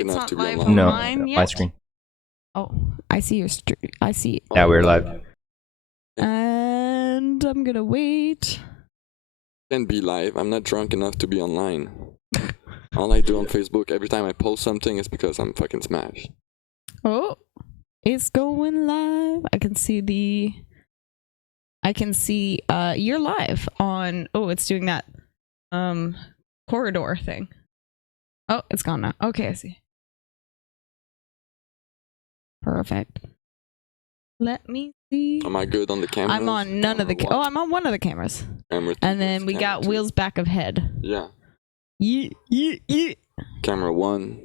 It's enough not to be live online. on No, mine my yet? screen. Oh, I see your I see. Yeah, we're live. And I'm gonna wait. Can be live. I'm not drunk enough to be online. All I do on Facebook every time I post something is because I'm fucking smashed. Oh, it's going live. You're live on. Oh, it's doing that corridor thing. Oh, it's gone now. Okay, I see. Perfect. Let me see. Am I good on the camera? I'm on none of the. Oh, I'm on one of the cameras. Camera two, And then we got two. wheels back of head. Yeah. Yeah. Camera one.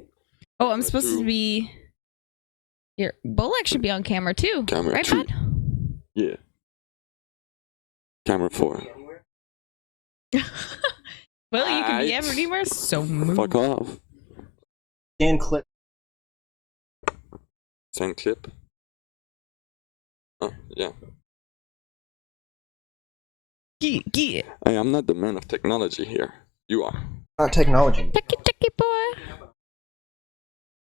Oh, I'm supposed to be. Here, Bullock should be on camera too. Camera right, two. bud? Yeah. Camera four. Well, you can be anywhere. So move. Fuck off. Sand clip. Send clip. Oh, yeah. Yeah. Hey, I'm not the man of technology here. You are. Not technology. Techie boy.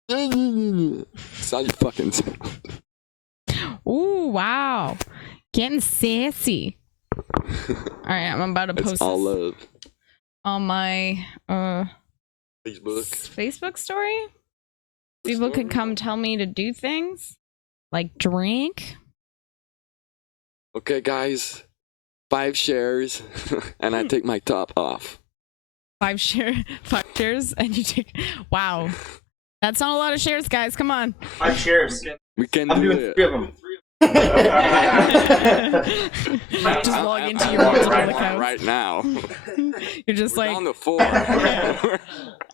That's how you fucking sound. Ooh, wow. Getting sassy. Alright, I'm about to post It's all this love. on my Facebook. Facebook story. People could come tell me to do things like drink. Okay, guys. 5 shares, and I take my top off. 5 shares, and you take. Wow, that's not a lot of shares, guys. Come on. 5 shares. We can I'm do doing it. 3 of them. Just log into your multiple accounts right now. You're just We're like down to 4.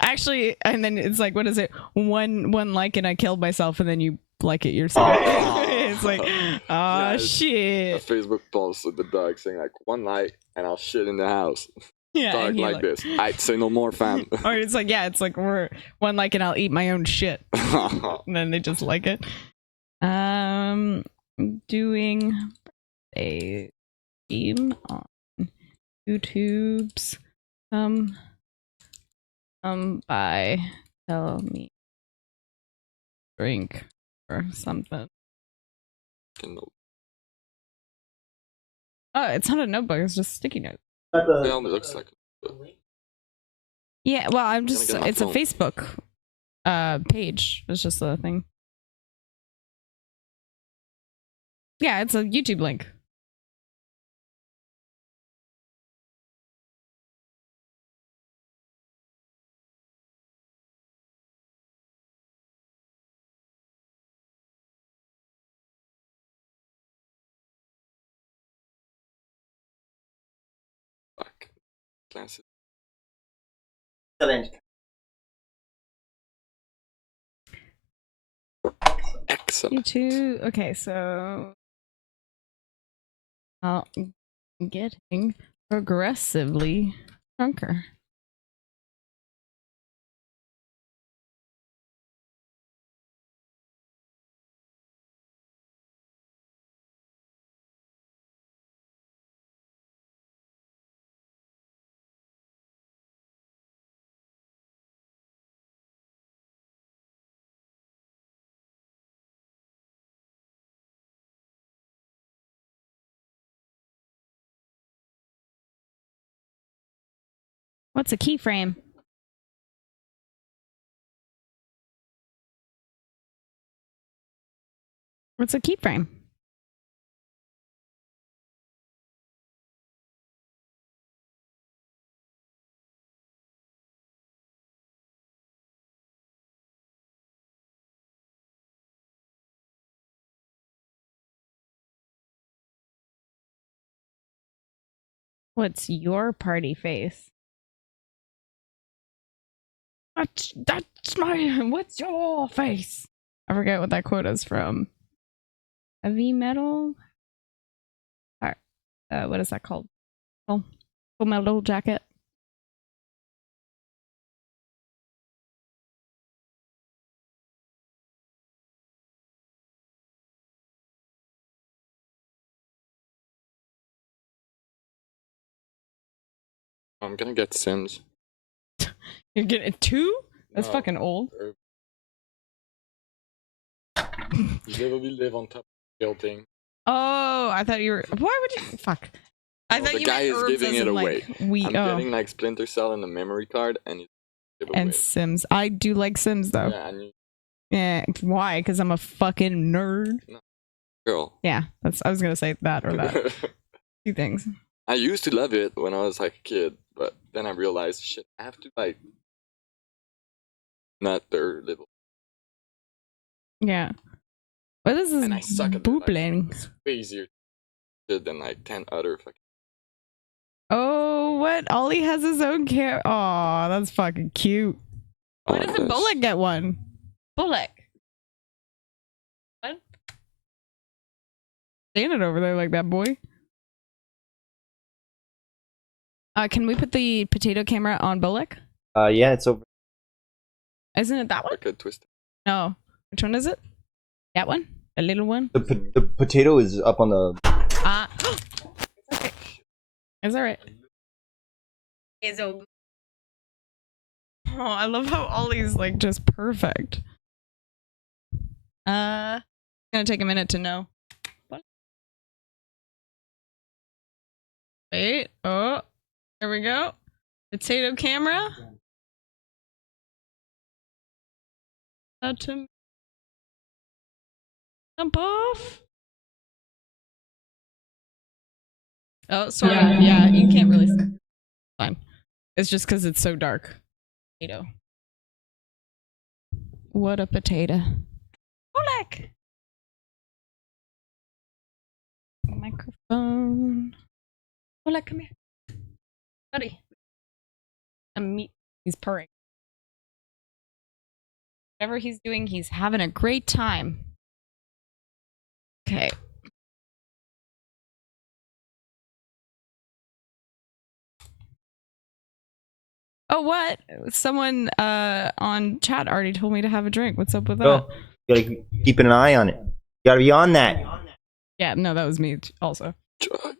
Actually, and then it's like, what is it? One like, and I killed myself, and then you like it yourself. It's like, Yeah, shit. A Facebook post with the dog saying like 1 like, and I'll shit in the house. Yeah, Dog and he like this. I'd say no more, fam. Or it's like, yeah, it's like we're 1 like, and I'll eat my own shit. And then they just like it. Doing a stream on YouTube's by tell me drink or something. Oh, it's not a notebook, it's just sticky notes. It only looks like it. Yeah, well, I'm just, it's a phone. Facebook page. It's just a thing. Yeah, it's a YouTube link. Fuck. Classic. Excellent. YouTube. Okay, so getting progressively drunker. What's a keyframe? What's a keyframe? What's your party face? That's my. What's your face? I forget what that quote is from. Heavy metal. What is that called? Full Metal Jacket. I'm gonna get Sims. You're getting 2? That's No. fucking old. You literally live on top of the building. Oh, I thought you were. Why would you? Fuck. I No, thought the you guy meant is herbs giving as it in, away. like, we. I'm getting like Splinter Cell and the memory card, and it's And Sims. I do like Sims though. Yeah, and you, Yeah. Why? Because I'm a fucking nerd. girl. Yeah. I was gonna say that or that. Two things. I used to love it when I was like a kid, but then I realized, shit, I have to like not their little. Yeah. What is this? And I suck at it, like, boobling? it's way easier shit than like 10 other fucking. Oh, what? Ollie has his own car. Oh, that's fucking cute. Why doesn't Bullock get one? Bullock. What? Standing over there like that, boy. Can we put the potato camera on Bullock? Yeah, it's over. Isn't it that one? Like a twist. No. Which one is it? That one? The little one? The potato is up on the. Okay. Is that right? Oh, I love how Ollie's like just perfect. It's gonna take a minute to know. What? Wait. Oh, there we go. Potato camera. About to jump off. Oh, sort of. Yeah, you can't really see. Fine. It's just because it's so dark. Potato. What a potato. Bullock! Microphone. Bullock, come here. Buddy. He's purring. Whatever he's doing, he's having a great time. Okay. Oh, what? Someone on chat already told me to have a drink. What's up with that? Oh, you gotta keep an eye on it. You gotta be on that. Yeah, no, that was me also. Drug.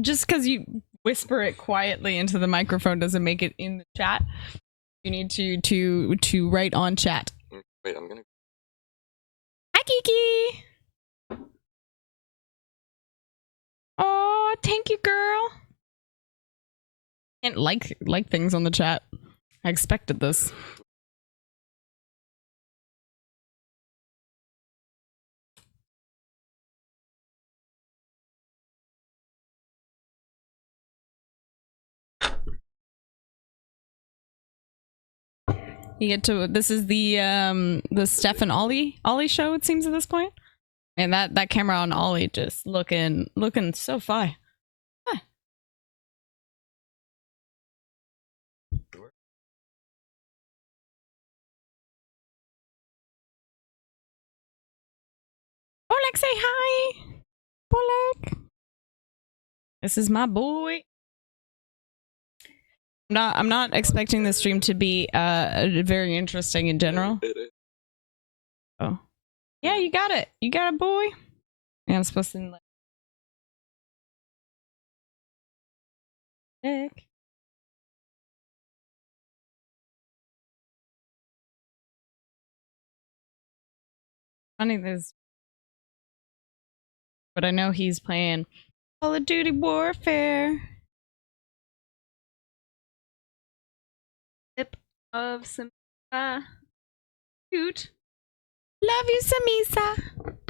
Just because you whisper it quietly into the microphone doesn't make it in the chat. You need to write on chat. Wait, I'm gonna. Hi, Kiki. Oh, thank you, girl. Can't like things on the chat. I expected this. You get to this is the Steph and Ollie show, it seems, at this point. And that camera on Ollie just looking so fine. Huh. Bullock, say hi. Bullock. This is my boy. I'm not expecting this stream to be very interesting in general. Oh. Yeah, you got it. You got it, boy. Yeah, I'm supposed to like Nick. Funny this, but I know he's playing Call of Duty Warfare. Sip of some cute. Love you, Samisa.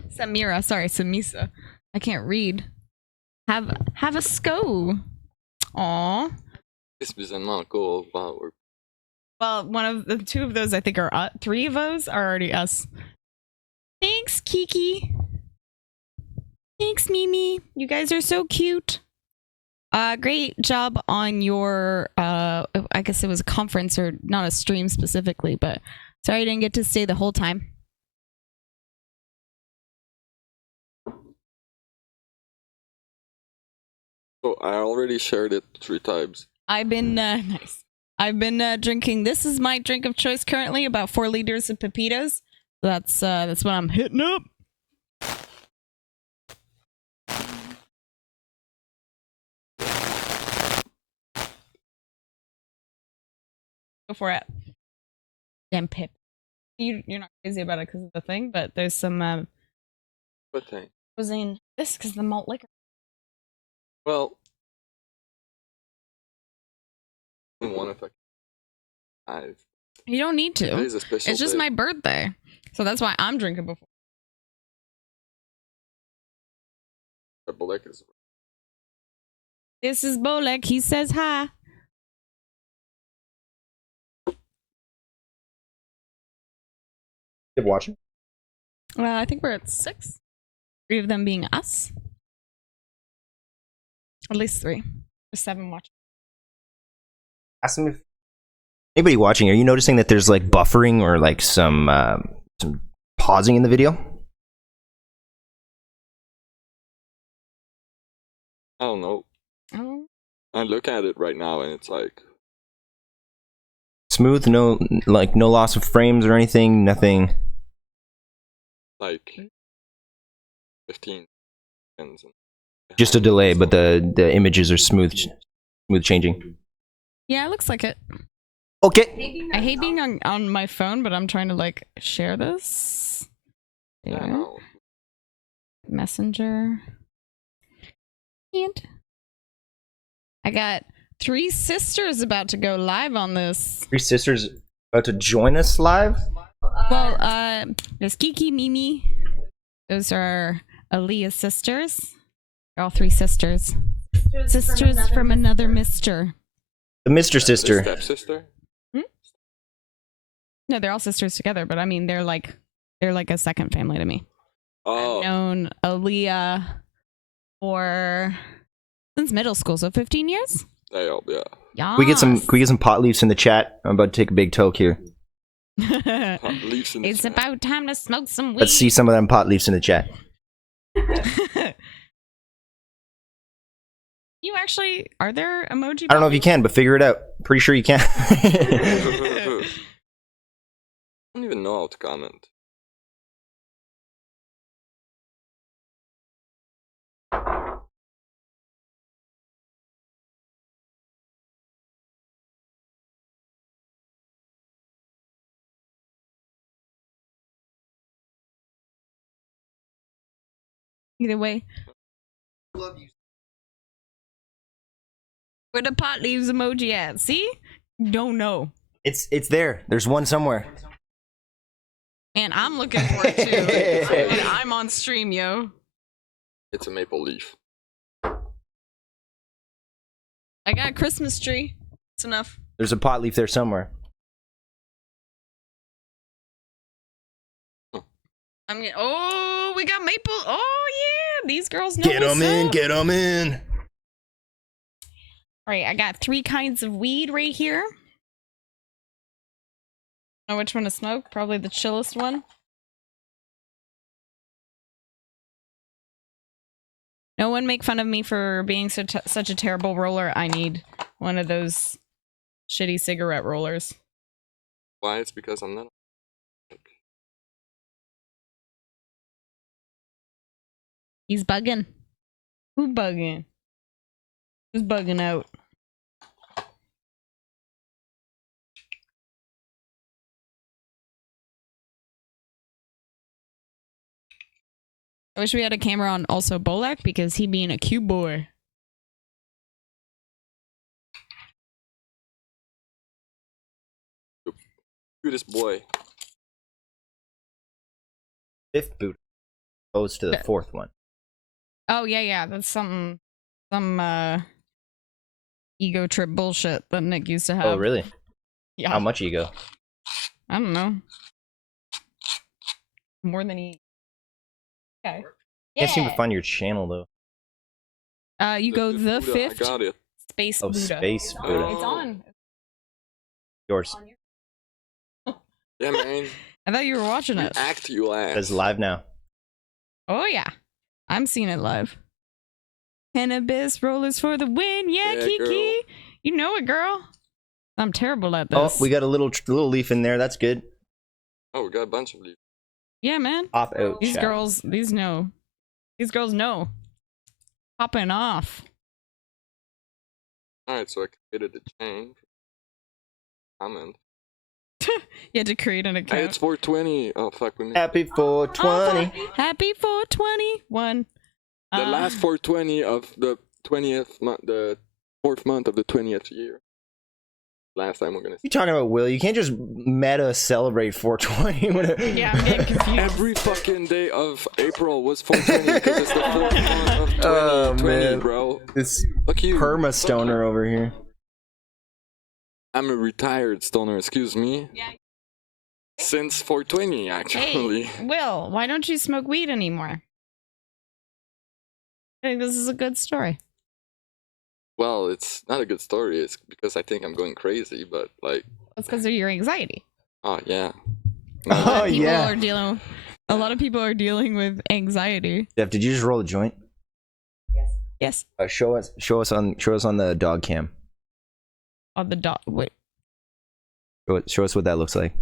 Samira, sorry, Samisa. I can't read. Have a sco. Aw. Cool. Wow. Well, one of the two of those I think are three of those are already us. Thanks, Kiki. Thanks, Mimi. You guys are so cute. Great job on your I guess it was a conference or not a stream specifically, but sorry I didn't get to stay the whole time. Oh, I already shared it 3 times. I've been nice. I've been drinking. This is my drink of choice currently. About 4 liters of pepitas. That's what I'm hitting up. Go for it. Damn pip. You're not crazy about it because of the thing, but there's some What thing? was in this because the malt liquor. Well, I wonder if You don't need to. Today's a special It's just day. my birthday, so that's why I'm drinking before. Bolek is This is Bolek. He says hi. Keep watching. I think we're at 6. 3 of them being us. At least 3. There's 7 watching. Ask them if anybody watching. Are you noticing that there's like buffering or like some pausing in the video? I don't know. Oh. I look at it right now and it's like Smooth, no loss of frames or anything, nothing. 15 seconds. Just a delay, but the images are smooth changing. Yeah, it looks like it. Okay. I hate being on my phone, but I'm trying to like share this. Yeah, There. no. Messenger. And I got 3 sisters about to go live on this. 3 sisters about to join us live. Well, there's Kiki, Mimi. Those are Aaliyah's sisters. They're all 3 sisters. Sisters from another mister. The Mr. Sister. The stepsister? No, they're all sisters together, but I mean they're like a second family to me. Oh, I've known Aaliyah for since middle school, so 15 years. they help, yeah. Yeah. Can we get some pot leaves in the chat? I'm about to take a big toke here. Leaves in the It's chat. about time to smoke some weed. Let's see some of them pot leaves in the chat. You actually are there emoji? I don't know if you can, but figure it out. Pretty sure you can. I don't even know how to comment. Either way. Where the pot leaves emoji at? See? Don't know. It's there. There's one somewhere. And I'm looking for it too. And I'm on stream, yo. It's a maple leaf. I got a Christmas tree. It's enough. There's a pot leaf there somewhere. I'm getting. Oh, we got maple. Oh yeah, these girls know. Get what's them in. up. Get them in. All right, I got 3 kinds of weed right here. Know which one to smoke? Probably the chillest one. No one make fun of me for being such a terrible roller. I need one of those shitty cigarette rollers. Why? It's because I'm not. He's bugging. Who bugging? Who's bugging out? I wish we had a camera on also Bolak because he being a cute boy. Cutest boy. 5th boot opposed to the 4th one. Oh yeah, that's some ego trip bullshit that Nick used to have. Oh really? Yeah. How much ego? I don't know. More than he. Okay. Can't seem to find your channel though. You go the Buddha, 5th I got it. Space Oh, Buddha. Space Buddha. It's on. Yours. Yeah, man. I thought you were watching it. Act you ass. It's live now. Oh yeah, I'm seeing it live. Cannabis rollers for the win, yeah, Yeah, Kiki. girl. You know it, girl. I'm terrible at this. Oh, we got a little leaf in there. That's good. Oh, we got a bunch of leaves. Yeah, man. Pop out. These chat. girls, these girls know. Popping off. Alright, so I created a chain. Comment. You had to create an Hey, account. it's 420. Oh fuck, we missed Happy 420. Happy 421. the last 420 of the 20th month, the 4th month of the 20th year. Last time we're gonna. You talking about, Will? You can't just meta celebrate 420. Yeah, I'm getting confused. Every fucking day of April was 420 because it's the 4th month of 2020, Oh, man. bro. This Fuck you. perma stoner over here. I'm a retired stoner, excuse me. Yeah. Since 420, actually. Hey, Will, why don't you smoke weed anymore? I think this is a good story. Well, it's not a good story. It's because I think I'm going crazy, but like, That's because of your anxiety. oh yeah. Oh, People yeah. are dealing. A lot of people are dealing with anxiety. Steph, did you just roll a joint? Yes. Show us on the dog cam. On the dot. Wait. Show us what that looks like.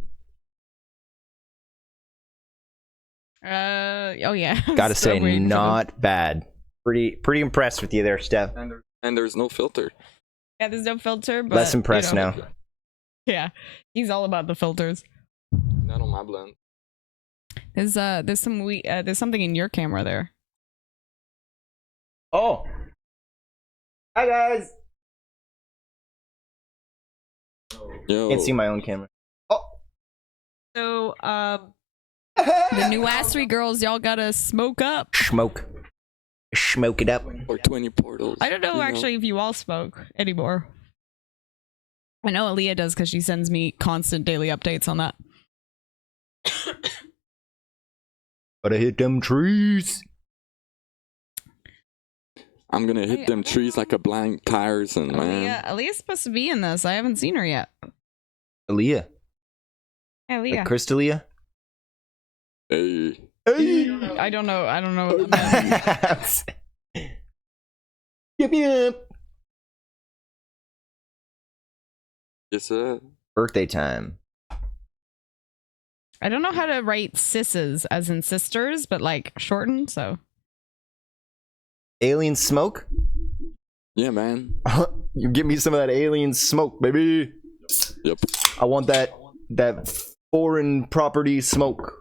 Oh yeah. Gotta Still say, waiting for not bad. Pretty impressed with you there, Steph. And there's no filter. Yeah, there's no filter, but Less impressed now. Yeah, he's all about the filters. Not on my blend. There's there's something in your camera there. Oh. Hi guys. Yo. Can't see my own camera. Oh. So, the new Ass 3 girls, y'all gotta smoke up. Smoke it up. Or 20 portals. I don't know you actually if you all smoke anymore. I know Aaliyah does because she sends me constant daily updates on that. Gotta hit them trees. I'm gonna hit them trees like a blank tires and man. Aaliyah's supposed to be in this. I haven't seen her yet. Aaliyah. Yeah, Aaliyah. Like Crystalia. Hey. I don't know what that meant. Yep. Yes, Birthday time. I don't know how to write sisses as in sisters, but like shortened, so. Alien smoke? yeah, man. You give me some of that alien smoke, baby. Yep. I want that foreign property smoke.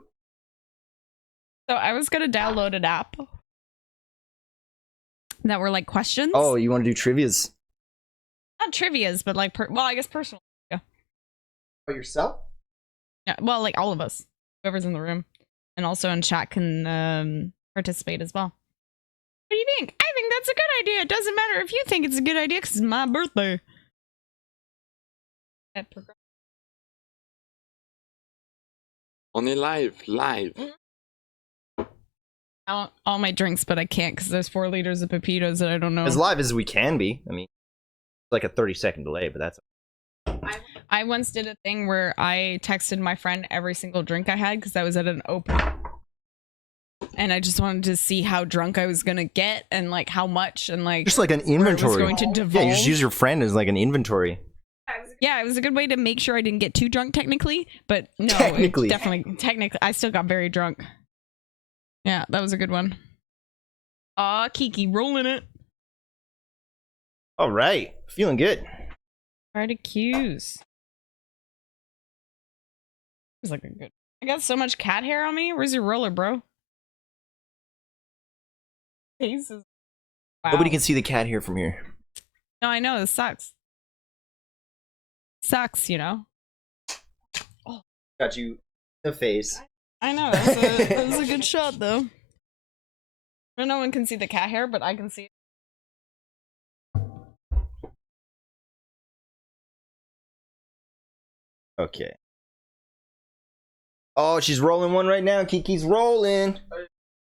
So I was gonna download an app that were like questions. Oh, you want to do trivias? Not trivias, but like, well, I guess personal. By yourself? Yeah, well, like all of us, whoever's in the room, and also in chat can participate as well. What do you think? I think that's a good idea. It doesn't matter if you think it's a good idea because it's my birthday. On a live. I want all my drinks, but I can't because there's 4 liters of pepitos that I don't know. As live as we can be. I mean, it's like a 30-second delay, but that's. I once did a thing where I texted my friend every single drink I had because I was at an open. And I just wanted to see how drunk I was gonna get and like how much and like Just like an where it was inventory. going to Yeah, divulge. you just use your friend as like an inventory. Yeah, it was a good way to make sure I didn't get too drunk technically, but no, Technically. technically, I still got very drunk. Yeah, that was a good one. Aw, Kiki, rolling it. All right, feeling good. Try to cues. It was like a good. I got so much cat hair on me. Where's your roller, bro? Faces. Wow. Nobody can see the cat here from here. No, I know this sucks. Sucks, you know. Got you in the face. I know that was a good shot though. No one can see the cat hair, but I can see it. Okay. Oh, she's rolling one right now. Kiki's rolling.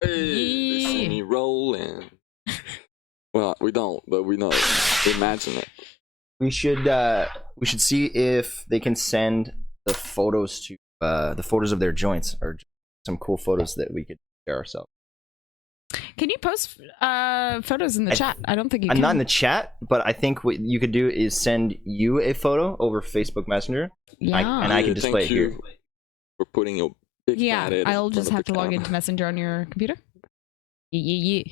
Hey, they see me rolling. Well, we don't, but we know. Imagine it. We should see if they can send the photos to the photos of their joints or some cool photos that we could share ourselves. Can you post photos in the chat? I don't think you I'm can. not in the chat, but I think what you could do is send you a photo over Facebook Messenger. Yeah. And I can display it Thank here. you for putting your big Yeah, fat head in I'll front just of have the to log camera. into Messenger on your computer. Yeah.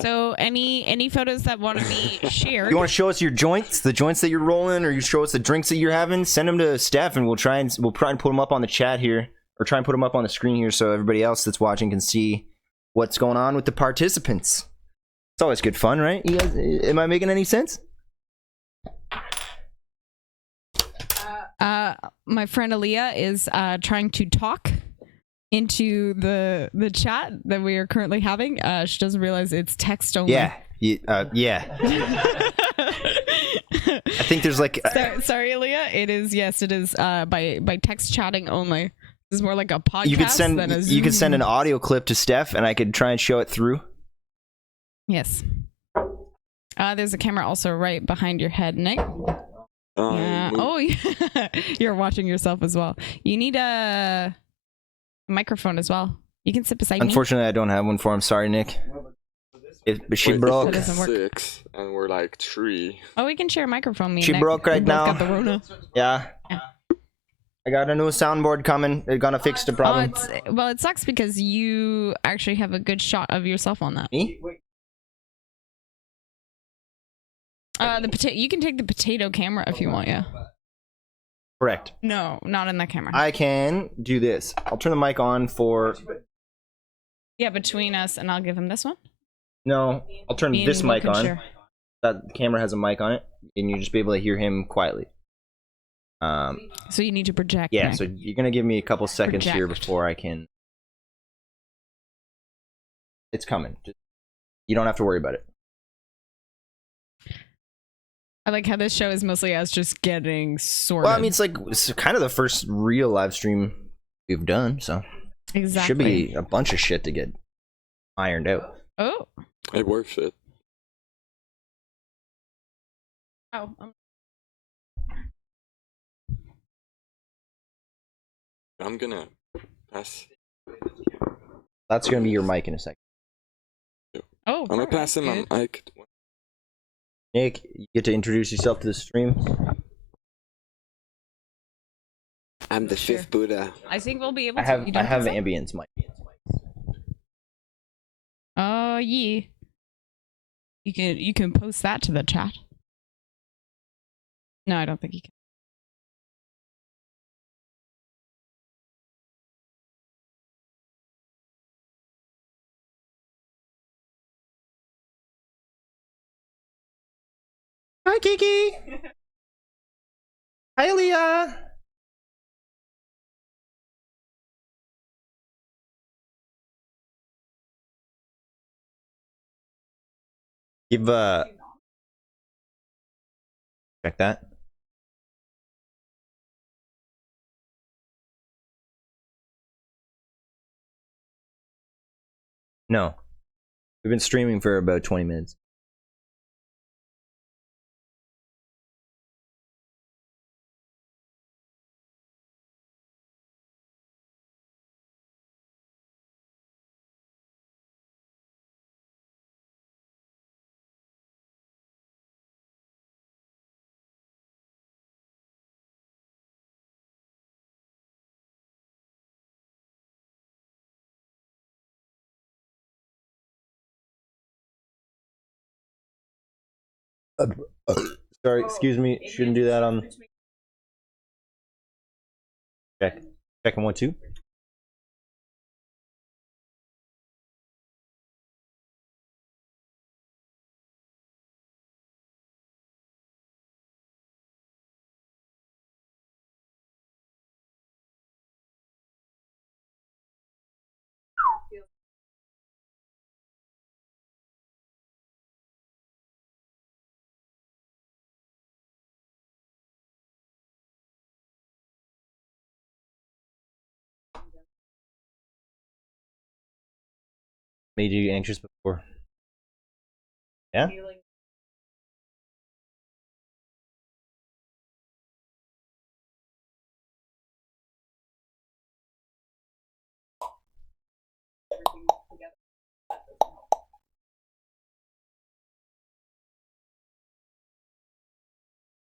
So any photos that want to be shared. You want to show us your joints, the joints that you're rolling, or you show us the drinks that you're having? Send them to Steph, and we'll try and put them up on the chat here, or try and put them up on the screen here, so everybody else that's watching can see what's going on with the participants. It's always good fun, right? You guys, am I making any sense? My friend Aaliyah is trying to talk into the chat that we are currently having. She doesn't realize it's text only. Yeah. Yeah. I think there's like. Sorry, Aaliyah. It is by text chatting only. This is more like a podcast. You could send an audio clip to Steph, and I could try and show it through. Yes. There's a camera also right behind your head, Nick. Yeah. Oh, you're watching yourself as well. You need a microphone as well. You can sit beside me. Unfortunately, I don't have one for him. Sorry, Nick. She broke. That doesn't work. 6, and we're like 3. Oh, we can share a microphone. Me and She Nick. broke right We both now. got the Rona. Yeah. I got a new soundboard coming. They're gonna fix the problem. Well, it sucks because you actually have a good shot of yourself on that. Me? You can take the potato camera if you want, yeah. Correct. No, not in that camera. I can do this. I'll turn the mic on for. Yeah, between us, and I'll give him this one. No, I'll turn Me and this Will mic can on. share. That camera has a mic on it, and you just be able to hear him quietly. So you need to project. Yeah. Nick. So you're gonna give me a couple seconds here Project. before I can. It's coming. You don't have to worry about it. I like how this show is mostly us just getting sorted. Well, I mean, it's kind of the first real live stream we've done, so exactly. should be a bunch of shit to get ironed out. Oh. It works it. Oh. I'm gonna pass. That's gonna be your mic in a second. Oh. I'm gonna pass him good. my mic. Nick, you get to introduce yourself to the stream. I'm the fifth Buddha. I think we'll be able I to. have You don't think so? ambience mic. Oh yeah. You can post that to the chat. No, I don't think you can. Hi, Kiki. Hi, Leah. Give check that. No, we've been streaming for about 20 minutes. Sorry, excuse me. Shouldn't do that on. Checking 1 2. Made you anxious before? Yeah.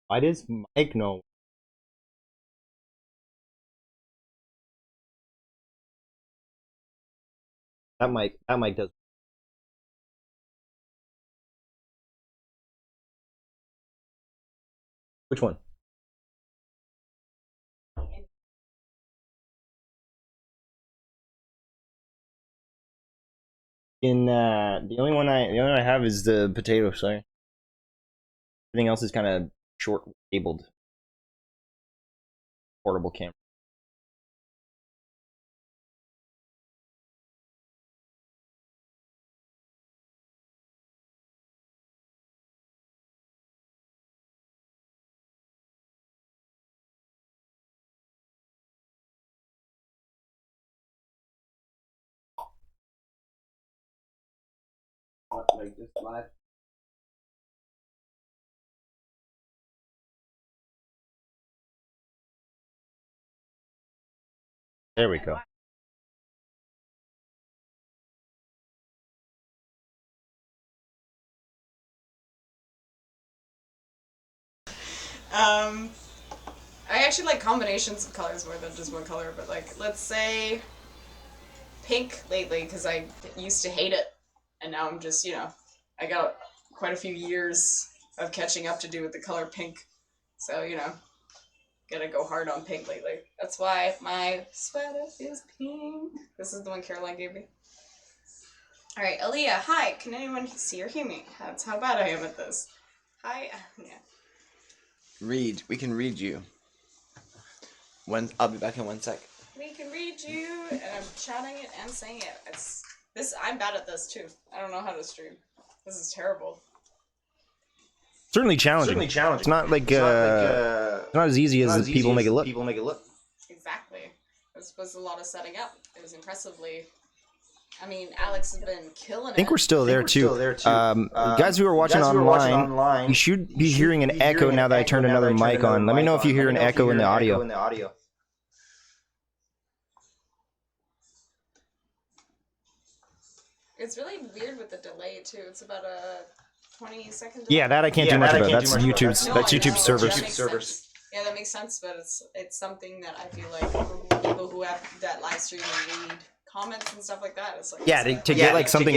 Why does Mike know? That mic does. Which one? The only one I have is the potato. Sorry. Everything else is kind of short cabled. Portable camera. Like this live. There we go. I actually like combinations of colors more than just one color, but like, let's say pink lately, because I used to hate it, and now I'm just, I got quite a few years of catching up to do with the color pink, so, gotta go hard on pink lately. That's why my sweater is pink. This is the one Caroline gave me. Alright, Aaliyah, hi, can anyone see or hear me? That's how bad I am at this. Hi, yeah. Read. We can read you. I'll be back in 1 sec. We can read you, and I'm chatting it and saying it. I'm bad at this too. I don't know how to stream. This is terrible. Certainly challenging. It's not like it's not as easy as people make it look. Exactly. This was a lot of setting up. It was impressively. I mean, Alex has been killing it. I think we're still there too. Guys who are watching online, you should be hearing an echo now that I turned another mic on. Let me know if you hear an echo in the audio. It's really weird with the delay too. It's about a 20-second delay. Yeah, that I can't do much about. That's YouTube's. No, That's I know, YouTube's servers. that makes sense. Yeah, that makes sense, but it's something that I feel like people who have that live stream and read comments and stuff like that. It's like To get like something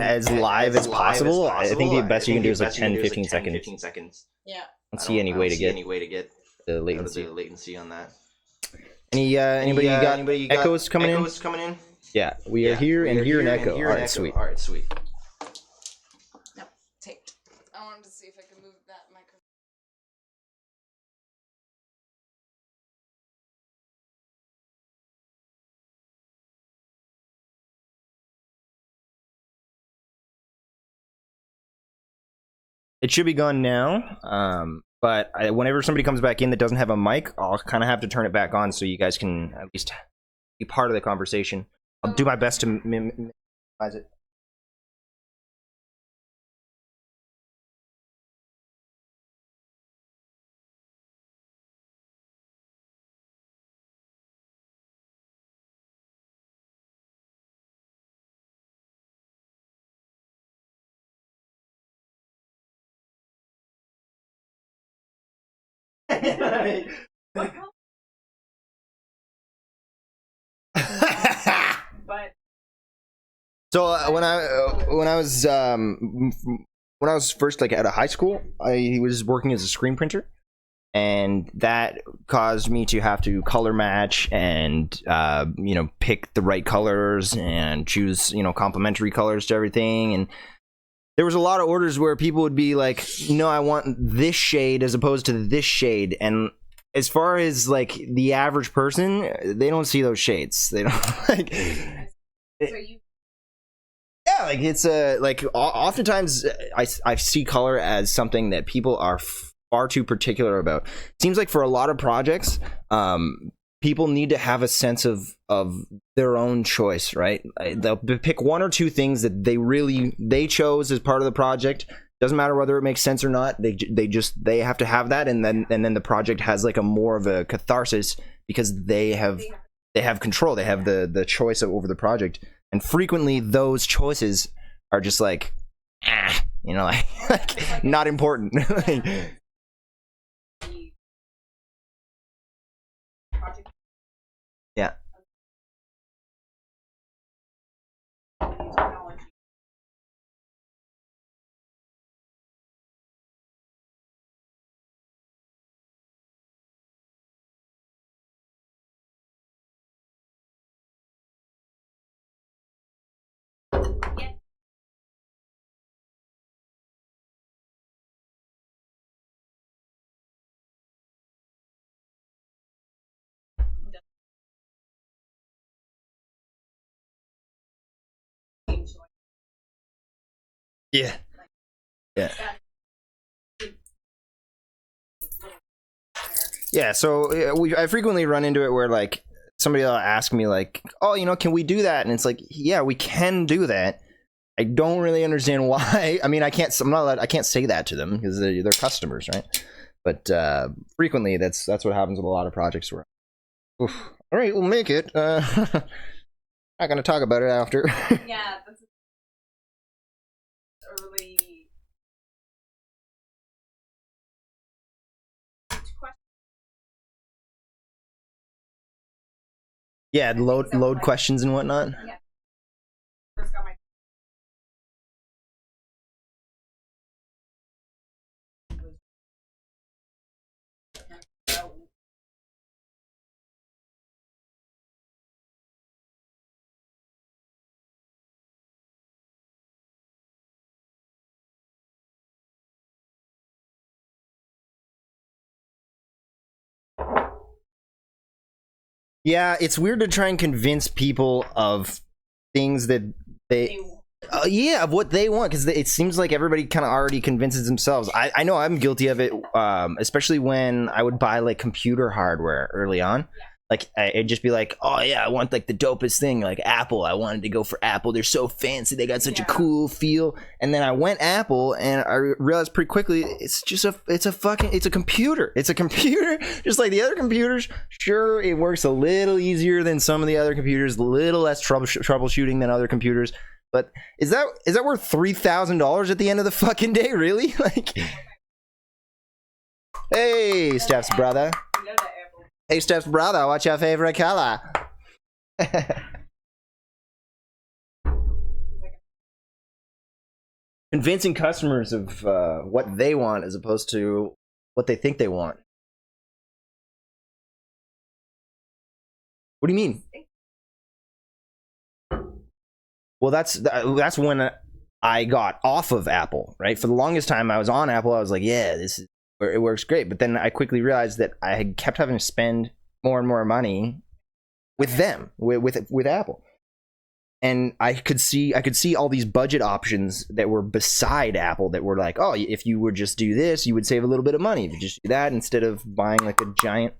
as live as possible, I think the best you can do is like 10-15 seconds. Yeah. I don't see any way to get the latency on that. Anybody got echoes coming in? Yeah, we are here and hear an echo. All right, sweet. No, taped. I wanted to see if I could move that microphone. It should be gone now. But whenever somebody comes back in that doesn't have a mic, I'll kind of have to turn it back on so you guys can at least be part of the conversation. I'll do my best to minimize it. So when I was first like out of high school, I was working as a screen printer, and that caused me to have to color match and pick the right colors and choose complementary colors to everything. And there was a lot of orders where people would be like, no, I want this shade as opposed to this shade. And as far as like the average person, they don't see those shades. They don't like. Yeah, like it's like oftentimes I see color as something that people are far too particular about. Seems like for a lot of projects, people need to have a sense of their own choice, right? They'll pick one or two things that they chose as part of the project. Doesn't matter whether it makes sense or not. They have to have that, and then the project has like a more of a catharsis because they have control. They have the choice over the project. And frequently those choices are just like, like not important. Yeah. Yeah. Yeah. Yeah, so I frequently run into it where like somebody will ask me like, "Oh, you know, can we do that?" And it's like, "Yeah, we can do that." I don't really understand why. I mean, I can't say that to them because they're customers, right? But frequently, that's what happens with a lot of projects. Where, oof, all right, we'll make it. Not gonna talk about it after. Yeah, that's a really Yeah, load questions and whatnot. yeah. First got my Yeah, it's weird to try and convince people of things that they yeah, of what they want, because it seems like everybody kind of already convinces themselves. I know I'm guilty of it, especially when I would buy like computer hardware early on. Like it'd just be like, oh yeah, I want like the dopest thing, like Apple. I wanted to go for Apple. They're so fancy. They got such a cool feel. And then I went Apple, and I realized pretty quickly it's a computer. It's a computer, just like the other computers. Sure, it works a little easier than some of the other computers, a little less troubleshooting than other computers. But is that worth $3,000 at the end of the fucking day? Really? Like, hey, Steph's brother. Hey, Steph's brother, what's your favorite color? Convincing customers of what they want as opposed to what they think they want. What do you mean? Well, that's when I got off of Apple, right? For the longest time I was on Apple, I was like, yeah, it works great. But then I quickly realized that I had kept having to spend more and more money with them, with Apple. And I could see all these budget options that were beside Apple that were like, oh, if you would just do this, you would save a little bit of money. If you just do that instead of buying like a giant.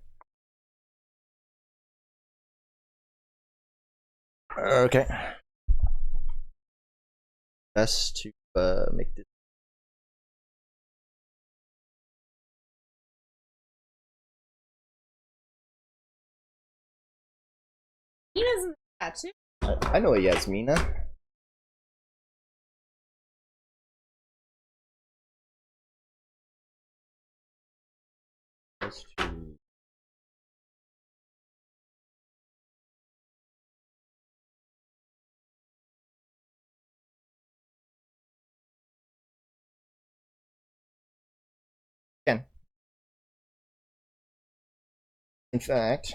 Okay. Best to make this. He doesn't catch it. I know a Yasmina. Again. In fact,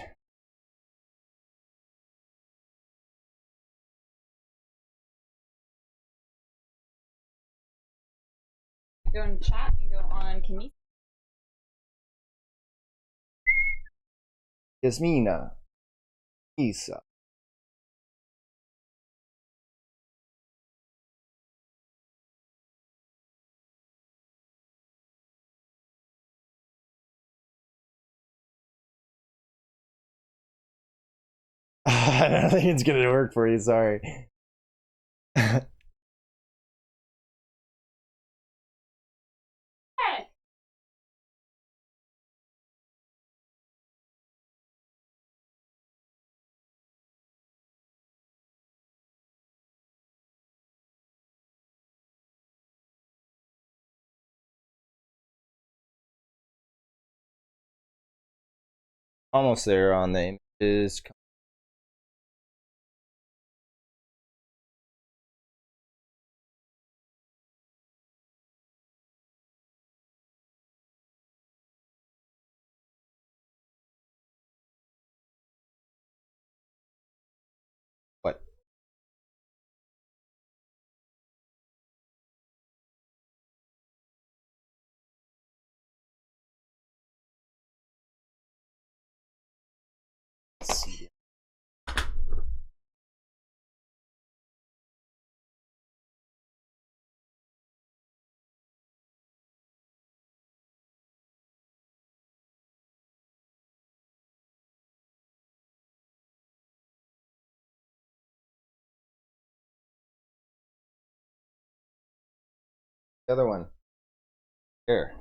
Go in chat and go on. Can you? Yasmina, Isa. I don't think it's gonna work for you. Sorry. Almost there on the images. What? Let's see. The other one. Here.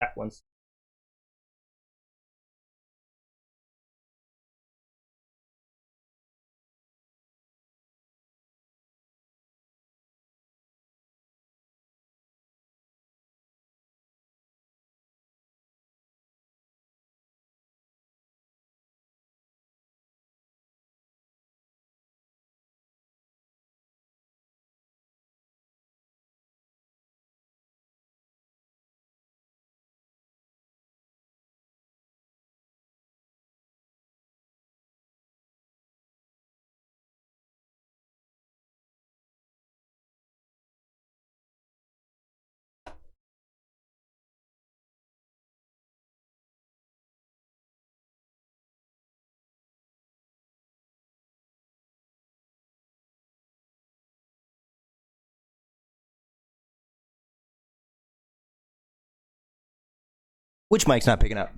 That one's. Which mic's not picking up?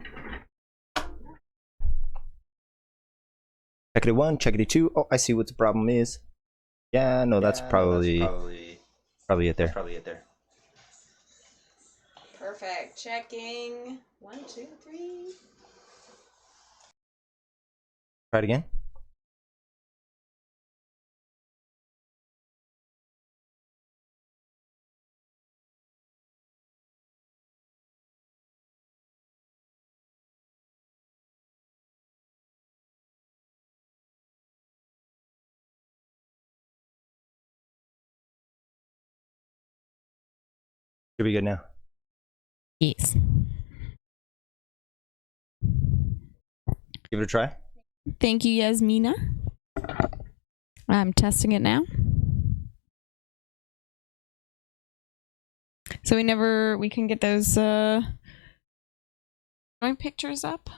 Checkity 1, checkity 2. Oh, I see what the problem is. Yeah, no, that's probably it there. Perfect. Checking. 1, 2, 3. Try it again. Should be good now. Yes. Give it a try. Thank you, Yasmina. I'm testing it now. So we can get those joint pictures up.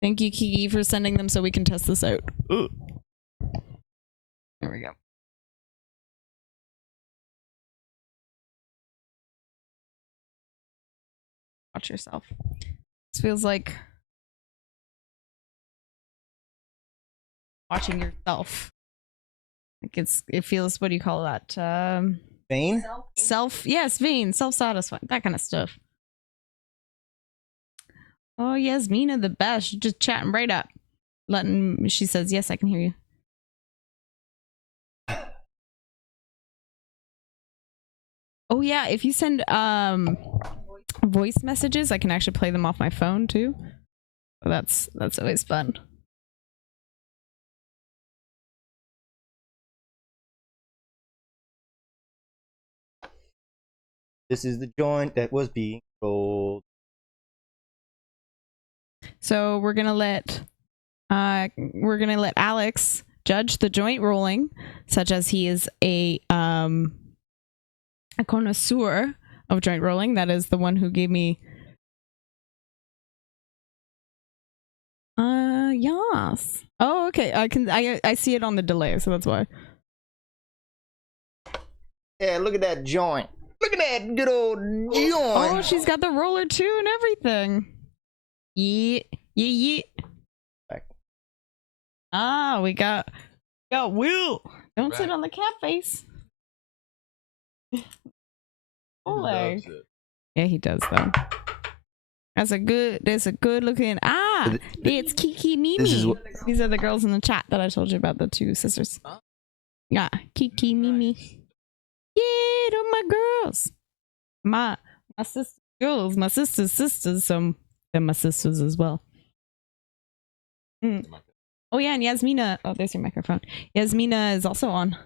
Thank you, Kiki, for sending them so we can test this out. Ugh. There we go. Watch yourself. This feels like watching yourself. Like it feels, what do you call that? Vein? Vein, self-satisfying, that kind of stuff. Oh, Yasmina, the best. She's just chatting right up. She says, yes, I can hear you. Oh yeah, if you send voice messages, I can actually play them off my phone too. So that's always fun. This is the joint that was being rolled. So we're gonna let Alex judge the joint rolling, such as he is a connoisseur of joint rolling. That is the one who gave me. Yes. Oh, okay. I see it on the delay, so that's why. Yeah, look at that joint. Look at that good old joint. Oh, she's got the roller too and everything. Yeah. Back. Ah, we got Will. Don't sit on the cat face. Ole. Yeah, he does though. That's a good looking. It's Kiki Mimi. These are the girls in the chat that I told you about, the two sisters. Yeah, Kiki Mimi. Yeah, they're my girls. My sister girls, my sister's sisters, so they're my sisters as well. Oh yeah, and Yasmina. Oh, there's your microphone. Yasmina is also on,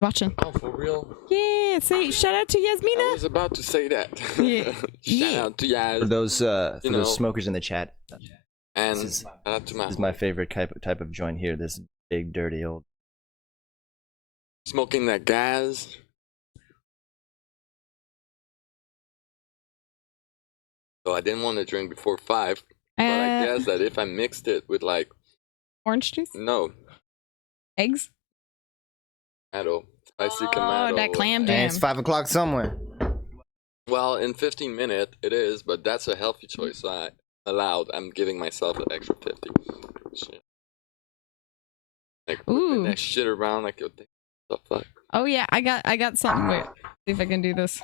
watching. Oh, for real? Yeah, say shout out to Yasmina. I was about to say that. Yeah. Shout out to Yaz. For those smokers in the chat. And This shout out to This is my favorite type of joint here. This big, dirty old. smoking that gas. So I didn't want to drink before 5, but I guess that if I mixed it with like Orange juice? no Eggs? tomato, spicy Oh, tomato. that clam And jam. it's 5 o'clock somewhere. Well, in 15 minutes it is, but that's a healthy choice. So allowed. I'm giving myself an extra 50. Shit. Like Ooh. whipping that shit around like what the fuck. Oh yeah, I got something. Wait, see if I can do this.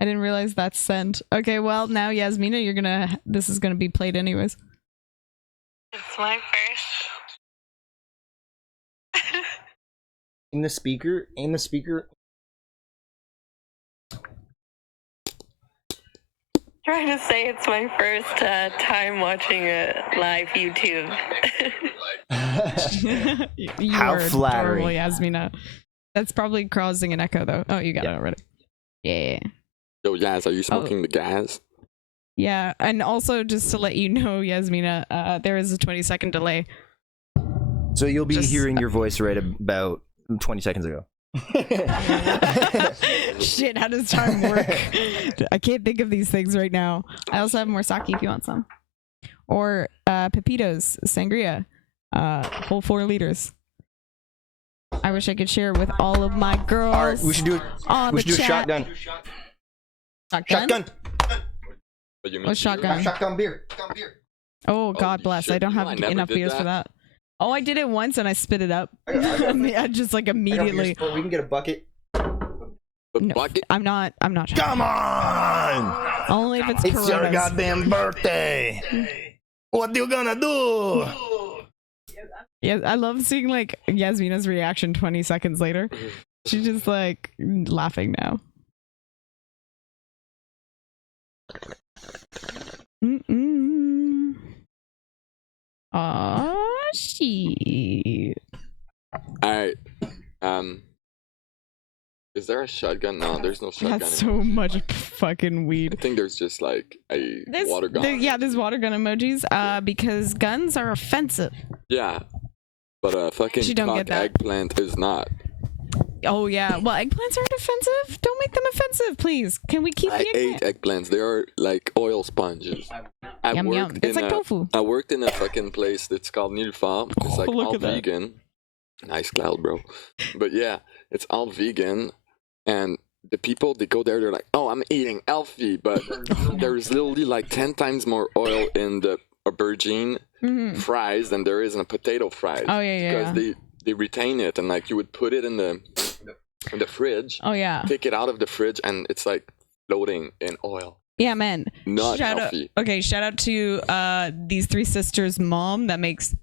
I didn't realize that's sent. Okay, well now Yasmina, this is gonna be played anyways. It's my first. Aim the speaker. Aim the speaker. Trying to say it's my first time watching a live YouTube. You How are flattering. adorable, Yasmina. That's probably causing an echo though. Oh, you got it already. Yeah. Yo, Yaz, are you smoking the gas? Yeah, and also just to let you know, Yasmina, there is a 20-second delay. So you'll be hearing your voice right about 20 seconds ago. Shit, how does time work? I can't think of these things right now. I also have more sake if you want some. Or Pepitos, sangria, whole 4 liters. I wish I could share it with all of my girls. All right, we should do it. We should do a shotgun. Shotgun. What you mean? What's shotgun? Shotgun beer. Oh, God Holy bless. shit, I don't you know have I never enough did beers for that. Oh, I did it once and I spit it up. Yeah, just like immediately. We can get a bucket. No, Bucket? I'm not. Come on! Only if it's It's your Coronas. goddamn birthday. What you gonna do? Yeah, I love seeing like Yasmina's reaction 20 seconds later. She's just like laughing now. Aw, shit. Alright. Is there a shotgun? No, there's no shotgun. That's so emoji. much fucking I weed. think there's just like a water gun. There's water gun emojis. Because guns are offensive. Yeah. But fucking Actually, don't cock get that. eggplant is not. Oh yeah. Well, eggplants aren't offensive. Don't make them offensive, please. Can we keep I the ate eggplant? eggplants. They are like oil sponges. Yum yum. It's like tofu. I worked in a fucking place that's called Nilfar. It's like Look all at that. vegan. Nice cloud, bro. But yeah, it's all vegan. And the people, they go there, they're like, oh, I'm eating healthy. But there's literally like 10 times more oil in the aubergine fries than there is in a potato fries. Oh, yeah. Because they retain it. And like you would put it in the fridge. Oh yeah. Take it out of the fridge and it's like floating in oil. Yeah, man. Not shout healthy. Out, okay, shout out to these 3 sisters' mom that makes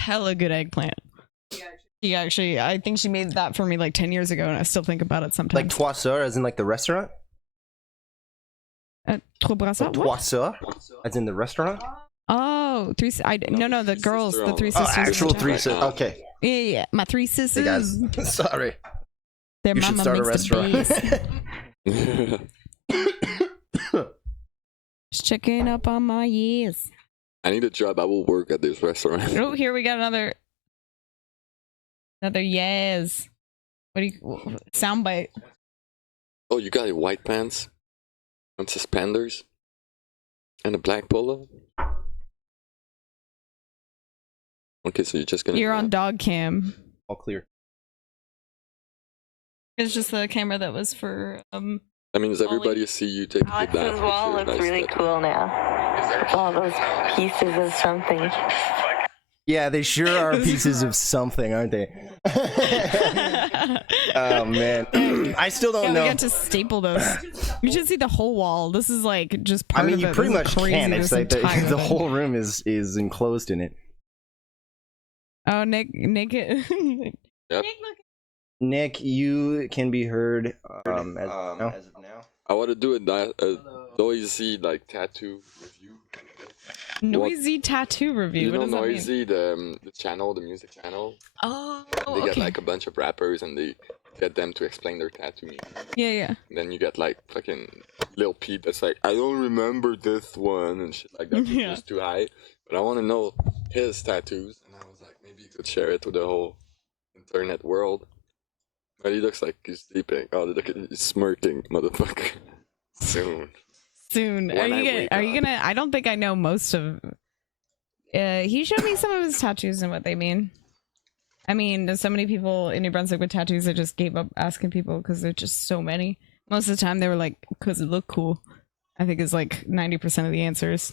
hella good eggplant. She actually, I think she made that for me like 10 years ago, and I still think about it sometimes. Like Toisseur, as in like the restaurant? Trois brassards? What? Toisseur, as in the restaurant? Oh, no, the girls, the 3 Oh, sisters. actual in 3 town. sisters. Okay. Yeah, my 3 sisters. Hey guys, sorry. Their You should mama start a makes the restaurant. best. Just checking up on my years. I need a job. I will work at this restaurant. Oh, here we got another yes. What do you soundbite? Oh, you got white pants and suspenders and a black polo. Okay, so you're just gonna. You're on dog cam. All clear. It's just the camera that was for That means everybody see you take a Alex's bath. wall with your looks nice really tattoo. cool now. With all those pieces of something. Yeah, they sure are pieces of something, aren't they? Oh man, I still don't Yeah, know. we got to staple those. You should see the whole wall. This is like just I part mean, of you it. pretty This much is crazy, can. It's this like the entire thing. whole room is enclosed in it. Oh, Nick. Yep. Nick, you can be heard as of now. I want to do a noisy like tattoo review. Noisy tattoo review. You What know does that mean? Noisy, the channel, the music channel. Oh, They get okay. like a bunch of rappers and they get them to explain their tattoo meaning. Yeah. Then you get like fucking Lil Peep that's like, I don't remember this one and shit like that. It's Yeah. just too high. But I want to know his tattoos. And I was like, maybe you could share it with the whole internet world. But he looks like he's sleeping. Oh, look at he's smirking, motherfucker. Soon. Soon. When I wake Are you up. gonna? I don't think I know most of. He showed me some of his tattoos and what they mean. I mean, there's so many people in New Brunswick with tattoos. I just gave up asking people because there's just so many. Most of the time, they were like, "Cause it looked cool," I think is like 90% of the answers.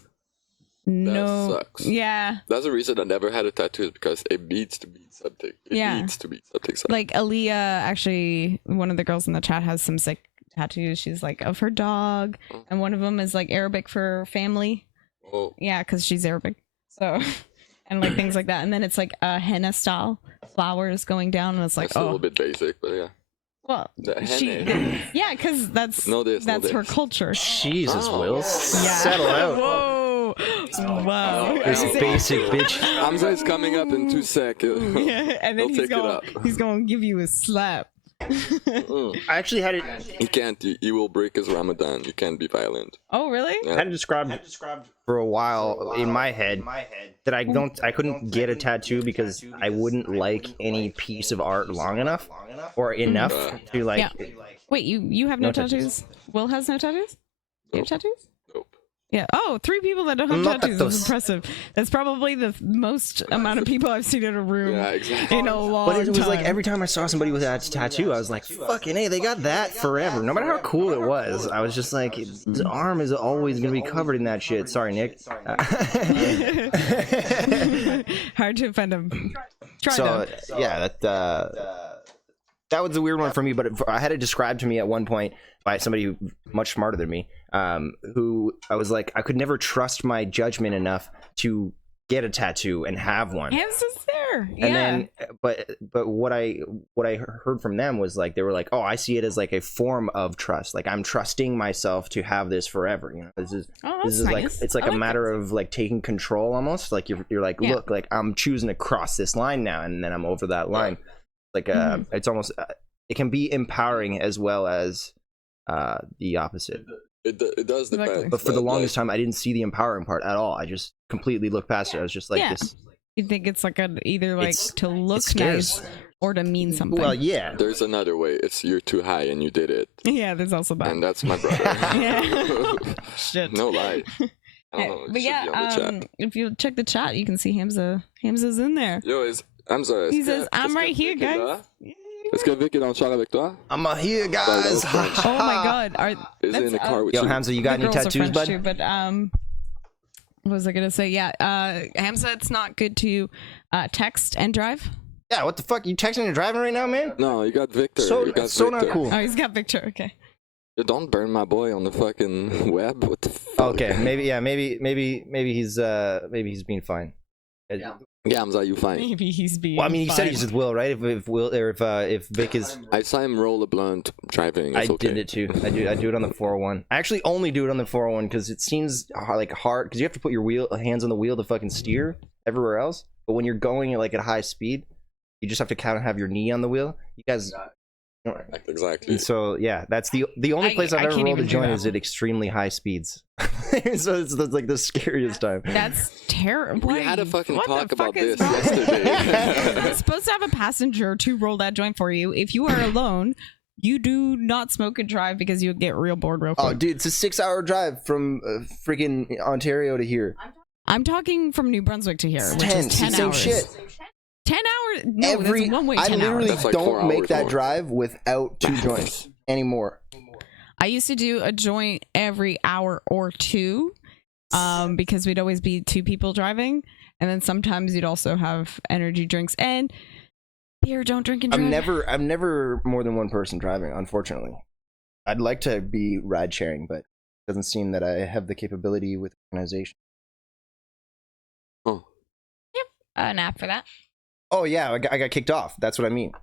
No. sucks. Yeah. That's the reason I never had a tattoo, is because it needs to be something. It Yeah. needs to be something. Like Aaliyah, actually, one of the girls in the chat has some sick tattoos. She's like of her dog, and one of them is like Arabic for family. Oh, Yeah, because she's Arabic. So, and like things like that. And then it's like a henna style flowers going down, and it's like, that's a little bit basic, but yeah. well, The she, henna. yeah, because that's Know this, know that's her this. culture. Jesus, Oh. Will. Yeah. Settle out. Whoa, wow. This basic bitch. Hamza is coming up in 2 seconds. Yeah, and then He'll take it up. he's going to give you a slap. Mm. I actually had it. He can't. He will break his Ramadan. You can't be violent. Oh, really? Yeah. Had it described for a while in my head that I couldn't get a tattoo because I wouldn't like any piece of art long enough or enough to like. Yeah. Wait, you have no, No tattoos. tattoos? Will has no tattoos? You have Nope. tattoos? Nope. Yeah. Oh, 3 people that don't have No tattoos. tattoos. That's impressive. That's probably the most amount of people I've seen in a room Yeah, exactly. in a long But it was like time. every time I saw somebody with that tattoo, I was like, "Fucking hey, they got that forever." No matter how cool it was, I was just like, "His arm is always gonna be covered in that shit." Sorry, Nick. Hard to find a. Try So though. yeah, that was a weird one for me. But I had it described to me at one point by somebody much smarter than me, who I was like, I could never trust my judgment enough to get a tattoo and have one. Hands is there. And Yeah. then, but what I heard from them was like, they were like, oh, I see it as like a form of trust. Like I'm trusting myself to have this forever. You know, this is Oh, this that's is like nice. it's like I a like matter of like taking control almost. Like you're like, Yeah. look, like I'm choosing to cross this line now, and then I'm over that line. Like it's almost it can be empowering as well as the opposite. It does depend. Exactly. But for the Like, longest time, I didn't see the empowering part at all. I just completely looked past it. I was just like, Yeah. this. You think it's like either like It's- to look scares. nice or to mean something. Well, yeah. There's another way. It's you're too high and you did it, Yeah, there's also that. and that's my brother. Yeah. Shit. No lie. I don't know. It But should yeah, be on the chat. if you check the chat, you can see Hamza's in there. Yo, Hamza. He says, "I'm right here, guys." Est-ce que Vic est dans le char avec toi? I'm here, guys. Oh my God! Is he in the car with Yo, you? Hamza, you got the any girls are tattoos, French bud? too, but what was I gonna say? Yeah, Hamza, it's not good to text and drive. Yeah, what the fuck? You texting and driving right now, man? No, you got Victor. So you got so not Victor. cool. Oh, he's got Victor. Okay. You don't burn my boy on the fucking web. What the fuck? Okay, maybe he's being fine. Yeah, Hamza, you fine. Maybe he's being. Well, I mean, you said fine. he's with Will, right? If Will or if Vic is, I saw him roll a blunt driving. I It's okay. did it too. I do it on the 401. I actually only do it on the 401 because it seems like hard because you have to put your hands on the wheel to fucking steer everywhere else. But when you're going at like at high speed, you just have to kind of have your knee on the wheel. You guys. Exactly. And so yeah, that's the only place I've I ever can't rolled a even do joint that. is at extremely high speeds. So it's like the scariest time. That's terrible. We had a fucking talk about this You're yesterday. supposed to have a passenger to roll that joint for you. If you are alone, you do not smoke and drive because you'll get real bored real quick. Oh, dude, it's a 6-hour drive from freaking Ontario to here. I'm talking from New Brunswick to here, It's which 10. is 10 Same hours. shit. 10 hours? No, that's one way. I 10 literally hours. That's like 4 don't make hours that more. drive without 2 joints anymore. I used to do a joint every hour or 2, because we'd always be 2 people driving, and then sometimes you'd also have energy drinks and beer. Don't drink and drive. I'm never more than one person driving, unfortunately. I'd like to be ride sharing, but it doesn't seem that I have the capability with organization. An app for that. Oh yeah, I got kicked off. That's what I mean.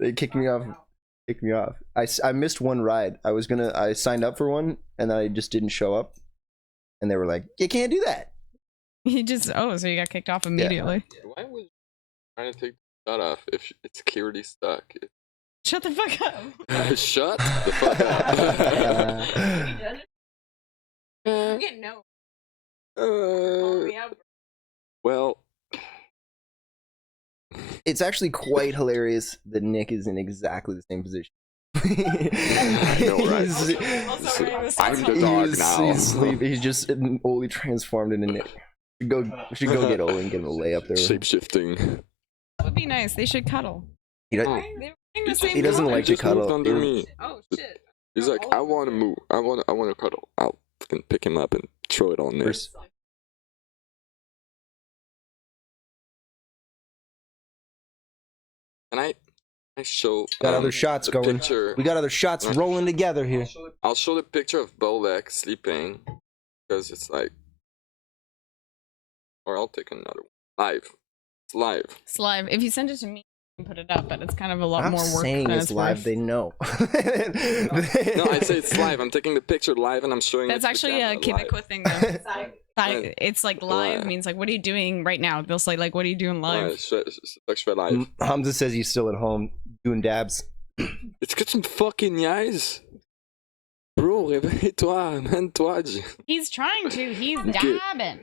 They kicked me off. I missed one ride. I signed up for one and I just didn't show up. And they were like, "You can't do that." So you got kicked off immediately. Why was you trying to take that off if it's security stuck? Shut the fuck up. Shut the fuck up. No. Well, It's actually quite hilarious that Nick is in exactly the same position. I know, right? I'm the dog now. He's sleeping. He's just only transformed into Nick. We should go get Owen and get him a layup there. Shape shifting. That would be nice. They should cuddle. He, Oh. They were wearing the same he doesn't color. like to Just moved cuddle. under me. Oh shit. He's like, I want to move. I want to cuddle. I'll fucking pick him up and throw it on this. Can I show? Got other shots the going. Picture. We got other shots rolling together here. I'll show the picture of Bolek sleeping because it's like, or I'll take another one. Live. It's live. It's live. If you send it to me, I can put it up, but it's kind of a lot I'm more work saying than it's live. worth. They know. No, I say it's live. I'm taking the picture live and I'm showing That's it to actually a camera live. Quebecois thing, though. It's like live Ouais. means like, what are you doing right now? They'll say like, what are you doing live? Ouais, c'est ça que je fais live. Hamza says he's still at home doing dabs. Est-ce que tu me fucking niaises? Bro, réveille-toi, amène-toi. He's trying to. He's Okay. dabbing.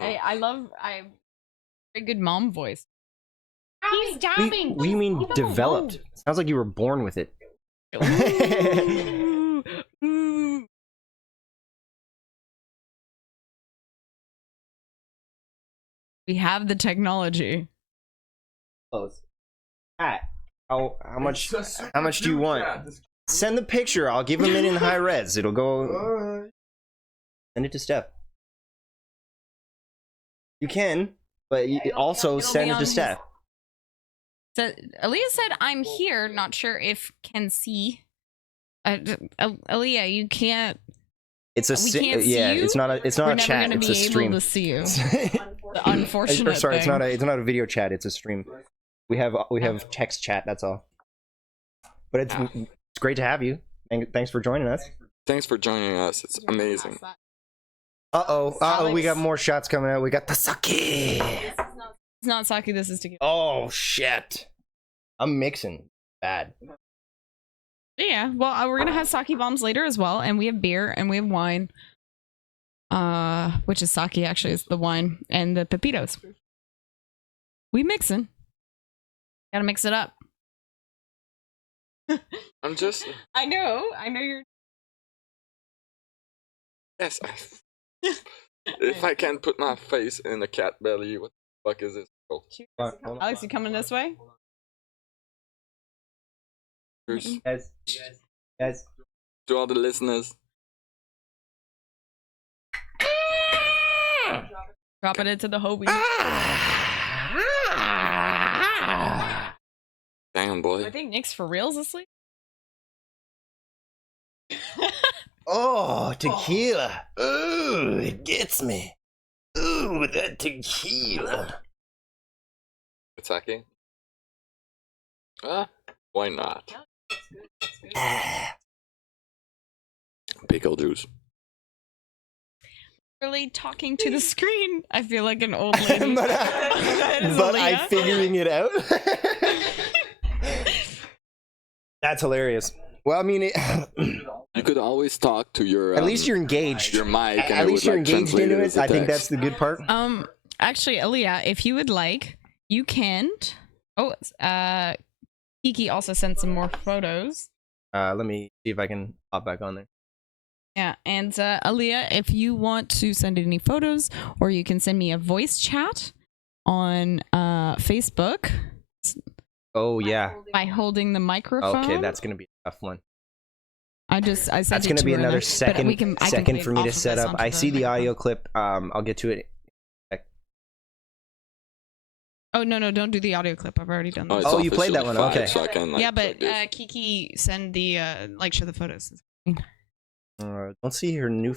I very good mom voice. He's dabbing. What do you mean Leave him developed? alone. Sounds like you were born with it. Ooh, ooh. We have the technology. Pat, how much do you want? Send the picture. I'll give him it in high res. It'll go. Send it to Steph. You can, but you also it'll send be it on to his- Steph. So Aaliyah said, "I'm here." Not sure if can see. Aaliyah, you can't. It's a We can't see yeah. you? It's not a We're a never chat. gonna It's be a stream. able to see you. The unfortunate Or sorry, thing. it's not a video chat. It's a stream. We have text chat. That's all. But it's great to have you. Thanks for joining us. Thanks for joining us. It's amazing. We got more shots coming out. We got the sake. It's not sake. This is tequila. Oh shit! I'm mixing bad. Yeah. Well, we're gonna have sake bombs later as well, and we have beer and we have wine. Which is sake actually is the wine and the pepitos. We mixing. Gotta mix it up. I'm just I know you're. yes. If I can put my face in a cat belly, what the fuck is this? Oh, Alex, you coming this way? cheers. Yes. To all the listeners. Drop it into the Hobie. Damn, boy. I think Nick's for reals asleep. Oh, tequila. Ooh, it gets me. Ooh, that tequila. It's sake. Why not? Pickle juice. Really talking to the screen. I feel like an old lady. but I'm Aaliyah. figuring it out. That's hilarious. Well, I mean, You could always talk to your. at least you're engaged. your mic. And At it least would, you're like, engaged translate into as it. a I think text. that's the good part. Actually, Aaliyah, if you would like, you can. Oh, Kiki also sent some more photos. Let me see if I can hop back on there. Yeah, and Aaliyah, if you want to send any photos, or you can send me a voice chat on Facebook Oh yeah. by holding the microphone. Okay, that's gonna be a tough one. I sent That's it gonna to be her in another there, but I can second play for it me off to of set this up. onto I see the microphone. audio clip. I'll get to it. Oh no, don't do the audio clip. I've already done that. It's Oh, you played that officially one, 5, okay. So I can, like, Yeah, play but this. Kiki, send the show the photos. Don't see her new.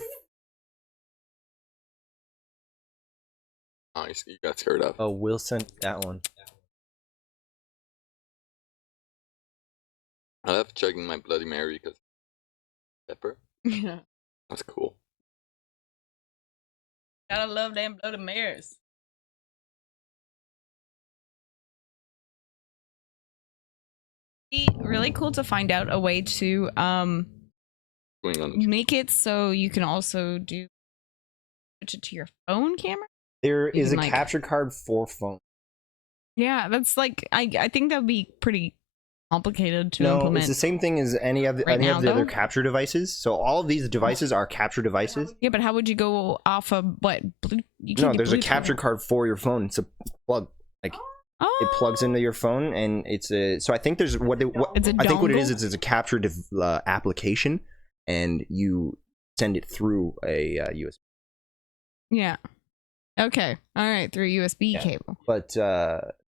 Oh, you got scared up. Oh, Will sent that one. I love chugging my Bloody Mary because pepper. Yeah, That's cool. gotta love them Bloody Marys. Really cool to find out a way to Going on. make it so you can also switch it to your phone camera. There You is a can, like- capture card for phone. Yeah, that's like I think that would be pretty complicated to No, implement. it's the same thing as any of the, Right now, other though? capture devices. So all of these devices are capture devices. Yeah, but how would you go off of what? You No, can't get there's a Bluetooth. capture card for your phone. It's a plug. Like Oh, It plugs into your phone, and it's a. So I think there's It's a I think what it dongle? is it's a captured application, and you send it through a USB. yeah. Okay. All right. Through a USB Yeah. cable. But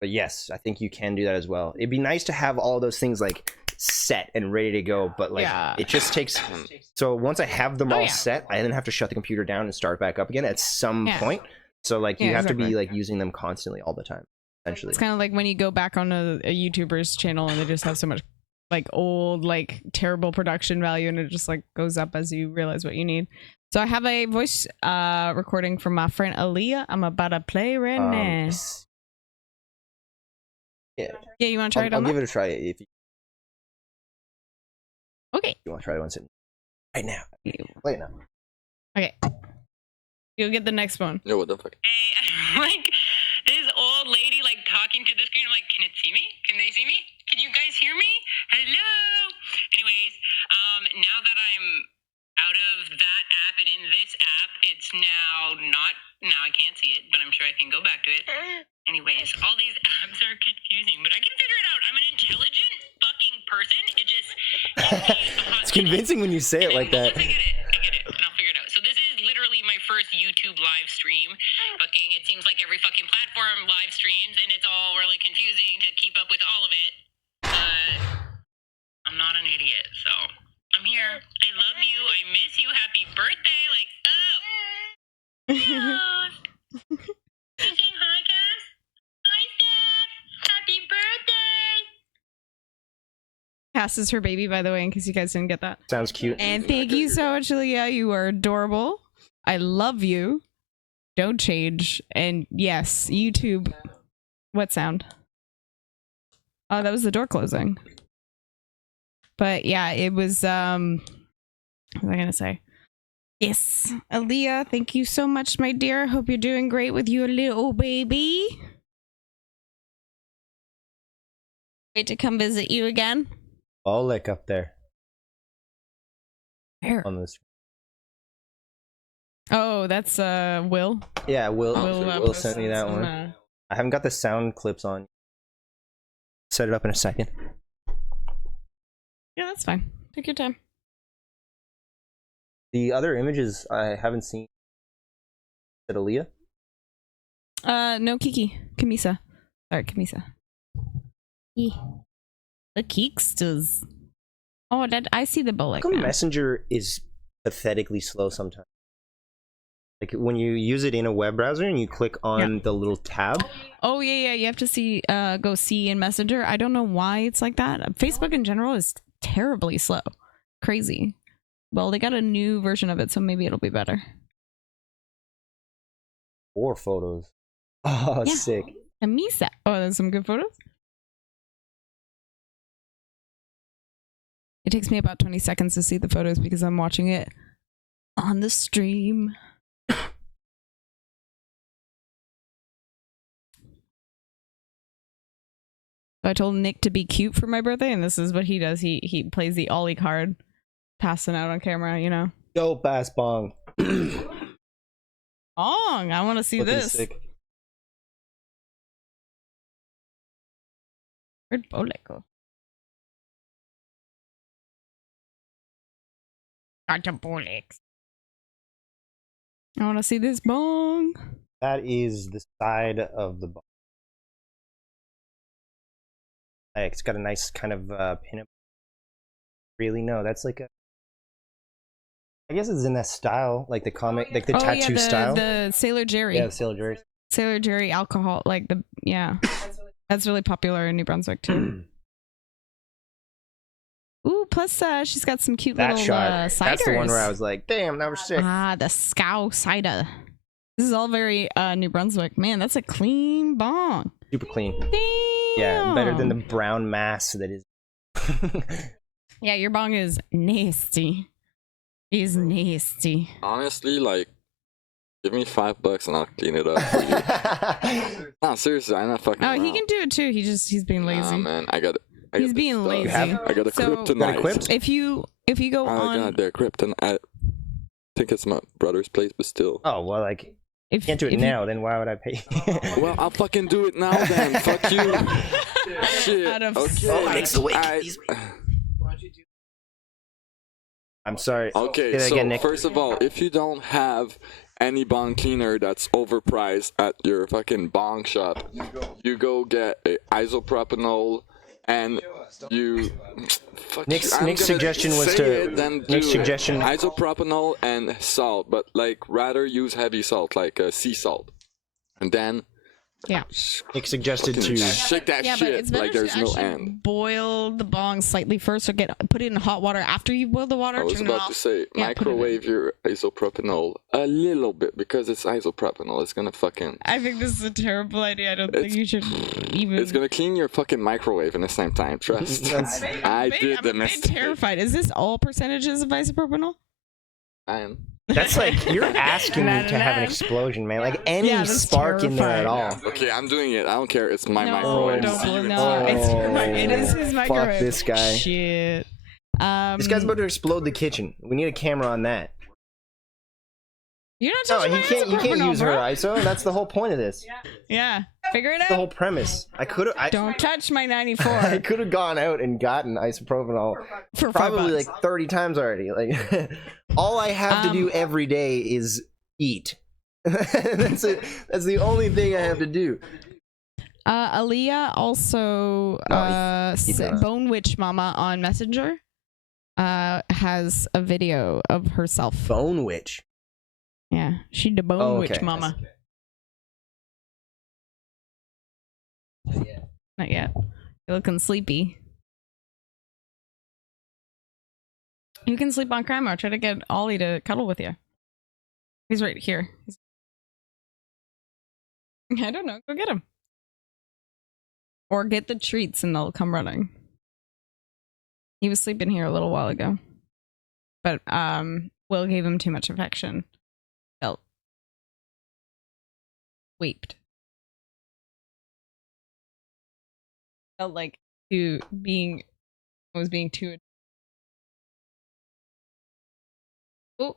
yes, I think you can do that as well. It'd be nice to have all those things like set and ready to go, but like Yeah. it just takes. So once I have them Oh, all yeah. set, I then have to shut the computer down and start back up again at some Yeah. point. So like you Yeah, have to be exactly. like using them constantly all the time, essentially. It's kind of like when you go back on a YouTuber's channel and they just have so much like old, like terrible production value, and it just like goes up as you realize what you need. So I have a voice recording from my friend Aaliyah. I'm about to play right now. s- Yeah, Yeah, you want to try it I'll on give that? it a try if Okay. you want to try it once right now. Play it now. Okay. You'll get the next one. Yo, what the fuck? Hey, like this old lady like talking to the screen. I'm like, can it see me? Can they see me? Can you guys hear me? Hello. Anyways, now that I'm out of that app and in this app, it's now I can't see it, but I'm sure I can go back to it. Anyways, all these apps are confusing, but I can figure it out. I'm an intelligent fucking person. It just It's convincing when you say it like that. I get it, and I'll figure it out. So this is literally my first YouTube live stream. Fucking, it seems like every fucking platform live streams, and it's all really confusing to keep up with all of it. But I'm not an idiot, so I'm here. I love you. I miss you. Happy birthday. Like, oh. Yes. You saying hi, Cass? Hi, Steph. Happy birthday. Cass is her baby, by the way, in case you guys didn't get that. Sounds cute. And thank you so much, Leah. You are adorable. I love you. Don't change. And yes, YouTube. What sound? Oh, that was the door closing. But yeah, it was what was I gonna say? Yes. Aaliyah, thank you so much, my dear. Hope you're doing great with your little baby. Wait to come visit you again. All like up there Where? on this. Oh, that's Will. Yeah, Will Will sent me that posted one. some, I haven't got the sound clips on. Set it up in a second. Yeah, that's fine. Take your time. The other images I haven't seen. Is it Aaliyah? No, Kamisa. Sorry, Kamisa. The Keeksters. Oh, that I see the bullet. How come Messenger is pathetically slow sometimes? Like when you use it in a web browser and you click on the little tab. Oh yeah. You have to see, go see in Messenger. I don't know why it's like that. Facebook in general is terribly slow. Crazy. Well, they got a new version of it, so maybe it'll be better. 4 photos. Oh, Yeah. sick. Kamisa. Oh, there's some good photos. It takes me about 20 seconds to see the photos because I'm watching it on the stream. I told Nick to be cute for my birthday, and this is what he does. He plays the Ollie card, passing out on camera, you know. Dope ass bong. I want to see Looking this. sick. Where'd Bolek go? Gotcha, Bolex. I want to see this bong. That is the side of the bong. Like, it's got a nice kind of pinup. Really, no, that's like a. I guess it's in that style, like the comic, like the tattoo style. The Sailor Jerry. Yeah, Sailor Jerry. Sailor Jerry alcohol, like the that's really popular in New Brunswick too. Ooh, plus she's got some cute That little shot. ciders. That's the one where I was like, damn, that was sick. Ah, the Scow cider. This is all very New Brunswick. Man, that's a clean bong. Super clean. Damn. Yeah, better than the brown mass that is. Yeah, your bong is nasty. Is nasty. Honestly, like, give me $5 and I'll clean it up for you. No, seriously, I'm not fucking Oh, around. he can do it too. He's being lazy. Nah, man, I got it. He's being lazy. I got a So- kryptonite. Got equipped? If you go I on, got their kryptonite. I think it's my brother's place, but still. Oh well, like If Can't do it if now, then why would I pay? Well, I'll fucking do it now then. Fuck you. Shit. Out of Okay. Oh, Nick's awake. I'm sorry. Okay, Say that so again, Nick. first of all, if you don't have any bong cleaner that's overpriced at your fucking bong shop, you go get a isopropanol and you. Fuck Nick's you, I'm Nick's gonna suggestion was say to it, then Nick's do it. suggestion. Isopropanol and salt, but like rather use heavy salt, like sea salt, and then Yeah. Nick suggested fucking to. shake that Yeah, but shit it's better like there's to no actually end. boil the bong slightly first, or put it in hot water after you boil the water. I was turn it about off. to say, Yeah, put it in. microwave your isopropanol a little bit because it's isopropanol. It's gonna fucking. I think this is a terrible idea. I don't think It's- you should even. It's gonna clean your fucking microwave in the same time. Trust. That's- I did the I'm mistake. terrified. Is this all percentages of isopropanol? I am. That's like you're asking me to have an explosion, man. Like any Yeah, that's spark in there at all. Okay, I'm doing it. I don't care. It's my No, microwave. don't See blow. you No, inside. it's your it is his Fuck microwave. this guy. Shit. This guy's about to explode the kitchen. We need a camera on that. You're not No, touching he my can't. You can't isopropanol, use her bro. ISO. That's the whole point of this. Yeah, figure it The out. whole premise. I could have. Don't touch my 94 I could have gone out and gotten isopropanol for probably $5. like 30 times already. Like all I have to do every day is eat. That's it. That's the only thing I have to do. Aaliyah also keep it on. Bone Witch Mama on Messenger has a video of herself. Bone witch. Yeah, she the Bone Oh, Witch okay. Mama. Not yet. You're looking sleepy. You can sleep on camera. Try to get Ollie to cuddle with you. He's right here. I don't know. Go get him. Or get the treats and they'll come running. He was sleeping here a little while ago. But Will gave him too much affection. Felt weeped. Felt like was being too. Oh.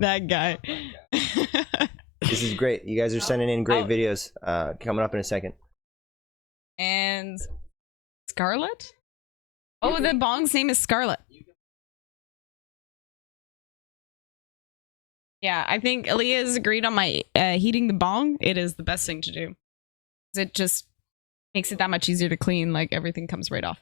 That guy. This is great. You guys are sending in great Oh. videos. Coming up in a second. And Scarlet? Oh, the bong's name is Scarlet. Yeah, I think Aaliyah has agreed on my heating the bong. It is the best thing to do. It just makes it that much easier to clean. Like everything comes right off.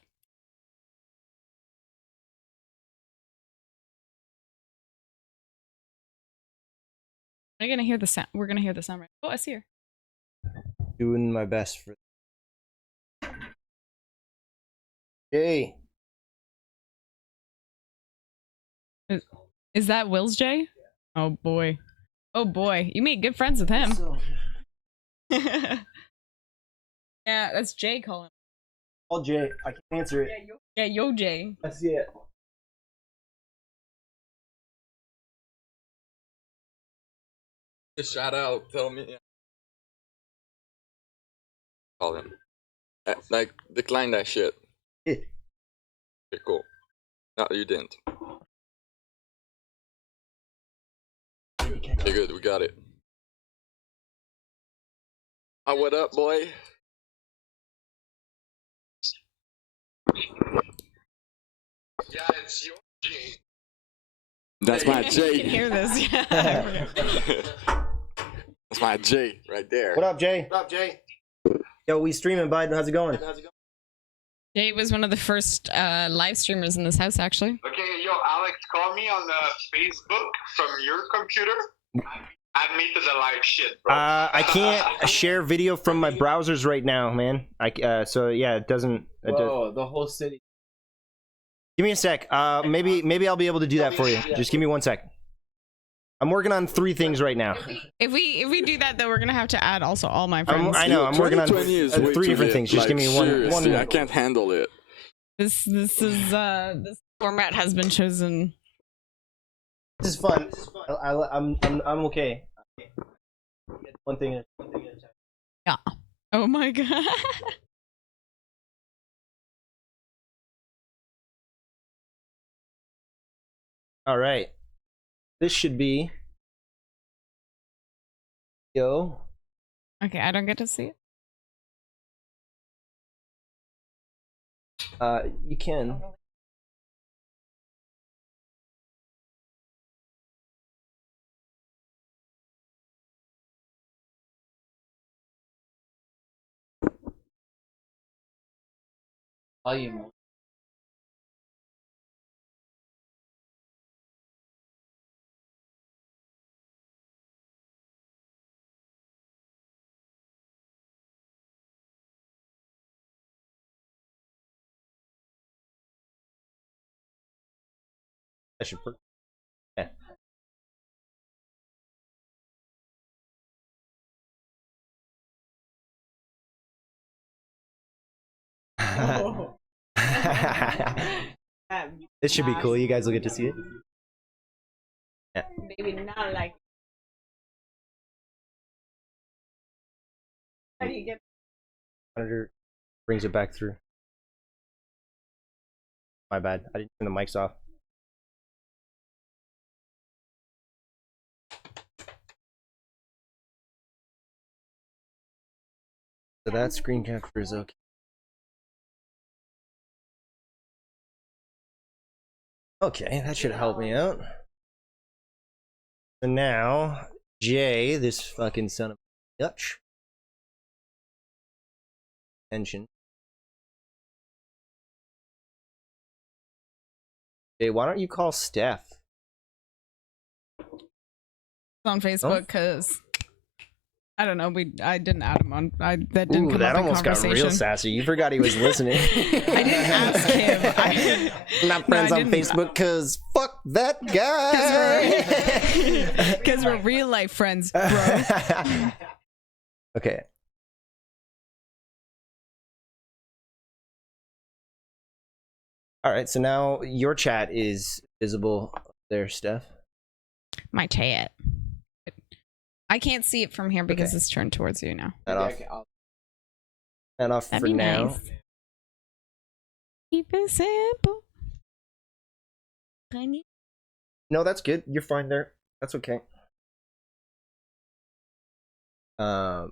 We're gonna hear the sound. We're gonna hear the sound right. Oh, I see her. Doing my best for. Hey. Is that Will's Jay? Oh boy. Oh boy. You made good friends with him. Yeah, that's Jay calling. Call Jay. I can't answer it. Yeah, yo Jay. I see it. Shout out. Tell me. Call him. Like decline that shit. Yeah. Okay, cool. No, you didn't. Okay, good. We got it. Oh, what up, boy? Yeah, it's your J. That's my You can J. hear this. Yeah. That's my J right there. What up, Jay? What up, Jay? Yo, we streaming, bud. How's it going? Jay was one of the first live streamers in this house, actually. Okay, yo, Alex, call me on Facebook from your computer. Add me to the live shit, bro. I can't share video from my browsers right now, man. So yeah, it doesn't. Whoa, the whole city. Give me a sec. Maybe I'll be able to do that for you. Just give me 1 sec. I'm working on 3 things right now. If we do that, though, we're gonna have to add also all my friends. I know. I'm working on 2020 is way 3 too different lit. things. Just Like, give me one. seriously, I can't handle it. This is this format has been chosen. This is fun. I'm okay. One thing at a time. Yeah. Oh my god. All right. This should be. Yo. Okay, I don't get to see it. You can. Volume. That should work. Yeah. This should be cool. You guys will get to see it. Yeah. Maybe not like. How do you get? Monitor brings it back through. My bad. I didn't turn the mics off. So that screen capture is okay. Okay, that should help me out. So now, Jay, this fucking son of a bitch. Attention. Jay, why don't you call Steph? On Facebook because I don't know. I didn't add him on. That didn't come that up in almost got conversation. real sassy. You forgot he was listening. I didn't ask him. Not friends on Facebook because fuck that guy. Because we're real life friends, bro. Okay. All right. So now your chat is visible there, Steph. My chat. I can't see it from here because Okay. it's turned towards you now. That off. That off That'd for be now. nice. Keep it simple. Honey. No, that's good. You're fine there. That's okay. I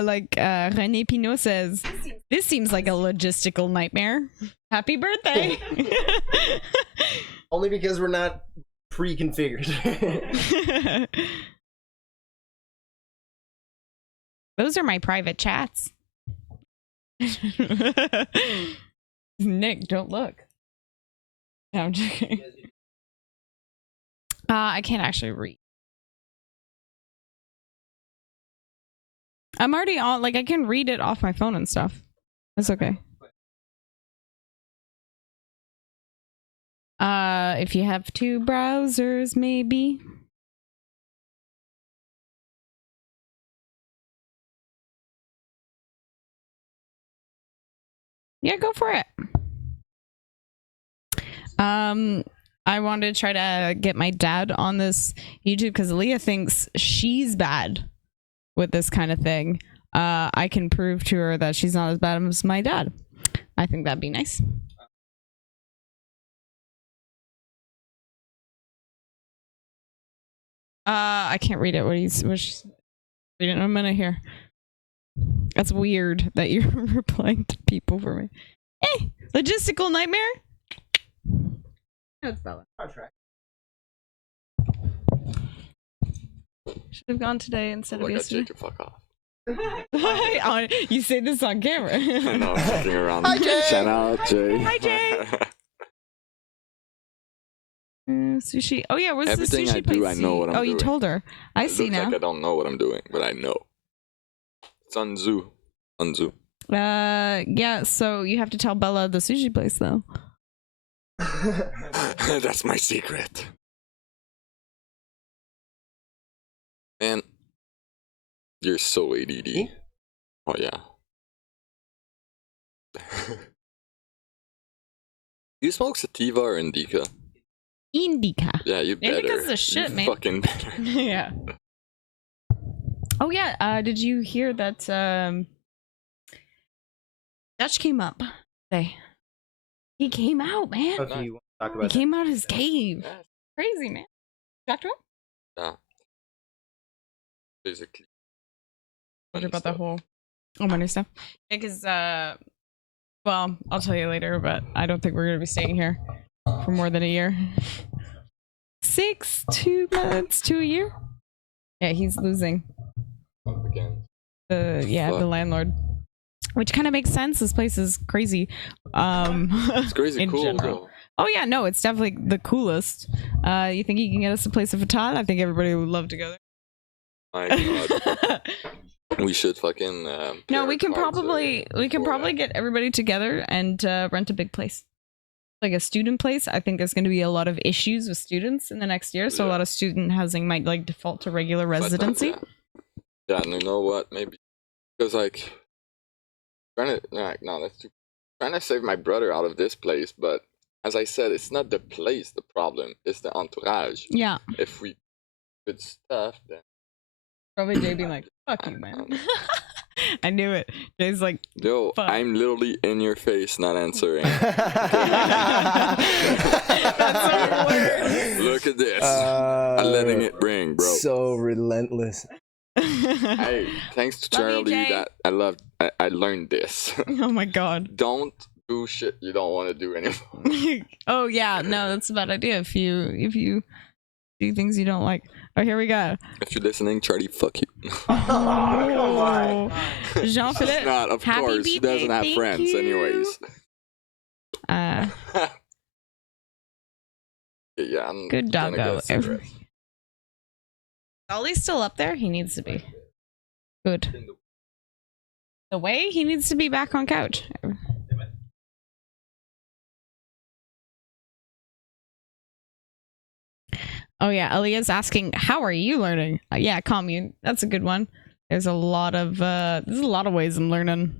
like René Pinot says, this seems like a logistical nightmare. Happy birthday. Only because we're not pre-configured. Those are my private chats. Nick, don't look. No, I'm joking. I can't actually read. I'm already on, like, I can read it off my phone and stuff. That's okay. If you have two browsers, maybe. Yeah, go for it. I wanted to try to get my dad on this YouTube because Leah thinks she's bad with this kind of thing. I can prove to her that she's not as bad as my dad. I think that'd be nice. I can't read it. What he's read it in a minute here. That's weird that you're replying to people for me. Hey, logistical nightmare. No, it's Bella. Contract. Should have gone today instead of Like I yesterday. Jake, fuck off. You say this on camera. I know, I'm fucking around. Hi, Jay. Shout out, Jay. Hi, Jay. Sushi. Oh yeah, where's Everything the sushi I do, place? I know what I'm Oh, you doing. told her. I It see looks now. like I don't know what I'm doing, but I know. It's on Zoo. On Zoo. Yeah. So you have to tell Bella the sushi place though. That's my secret. Man, you're so ADD. Me? Oh yeah. You smoke sativa or indica? Indica. Yeah, you better. Indica's the shit, you man. Fucking better. Yeah. Oh yeah, did you hear that Dutch came up today? He came out, man. Okay, you want to talk He about came out of his cave. Yeah. Crazy, man. Talk to him? Yeah. Basically. What funny about the stuff. whole money stuff? Yeah, because well, I'll tell you later, but I don't think we're gonna be staying here for more than a year. 2 months to a year. Yeah, he's losing Again. the landlord, which kind of makes sense. This place is crazy. It's crazy in cool general. though. Oh yeah, no, it's definitely the coolest. You think you can get us a place of Fatale? I think everybody would love to go there. My God. We should fucking No, play we our can cards, probably before get everybody together and rent a big place, like a student place. I think there's going to be a lot of issues with students in the next year, so a Yeah. lot of student housing might like default to regular that. residency. Yeah, and you know what? Maybe because like trying to no, that's too trying to save my brother out of this place, but as I said, it's not the place the problem; it's the entourage. Yeah, If we good stuff, then probably Jay being like, "Fuck you, man." I knew it. Jay's like, yo, Fuck. I'm literally in your face, not answering. That's Look at this. I'm letting it bring, bro. So relentless. Hey, thanks to Love you, Charlie, Jay. that I learned this. Oh my god. Don't do shit you don't want to do anymore. Oh yeah, no, that's a bad idea. If you do things you don't like. Oh, here we go. If you're listening, Charlie, fuck you. Oh, Jean She's Philippe. not, of happy course. She doesn't birthday, have thank friends, you. anyways. Uh, Yeah, I'm good gonna doggo. get cigarettes. Ollie's still up there. He needs to be. Good. The way he needs to be back on couch. Oh yeah, Aaliyah's asking, "How are you learning?" Yeah, commune. That's a good one. There's a lot of ways I'm learning.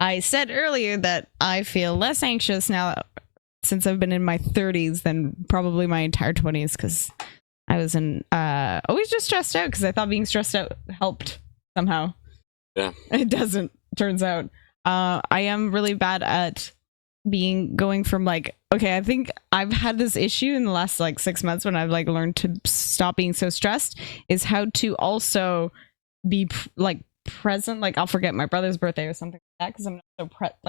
I said earlier that I feel less anxious now since I've been in my 30s than probably my entire 20s because I was in always just stressed out because I thought being stressed out helped somehow. Yeah. It doesn't, turns out. I am really bad at going from like, okay, I think I've had this issue in the last like 6 months when I've like learned to stop being so stressed, is how to also be like present. Like I'll forget my brother's birthday or something like that because I'm not so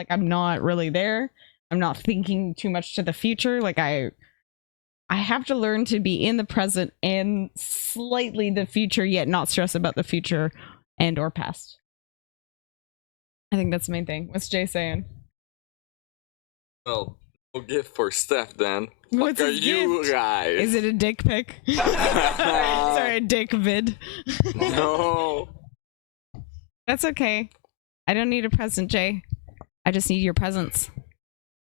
I'm not really there. I'm not thinking too much to the future. Like I have to learn to be in the present and slightly the future, yet not stress about the future and or past. I think that's the main thing. What's Jay saying? Well, no gift for Steph then. What's Fuck are his you gift? guys? Is it a dick pic? Sorry, a dick vid. No. That's okay. I don't need a present, Jay. I just need your presence.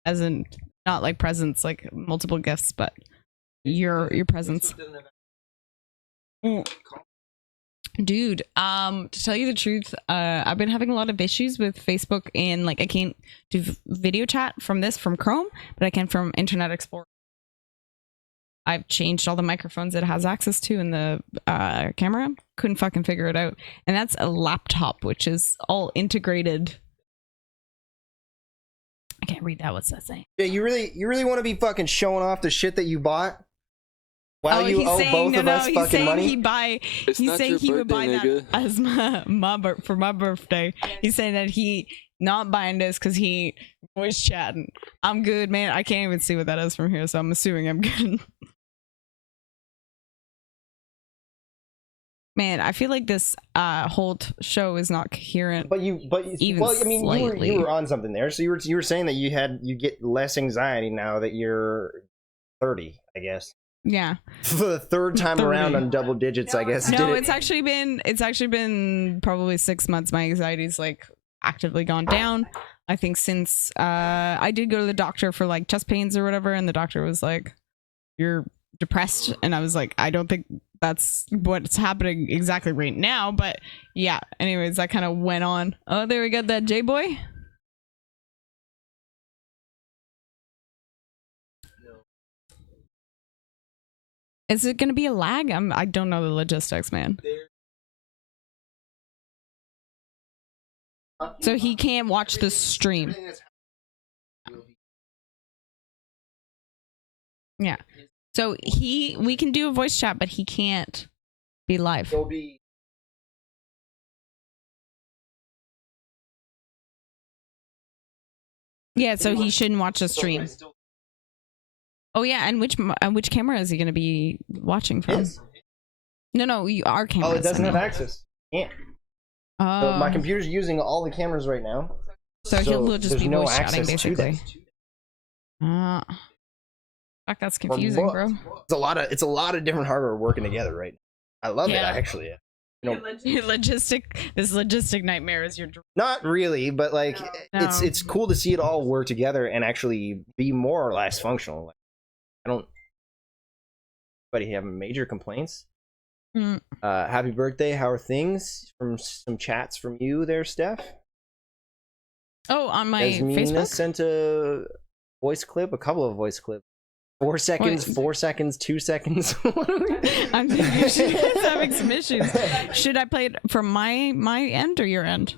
As in, not like presents, like multiple gifts, but your presence. Dude, to tell you the truth, I've been having a lot of issues with Facebook and like I can't do video chat from Chrome, but I can from Internet Explorer. I've changed all the microphones it has access to in the camera. Couldn't fucking figure it out. And that's a laptop, which is all integrated. I can't read that. What's that saying? Yeah, you really want to be fucking showing off the shit that you bought? While you he's owe saying, both of us he's fucking saying money? It's he's not saying your he would buy birthday, that as for my birthday. He's saying that he not buying this because he was chatting. I'm good, man. I can't even see what that is from here, so I'm assuming I'm good. Man, I feel like this whole show is not coherent. Even well, I mean, you were on something there. So you were saying that you get less anxiety now that you're 30, I guess. Yeah. For the third time 30. around on double digits, I guess. No, it's actually been probably 6 months. My anxiety's like actively gone down. I think since I did go to the doctor for like chest pains or whatever, and the doctor was like, "You're depressed," and I was like, "I don't think that's what's happening exactly right now," but yeah. Anyways, that kind of went on. Oh, there we got that J boy. Is it gonna be a lag? I don't know the logistics, man. So he can't watch the stream. Yeah. So we can do a voice chat, but he can't be live. Yeah, so he shouldn't watch the stream. Oh yeah, and which camera is he going to be watching from? No, our camera. Oh, it doesn't have access. Can't. So my computer's using all the cameras right now. So he'll just be no voice chatting, access to basically. Fuck, that's confusing, bro. It's a lot of different hardware working together, right? I love it, actually. You know, this logistic nightmare is your dream. not really, but like it's cool to see it all work together and actually be more or less functional. Like, I don't. Anybody have major complaints? Happy birthday! How are things? From some chats from you there, Steph. Oh, on my Yasmina Facebook. Sent a voice clip, a couple of voice clips. 4 seconds, 4 seconds, 2 seconds. I'm thinking she's having some issues. Should I play it from my end or your end?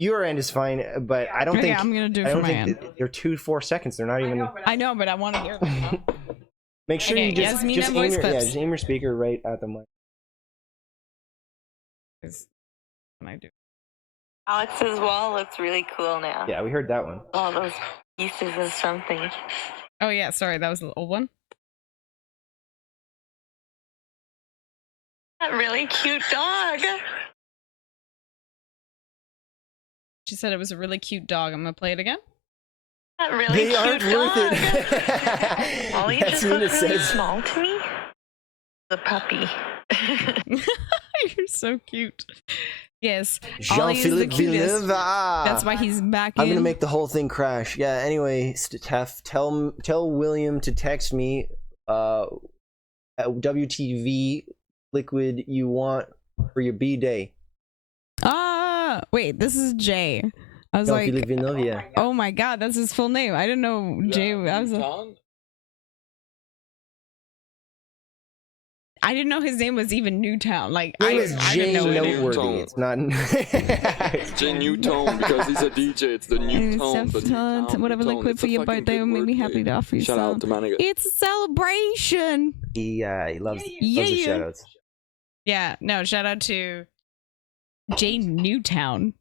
Your end is fine, but I don't think I'm gonna do it from my end. They're 4 seconds. They're not even. I know, but I want to hear them. Make sure you just aim just aim your speaker right at the mic. Can I do? Alex's wall looks really cool now. Yeah, we heard that one. All those pieces of something. Oh yeah, sorry, that was the old one. That really cute dog. She said it was a really cute dog. I'm gonna play it again. That really They aren't cute worth dog. it. Ollie That's just what looked it really says. small to me. The puppy. You're so cute. Yes, Ollie is the Jean-Philippe cutest. Villeneuve. That's why he's back I'm in. gonna make the whole thing crash. Yeah. Anyway, Steph, tell William to text me at WTV liquid you want for your B day. Wait, this is Jay. I was Jean-Philippe like, Villeneuve, yeah. oh my god, that's his full name. I didn't know Jay. I didn't know his name was even Newtown. Like Name I is didn't know. Noteworthy. It's not. It's Jay Newton because he's a DJ. It's the Newton. Whatever liquid for your birthday will make me happy to offer you Shout some. out to Maniga. It's a celebration. He loves the Yeah. shoutouts. Yeah, no, shout out to Jay Newtown.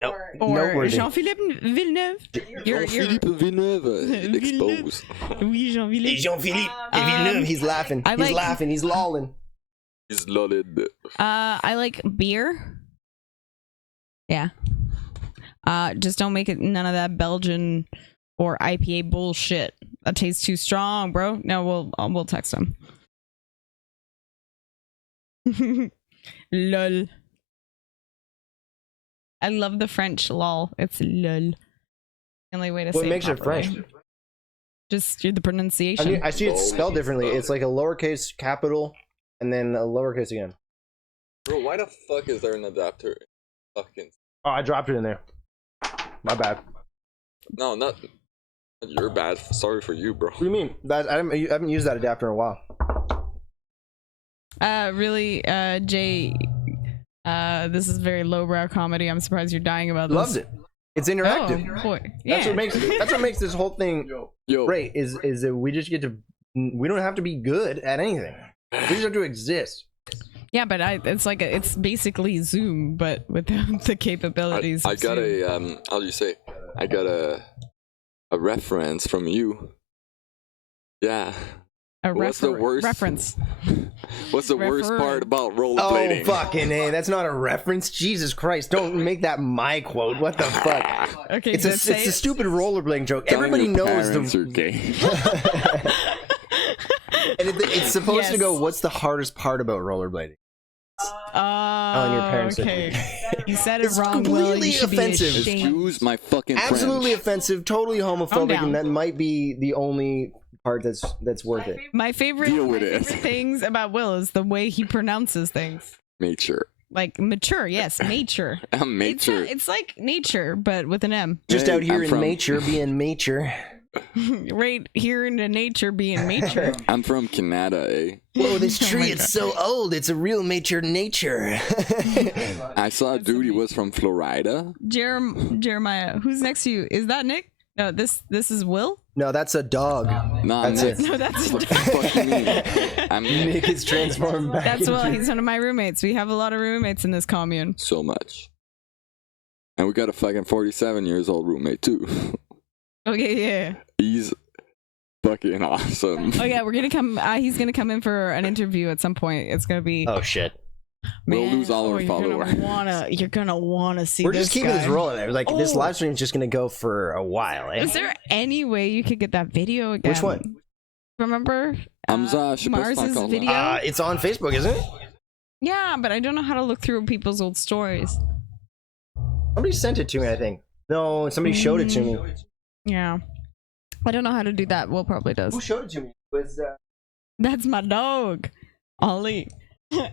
Or Noteworthy. Jean-Philippe Villeneuve. Jean-Philippe Villeneuve. Exposed. Oui, Jean-Philippe. Jean-Philippe Villeneuve. He's laughing. He's laughing. He's lolling. He's loaded. I like beer. Yeah. Just don't make it none of that Belgian or IPA bullshit. That tastes too strong, bro. No, we'll text him. Lol. I love the French lol. It's lol. The only way to say What makes it properly. French? Just the pronunciation. I see it spelled differently. It's like a lowercase capital and then a lowercase again. Bro, why the fuck is there an adapter? Fucking. Oh, I dropped it in there. My bad. No, not your bad. Sorry for you, bro. What do you mean? I haven't used that adapter in a while. Really, Jay, this is very lowbrow comedy. I'm surprised you're dying about this. Loves it. It's interactive. Oh, boy. Yeah. That's what makes this whole thing great. Is that we just get to. We don't have to be good at anything. We just have to exist. Yeah, but it's like it's basically Zoom, but without the capabilities. I of got Zoom. a how do you say? I got a reference from you. Yeah. What's the worst reference? What's the worst part about Oh, rollerblading? fucking A. That's not a reference. Jesus Christ. Don't make that my quote. What the fuck? Okay, It's a stupid rollerblading joke. Everybody knows the. Are gay. And it's supposed to Yes. go, what's the hardest part about rollerblading? And your parents okay. You said it It's wrong. completely You should be offensive. ashamed. Excuse my fucking Absolutely French. offensive, totally homophobic, down. and that might be the only part that's worth it. My favorite Deal with it. things about Will is the way he pronounces things. Nature. Like mature, yes, nature. I'm nature. It's like nature, but with an M. Just Hey, out here I'm in from- nature, being nature. Right here in the nature being nature. I'm from Canada, eh? Whoa, this Oh tree, my it's so old. It's a real nature. I saw a dude, he was from Florida. Jeremiah, who's next to you? Is that Nick? No, this is Will. No, that's a dog. No, That's Nick. it. No, that's What the fuck you mean? I'm Nick is transformed back. that's Will. into- He's one of my roommates. We have a lot of roommates in this commune. so much. And we got a fucking 47 years old roommate too. Okay, yeah. He's fucking awesome. Oh yeah, we're gonna come. He's gonna come in for an interview at some point. It's gonna be. Oh shit. We'll Man, lose all our you're followers. You're gonna wanna see. We're this just keeping guy. this rolling. Like this Oh. live stream is just gonna go for a while. Eh? Is there any way you could get that video again? Which one? Remember Hamza, je sais pas si c'est Mars's encore là. video? It's on Facebook, isn't it? Yeah, but I don't know how to look through people's old stories. Somebody sent it to me, I think. No, somebody showed it to me. Yeah, I don't know how to do that. Will probably does. Who showed it to me? Was That's my dog, Ollie.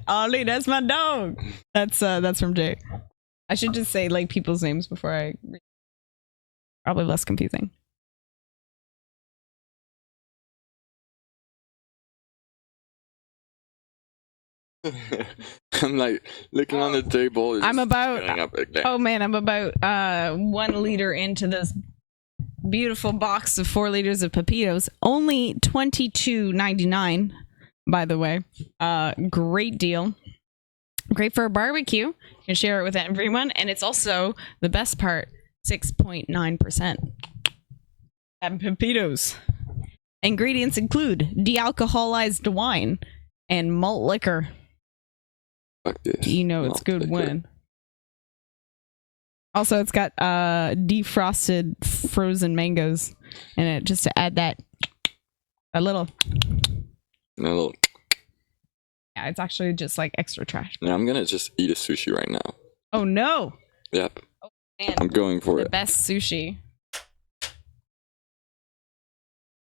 Ollie, that's my dog. That's from Jay. I should just say like people's names before I. Probably less confusing. I'm like looking on the table. I'm about. Up like that. Oh man, I'm about 1 liter into this beautiful box of 4 liters of Pepitos. Only $22.99, by the way. Great deal. Great for a barbecue. You can share it with everyone, and it's also the best part: 6.9%. And Pepitos. Ingredients include de-alcoholized wine and malt liquor. Fuck this. You know it's Malt good liquor. when. Also, it's got defrosted frozen mangoes in it, just to add that a little. And a little. Yeah, it's actually just like extra trash. Yeah, I'm gonna just eat a sushi right now. Oh no! Yep, Man, I'm going for the it. best sushi.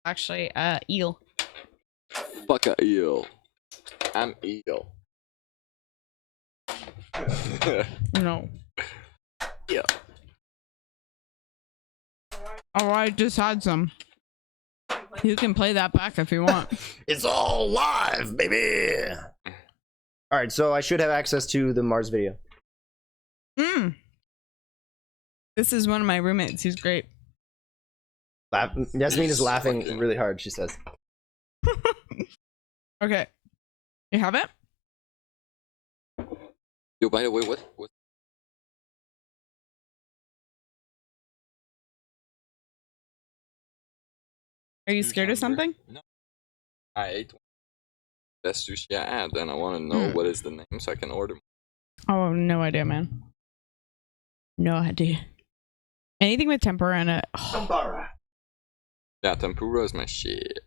Actually, eel. Fuck a eel. I'm eel. No. Yeah. Oh, I just had some. You can play that back if you want. It's all live, baby. All right, so I should have access to the Mars video. This is one of my roommates. He's great. Yasmin is laughing really hard. She says, Okay. You have it? Yo, by the way, what? Are you scared of something? No. I ate one. Best sushi I had, and I want to know what is the name so I can order. Oh, no idea, man. No idea. Anything with tempura in it. Oh, Yeah, tempura is my shit.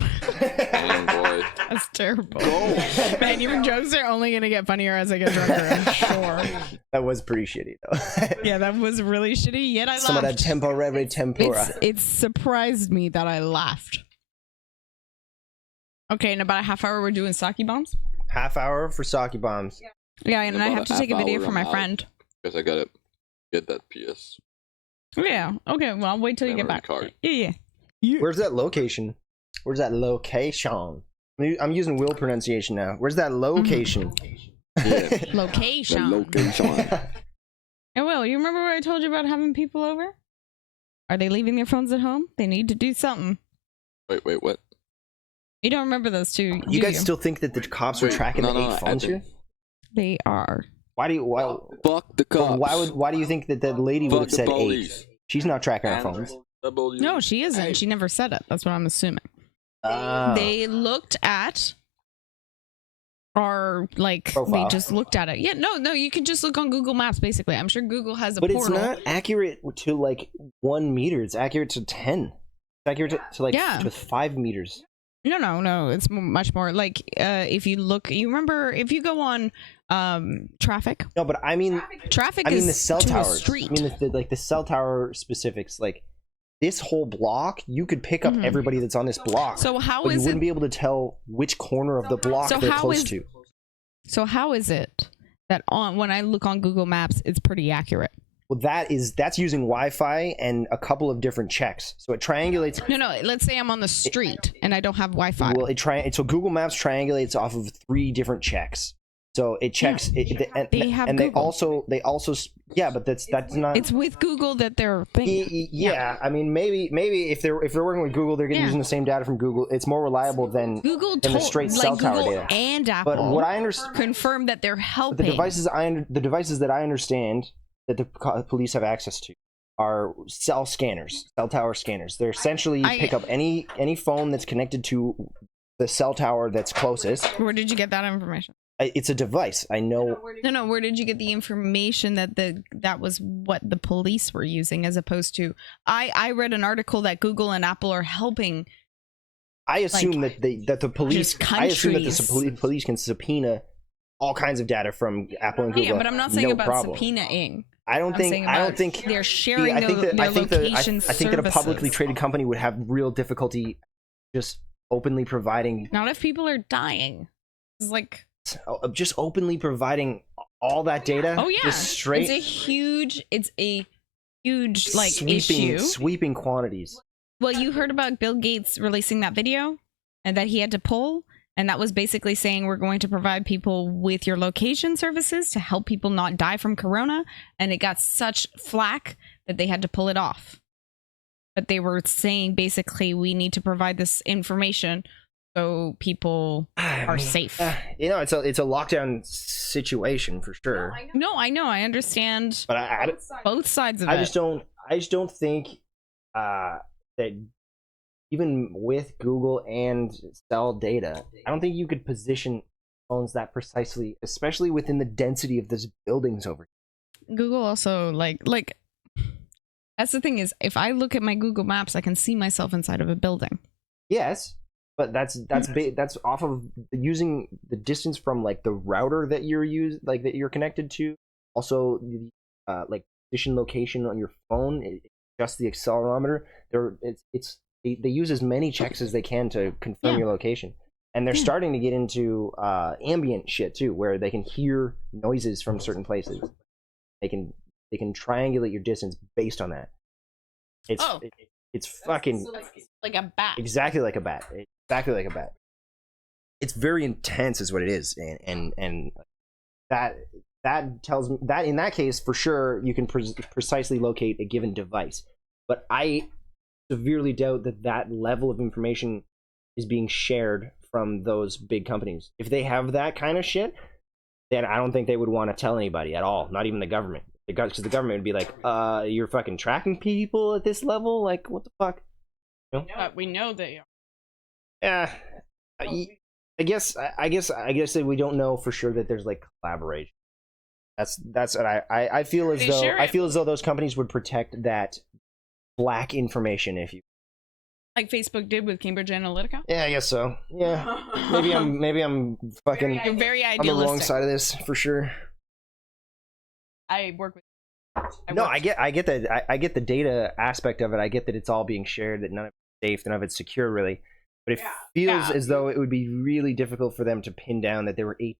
Damn, boy. that's terrible. Man, your jokes are only gonna get funnier as I get drunker, I'm sure. that was pretty shitty, though. Yeah, that was really shitty, yet I Some of that laughed. tempura. It surprised me that I laughed. Okay, in about a half hour, we're doing sake bombs. Half hour for sake bombs. Yeah, and I About have to a take a half video hour, for my I'm out. friend. Because I gotta get that PS. Yeah, okay, well, I'll wait till you get memory back. card. Yeah. Where's that location? Where's that location? I'm using Will pronunciation now. Where's that location? Yeah. The Location. location. Hey, Will, you remember what I told you about having people over? Are they leaving their phones at home? They need to do something. Wait, what? You don't remember those two, You do guys still think that the cops were Wait, tracking no, the no, 8 I phones here? didn't. They are. Why do you Fuck the cops. why do you think that that lady would Fuck have the said 8? police. She's not tracking our phones. No, she isn't. She never said it. That's what I'm assuming. Oh. They looked at our, like, Profile. they just looked at it. Yeah, no, you can just look on Google Maps, basically. I'm sure Google has a But portal. it's not accurate to like 1 meter. It's accurate to 10. It's accurate to like Yeah. to 5 meters. No. It's much more like if you look. You remember if you go on traffic. No, but I mean, Traffic I mean is the cell to a towers. street. I mean like the cell tower specifics. Like this whole block, you could pick up everybody that's on this block. So how but you is wouldn't it? be able to tell which corner of the block So they're how close is- to. So how is it that on when I look on Google Maps, it's pretty accurate. Well, that's using Wi-Fi and a couple of different checks. So it triangulates. No. Let's say I'm on the street and I don't have Wi-Fi. Well, so Google Maps triangulates off of 3 different checks. So it checks. They have and Google. they also yeah, but that's not. It's with Google that they're thinking. Yeah, I mean maybe if they're working with Google, they're using the same data from Google. It's more reliable than the straight cell tower Google data. and Apple. But what I understand confirm that they're helping. The devices that I understand that the police have access to are cell tower scanners. They're essentially pick up any phone that's connected to the cell tower that's closest. Where did you get that information? It's a device. I know. No. Where did you get the information that that was what the police were using, as opposed to? I read an article that Google and Apple are helping. I assume that the police. I assume that the police can subpoena all kinds of data from Apple and Google. Yeah, but I'm not saying about subpoenaing. I don't think they're sharing their location services. I think that a publicly traded company would have real difficulty just openly providing. Not if people are dying. It's like just openly providing all that data. Oh yeah, just straight. It's a huge like issue. Sweeping quantities. Well, you heard about Bill Gates releasing that video, and that he had to pull. And that was basically saying we're going to provide people with your location services to help people not die from corona. And it got such flack that they had to pull it off. But they were saying basically we need to provide this information so people are safe. It's a lockdown situation for sure. No, I know. I understand. But both sides of it. I just don't think that. Even with Google and cell data, I don't think you could position phones that precisely, especially within the density of these buildings over here. Google also like that's the thing is, if I look at my Google Maps, I can see myself inside of a building. Yes, but that's off of using the distance from like the router that that you're connected to. Also, the like position location on your phone, just the accelerometer. They use as many checks as they can to confirm your location. And they're starting to get into ambient shit too, where they can hear noises from certain places. They can triangulate your distance based on that. It's fucking like a bat. Exactly like a bat. It's very intense is what it is. And that tells me that in that case for sure you can precisely locate a given device. But I severely doubt that level of information is being shared from those big companies. If they have that kind of shit, then I don't think they would want to tell anybody at all, not even the government. Because the government would be like, you're fucking tracking people at this level? Like, what the fuck? You know? But we know they are. Yeah. I guess that we don't know for sure that there's like collaboration. That's what I feel as though I feel as though those companies would protect that black information, if you like Facebook did with Cambridge Analytica. Yeah, I guess so. Yeah, maybe I'm fucking. You're very idealistic. On the wrong side of this for sure. I work with. I get that. I get the data aspect of it. I get that it's all being shared. That none of it's safe. None of it's secure, really. But it feels as though it would be really difficult for them to pin down that there were 8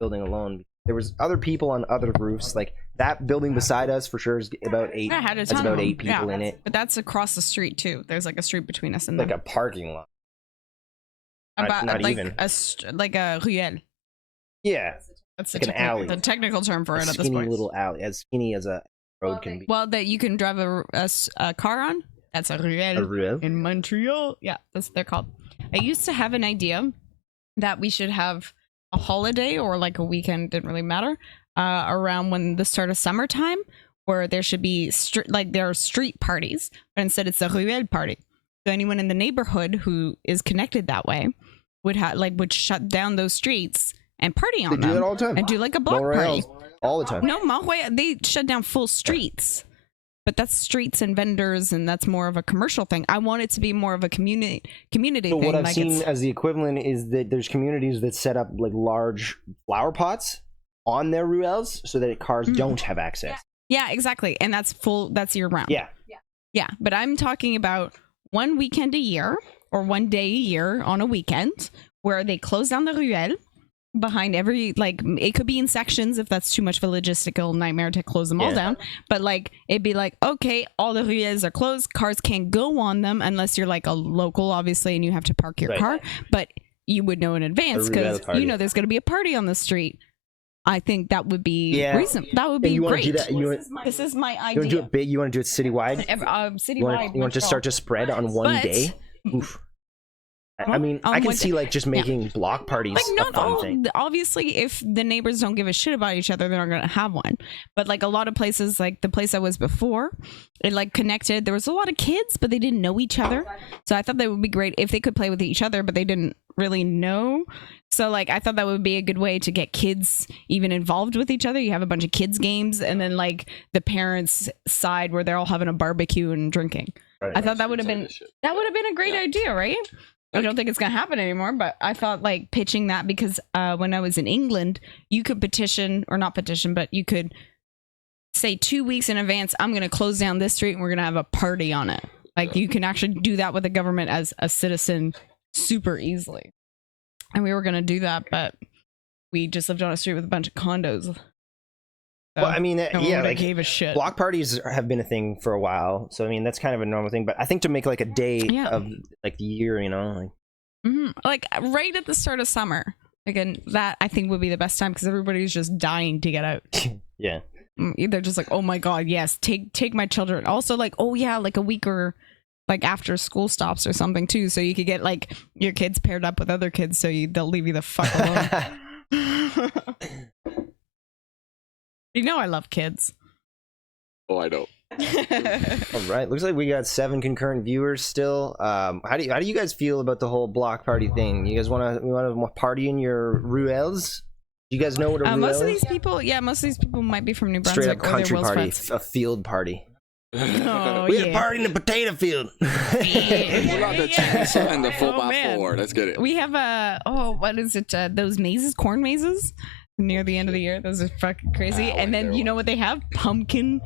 building alone. There was other people on other roofs, like that building beside us for sure is about 8. That's about 8 people in it. But that's across the street too. There's like a street between us and like a parking lot. About not like even like a ruelle. Yeah, that's like an alley. The technical term for it at this skinny point. Little alley, as skinny as a road can be. Well, that you can drive a car on. That's a ruelle. A ruelle in Montreal. Yeah, that's what they're called. I used to have an idea that we should have a holiday or like a weekend, didn't really matter, around when the start of summertime, where there should be there are street parties, but instead it's a ruelle party. So anyone in the neighborhood who is connected that way would shut down those streets and party on them. They do it all the time. And do like a block party all the time. No, Montreal, they shut down full streets. But that's streets and vendors, and that's more of a commercial thing. I want it to be more of a community thing. So what I've seen as the equivalent is that there's communities that set up like large flower pots on their ruelles so that cars don't have access. Yeah, exactly. And that's year round. Yeah. But I'm talking about one weekend a year or one day a year on a weekend where they close down the ruelle behind every, like, it could be in sections if that's too much of a logistical nightmare to close them all Yeah. down, but like it'd be like, okay, all the ruelles are closed, cars can't go on them unless you're like a local, obviously, and you have to park your Right. car, but you would know in advance because ruelle party. you know there's going to be a party on the street. I think that would be Yeah. reasonable. That would And be you wanna great. do that- you wanna- This is my You want to do idea. it big? You want to do it citywide? Citywide. You want to start to spread on one But- day? Oof. I mean, On I can one see day. like just making block parties Like, a not fun all, thing. obviously, if the neighbors don't give a shit about each other, they're not gonna have one. But like a lot of places, like the place I was before, it like connected. There was a lot of kids, but they didn't know each other. So I thought that would be great if they could play with each other, but they didn't really know. So like I thought that would be a good way to get kids even involved with each other. You have a bunch of kids games, and then like the parents' side where they're all having a barbecue and drinking. I thought that would have been a great idea, right? I don't think it's gonna happen anymore, but I thought like pitching that because when I was in England, you could petition or not petition, but you could say 2 weeks in advance, I'm gonna close down this street and we're gonna have a party on it. Like you can actually do that with the government as a citizen super easily. And we were gonna do that, but we just lived on a street with a bunch of condos. So Well, I mean, no one yeah, would've like gave a shit. block parties have been a thing for a while, so I mean that's kind of a normal thing. But I think to make like a day Yeah. of like the year, you know, like Like right at the start of summer. Again, that I think would be the best time because everybody's just dying to get out. yeah, They're just like, oh my god, yes, take my children. Also, like, oh yeah, like a week or like after school stops or something too, so you could get like your kids paired up with other kids, so they'll leave you the fuck alone. You know I love kids. Oh, I know. all right. Looks like we got 7 concurrent viewers still. How do you guys feel about the whole block party thing? You guys want to party in your ruelles? Do you guys know what a ruelle Most of is? these people might be from New Brunswick. Straight up or they're country Will's party, friends. a field party. Oh, We had a yeah. party in the potato field. Pull out the chainsaw and the 4x4. man. Let's get it. We have what is it? Those mazes, corn mazes, near the end of the year. Those are fucking crazy. And then you know what they have? Pumpkin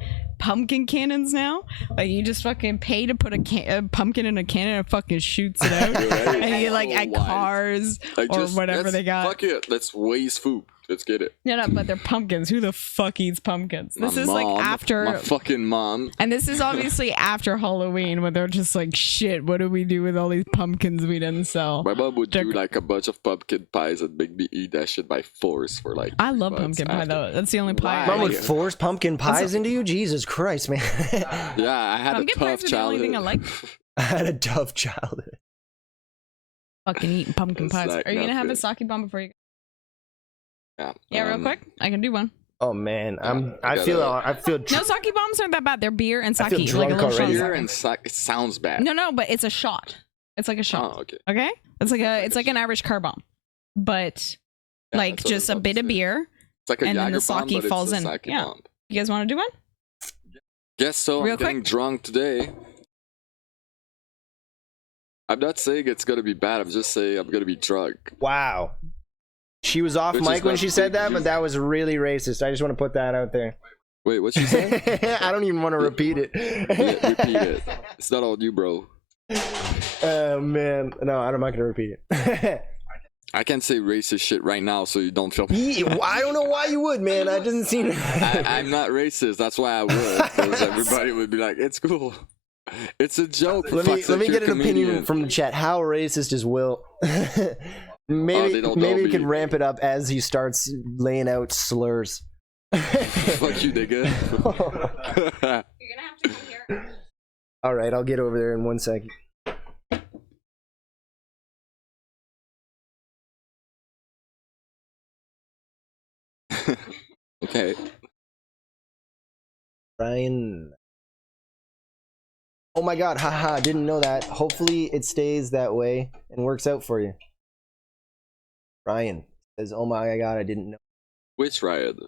cannons now. Like you just fucking pay to put a pumpkin in a cannon and it fucking shoots it out. And you like at cars Like, or just- whatever let's- they got. Fuck it. Let's waste food. Let's get it. No, but they're pumpkins. Who the fuck eats pumpkins? This My is like mom, after. my fucking mom. And this is obviously after Halloween when they're just like, shit, what do we do with all these pumpkins we didn't sell? My mom would do like a bunch of pumpkin pies and make me eat that shit by force for like. I love 3 months pumpkin pie after. though. That's the only pie. Why? I Mom would like. force pumpkin pies into you? Jesus Christ, man. Yeah, I had Pumpkin a pies tough are the only thing childhood. I like. I had a tough childhood. Fucking eating pumpkin It's pies. like Are you gonna have a nothing. sake bomb before you go? Yeah, Yeah, real quick. I can do one. Oh man, I I feel No, sake bombs aren't that bad. They're beer and I sake. feel Like a drunk little shot already. of Beer sake. and sack. It sounds bad. No, but it's a shot. It's like a shot. Oh, okay. Okay? It's like an Irish car bomb. But Yeah, like that's what I just was a about bit to of say. beer. It's like a and then the Jager bomb, sake but falls it's a in. sake Yeah. bomb. You guys want to do one? Guess so. Real I'm getting quick. drunk today. I'm not saying it's gonna be bad. I'm just saying I'm gonna be drunk. Wow. She was off Which is mic when not she said that, big but that was really racist. I just want to put that out there. Wait, what you say? I don't even want to repeat it. Yeah, repeat it. It's not on you, bro. Oh man, no, I'm not gonna repeat it. I can say racist shit right now, so you don't feel. I don't know why you would, man. I doesn't seem. I'm not racist. That's why I would, because everybody would be like, "It's cool. It's a joke." Let me get an opinion from the chat. How racist is Will? maybe they don't know maybe we me. can ramp it up as he starts laying out slurs. Fuck you, nigga. You're gonna have to come here. All right, I'll get over there in 1 second. Okay. Ryan. Oh my god, haha, didn't know that. Hopefully it stays that way and works out for you. Ryan says, oh my god, I didn't know. Which Ryan?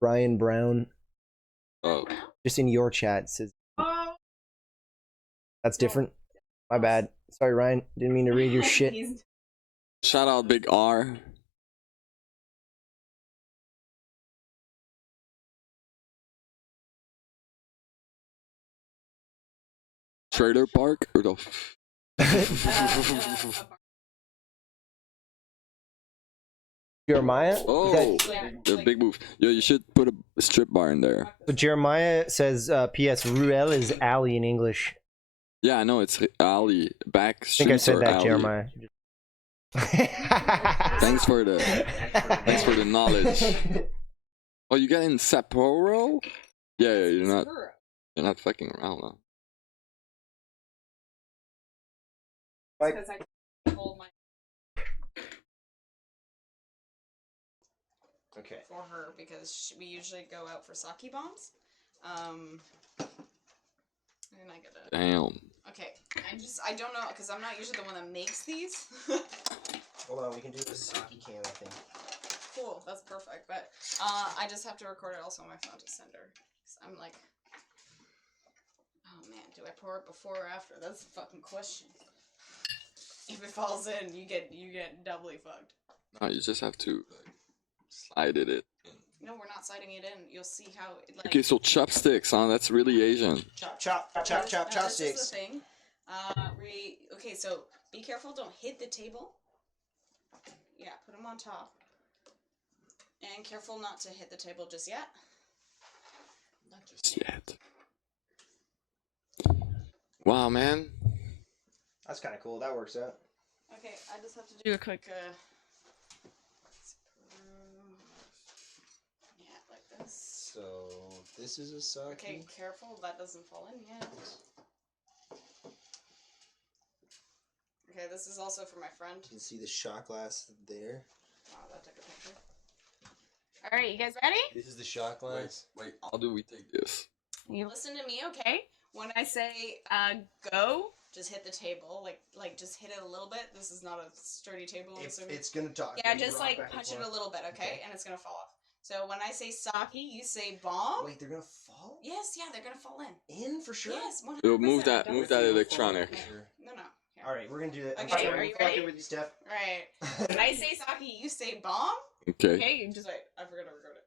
Ryan Brown, Oh, just in your chat, says. That's different. My bad. Sorry, Ryan. Didn't mean to read your shit. shout out Big R. Trailer Park or no? Jeremiah? Oh, the big move. Yo, you should put a strip bar in there. So Jeremiah says, P.S. Ruel is alley in English. Yeah, I know it's Ali. Back I think I streets said are that, alley. Jeremiah. Thanks for the knowledge. Oh, you got in Sapporo? Yeah, you're not fucking around though. Because I hold my Okay. for her because we usually go out for sake bombs. And I gotta. Damn. Okay, I don't know because I'm not usually the one that makes these. Hold on, we can do this sake can, I think. Cool, that's perfect. But I just have to record it also on my phone to send her. So I'm like, oh man, do I pour it before or after? That's the fucking question. If it falls in, you get doubly fucked. No, you just have to slide it in. No, we're not sliding it in. You'll see how it like. Okay, so chopsticks, huh? That's really Asian. This is chopsticks. the thing. Okay, so be careful. Don't hit the table. Yeah, put them on top. And careful not to hit the table just yet. Not just yet. Wow, man. That's kind of cool. That works out. Okay, I just have to do a quick. Yeah, like this. So this is a sake. Okay, careful. That doesn't fall in yet. Okay, this is also for my friend. You can see the shot glass there. Wow, that took a picture. All right, you guys ready? This is the shot glass. Wait, how do we take this? You listen to me, okay? When I say go, just hit the table, like just hit it a little bit. This is not a sturdy table. It's gonna talk. Yeah, just like punch it a little bit, okay? And it's gonna fall off. So when I say sake, you say bomb. Wait, they're gonna fall Yes, yeah, they're gonna fall in. for sure. Yes, 100%. Yo, move that electronic. No. Here. All right, we're gonna do it. Okay, are you ready? With you, Steph. All right. When I say sake, you say bomb. Okay. Okay, you just wait. I forgot to record it.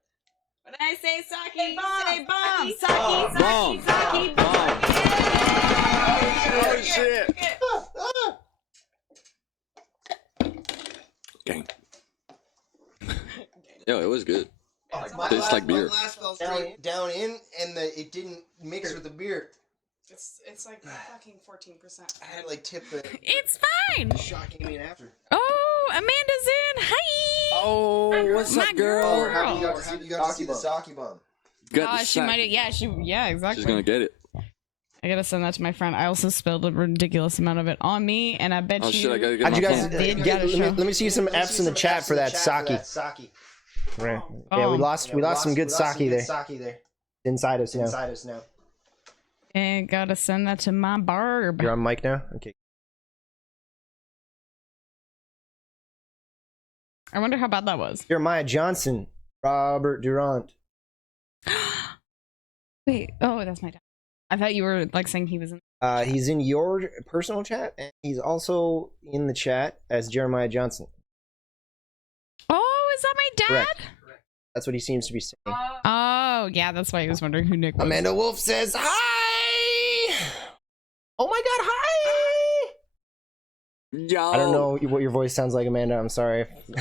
When I say sake, you say bomb. Sake, Bomb. Oh shit. Gang. Yo, it was good. Tastes like beer. Down in, and it didn't mix with the beer. It's like fucking 14%. I had to like tip the It's fine. shocking me after. Oh, Amanda's in. Hi. Oh, what's My up, girl? girl. You got to see the sake bomb. Got the She sack. might. Yeah, exactly. She's gonna get it. I gotta send that to my friend. I also spilled a ridiculous amount of it on me, and I bet Oh you. shit, I gotta get How'd my you guys phone. let me see some F's in the chat for that sake. Right. Yeah, we lost some good sake there. Inside us now. And gotta send that to my barb. You're on mic now? Okay. I wonder how bad that was. Jeremiah Johnson, Robert Durant. Wait. Oh, that's my dad. I thought you were like saying he was in. He's in your personal chat, and he's also in the chat as Jeremiah Johnson. Oh, is that my dad? Correct. That's what he seems to be saying. Oh, yeah, that's why he was wondering who Nick was. Amanda Wolf says hi. Oh my God, hi. Yo. I don't know what your voice sounds like, Amanda. I'm sorry. Oh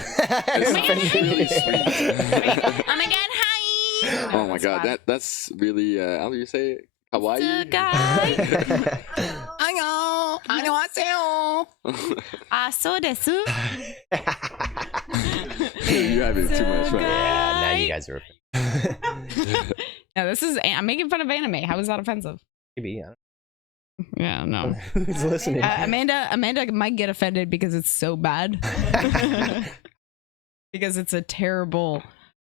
my God, hi. Oh my god, that's really how do you say it? Kawaii? guy. 안녕하세요. So desu. You're having too much fun. Yeah, now you guys are. No, I'm making fun of anime. How is that offensive? Maybe. Yeah. Yeah, no. Who's listening? Amanda might get offended because it's so bad. Because it's a terrible,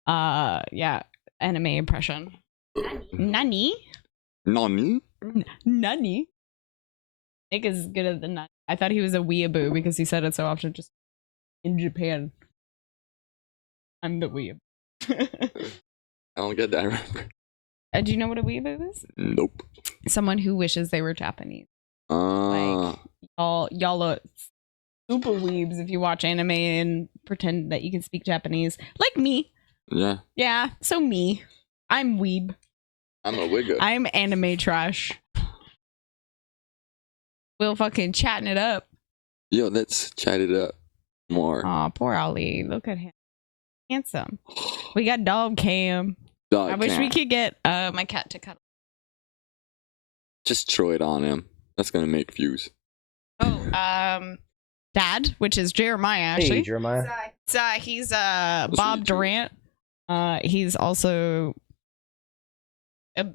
anime impression. Nani? Nani? Nani? Nick is good at the nani. I thought he was a weeaboo because he said it so often. Just in Japan, I'm the weeaboo. I don't get that. Do you know what a weeaboo is? Nope. Someone who wishes they were Japanese. Like y'all are super weebs if you watch anime and pretend that you can speak Japanese, like me. Yeah. Yeah, so me. I'm weeb. I'm a wigger. I'm anime trash. We'll fucking chatting it up. Yo, let's chat it up more. Aw, poor Ali. Look at him. Handsome. We got dog cam. Dog I wish cat. we could get my cat to cuddle. Just throw it on him. That's gonna make views. Oh, Dad, which is Jeremiah actually. Hey, Jeremiah. He's Bob Durant. He's also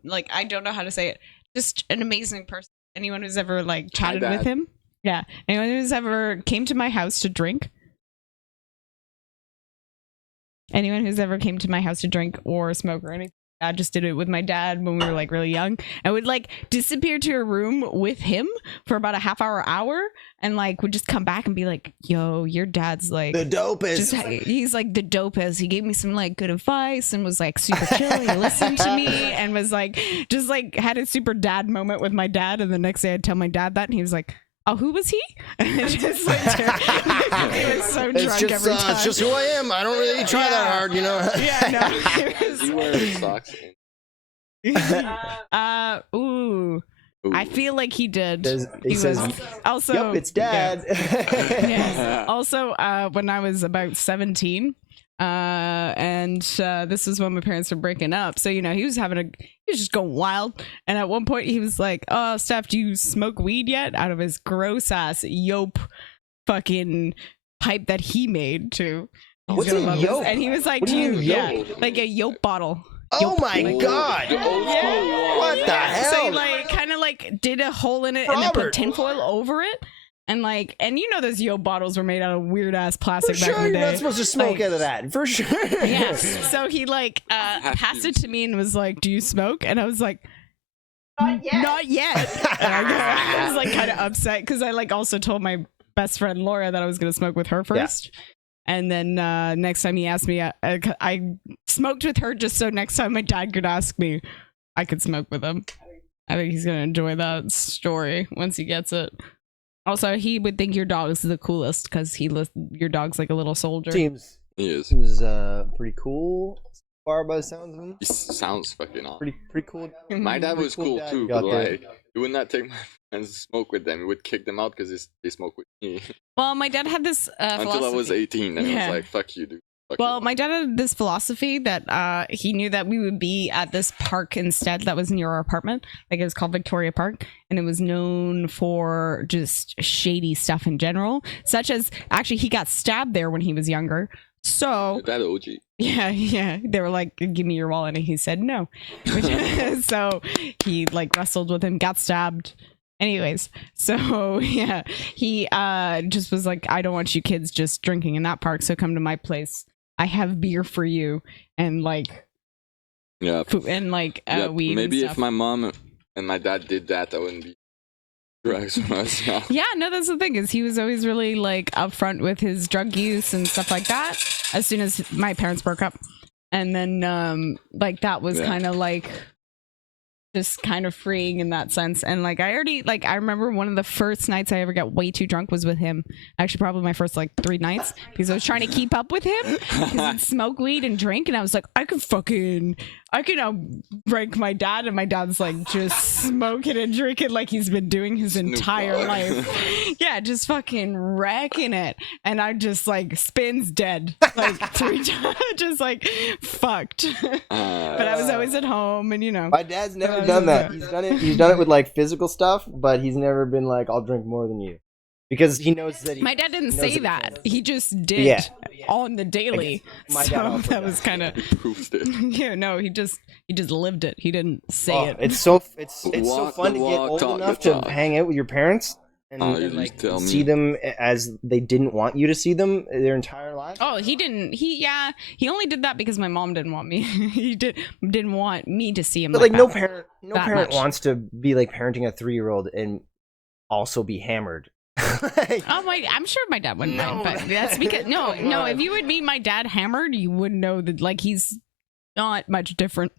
like, I don't know how to say it. Just an amazing person. Anyone who's ever like chatted with Dad. him. Yeah. Anyone who's ever came to my house to drink. Anyone who's ever came to my house to drink or smoke or anything. I just did it with my dad when we were like really young. I would like disappear to a room with him for about a half hour, and like would just come back and be like, yo, your dad's like The dopest. he's like the dopest. He gave me some like good advice and was like super chill. He listened to me and was like just like had a super dad moment with my dad. And the next day I'd tell my dad that and he was like, oh, who was he? And it's just like, he was so drunk every time. It's just who I am. I don't really try that hard, you know. Yeah, no. It was, You wear socks. ooh. I feel like he did. He says, was also "Yep, it's Dad." Yeah. Also, when I was about 17, and this was when my parents were breaking up, so you know he was just going wild. And at one point, he was like, "Oh, Steph, do you smoke weed yet?" Out of his gross ass yope fucking pipe that he made too. What's a yope? And he was like, What do you mean yeah, yope? like a yope bottle." Oh my God! What the hell? So he like kind of like did a hole in it and then put Robert. tinfoil over it. And like, and you know those Yo bottles were made out of weird ass plastic For back sure, in the you're day. not supposed to smoke Like, out of that. For sure. Yeah. So he like passed it to me and was like, "Do you smoke?" And I was like, "Not yet." And I was like kind of upset because I like also told my best friend Laura that I was gonna smoke with her first. And then next time he asked me, I smoked with her just so next time my dad could ask me, I could smoke with him. I think he's gonna enjoy that story once he gets it. Also, he would think your dog is the coolest because your dog's like a little soldier. Seems He is. pretty cool. Far by the sounds of him. He sounds fucking awesome. Pretty cool. My dad was cool dad too, you but got there. like he would not take my friends to smoke with them. He would kick them out because they smoke with me. Well, my dad had this Until I was philosophy. 18, then it Yeah. was like, fuck you, dude. Fuck Well, you. my dad had this philosophy that he knew that we would be at this park instead that was near our apartment. Like it was called Victoria Park, and it was known for just shady stuff in general, such as actually he got stabbed there when he was younger. So That OG. yeah, they were like, "Give me your wallet," and he said no. So he like wrestled with him, got stabbed. Anyways, so yeah, he just was like, "I don't want you kids just drinking in that park, so come to my place. I have beer for you and like Yeah. food and like Yeah, weed." maybe and if stuff. my mom and my dad did that, I wouldn't be drugs when I was young. Yeah, no, that's the thing is he was always really like upfront with his drug use and stuff like that. As soon as my parents broke up, and then like that was Yeah. kind of like just kind of freeing in that sense. And like I remember one of the first nights I ever got way too drunk was with him. Actually, probably my first like 3 nights because I was trying to keep up with him because he'd smoke weed and drink, and I was like, I can outrank my dad, and my dad's like just smoking and drinking like he's been doing his entire Dogg. life. Yeah, just fucking wrecking it, and I just like spins dead like 3 times, just like fucked. But I was always at home, and you know. My dad's never was done that. okay. He's done it with like physical stuff, but he's never been like, "I'll drink more than you," because he knows that. My dad didn't knows say it- that. He just did Yeah. on the daily. My dad So also that does. was kind of He proves it. yeah. No, he just lived it. He didn't say Oh, it. it's so so Walk fun the to get walk, old talk the enough to talk. hang out with your parents and, Oh, you and, like tell me. see them as they didn't want you to see them their entire lives. Oh, he didn't. He only did that because my mom didn't want me. He didn't want me to see him. But like that. no parent that parent much. wants to be like parenting a 3-year-old and also be hammered. Like, Oh my! I'm sure my dad wouldn't No. mind, but that's because no. Come on. If you would meet my dad hammered, you would know that like he's not much different.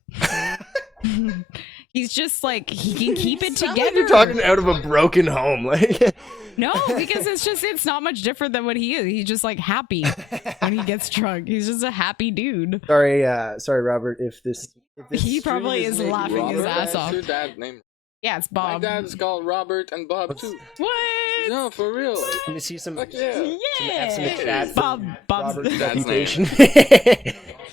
He's just like he can keep it sound like together. you're talking out of a broken home. Like No, because it's not much different than what he is. He's just like happy when he gets drunk. He's just a happy dude. sorry, Robert. If this He probably stream is making laughing his you- ass off. What's your dad's name? Yeah, it's My Bob. dad is called Robert and Bob too. What? No, for real. Let me see some. Fuck yeah. Some F's in the chat. Bob. Bob's Robert's Dad's reputation.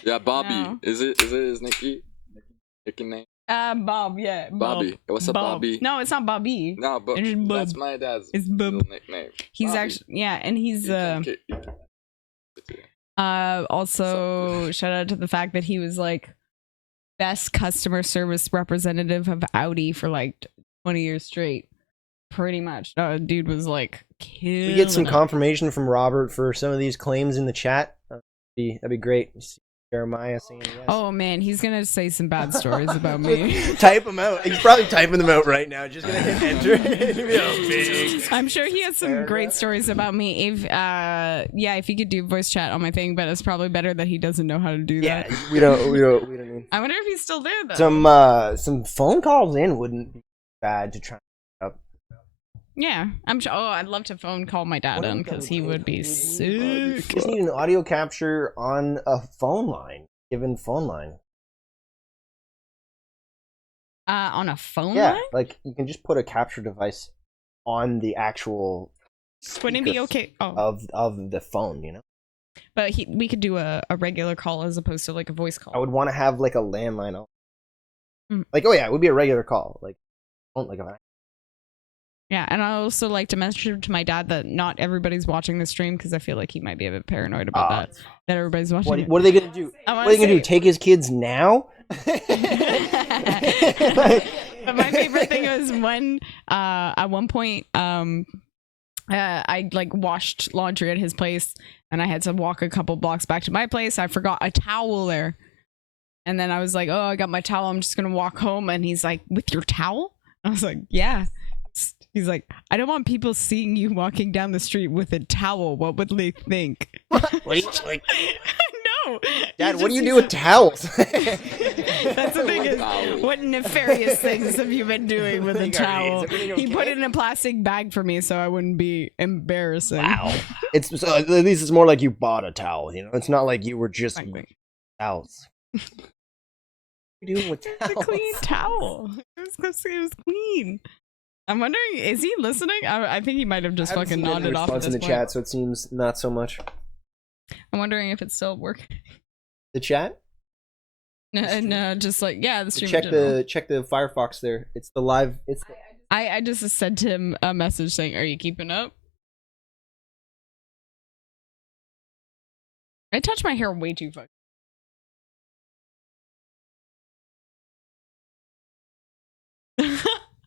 Yeah, Bobby. No. Is it his nickname? Bob. Yeah. Bob. Bobby. What's up, Bob. Bobby? No, it's not Bobby. No, but It's Bob. that's my dad's It's Bob. real nickname. He's Bobby. actually and he's You can- also shout out to the fact that he was like best customer service representative of Audi for like 20 years straight. Pretty much. Dude was like killing We get some it. confirmation from Robert for some of these claims in the chat. That'd be great. Jeremiah saying yes. Oh man, he's gonna say some bad stories about me. Type them out. He's probably typing them out right now. Just gonna hit enter. I'm sure he has some great stories about me. If if he could do voice chat on my thing, but it's probably better that he doesn't know how to do Yeah, that. we don't need I wonder if he's still there though. some phone calls in wouldn't be bad to try. Yeah, I'm sure. Oh, I'd love to phone call my dad in because he would be sick. Just need an audio capture on a phone line, given phone line. On a phone Yeah, line? like you can just put a capture device on the actual Wouldn't it be speaker okay? Oh, of the phone, you know? but we could do a regular call as opposed to like a voice call. I would want to have like a landline on. Mm. Like, oh yeah, it would be a regular call. Like, don't like a. Yeah, and I also like to mention to my dad that not everybody's watching the stream because I feel like he might be a bit paranoid about that everybody's watching it. What are they gonna do? I What wanna are they gonna say- do? Take his kids now? But my favorite thing was when at one point I like washed laundry at his place and I had to walk a couple blocks back to my place. I forgot a towel there. And then I was like, oh, I got my towel. I'm just going to walk home. And he's like, with your towel? I was like, yeah. He's like, I don't want people seeing you walking down the street with a towel. What would they think? What do you like? No. Dad, what do you do with towels? That's the thing is, what nefarious things have you been doing with a towel? He put it in a plastic bag for me so I wouldn't be embarrassing. Wow. It's so at least it's more like you bought a towel, you know? It's not like you were just towels. What are you doing with It's towels? a clean towel. It was clean. I'm wondering, is he listening? I think he might have just fucking nodded off at response in this the point. chat, so it seems not so much. I'm wondering if it's still working. The chat? No, just like the stream. Check in general. the Firefox there. It's the live. It's the, I just sent him a message saying, "Are you keeping up?" I touch my hair way too fucking.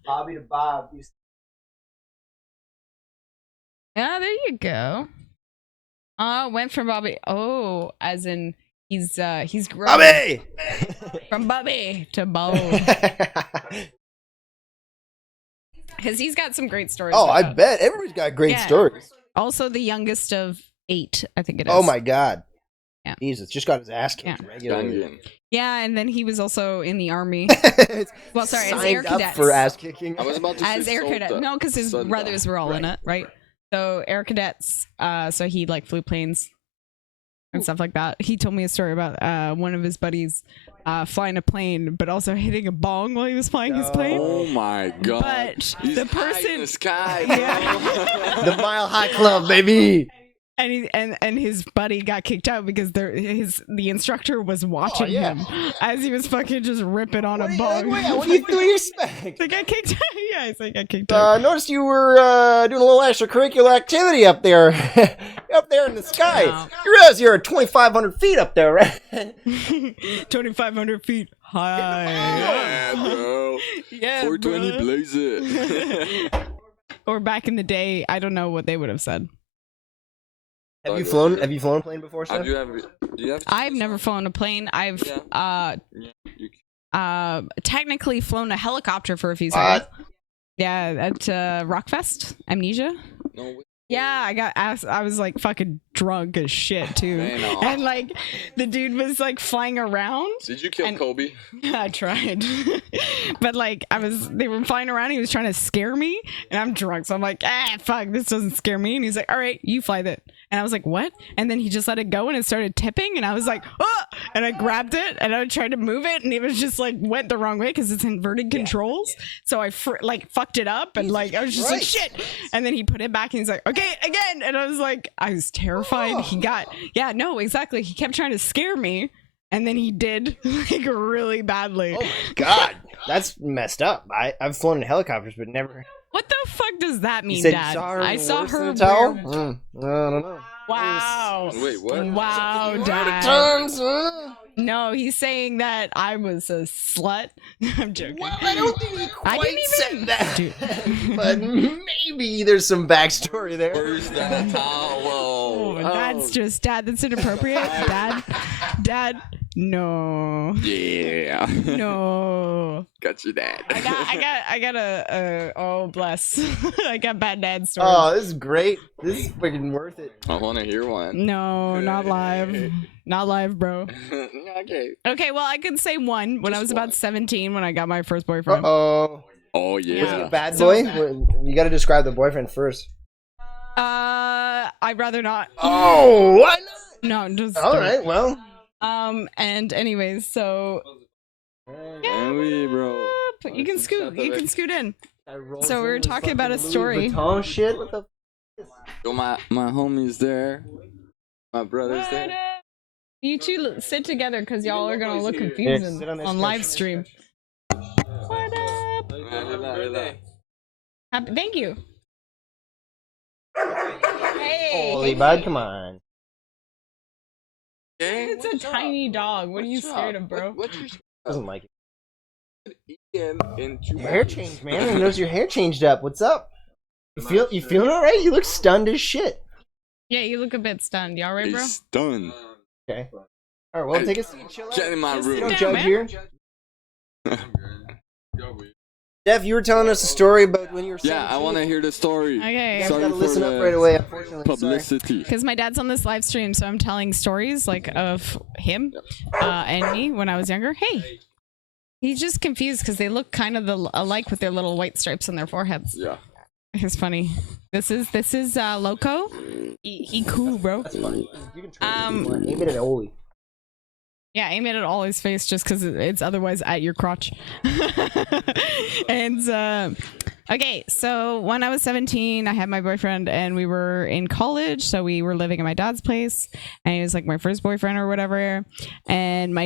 Bobby to Bob. Yeah, there you go. Went from Bobby. Oh, as in he's grown Bobby. from Bobby to Bob. Because he's got some great stories. Oh, about I that. bet everybody's got great Yeah. stories. Also, the youngest of 8, I think it is. Oh my God. Yeah. Jesus, just got his ass kicked regularly. Banging. Yeah, and then he was also in the army. Well, sorry, as Signed air up cadets. for ass kicking. I was about to As say air cadet. Solta. No, because his Solta. brothers were all in it, right? So air cadets. So he like flew planes and stuff like that. He told me a story about one of his buddies flying a plane, but also hitting a bong while he was flying his plane. Oh my God! But He's the high in person, the sky, yeah. The Mile High Club, baby. and his buddy got kicked out because the instructor was watching him as he was fucking just ripping on a bong. What do you expect? They got kicked out. Yeah, I think I got kicked out. Noticed you were doing a little extracurricular activity up there, up there in the sky. Wow. You realize you're at 2,500 feet up there, right? 2,500 feet high. Yeah, bro. Yeah, 420 bro. blaze it. Or back in the day, I don't know what they would have said. Have you flown a plane before, Steph? Have you ever? Do you have? I've never flown a plane. I've technically flown a helicopter for a few seconds. Yeah, at Rockfest, Amnesia. No way. Yeah, I got asked. I was like fucking drunk as shit too, and like the dude was like flying around. Did you kill Kobe? I tried, but like they were flying around. He was trying to scare me, and I'm drunk, so I'm like, fuck, this doesn't scare me. And he's like, all right, you fly that. And I was like, what? And then he just let it go, and it started tipping, and I was like, oh! and I grabbed it and I tried to move it and it was just like went the wrong way because it's inverted controls. So I fucked it up and like I was just like shit. And then he put it back and he's like, okay, again. And I was like, I was terrified. He got exactly. He kept trying to scare me and then he did like really badly. Oh my god, that's messed up. I've flown in helicopters, but never. What the fuck does that mean, said, Dad? "Sorry, I saw worse her than a towel?" wear... I don't know. Wow. Wait, what? Wow, Dad. Times, No, he's saying that I was a slut. I'm joking. Well, I don't think he quite didn't even said that. But maybe there's some backstory there. Worse than a towel. Oh, that's just Dad. That's inappropriate. Dad. No. Yeah. No. Got you, Dad. I got a oh bless. I got bad dad stories. Oh, this is great. This is freaking worth it. I want to hear one. No, not live. Not live, bro. Okay. Okay, well, I could say one when I was about 17 when I got my first boyfriend. Oh. Oh, Was he yeah. a bad boy? You got to describe the boyfriend first. I'd rather not. Oh, why not? No, just All right, well. and anyways, so Yeah, bro. you can scoot in. So we were talking about a story. Oh shit! What the? Yo, my homie's there. My brother's What there. up? You two sit together because y'all are gonna look confusing sit on this on couch. live stream. What up? Thank you. Hey. Holy bud, come on. It's a tiny dog. What are you scared of, bro? Doesn't like it. Your Your hair changed, man. I noticed your hair changed up. What's up? You feeling all right? You look stunned as shit. Yeah, you look a bit stunned. You all right, bro? He's done. Okay. All right. Well, take a seat. Chill out. Get in my Just room. sit Don't down, judge man. here. Steph, you were telling us a story about when you were 17. Yeah, I want to hear the story. Okay. You guys Sorry gotta for listen the up right away, unfortunately. Sorry. publicity. Because my dad's on this live stream, so I'm telling stories like of him and me when I was younger. Hey, he's just confused because they look kind of alike with their little white stripes on their foreheads. Yeah. It's funny. This is Loco. He cool, bro. You can aim it at Oli. Yeah, aim it at Ollie's face just because it's otherwise at your crotch. And okay, so when I was 17, I had my boyfriend and we were in college, so we were living at my dad's place, and he was like my first boyfriend or whatever. And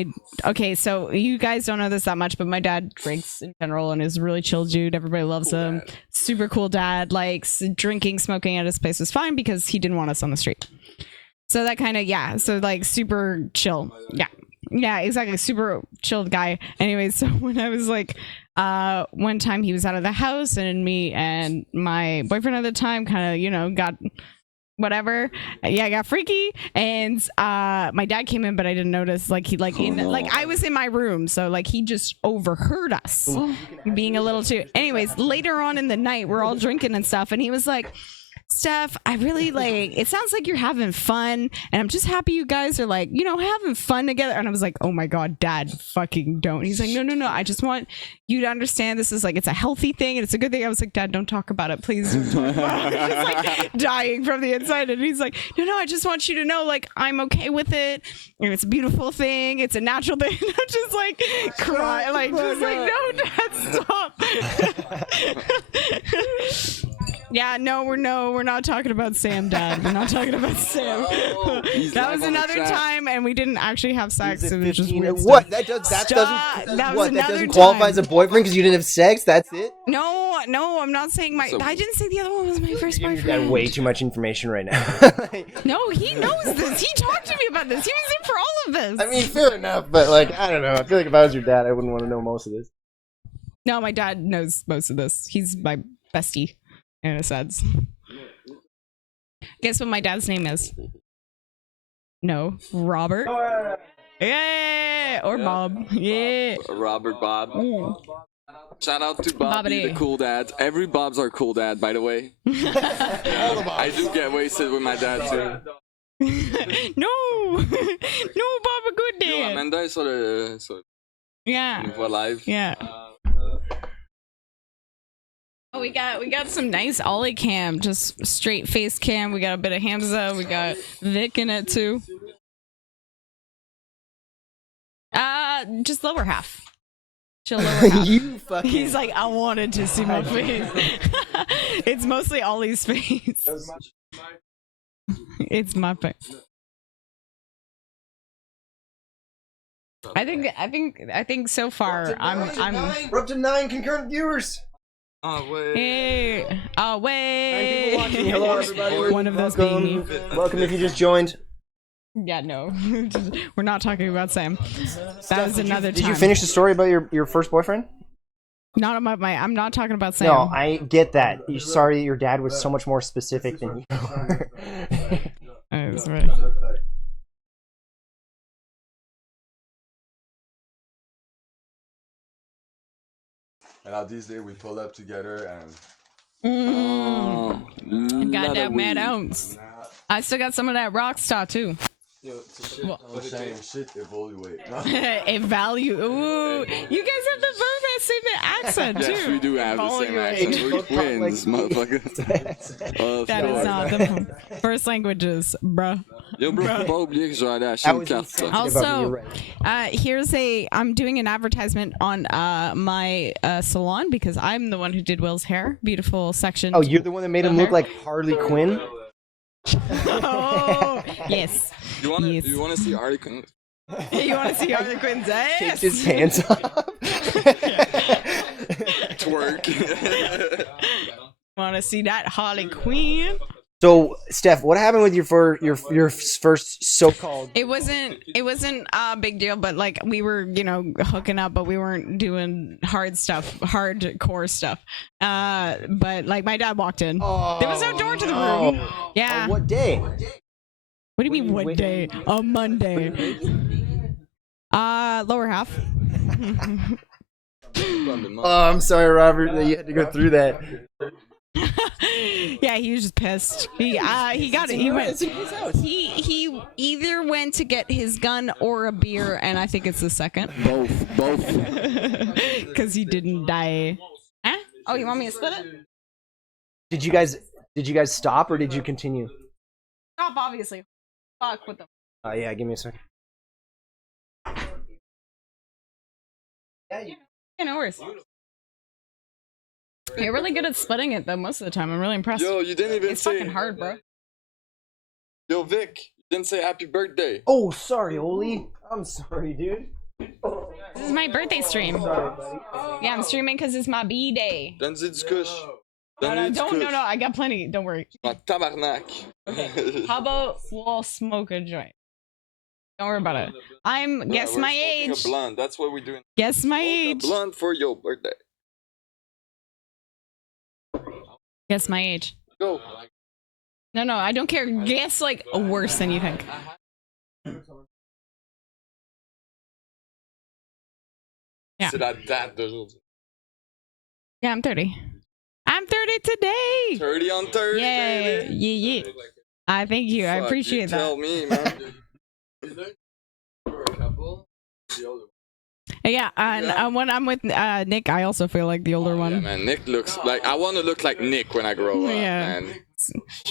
okay, so you guys don't know this that much, but my dad drinks in general and is a really chill dude. Everybody loves him. Super cool dad. Like drinking, smoking at his place was fine because he didn't want us on the street. So that kind of so like super chill. Yeah, exactly. Super chilled guy. Anyways, so when I was like, one time he was out of the house and me and my boyfriend at the time kind of, got whatever. Yeah, I got freaky. And my dad came in, but I didn't notice. Like he I was in my room, so like he just overheard us being a little too. Anyways, later on in the night, we're all drinking and stuff, and he was like, Steph, I really it sounds like you're having fun, and I'm just happy you guys are like, having fun together. And I was like, oh my God, Dad, fucking don't. He's like, no, I just want you to understand this is like, it's a healthy thing and it's a good thing. I was like, Dad, don't talk about it, please. Don't talk about it. I was just like dying from the inside, and he's like, no, I just want you to know, like, I'm okay with it, and it's a beautiful thing, it's a natural thing. And I'm just like crying, like, just like, no, Dad, stop. Yeah, we're not talking about Sam, Dad. We're not talking about Sam. That was another time, and we didn't actually have sex. It was just weird What? stuff. That doesn't qualify as a boyfriend because you didn't have sex? That's it? No, I'm not saying I didn't say the other one was my first You boyfriend. got way too much information right now. No, he knows this. He talked to me about this. He was in for all of this. I mean, fair enough, but like, I don't know. I feel like if I was your dad, I wouldn't want to know most of this. No, my dad knows most of this. He's my bestie, in a sense. Guess what my dad's name is? No, Robert. Yeah, or Bob. Yeah. Robert Bob. Mm. Shout out to Bobby, Bobbity. the cool dads. Every Bob's are cool dad, by the way. I do get wasted with my dad too. No, Bob, a good Yo, dad. Amanda est sur Yeah. une voix live. Yeah. Oh, we got some nice Ollie cam, just straight face cam. We got a bit of Hamza. We got Vic in it too. Just lower half. Chill lower half. You fucking. He's like, I wanted to see my face. It's mostly Ollie's face. It's my face. I think so far I'm We're up to 9 concurrent viewers. Oh wait. Hey, oh wait. 9 people watching. Hello, everybody. One of those being me. Welcome if you just joined. Yeah, no, we're not talking about Sam. That was another time. Did you finish the story about your first boyfriend? Not about my. I'm not talking about Sam. No, I get that. You're sorry your dad was so much more specific than you were. That's right. And now these days we pull up together and Goddamn mad ounce. I still got some of that rock star too. shit evaluate. Evaluate. Ooh, you guys have the same accent too. Yes, we do have the same accent. We're twins, motherfucker. That is not the first languages, bruh. Yo, bro, faut pas oublier que je vais aller acheter une carte. là. Also, I'm doing an advertisement on my salon because I'm the one who did Will's hair. Beautiful section. Oh, you're the one that made him look like Harley Quinn? Oh, yes. You wanna see Harley Quinn? You want to see Harley Quinn's ass? Takes his pants off. Twerk. Want to see that Harley Quinn? So, Steph, what happened with your first so-called? It wasn't a big deal, but like we were, hooking up, but we weren't doing hardcore stuff. But like my dad walked in. There was no door to the room. Yeah. What day? What do you mean what day? A Monday. Lower half. Oh, I'm sorry, Robert, that you had to go through that. Yeah, he was just pissed. He got it. He went. He either went to get his gun or a beer, and I think it's the second. Both. Because he didn't die. Huh? Oh, you want me to split it? Did you guys stop or did you continue? Stop, obviously. Fuck with them. Yeah, give me a second. Yeah, no worries. You're really good at splitting it though. Most of the time, I'm really impressed. Yo, you didn't even It's say. fucking hard, bro. Yo, Vic, you didn't say happy birthday. Oh, sorry, Oli. I'm sorry, dude. This is my birthday stream. Sorry, buddy. Yeah, I'm streaming because it's my B-day. Donne-y du couche. No, Donne-y du couche. no, I got plenty. Don't worry. Ah, tabarnak. How about we'll smoke a joint? Don't worry about it. Guess we're my smoking age. A blunt. That's what we're doing. Guess my Smoke a age. blunt for your birthday. Guess my age. Go. No, I don't care. Guess like worse than you think. Yeah. C'est la date d'aujourd'hui. Yeah, I'm 30. I'm 30 today. 30 on 30, Yeah, baby. yeah. I thank you. I Fuck, appreciate you that. Tell me, man. Yeah, and when I'm with Nick, I also feel like the older Yeah, one. man, Nick looks like I want to look like Nick when I grow up. Yeah. Man.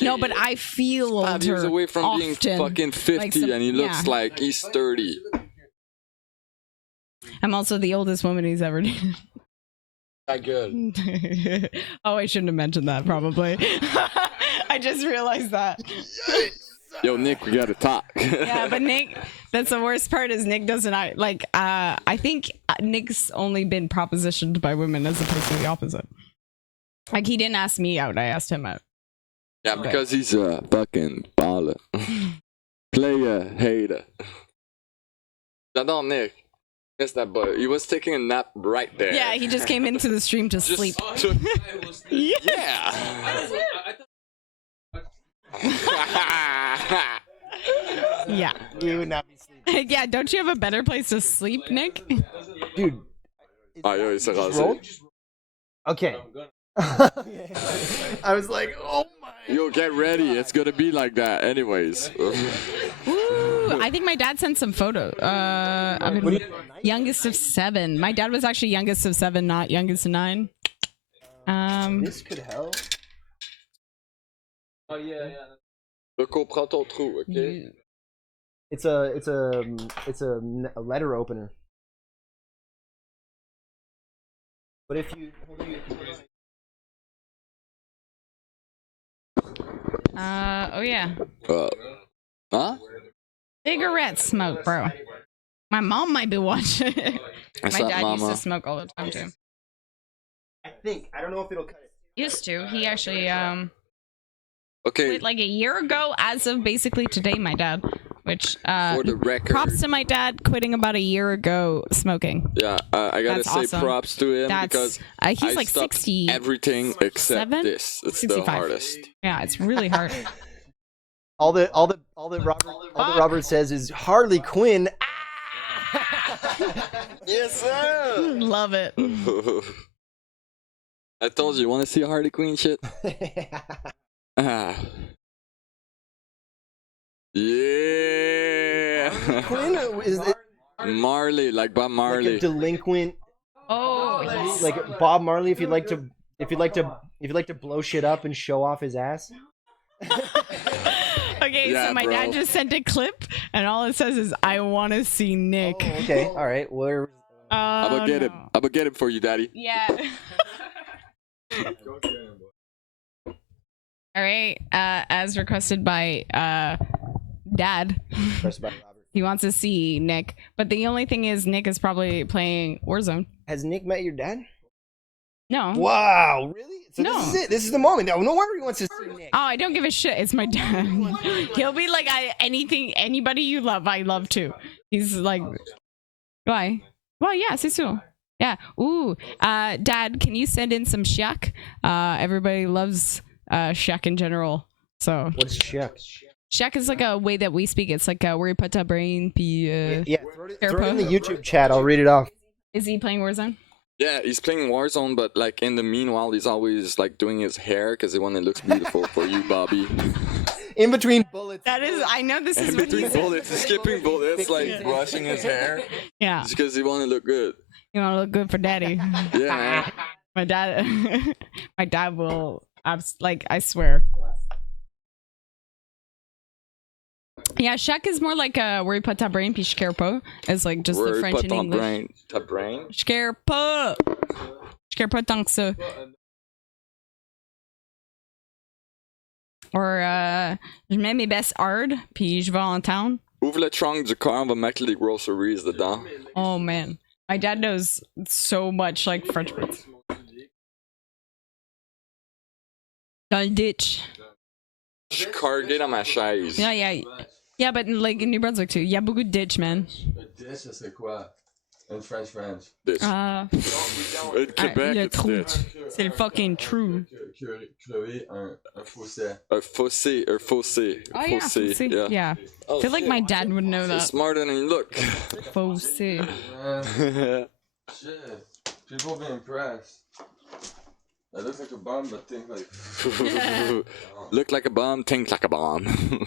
No, but I feel 5 years older away from often. being fucking 50, Like some- and he looks yeah. like he's 30. I'm also the oldest woman he's ever dated. That good. Oh, I shouldn't have mentioned that, probably. I just realized that. Yo, Nick, we gotta talk. Yeah, but Nick, that's the worst part is Nick doesn't, I think Nick's only been propositioned by women as opposed to the opposite. Like, he didn't ask me out, I asked him out. Yeah, because he's a fucking baller. Player, hater. J'adore Nick. Miss that boy. He was taking a nap right there. Yeah, he just came into the stream to Just sleep. took- Yeah. Yeah. You would not be sleeping. Yeah, don't you have a better place to sleep, Nick? Dude. Ah, yo, il s'est Roll? rasé. Okay. I was like, oh my. Yo, get ready. It's gonna be like that anyways. Ooh, I think my dad sent some photos. Youngest of 7. My dad was actually youngest of 7, not youngest of 9. This could help. Loco, prends ton trou, okay? It's a letter opener. But if you Oh yeah. Huh? Cigarette smoke, bro. My mom might be watching. What's My up, dad used mama? to smoke all the time too. I don't know if it'll cut it. Used to. He actually Okay, quit like a year ago as of basically today, my dad. Which for the record, props to my dad quitting about a year ago smoking. yeah, I gotta That's say awesome. props to him That's because he's I like stopped 60. everything except this. It's 65. the hardest. Yeah, it's really hard. All that Robert says is Harley Quinn. Yes, sir. Love it. I told you, want to see Harley Quinn shit? Ah. Yeah. Quinn is it Marley, like Bob Marley. like a delinquent, Oh, yes. like Bob Marley? If you'd like to blow shit up and show off his ass. Okay, Yeah, so my dad bro. just sent a clip, and all it says is, "I want to see Nick." Oh, okay, all right. Where? I'm gonna get him. I'm gonna get him for you, daddy. Yeah. All right. As requested by Dad, he wants to see Nick, but the only thing is, Nick is probably playing Warzone. Has Nick met your dad? No. Wow, really? So No. this is it. This is the moment. No wonder he wants to see Nick. Oh, I don't give a shit. It's my dad. He'll be like, anybody you love, I love too. He's like, why? Well, yeah, c'est sûr. Yeah. Ooh, Dad, can you send in some shak? Everybody loves shak in general. So What's shak? shak is like a way that we speak. It's like where you put a brain. Yeah, throw it in the YouTube chat. I'll read it off. Is he playing Warzone? Yeah, he's playing Warzone, but like in the meanwhile, he's always like doing his hair because he want it looks beautiful for you, Bobby. In between bullets. That is, I know this is In what between he's. bullets, he's skipping bullets, like brushing his hair. Yeah, Just because he want to look good. you want to look good for Daddy. Yeah, man. My dad, my dad will. Like, I swear. Yeah, shak is more like where you put ta brain, puis shkerpa is like just Where the you French put and ton English. brain. Ta brain? Shkerpa. Shkerpa tant que ça. Or je mets mes best hard, puis je vais en town. Ouvre le trunk du car, on va mettre les groceries dedans. Oh man, my dad knows so much like French words. Dans le ditch. Je suis cargué dans ma chaise. Yeah, but like in New Brunswick too. Y a beaucoup de ditch, man. Le dish, ça c'est quoi? In French. Ditch. Uh, In Québec, le it's trou. ditch. C'est le fucking true. Crever un fossé. Un fossé, un fossé. Oh yeah, fossé. Yeah. Oh, I feel like shit. my dad would know You're that. smarter than you look. Fossé. Shit. People be impressed. That looks like a bomb, but think like. Look like a bomb, think like a bomb.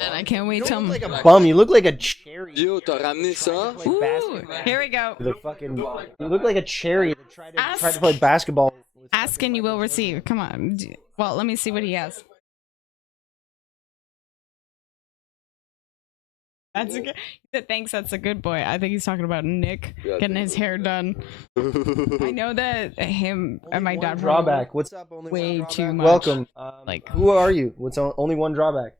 And I can't wait till. Like a bum. You look like a cherry. Yo, t'as ramené ça? Ooh, here we go. The fucking. You look like a cherry that tried to play basketball. Ask and you will receive. Come on. Well, let me see what he has. That's a good. He said, thanks. That's a good boy. I think he's talking about Nick getting his hair done. I know that him and my dad. Drawback. What's up? Only Way one too drawback? much. Welcome. Like, Who are you? What's only one drawback?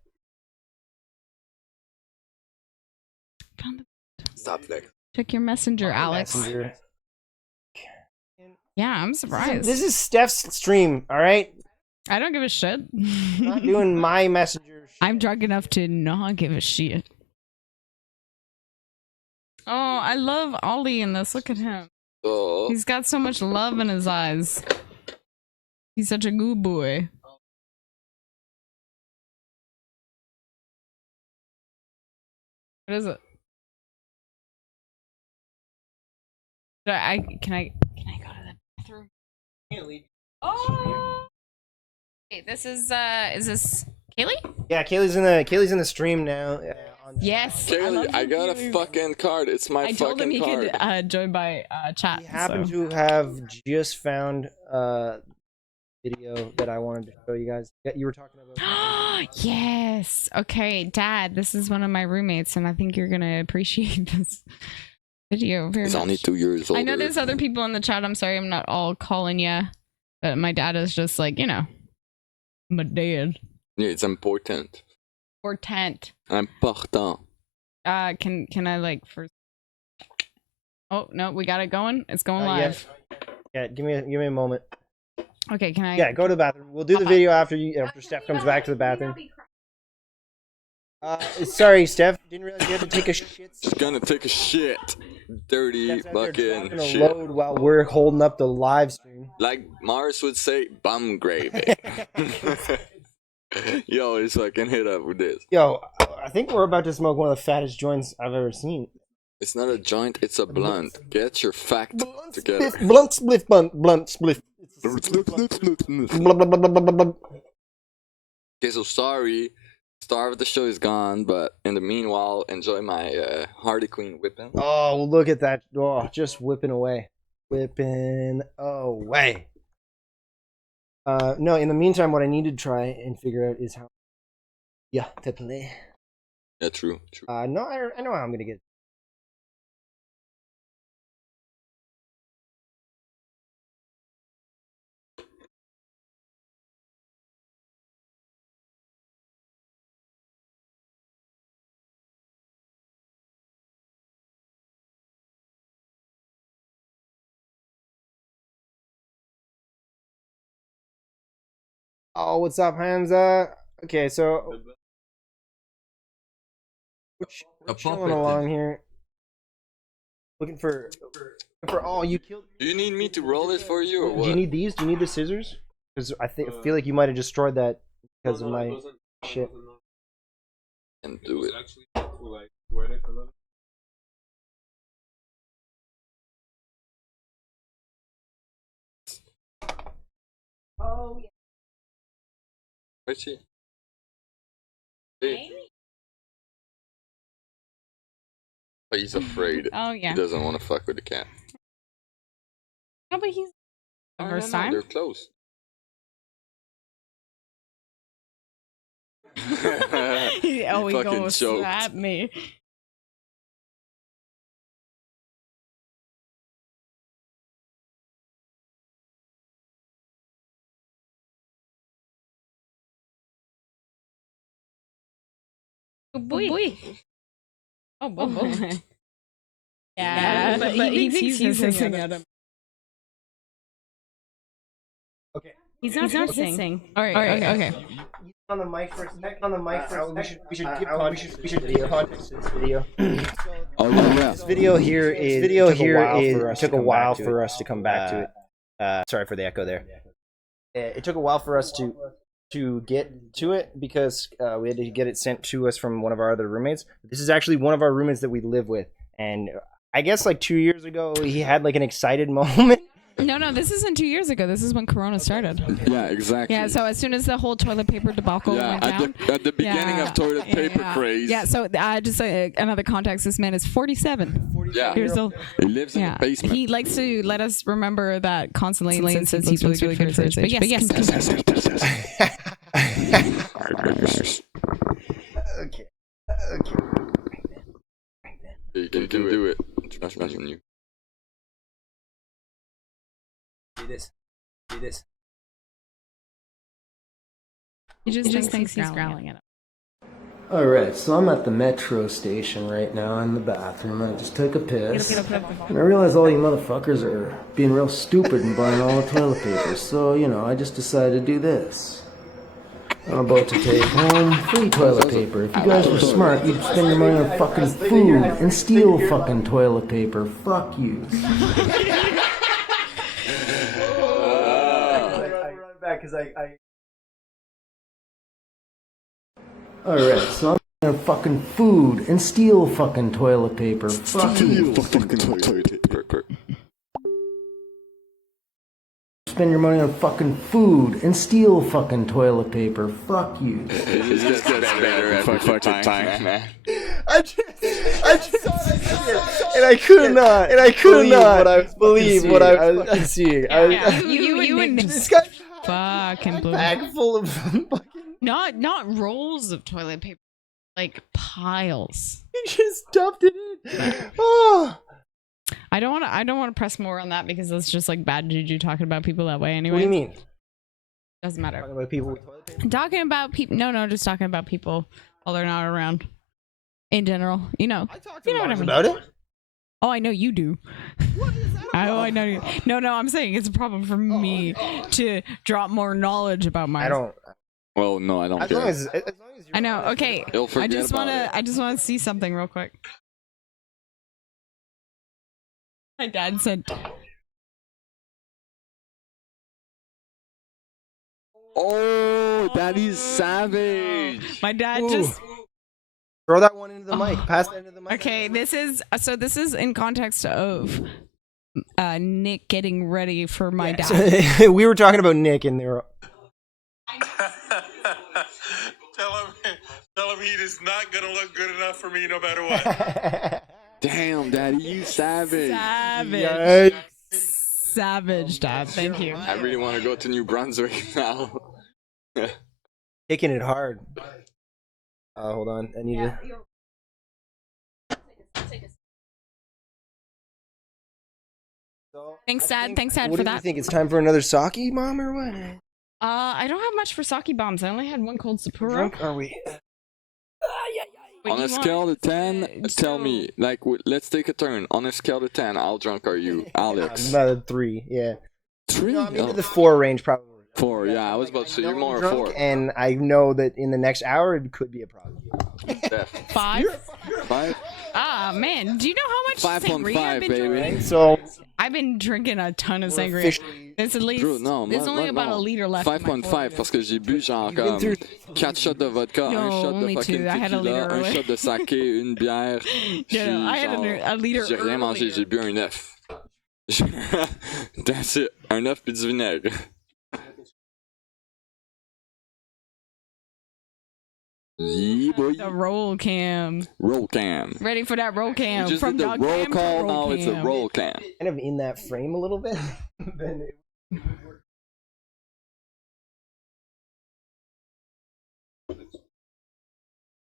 Stop there. check your messenger, Alex. Messenger. Yeah, I'm surprised. This is Steph's stream. All right. I don't give a shit. I'm not doing my messenger. I'm drunk enough to not give a shit. Oh, I love Ollie in this. Look at him. Oh. He's got so much love in his eyes. He's such a good boy. What is it? Can I go to the bathroom? Oh. Okay, this is this Kaylee? Yeah, Kaylee's in the stream now. Yes. Kaylee, I got a fucking card. It's my I told him fucking he card. could join by chat. We happen to have just found video that I wanted to show you guys. You were talking about. Yes. Okay, Dad. This is one of my roommates, and I think you're gonna appreciate this. video very He's much. only 2 years old. I know there's other people in the chat. I'm sorry, I'm not all calling you, but my dad is just like, you know, my dad. Yeah, it's important. Important. Important. Can I like first? Oh no, we got it going. It's going live. Yeah, give me a moment. Okay, can I? Yeah, go to the bathroom. We'll do the video after Steph comes back to the bathroom. Sorry, Steph. Didn't realize you had to take a shit. She's gonna take a shit. Dirty fucking Gonna shit. load while we're holding up the live stream. Like Mars would say, bum gravy. You always fucking hit up with this. Yo, I think we're about to smoke one of the fattest joints I've ever seen. It's not a joint, it's a blunt. Get your fact together. Blunt spliff, blunt spliff. Blah, blah, blah, blah, blah, blah. Okay, so sorry. Star of the show is gone, but in the meanwhile, enjoy my Harley Quinn whipping. Oh, look at that. Oh, just whipping away. Whipping away. No, in the meantime, what I need to try and figure out is how. Yeah, to play. Yeah, true. No, I know how I'm gonna get. Oh, what's up, Hansa? Okay, so we're chilling along here, looking for. Oh, you killed. Do you need me to roll it for you or what? Do you need these? Do you need the scissors? Because I feel like you might have destroyed that because of my shit. And do it. Oh, yeah. Where's she? Hey. But he's afraid. Oh yeah. He doesn't want to fuck with the cat. No, but he's the Oh, first no, time. they're close. He always fucking goes choked. slap me. Oh boy. Oh boy. Yeah, but he thinks he's hissing at him. Okay. He's not hissing. All right. Okay. On the mic for a second. On the mic for we should give context. We should give context to this video. Oh yeah. This video here took a while for us to come back to it. Sorry for the echo there. It took a while for us to get to it because we had to get it sent to us from one of our other roommates. This is actually one of our roommates that we live with, and I guess like 2 years ago he had like an excited moment. No, this isn't 2 years ago. This is when Corona started. Yeah, exactly. Yeah, so as soon as the whole toilet paper debacle went down. At the beginning of toilet paper craze. Yeah, so just another context, this man is 47 years old. He lives in the basement. He likes to let us remember that constantly and says he's really good for his age. But yes. Okay. You can do it. Trust in you. Do this. He just thinks he's growling at him. Alright, so I'm at the metro station right now in the bathroom. I just took a piss. And I realize all you motherfuckers are being real stupid and buying all the toilet paper. So, I just decided to do this. I'm about to take home free toilet paper. If you guys were smart, you'd spend your money on fucking food and steal fucking toilet paper. Fuck you. Because I Alright, so I'm gonna fucking food and steal fucking toilet paper. Fuck you. toilet paper. Spend your money on fucking food and steal fucking toilet paper. Fuck you. It just gets better every fucking time, man. I just and I could not believe what I was fucking seeing. You and This guy fucking blew. bag full of fucking. Not rolls of toilet paper, like piles. He just stuffed it in. Oh, I don't want to press more on that because that's just like bad juju talking about people that way anyway. What do you mean? Doesn't matter. Talking about people with toilet paper? Talking about people. No, just talking about people while they're not around. In general, you know. You know what I mean. About it? Oh, I know you do. I know you. No, I'm saying it's a problem for me to drop more knowledge about my. I don't. Well, no, I don't As care. long as you're I know. Okay. He'll forget I just about wanna. it. I just want to see something real quick. My dad said. Oh, Daddy's savage. My dad Ooh. just. Throw that one into the mic. Pass that into the mic. Okay, this is in context of Nick getting ready for my dad. We were talking about Nick, and they were. Tell him he is not gonna look good enough for me no matter what. Damn, Daddy, you savage. Savage. Savage, Dad. Thank you. I really want to go to New Brunswick now. Kicking it hard. Hold on. I need to. Thanks, Dad. Thanks, Dad, What for do you that. think? It's time for another sake, Mom, or what? I don't have much for sake bombs. I only had one cold Sapporo. Drunk are we? But On you a scale of 10, tell so- me, like, let's take a turn. On a scale of 10, how drunk are you, Alex? About a 3, yeah. 3? No, I'm into Oh, the 4 range, probably. 4, yeah, I was about to say, you're more a Drunk, 4. and I know that in the next hour it could be a problem. Steph. 5? 5? Ah, man. Do you know how much sangria 5.5, I've been baby. drinking? So I've been drinking a ton of sangria. officially- It's at least. Bro, non, there's moi, only moi, about non. a liter left. in my 5.5 parce que j'ai bu genre been comme through- 4 shots de vodka, No, un shot only de fucking two. I had a liter tequila, un earlier. shot de sake, une bière. No, I had a liter J'ai rien mangé, earlier. j'ai bu un œuf. That's it. Un œuf puis du vinaigre. Yeah, boy. The roll cam. Roll cam. Ready for that roll We cam. just From did the dog roll cam to call, roll now it's a cam. roll cam. kind of in that frame a little bit. Then it-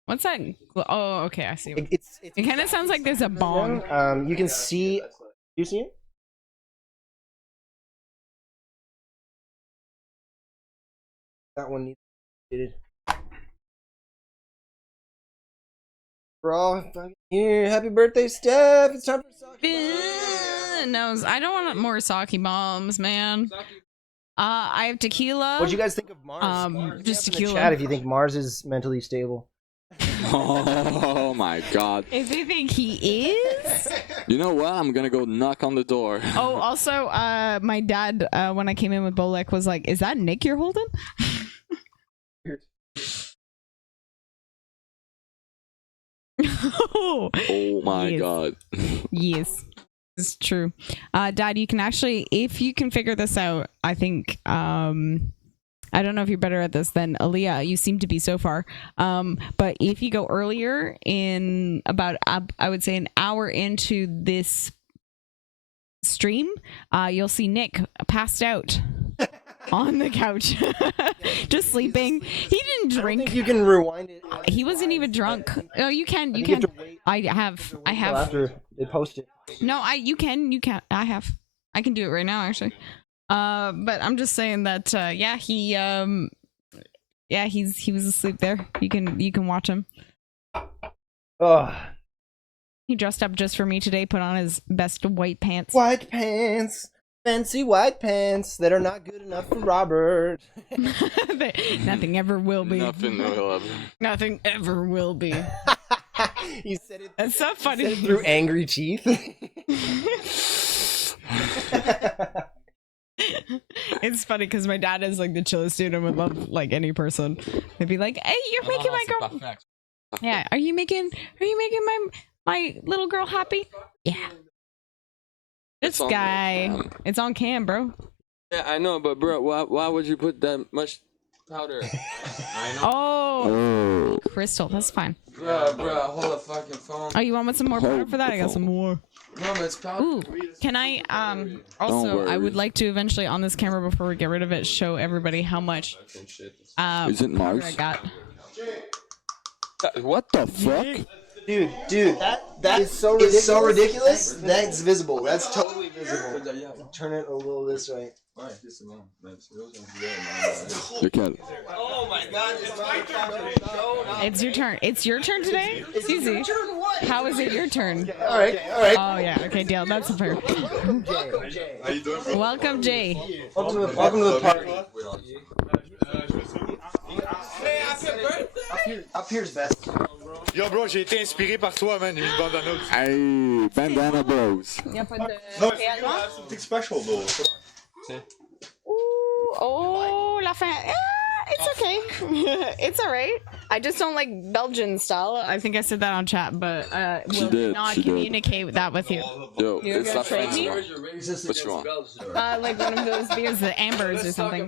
What's that? Oh, okay. I see. it's It kind of sounds like there's a bomb. You can see. You see it? That one needs to We're all fucking here. Happy birthday, Steph! It's time for sake. No, I don't want more sake bombs, man. I have tequila. What'd you guys think of Mars? Just In the tequila. chat if you think Mars is mentally stable. Oh my god. If they think he is. You know what? I'm gonna go knock on the door. Oh, also, my dad, when I came in with Bolek, was like, "Is that Nick you're holding?" Oh my Yes. god. Yes, it's true. Dad, you can actually, if you can figure this out, I think, I don't know if you're better at this than Aaliyah. You seem to be so far. But if you go earlier in about, I would say an hour into this stream, you'll see Nick passed out on the couch, just sleeping. He didn't I don't drink. think you can rewind it. He wasn't even drunk. Oh, you can. You think you can. have to wait I have. I until have. after they post it. No, you can. I have. I can do it right now, actually. But I'm just saying that. Yeah, he was asleep there. You can watch him. Oh, He dressed up just for me today. Put on his best white pants. white pants, fancy white pants that are not good enough for Robert. Nothing ever will be. Nothing will ever. Nothing ever will be. He said it. That's so funny. Said it through angry teeth. It's funny because my dad is like the chillest dude and would love like any person. They'd be like, "Hey, you're making my girl." Yeah, are you making my little girl happy? Yeah. This It's on guy, cam. it's on cam, bro. Yeah, I know, but bro, why would you put that much powder? Oh, Crystal, that's fine. Bro, hold the fucking phone. Oh, you want some more powder for that? I got some more. No, but it's powder. Ooh, can I also I worry. would like to eventually on this camera before we get rid of it show everybody how much Is it powder Mars? I got. What the fuck? Dude, that is so ridiculous. That's visible. That's totally visible. Turn it a little this way. Lequel? Oh my god, it's my turn. It's your turn. It's your turn today? Susie. How is it your turn? Alright. Oh, yeah. Okay, deal. That's fair. Welcome, Jay. How you doing, bro? Welcome, Jay. Welcome to the party. Up here's best. Yo, bro, j'ai été inspiré par toi, man. J'ai mis une bandana aussi. Hey, Bandana Bros. Y'a pas de... No, it's something special, though. Ooh, oh, la fin. It's okay. It's alright. I just don't like Belgian style. I think I said that on chat, but will not communicate that with you. Yo, You're it's gonna not trade me? What you want? Like one of those videos, the Ambers or something.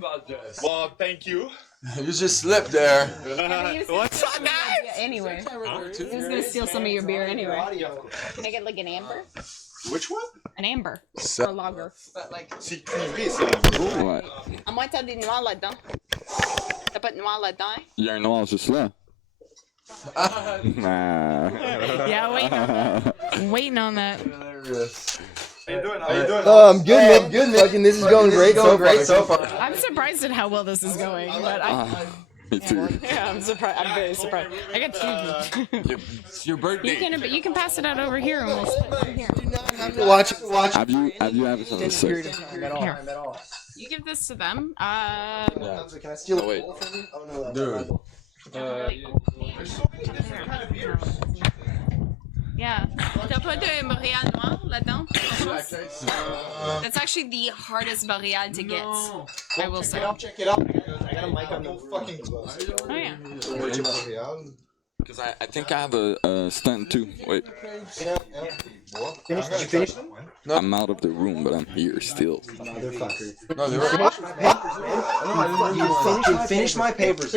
Well, thank you. You just slipped there. What's up, guys? Anyway, he was gonna steal some of your beer anyway. Can I get like an amber? Which one? An amber or a lager, but like. C'est cuivré, ça. Ouais. À moins t'as des noirs là-dedans. T'as pas de noirs là-dedans? Hein? Il y a un noir juste là. Yeah, waiting on that. How you doing? How you doing? Oh, I'm good, man. Fucking, this is going great so far. I'm surprised at how well this is going, but Me too. yeah, I'm surprised. I'm very surprised. I got two. It's your birthday. You can pass it out over here and we'll split it here. Watch. Have you ever done this? Here. You give this to them. Can I steal Oh, wait. Oh no. Yeah. T'as pas de Montréal noir là-dedans? That's actually the hardest Montréal to get. I will say. Check it out. I got a mic on the fucking close. Oh yeah. Because I think I have a stand too. Wait. Did you finish? I'm out of the room, but I'm here still. Motherfucker. No, they were. You finished my papers.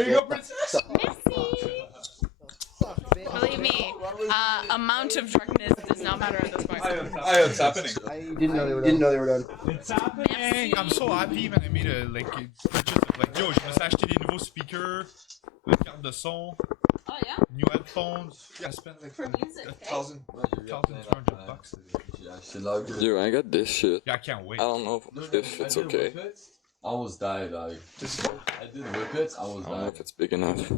Believe me, amount of darkness does not matter at this point. It's happening. I didn't know they were done. It's happening. I'm so happy, man. I made a purchase of yo, je me suis acheté des nouveaux speakers, une carte de son. Oh yeah. New headphones. I spent like For music, $1,200. Yo, I got this shit. Yeah, I can't wait. I don't know if it's okay. I almost died, like. I did whippets, I almost I don't know died. if it's big enough.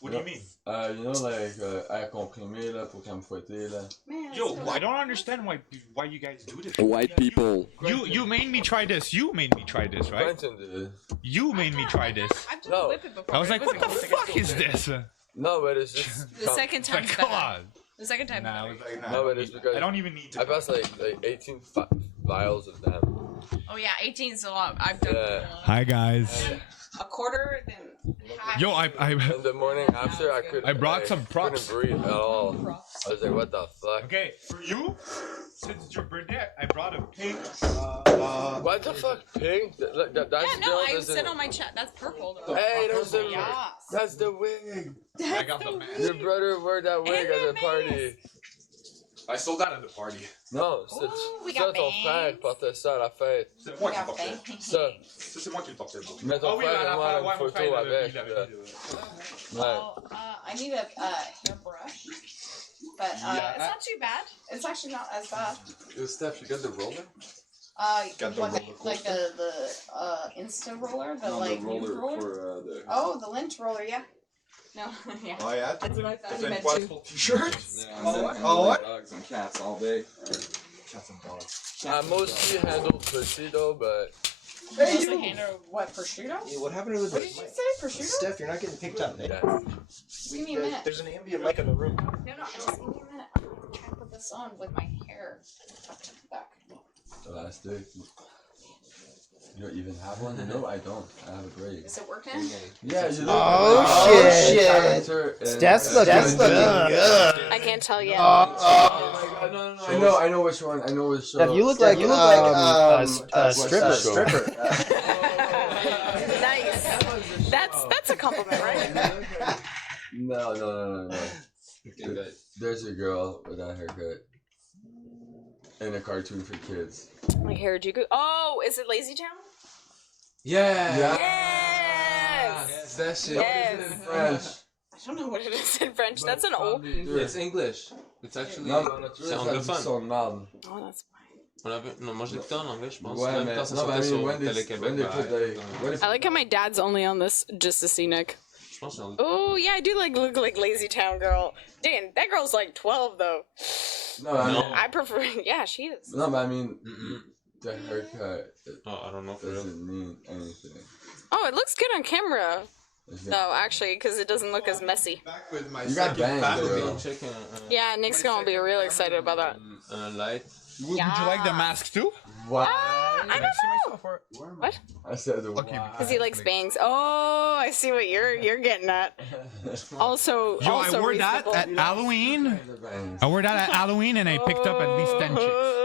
What do you mean? You know, like, air comprimé, là, pour qu'elle me fouetter, là. Yo, I don't understand why you guys do this. White people. You made me try this. You made me try this, right? Quentin did. You made me try this. I've done No. a whip it before. I was like, what the fuck is this? No, but it's just. The second time. Like, come on. The second time. Nah, I was like, nah. No, but it's because I don't even need to. I passed like 18 vials of them. Oh yeah, 18 is a lot. I've done Hi guys. a quarter, then half. Yo, I In the morning after, I couldn't. I brought like, some props. Couldn't breathe at all. I was like, what the fuck? Okay, for you, since it's your birthday, I brought a pink. What the fuck, pink? Look, that's Yeah, no, girl I doesn't- said on my chat. That's purple. Though. Hey, Yes. that's the wig. I got the mask. Your brother wore that wig at the party. I sold that at the party. Non, we ça got ton bangs. frère portait ça à la fête. C'est moi qui le portais. Ça. Ça, c'est moi qui le portais. Bro. Mais ton frère et moi, ouais, une photo avec. Ouais. Well, I need a hairbrush, but it's not too bad. It's actually not as bad. Yo, Steph, you got the roller? Like the Insta roller, the like lint roller. For the... Oh, the lint roller, yeah. No, yeah. Oh yeah? That's what I thought you meant too. T-shirts? Oh, what? Dogs and cats all day. Cats and dogs. I mostly handle pussy though, but... Hey, you handle what, prosciutto? Hey, what happened to What did you say, prosciutto? Steph, you're not getting picked up, man. Yeah. What do you mean that? There's an ambient mic in the room. No, just give me a minute. I'm trying to put this on with my hair tucked to the back. Elastic. You don't even have one? No, I don't. I have a braid. Is it working? Yeah, you look Oh, shit. Steph's looking good. I can't tell yet. I know which one. I know which show. Steph, you look like a stripper. Nice. That's a compliment, right? No. There's a girl with that haircut. In a cartoon for kids. Like Harajuku. Oh, is it Lazy Town? Yeah. Yes. That shit. Yes. In French. don't know what it is in French. That's an old. It's English. It's actually. C'est anglophone. Oh, that's fine. Non, moi je l'écoutais en anglais, je pense. Ouais, Même mais quand ça non, sortait sur when they Télé-Québec. I like how my dad's only on this just to see Nick. Je pense que Oh yeah, I do like look like Lazy Town Girl. Dan, that girl's like 12 though. No, I mean, I prefer. Yeah, she is. no, but I mean, the haircut. Oh, I don't know for real. Doesn't mean anything. Oh, it looks good on camera. No, actually, because it doesn't look as messy. Back with my You got second bangs, family. bro. Check Yeah, Nick's gonna be real excited about that. light. Would you like the mask too? Why? I don't know. What? I said the Okay, why. Because he likes bangs. Oh, I see what you're getting at. Also, Yo, also I wore that reasonable. at Halloween. I wore that at Halloween and I picked up at least 10 chicks.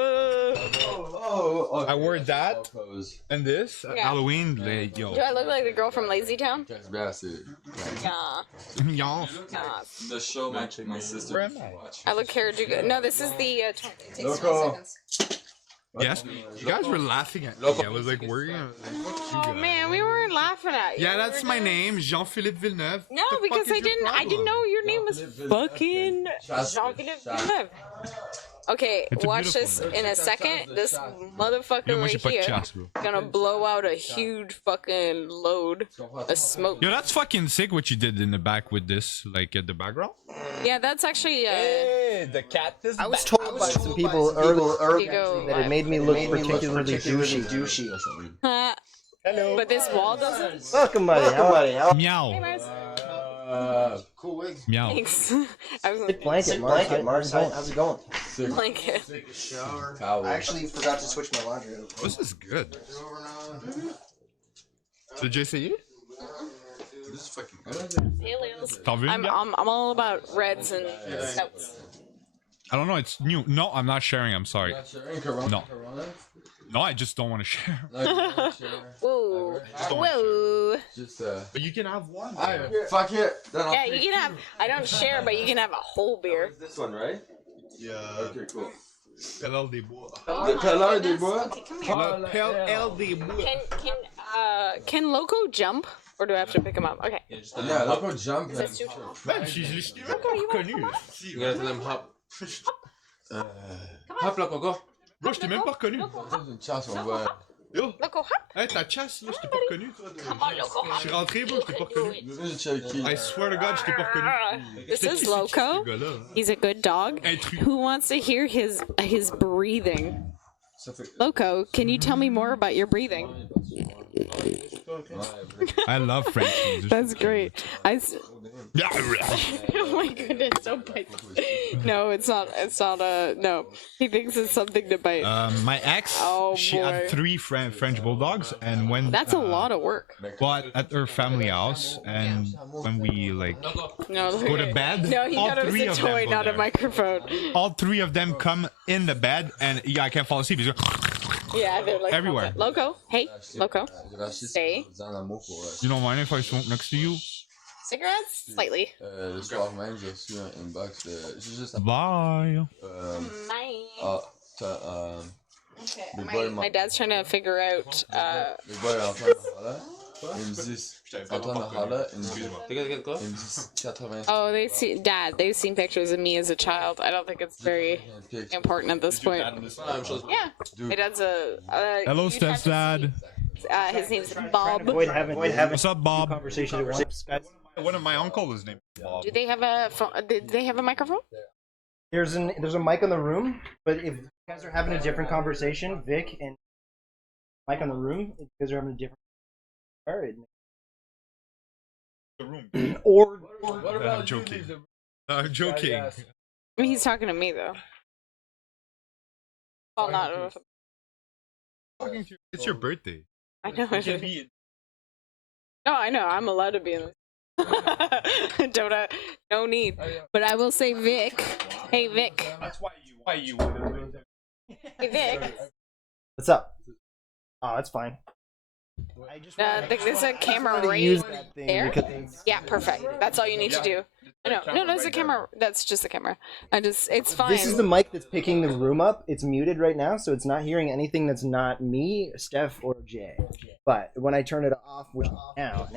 Oh, I wore that pose. and this at Yeah. Halloween. Like, yo. Do I look like the girl from Lazy Town? Yeah, I see it. Yeah. Yo. Nah. The show my sister Where am I? watch. I look Harajuku. No, this is the. It takes 20 Loco. seconds. Yes, you guys were laughing at me. I was like, where are you? I was like, fuck you Oh guys. man, we weren't laughing at you. Yeah, We that's were my just- name, Jean-Philippe Villeneuve. No, The fuck because is I your didn't. I didn't problem? know your name was fucking Jean-Philippe Villeneuve. Okay, It's a watch this beautiful in a second. This motherfucker Yo, moi, right j'ai pas de here chasse, bro. gonna blow out a huge fucking load of smoke. Yo, that's fucking sick what you did in the back with this, like at the background. Yeah, that's actually. the cat is I was told by some people earlier Diego, that it made me look particularly douchey. Hello. But this wall doesn't. Welcome, buddy. How are you? Meow. Cool wig. Meow. Thanks. I was like, Blanket, Mars. How's it going? blanket. Towel. I actually forgot to switch my laundry. This is good. Did you say it? This is fucking good. Aliens. T'en veux une, I'm, gars? I'm all about reds and stouts. I don't know. It's new. No, I'm not sharing. I'm sorry. Corona. No. No, I just don't want to share. Whoa. don't Whoa. Just But you can have one. fuck it. Then I'll Yeah, you can have. I don't share, but you can have a whole beer. this one, right? Yeah. Okay, cool. Pelle des bois. The color des bois. Okay, come here. Le Pelle des bois. Can Loco jump, or do I have to him up? Okay. Yeah, look how jump. Is that too? Man, je l'ai même pas reconnu. You gotta tell them hop. Hop là, Coco. Bro, je t'ai même pas reconnu. Une chasse, on voit. Yo. Loco, hop. Hey, ta chasse, là, je t'ai pas reconnu, toi. Come on, Loco, hop. Je suis rentré, bro, je t'ai pas reconnu. This is Cherokee. I swear to God, je t'ai pas reconnu. This J'étais is qui, Loco. ce gars-là? He's a good dog. Intrus. Who wants to hear his breathing? Ça fait. Loco, can you tell me more about your breathing? I love French. That's great. Yeah. Oh my goodness, don't bite. No, it's not. It's not a. No, he thinks it's something to bite. My ex, Oh, she boy. had 3 French bulldogs, and when That's a lot of work. but at her family house, and when we like No, go to bed, No, he all thought it was 3 a of toy, them go not a there. microphone. All 3 of them come in the bed, and yeah, I can't fall asleep. He's like, Yeah, they're like Everywhere. Loco, hey, Loco, stay. you don't mind if I smoke next to you? Cigarettes, slightly. Le soir même, j'ai reçu un inbox de. J'ai juste. Bye. Bye. Ah, t'as. Okay, Les boys, my dad's trying to figure out. Les boys, Antoine Hala. Ils me disent. Antoine Hala, ils me disent. T'inquiète quoi? Ils me disent 80. Oh, they've seen pictures of me as a child. I don't think it's very important at this point. Yeah, my dad's a. Hello, you'd have Steph's to dad. see. His name's Bob. Avoid having What's up, Bob? conversation at once. One of my uncle is named Bob. Do they have a phone? Did they have a microphone? There's a mic in the room, but if you guys are having a different conversation, Vic and mic in the room, if you guys are having a different. Alright. The room. Or I'm joking. I'm joking. I mean, he's talking to me though. Well, not. It's your birthday. I know. You can be No, I know. I'm allowed to be in this. No need. But I will say, Vic. Hey, Vic. That's why you. Hey, Vic. what's up? Oh, that's fine. There's a camera to right use that thing there. because Yeah, perfect. That's all you need to do. No, there's a camera. That's just the camera. It's fine. this is the mic that's picking the room up. It's muted right now, so it's not hearing anything that's not me, Steph, or Jay. But when I turn it off, which now,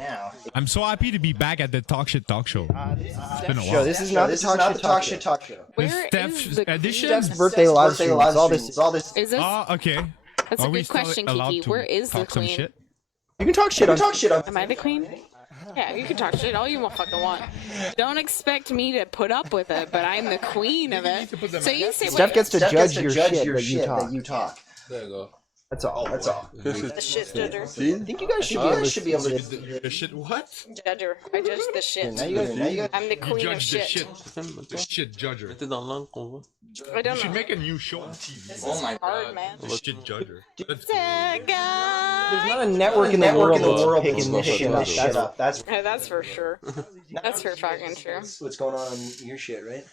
I'm so happy to be back at the Talk Shit Talk Show. It's been a while. this is not the Talk Shit Talk Show. This Where Steph's is the edition? Steph's birthday live stream. It's all this. Is this? Ah, okay. That's Are a we good still question, allowed Kiki. to Where is the talk some queen? shit? You can talk shit. Am I the queen? Yeah, you can talk shit all you fucking want. Don't expect me to put up with it, but I'm the queen of it. So you say Steph gets to judge your shit that you talk. There you go. That's all. the shit judger. I think you guys should be able to. The shit what? Judger. I judge the shit. Now you guys. I'm the You queen of judge the shit. shit. The shit judger. I You don't should know. make a new show on TV. This is hard, man. The shit judger. That's There's not a network in the world that's picking this shit up. That's Yeah, that's for sure. That's for fucking true. what's going on in your shit, right?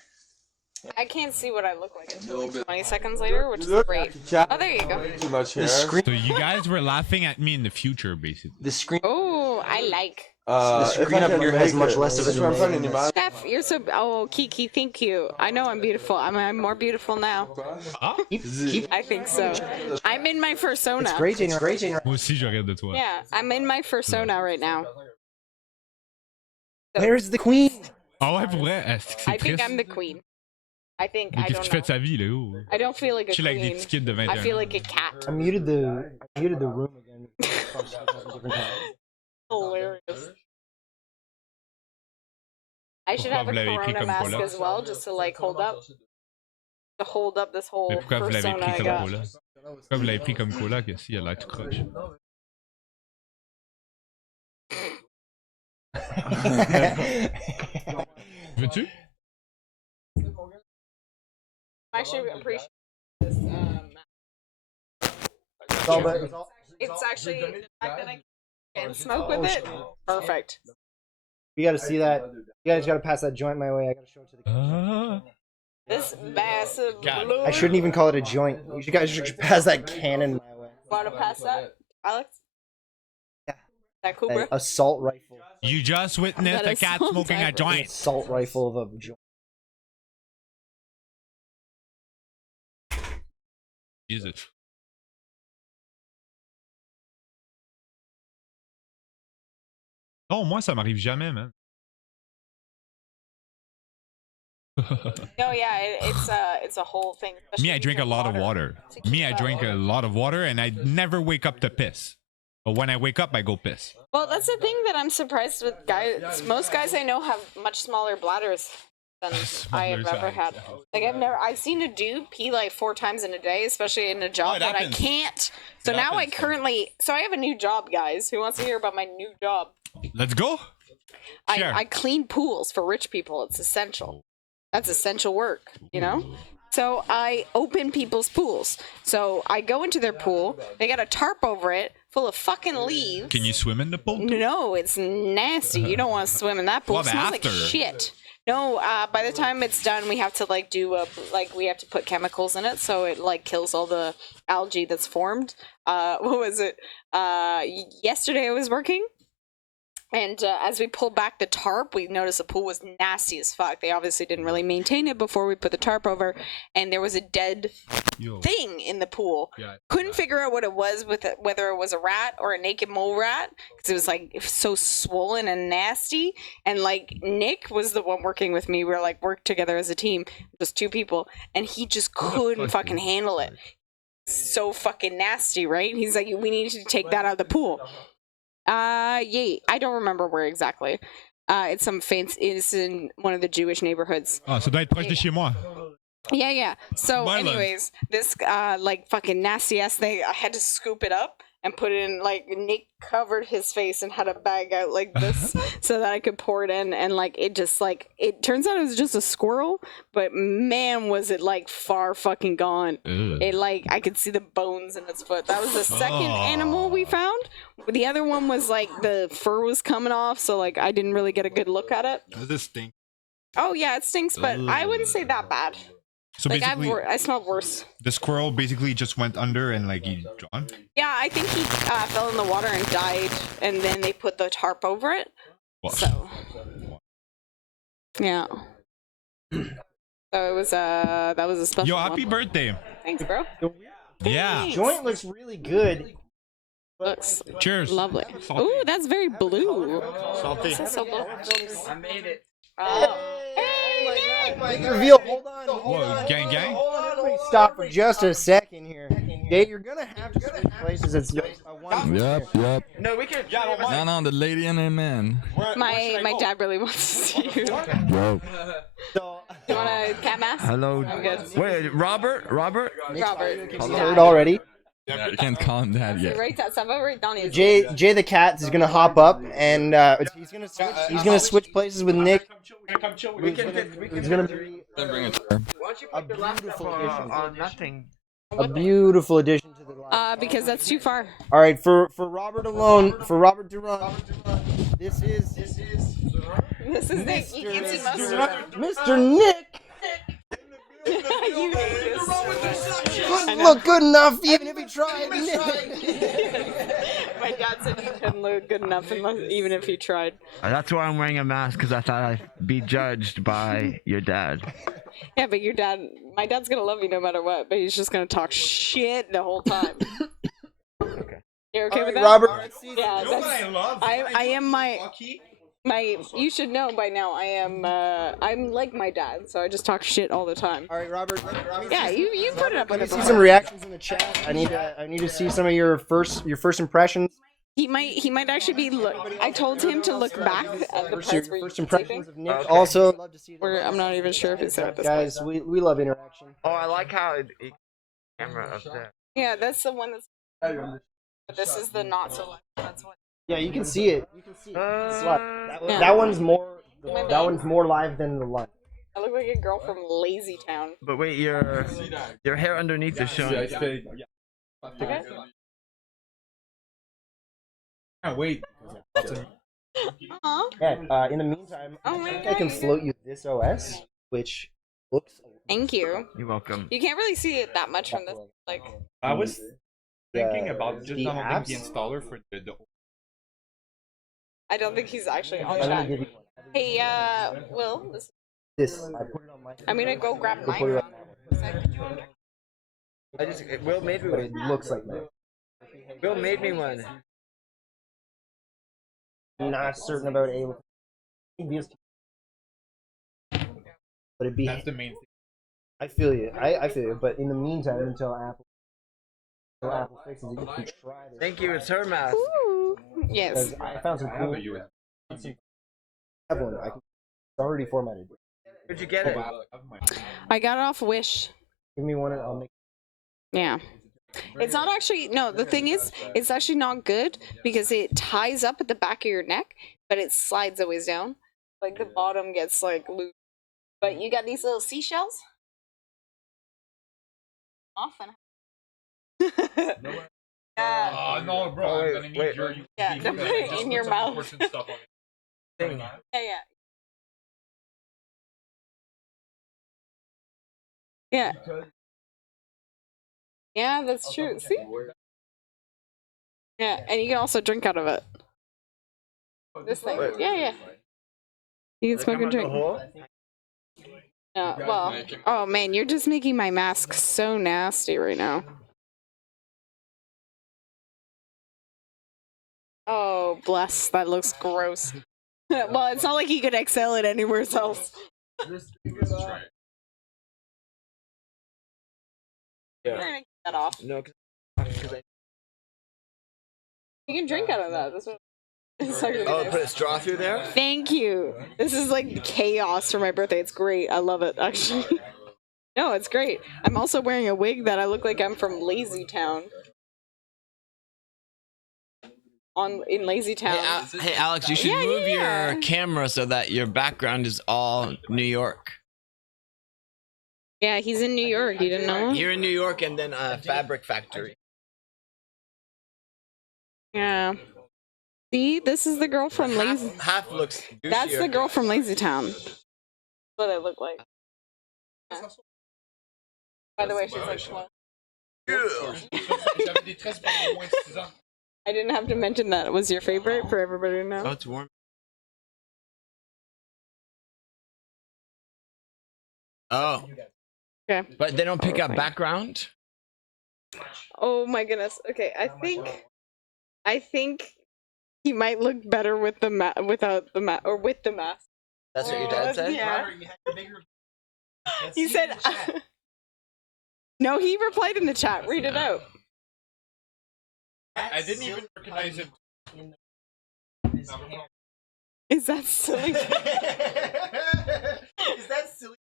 I can't see what I look like until like 20 seconds later, which is great. Oh, there you go. Too much hair. The screen. So you guys were laughing at me in the future, basically. The screen. Oh, I like. The screen up here has much less of it than the Steph, you're so. Oh, Kiki, thank you. I know I'm beautiful. I'm more beautiful now. keep. I think so. I'm in my fursona. It's great, Jane. Moi aussi, je regarde de toi. Yeah, I'm in my fursona right now. Where's the queen? Ah ouais, pour vrai? Est-ce que c'est I think triste? I'm the queen. I think Mais I qu'est-ce que tu don't fais de know. sa vie, là? Oh? I don't feel like a Chill avec des queen. petits kids de 21 I feel like a cat. I muted the room again. Hilarious. I should Pourquoi have vous a l'avez pris corona comme mask coloc? as well, just to like hold up this whole Mais pourquoi vous l'avez persona pris I comme got. coloc? Pourquoi vous l'avez pris comme coloc? Si, il a l'air tout croche. Veux-tu? I should appreciate this. It's actually the fact that I can smoke with it. Perfect. You gotta see that. You guys gotta pass that joint my way. I gotta show it to the camera. This massive God. blue. I shouldn't even call it a joint. You guys should pass that cannon my way. Want to pass that, Alex? Yeah. That cool, bro? An assault rifle. You just witnessed That a is cat so smoking a tight. An joint. assault rifle of a joint. Jesus. Non, moi, ça m'arrive jamais, man. No, yeah, it's a whole thing. Me, I drink a lot of water. Me, I drink a lot of water, and I never wake up to piss. But when I wake up, I go piss. Well, that's the thing that I'm surprised with guys. Most guys I know have much smaller bladders than I have ever had. Like I've seen a dude pee like 4 times in a day, especially in a job it that happens. I can't. So It now I happens, so I have a new job, guys. Who wants to hear about my new job? Let's go. Sure. I clean pools for rich people. It's essential. That's essential work, you know? So I open people's pools. So I go into their pool. They got a tarp over it full of fucking leaves. Can you swim in the pool? No, it's nasty. You don't want to swim in that pool. Well, It smells after. like shit. No, by the time it's done, we have to like we have to put chemicals in it, so it like kills all the algae that's formed. What was it? Yesterday I was working, and as we pulled back the tarp, we noticed the pool was nasty as fuck. They obviously didn't really maintain it before we put the tarp over, and there was a dead Yo. thing in the pool. Yeah. Couldn't figure out what it was whether it was a rat or a naked mole rat, because it was like so swollen and nasty. And like Nick was the one working with me. We were like worked together as a team, just 2 people, and he just couldn't fucking handle it. So fucking nasty, right? He's like, we need to take that out of the pool. Yeah, I don't remember where exactly. It's some fancy. It's in one of the Jewish neighborhoods. Ah, ça doit être proche de chez moi. Yeah. So, Marlon. anyways, this like fucking nasty ass thing, I had to scoop it up and put it in. Like Nick covered his face and had a bag out like this so that I could pour it in, and like it just like it turns out it was just a squirrel, but man, was it like far fucking gone. Ugh. It like I could see the bones in its foot. That was the second Oh. animal we found. The other one was like the fur was coming off, so like I didn't really get a good look at it. Does this stink? Oh yeah, it stinks, but I wouldn't Ugh. say that bad. So Like basically, I smelled worse. the squirrel basically just went under and like he drowned. Yeah, I think he fell in the water and died, and then they put the tarp over it. Well, So yeah. So it was that was a special. Yo, happy one. birthday! Thanks, bro. Yeah. Thanks. Joint looks really good. Looks Cheers. lovely. Salty. Ooh, that's very blue. Salty. That's so blue. I made it. Big reveal. Hold on. Whoa, gang, gang. Hold on, everybody stop for just a second here. Dave, you're gonna have to switch places. It's one. Yep. No, we can. No, the lady and the man. My dad really wants to see you. Bro. You want a cat mask? Hello. I'm good. Wait, Robert? Robert. Heard already. Yeah, you can't call him that yet. Right, ça va right down here. Jay the cat is gonna hop up and he's gonna switch places with Nick. We can. He's gonna be Then bring it to her. Why don't you put your laptop on nothing? a beautiful addition to the life. Because that's too far. All right, for Robert alone, for Robert Durant, this is This is Nick. You can't see most of it. Mr. Nick. You hate this. Couldn't look good enough even if he tried. My dad said he couldn't look good enough even if he tried. That's why I'm wearing a mask, because I thought I'd be judged by your dad. Yeah, but my dad's gonna love you no matter what, but he's just gonna talk shit the whole time. Okay. You're okay with that? Robert. Yeah, I am you should know by now I'm like my dad, so I just talk shit all the time. All right, Robert. Yeah, you put it up on Let me the see some reactions in the chat. I need to see some of your first impressions. He might actually be I told him to look back at the parts where First you impressions of Nick. Also, love to see where I'm not even sure if he's there at this guys. point. We love interaction. Oh, I like how it camera up there. Yeah, that's the one that's this is the not so light. That's what Yeah, you can see it. You can see it. That one's more. That one's more live than the live. I look like a girl from Lazy Town. But wait, your hair underneath is showing. Okay. Wait. Aw. In the meantime, Oh I my think I can God. float you this OS, which looks. Thank you. You're welcome. You can't really see it that much from this. Like, I was thinking about just the downloading apps? the installer for the I don't think he's actually on I'm gonna chat. give you Hey, Will, this. I put it on my. I'm gonna go grab Go mine. put it real on quick. Will made me But one. it looks like that. Will made me one. Not certain about able. But it'd be. That's the main thing. I feel you. I feel you. But in the meantime, until Apple fixes it, you can try this. Thank you. It's her mask. Ooh. Yes. Because I found some cool. I have one. It's already formatted. Where'd you get it? I got it off Wish. Give me one and I'll make. Yeah. It's not actually, no, the thing is, it's actually not good because it ties up at the back of your neck, but it slides always down. Like the bottom gets like loose. But you got these little seashells? Often. Yeah. Oh no, bro! Oh, I'm wait, gonna need wait. your. Yeah, don't put it just in your some mouth. important stuff on it. Yeah. Yeah. Yeah, that's true. See? Yeah, and you can also drink out of it. This thing. Wait. Yeah. You can smoke and drink. Yeah, well, oh man, you're just making my mask so nasty right now. Oh, bless. That looks gross. Well, it's not like you could exhale it anywhere else. We're gonna get that off. No, You can drink out of that. That's what. It's not gonna be oh, nice. put a straw through there? Thank you. This is like chaos for my birthday. It's great. I love it, actually. No, it's great. I'm also wearing a wig that I look like I'm from Lazy Town. In Lazy Town. Hey, Alex, you should move your camera so that your background is all New York. Yeah, he's in New York. You didn't know? You're in New York and then Fabric Factory. Yeah. See, this is the girl from Lazy. Half looks. That's the girl from Lazy Town. That's what I look like. Yeah. By the way, she's like 12. J'avais des tresses pendant au moins 6 ans. I didn't have to mention that it was your favorite for everybody to know. Oh, it's warm. Oh. Okay. But they don't pick up background? Oh my goodness. Okay, I think he might look better with the without the mask or with the mask. That's what your dad said? Yeah. He said. No, he replied in the chat. Read it out. I didn't even recognize him. Is that silly? Is that silly?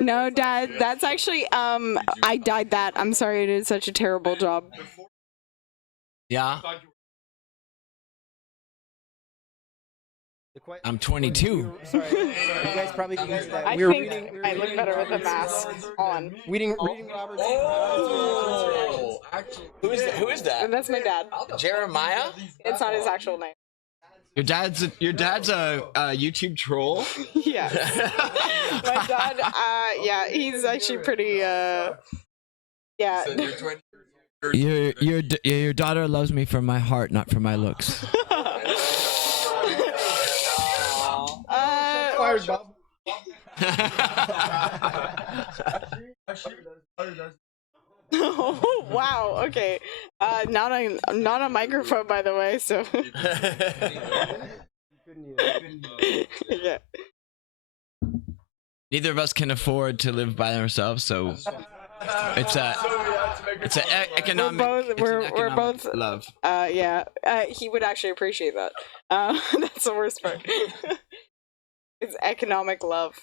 No, Dad. That's actually I dyed that. I'm sorry. I did such a terrible job. Yeah. I'm 22. Sorry, you guys probably didn't see that. I think I look better with the mask on. Reading Robert's. Oh, who is that? That's my dad. Jeremiah? It's not his actual name. Your dad's a YouTube troll? Yeah. My dad, yeah, he's actually pretty, yeah. Your daughter loves me for my heart, not for my looks. Fired, Bob. Oh wow! Okay, not a microphone, by the way. So. Yeah. Neither of us can afford to live by ourselves, so it's a economic. We're both love. Yeah. He would actually appreciate that. That's the worst part. It's economic love.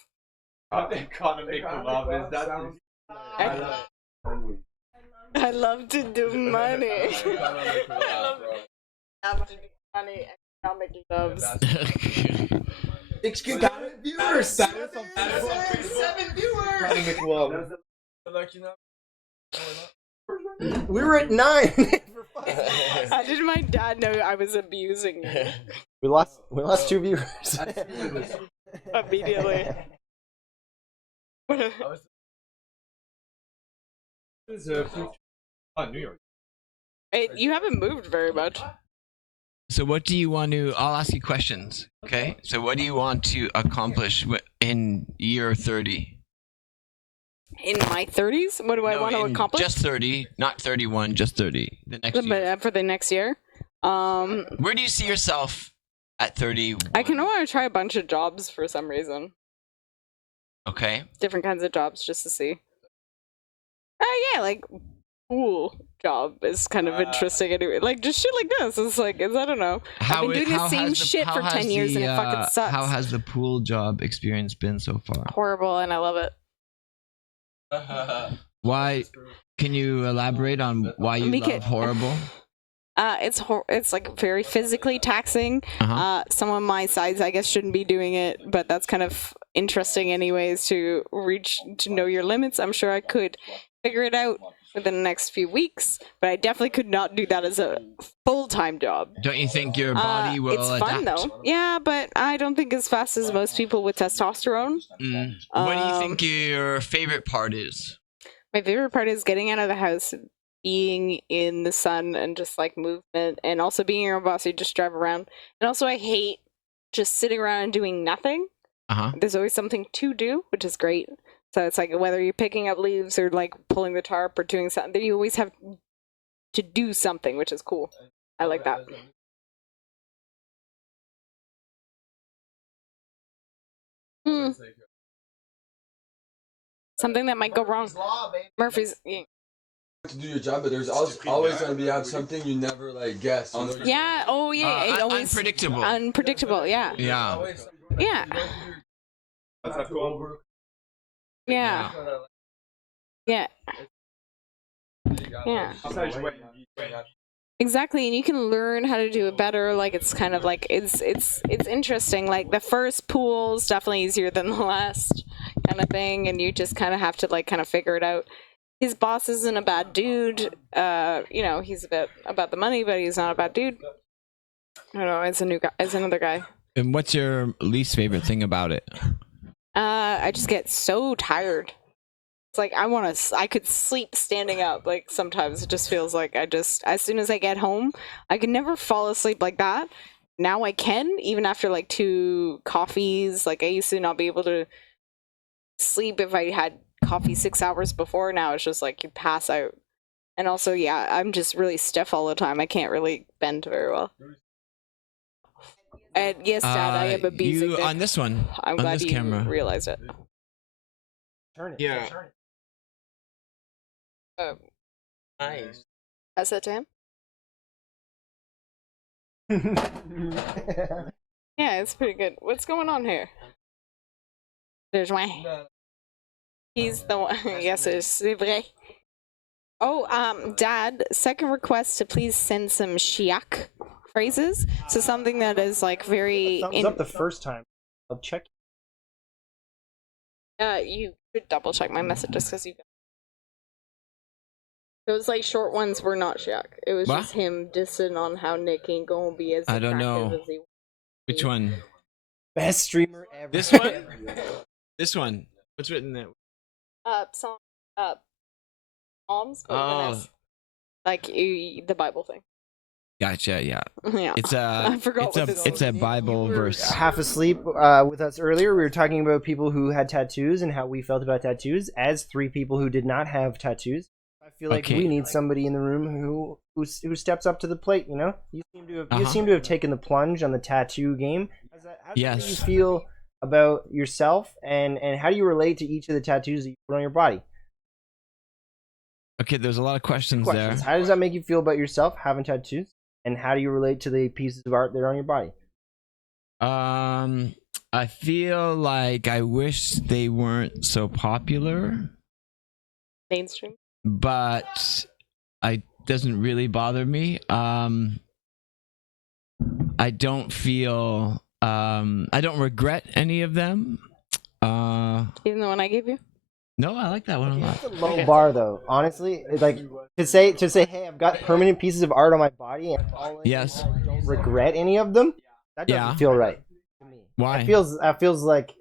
Economic love is that? I love to do money. I love to do money. Economic loves. 6 viewers. 7 viewers. We were at 9. How did my dad know I was abusing you? We lost 2 viewers. Immediately. New York. Hey, you haven't moved very much. So what do you want to? I'll ask you questions. Okay. So what do you want to accomplish in year 30? In my 30s? What do I want to accomplish? Just 30, not 31. Just 30. The next year. For the next year. Where do you see yourself at 30? I kind of want to try a bunch of jobs for some reason. Okay. Different kinds of jobs just to see. Yeah, like pool job is kind of interesting anyway. Like just shit like this. It's like I don't know. I've been doing the same shit for 10 years and it fucking sucks. How has the pool job experience been so far? Horrible, and I love it. Why? Can you elaborate on why you love horrible? It's like very physically taxing. Someone my size, I guess, shouldn't be doing it, but that's kind of interesting, anyways. To know your limits. I'm sure I could figure it out within the next few weeks, but I definitely could not do that as a full-time job. Don't you think your body will adapt? It's fun though. Yeah, but I don't think as fast as most people with testosterone. What do you think your favorite part is? My favorite part is getting out of the house, being in the sun, and just like movement, and also being your own boss. You just drive around, and also I hate just sitting around and doing nothing. There's always something to do, which is great. So it's like whether you're picking up leaves or like pulling the tarp or doing something, you always have to do something, which is cool. I like that. Something that might go wrong. Murphy's. To do your job, but there's always gonna be something you never like guess. Yeah. Oh yeah. It always unpredictable. Unpredictable. Yeah. Yeah. Yeah. Yeah. Yeah. Yeah. Exactly, and you can learn how to do it better. Like it's kind of like it's interesting. Like the first pool's definitely easier than the last, kind of thing, and you just kind of have to like kind of figure it out. His boss isn't a bad dude. You know, he's a bit about the money, but he's not a bad dude. I don't know. It's a new guy. It's another guy. And what's your least favorite thing about it? I just get so tired. It's like I could sleep standing up. Like sometimes it just feels like as soon as I get home, I can never fall asleep like that. Now I can, even after like 2 coffees. Like I used to not be able to sleep if I had coffee 6 hours before. Now it's just like you pass out. And also, yeah, I'm just really stiff all the time. I can't really bend very well. And yes, Dad, I am abusing you Dick. on this one. I'm on glad this you camera. realized it. Turn it. Yeah. Turn it. Nice. Pass that to him? Yeah, it's pretty good. What's going on here? There's my. He's the one. Yes, c'est vrai. Oh, Dad, second request to please send some Shiak phrases. So something that is like very. Thumbs up the first time. I'll check. You should double check my messages because you. Those like short ones were not Shiak. It was What? just him dissing on how Nick ain't gonna be as I don't attractive know. as he. Which one? Best streamer ever. This one? This one. What's written there? Psalm, Psalms. Oh. Like the Bible thing. Gotcha. Yeah. Yeah. It's a. I forgot It's what a. this It's was. a Bible verse. Half asleep with us earlier. We were talking about people who had tattoos and how we felt about tattoos. As 3 people who did not have tattoos, I feel like Okay. we need somebody in the room who steps up to the plate. You know, you seem to have taken the plunge on the tattoo game. How do you Yes. feel about yourself, and how do you relate to each of the tattoos that you put on your body? Okay, there's a lot of questions there. How does that make you feel about yourself having tattoos, and how do you relate to the pieces of art that are on your body? I feel like I wish they weren't so popular, Mainstream. but it doesn't really bother me. I don't feel I don't regret any of them. Even the one I gave you. No, I like that one a lot. It's a low bar, though. Honestly, it's like to say, hey, I've got permanent pieces of art on my body, and Yes. I don't regret any of them. That doesn't Yeah. feel right to me. Why? It feels like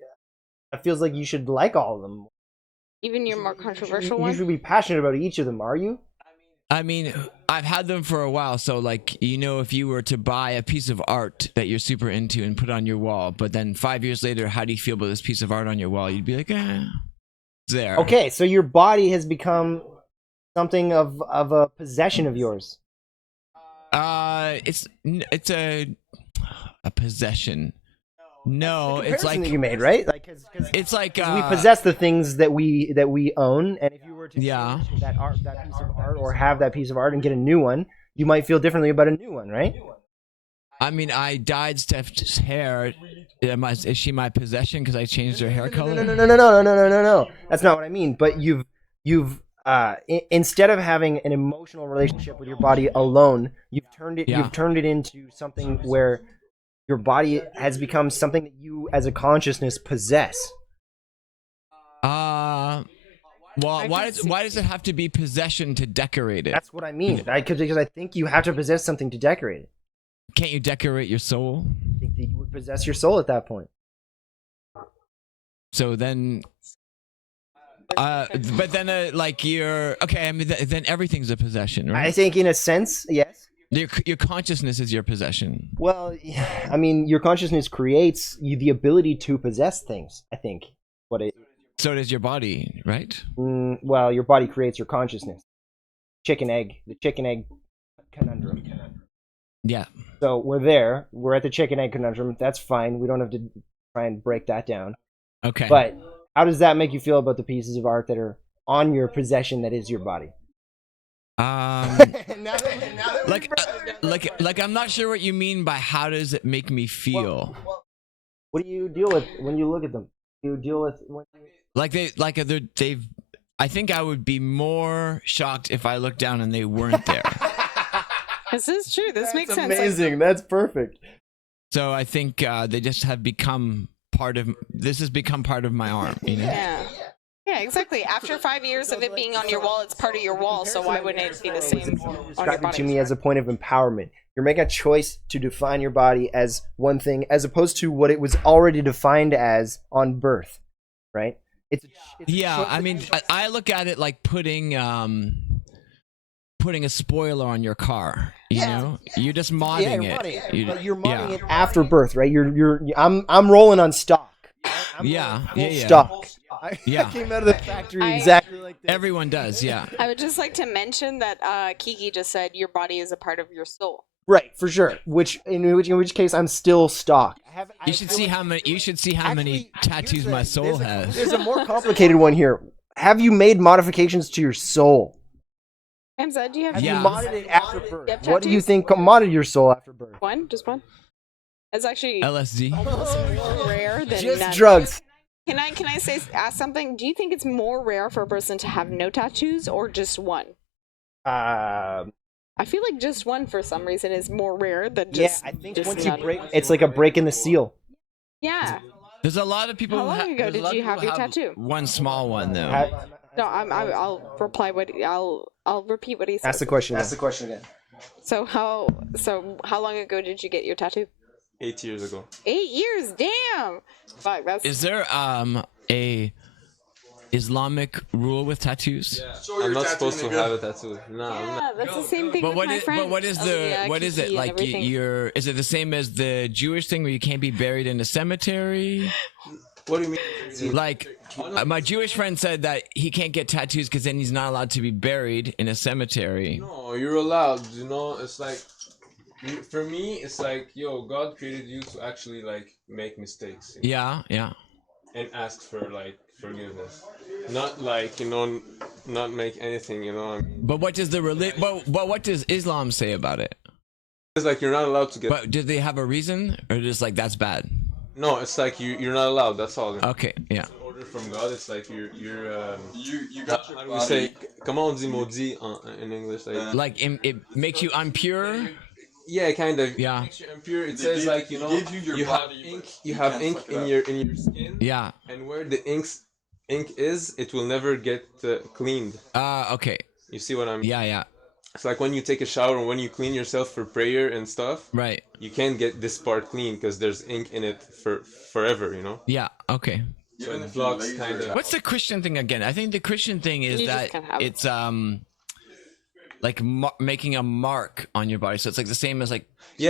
you should like all of them. Even your more controversial You one. should be passionate about each of them. Are you? I mean, I've had them for a while, so like, you know, if you were to buy a piece of art that you're super into and put on your wall, but then 5 years later, how do you feel about this piece of art on your wall? You'd be like, it's there. Okay, so your body has become something of a possession of yours. It's a possession. No, it's like That you made, right? Like, cause it's like we possess the things that we own, and if you were to yeah. change that piece of art, or have that piece of art and get a new one, you might feel differently about a new one, right? I mean, I dyed Steph's hair. Is she my possession because I changed her hair color? No. That's not what I mean. But you've instead of having an emotional relationship with your body alone, you've turned it into something where your body has become something that you as a consciousness possess. Well, why does it have to be possession to decorate it? That's what I mean. Because I think you have to possess something to decorate it. Can't you decorate your soul? I think that you would possess your soul at that point. So then, but then, like you're okay. I mean, then everything's a possession, right? I think, in a sense, yes. Your consciousness is your possession. Well, I mean, your consciousness creates you the ability to possess things. I think So does your body, right? Well, your body creates your consciousness. The chicken egg conundrum. Yeah. So we're at the chicken egg conundrum. That's fine. We don't have to try and break that down. Okay. But how does that make you feel about the pieces of art that are on your possession that is your body? Like I'm not sure what you mean by how does it make me feel. What do you deal with when you look at them? You deal with they've. I think I would be more shocked if I looked down and they weren't there. This is true. This makes sense. Amazing. That's perfect. So I think they just have become part of. This has become part of my arm. You know. Yeah. Yeah, exactly. After 5 years of it being on your wall, it's part of your wall. So why wouldn't it be the same on your Describing body? to me as a point of empowerment. You're making a choice to define your body as one thing, as opposed to what it was already defined as on birth, right? It's Yeah, I mean, I look at it like putting a spoiler on your car. You know, you're just modding you're it. modding it. But you're yeah. modding it after birth, right? I'm rolling on stock. Yeah, yeah. Stock. I Yeah. came out of the factory exactly like this. Everyone does, yeah. I would just like to mention that Kiki just said your body is a part of your soul. Right, for sure. In which case I'm still stock. You should see how many tattoos my soul has. There's a more complicated one here. Have you made modifications to your soul? Hamza, do you have? Have Yeah. you modded it after birth? You have What do you tattoos? think modded your soul after birth? One, just one. It's actually LSD. more rare than Just none. drugs. Can I ask something? Do you think it's more rare for a person to have no tattoos or just one? I feel like just one for some reason is more rare than just. I think just once you none. break, it's like a break in the seal. Yeah. There's a lot of people. How long ago did you have your tattoo? One small one though. No, I'll reply what I'll repeat what he said. Ask the question. Ask the question again. So how long ago did you get your tattoo? 8 years ago. 8 years, damn. Fuck, that's. Is there a Islamic rule with tattoos? Yeah. I'm not supposed to have a tattoo. No, I'm Yeah, not. that's the same thing But with what my is friends. but what is what is it Kiki and like? everything. Is it the same as the Jewish thing where you can't be buried in a cemetery? What do you mean? Like my Jewish friend said that he can't get tattoos because then he's not allowed to be buried in a cemetery. No, you're allowed. You know, it's like, for me, it's like, yo, God created you to actually like make mistakes. You know? Yeah. And ask for like forgiveness, not like not make anything. You know. What I mean? But what does but what does Islam say about it? It's like you're not allowed to get. But do they have a reason, or just like that's bad? No, it's like you're not allowed. That's all. Okay, yeah. Order from God. It's like you got how do we say? Comment on dit maudit in English? Like it makes you impure. Yeah, kind of. Yeah. Makes you impure. It says like you have ink in your skin. Yeah. And where the ink is, it will never get cleaned. Okay. You see what I mean? Yeah. It's like when you take a shower and when you clean yourself for prayer and stuff. Right. You can't get this part clean because there's ink in it for forever. You know. Yeah. Okay. So it blocks kind of. What's the Christian thing again? I think the Christian thing is that it's like making a mark on your body, so it's like the same as like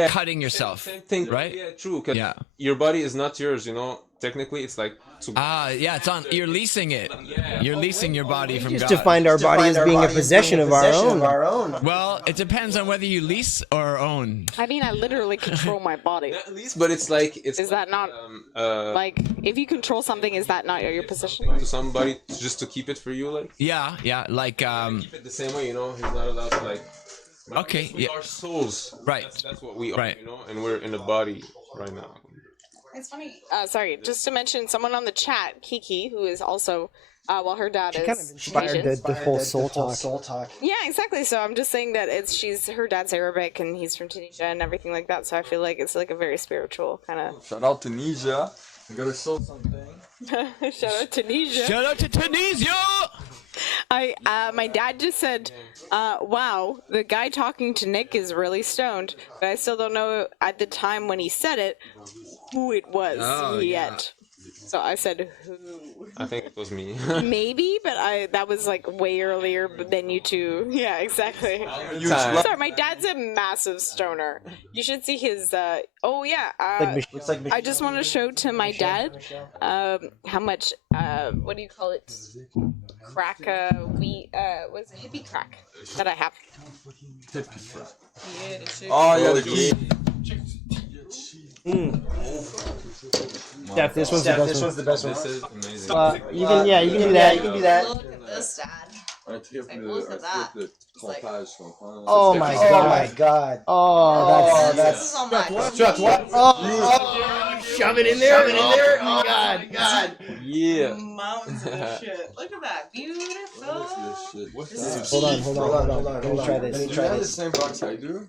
cutting yourself. Same thing, right? Yeah, true. Cause your body is not yours. You know, technically, it's like. Yeah, it's on. You're leasing it. You're leasing your body from God. Just defined our body as being a possession of our own. Well, it depends on whether you lease or own. I mean, I literally control my body. But it's like Is that not like if you control something? Is that not your position? To somebody just to keep it for you, like. Yeah, like Keep it the same way, you know. He's not allowed to like. Okay. We are souls. Right. That's what we are. Right. You know, and we're in a body right now. It's funny. Sorry, just to mention someone on the chat, Kiki, who is also, well, her dad is. Kind of inspired the whole soul talk. Yeah, exactly. So I'm just saying that her dad's Arabic and he's from Tunisia and everything like that. So I feel like it's like a very spiritual kind of. Shout out Tunisia. I gotta show something. Shout out Tunisia. Shout out to Tunisia. My dad just said, wow, the guy talking to Nick is really stoned, but I still don't know at the time when he said it who it was yet. So I said, who? I think it was me. Maybe, but that was like way earlier than you two. Yeah, exactly. Sorry, my dad's a massive stoner. You should see his. Oh yeah. I just want to show to my dad how much. What do you call it? Crack. What's it? Hippie crack that I have. Oh yeah, the key. Steph, this one's the best one. This is amazing. You can do that. Look at this, Dad. Look at that. Oh my god. Oh, This is so much. what? Oh, shove it in there. Oh god. Yeah. Mountains of shit. Look at that. Beautiful. Hold on. Let me try this. You have the same box I do?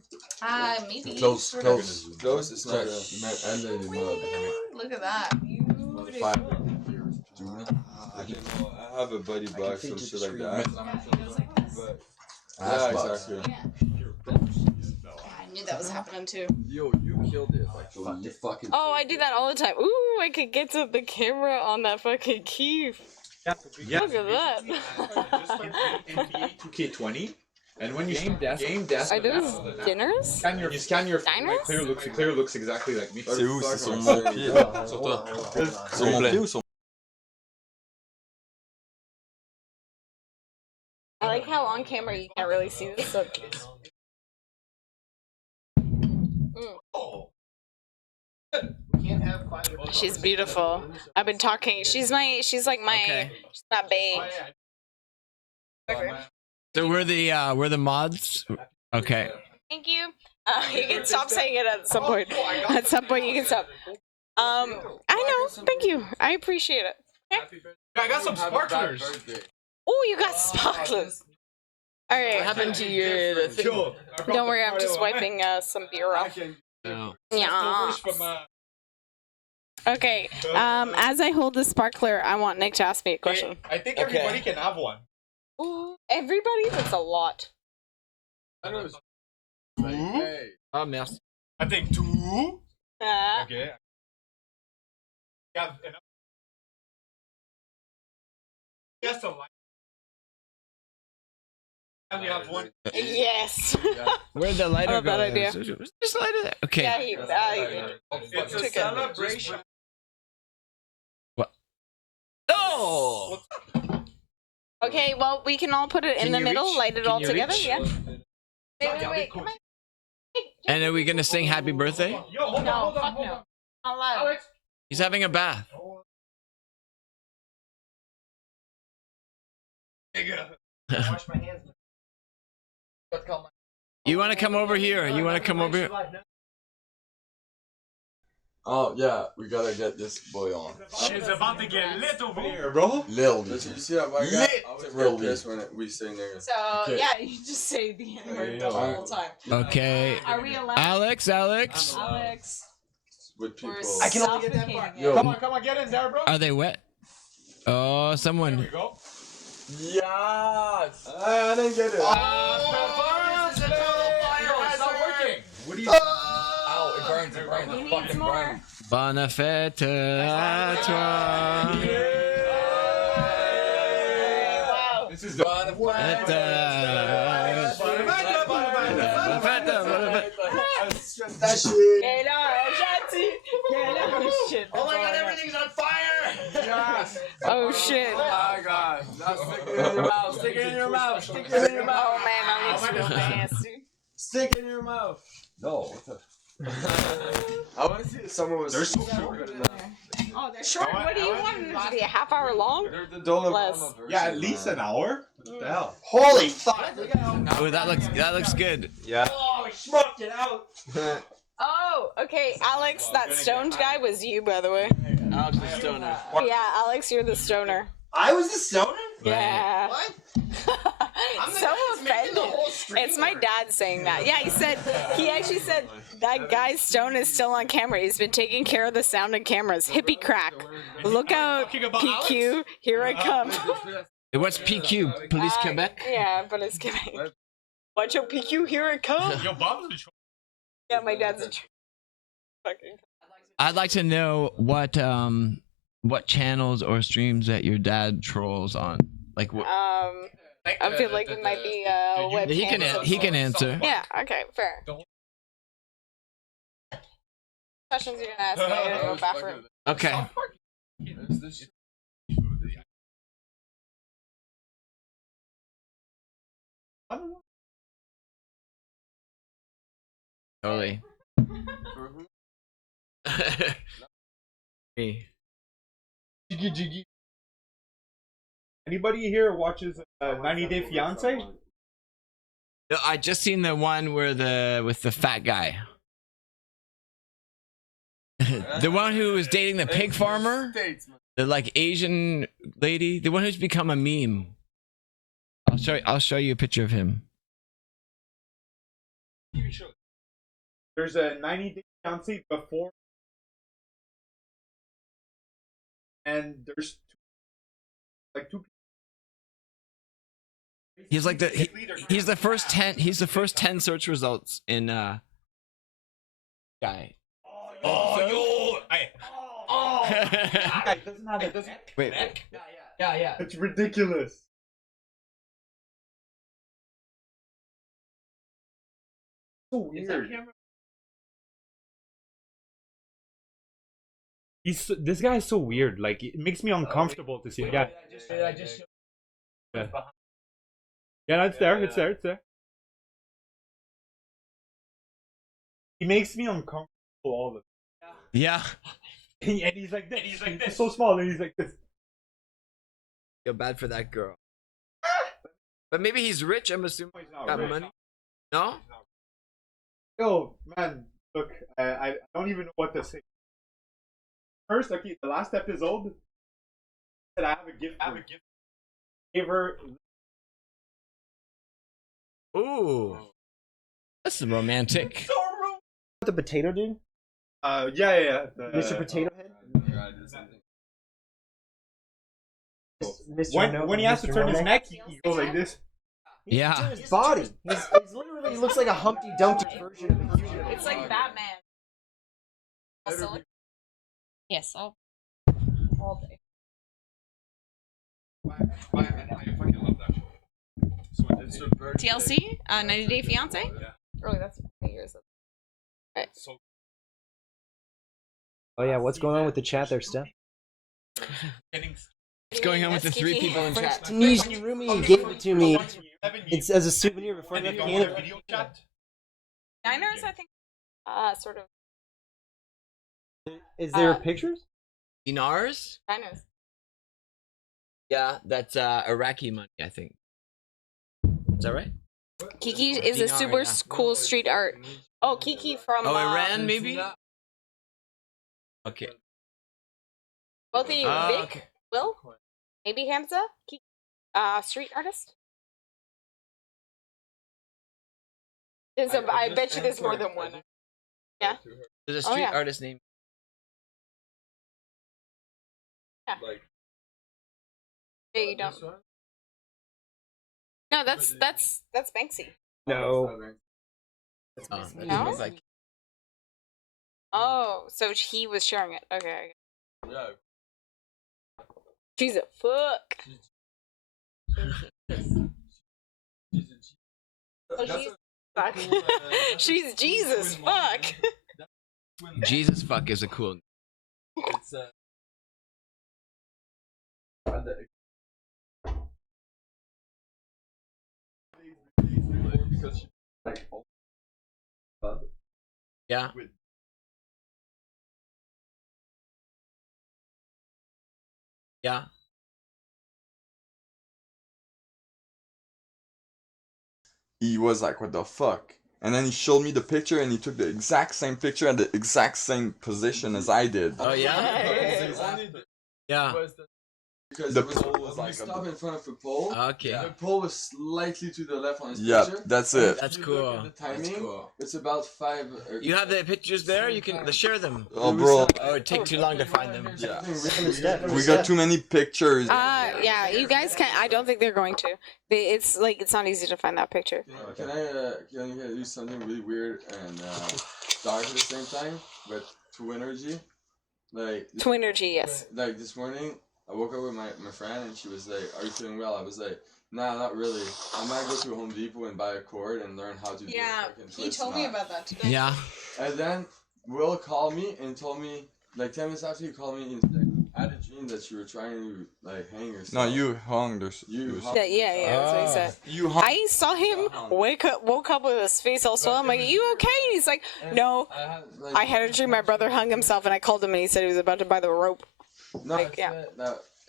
Maybe. Close. It's not Look at that. Beautiful. I have a buddy box, some shit like that. But, Yeah, exactly. I knew that was happening too. Yo, you killed it. Like, you fucking. Oh, I do that all the time. Ooh, I could get to the camera on that fucking key. Yeah. Look at that. NBA 2K20. And when you game desk, Are those dinners? you scan your Diners? clear looks exactly like me. C'est où? C'est sur mon pied, là. Sur toi. Sur mon pied ou sur I like how on camera you can't really see this. So... She's beautiful. I've been talking. She's like my. Okay. She's not babe. So we're the mods. Okay. Thank you. You can stop saying it at some point. At some point, you can stop. I know. Thank you. I appreciate it. Okay. I got some sparklers. Oh, you got sparklers. All right. What happened to your thing? Don't worry, I'm just wiping some beer off. Oh. Yeah. Okay. As I hold the sparkler, I want Nick to ask me a question. I think everybody can have one. Ooh, everybody? That's a lot. Oh, merci. I think 2. Okay. Yeah. Yes, a light. And we have one. Yes. Where'd the lighter love go? that idea. Just lighter there. Okay. Yeah, he It's a took it. celebration. What? Oh! Okay, well, we can all put it in Can the you middle, reach? light it Can all you together. reach? Yeah. Wait, come on. And are we gonna sing happy birthday? Yo, hold No, on. fuck no. Not allowed. He's having a bath. Wash my hands. You wanna come over here? You wanna come over here? Oh yeah, we gotta get this boy on. She's about to get lit over here, bro. Lil. You see that white guy? Lit. I always get pissed when we sing there. So Okay. yeah, you just say the N word the whole time. Okay. Are we allowed? Alex. Alex. With people. I can only get that far. Yo. Come on, get in there, bro. Are they wet? Oh, someone. There we go. Yes. I didn't get it. It's not working. What do you? Ow, it burns. It burns. He It fucking needs more. burns. Bonne fête à toi. Wow. This is the That shit. Oh my god, everything's on fire! yes. Oh shit. Oh my god. Now stick it in your mouth. Stick it in your mouth. Stick it in your mouth. Oh man, that looks real nasty. Stick it in your mouth. No. What the? I want to see if someone was. They're so short. Oh, they're short. What do you want them to be? A half hour long? They're the Dollar Less. Mama version, Yeah, at least an hour. What the hell? Holy fuck. Oh, that looks good. Yeah. Oh, smoked it out. Oh, okay. Alex, that stoned guy was you, by the way. Alex the stoner. Yeah, Alex, you're the stoner. I was the stoner? Yeah. What? So offended. It's my dad saying that. Yeah, he actually said that guy's stone is still on camera. He's been taking care of the sound and cameras. Hippie crack. Look out, PQ. Here I come. What's PQ? Police Quebec? Yeah, but it's Quebec. Watch out, PQ. Here I come. Yo, Bob's in trouble. Yeah, my dad's a fucking. I'd like to know what channels or streams that your dad trolls on. Like what? I feel like it might be webcam. He can answer. Yeah. Okay. Fair. Questions you're gonna ask me? I gotta go to the bathroom. Okay. Totally. Me. Jiggy. Anybody here watches 90 Day Fiance? No, I just seen the one with the fat guy. The one who was dating the pig farmer, the like Asian lady, the one who's become a meme. I'll show you a picture of him. There's a 90 Day Fiance before, and there's two. He's like he's the first 10. He's the first 10 search results in guy. Oh, yo! Wait. Yeah. It's ridiculous. So weird. This guy is so weird. Like it makes me uncomfortable to see. Yeah. Yeah. Yeah, no, it's there. It's there. It's there. He makes me uncomfortable all the time. Yeah. And he's like this. He's so small, and he's like this. Feel bad for that girl. But maybe he's rich. I'm assuming He's not got rich. money. No. Yo, man, look, I don't even know what to say. First, okay, the last episode said I have a gift. Gave her. Ooh. That's romantic. The potato dude? Yeah. Mr. Potato Head? When he has to turn his neck, he goes like this. Yeah. His body. He's literally, he looks like a Humpty Dumpty version of a human. It's like Batman. Also, Yes, all day. TLC, 90 Day Fiance. Oh, that's years. Right. Oh yeah, what's going on with the chat there, Steph? What's going on with the three people in chat? Tunisian roomie gave it to me. It's as a souvenir before I left Canada. Diners, I think. Sort of. Is there pictures? Dinars? Diners. Yeah, that's Iraqi money, I think. Is that right? Kiki is a Dinar, super yeah. cool street art. Oh, Kiki from. Iran, maybe? Okay. Both of you, Vic, Okay. Will, maybe Hamza, Kiki, street artist. I bet you there's more than one. Yeah. There's a street yeah. artist named. Yeah. Yeah, you don't. No, that's Banksy. No. No? It's like, Oh, so he was sharing it. Okay. She's a fuck. Oh, she's fuck. She's Jesus fuck. Jesus fuck is a cool. It's Yeah. Yeah. He was like, what the fuck? And then he showed me the picture and he took the exact same picture at the exact same position as I did. Oh yeah. Yeah. Because The it was pole when was we like stopped in front of a pole. Okay. The pole was slightly to the left on his Yeah, picture. that's And it. if That's you look cool. at the timing, That's cool. it's about 5. You have the pictures there. You can share them. Oh, bro. Oh, it'd take too long to find them. Yeah. We got too many pictures. Yeah, you guys can. I don't think they're going to. It's not easy to find that picture. Can I do something really weird and dark at the same time, but to energy? Like Twinergy, yes. Like this morning, I woke up with my friend and she was like, "Are you feeling well?" I was like, "Nah, not really. I might go to Home Depot and buy a cord and learn how to do Yeah, a fucking he twist told me knot." about that today. Yeah. And then Will called me and told me, like 10 minutes after he called me, he's like, I had a dream that you were trying to like hang yourself. No, you hung. There's. You hung. Yeah, that's what he said. You hung. I saw him woke up with his face all swollen. I'm like, "You okay?" And he's like, "No, I had a dream my brother hung himself, and I called him, and he said he was about to buy the rope." No, Like, yeah.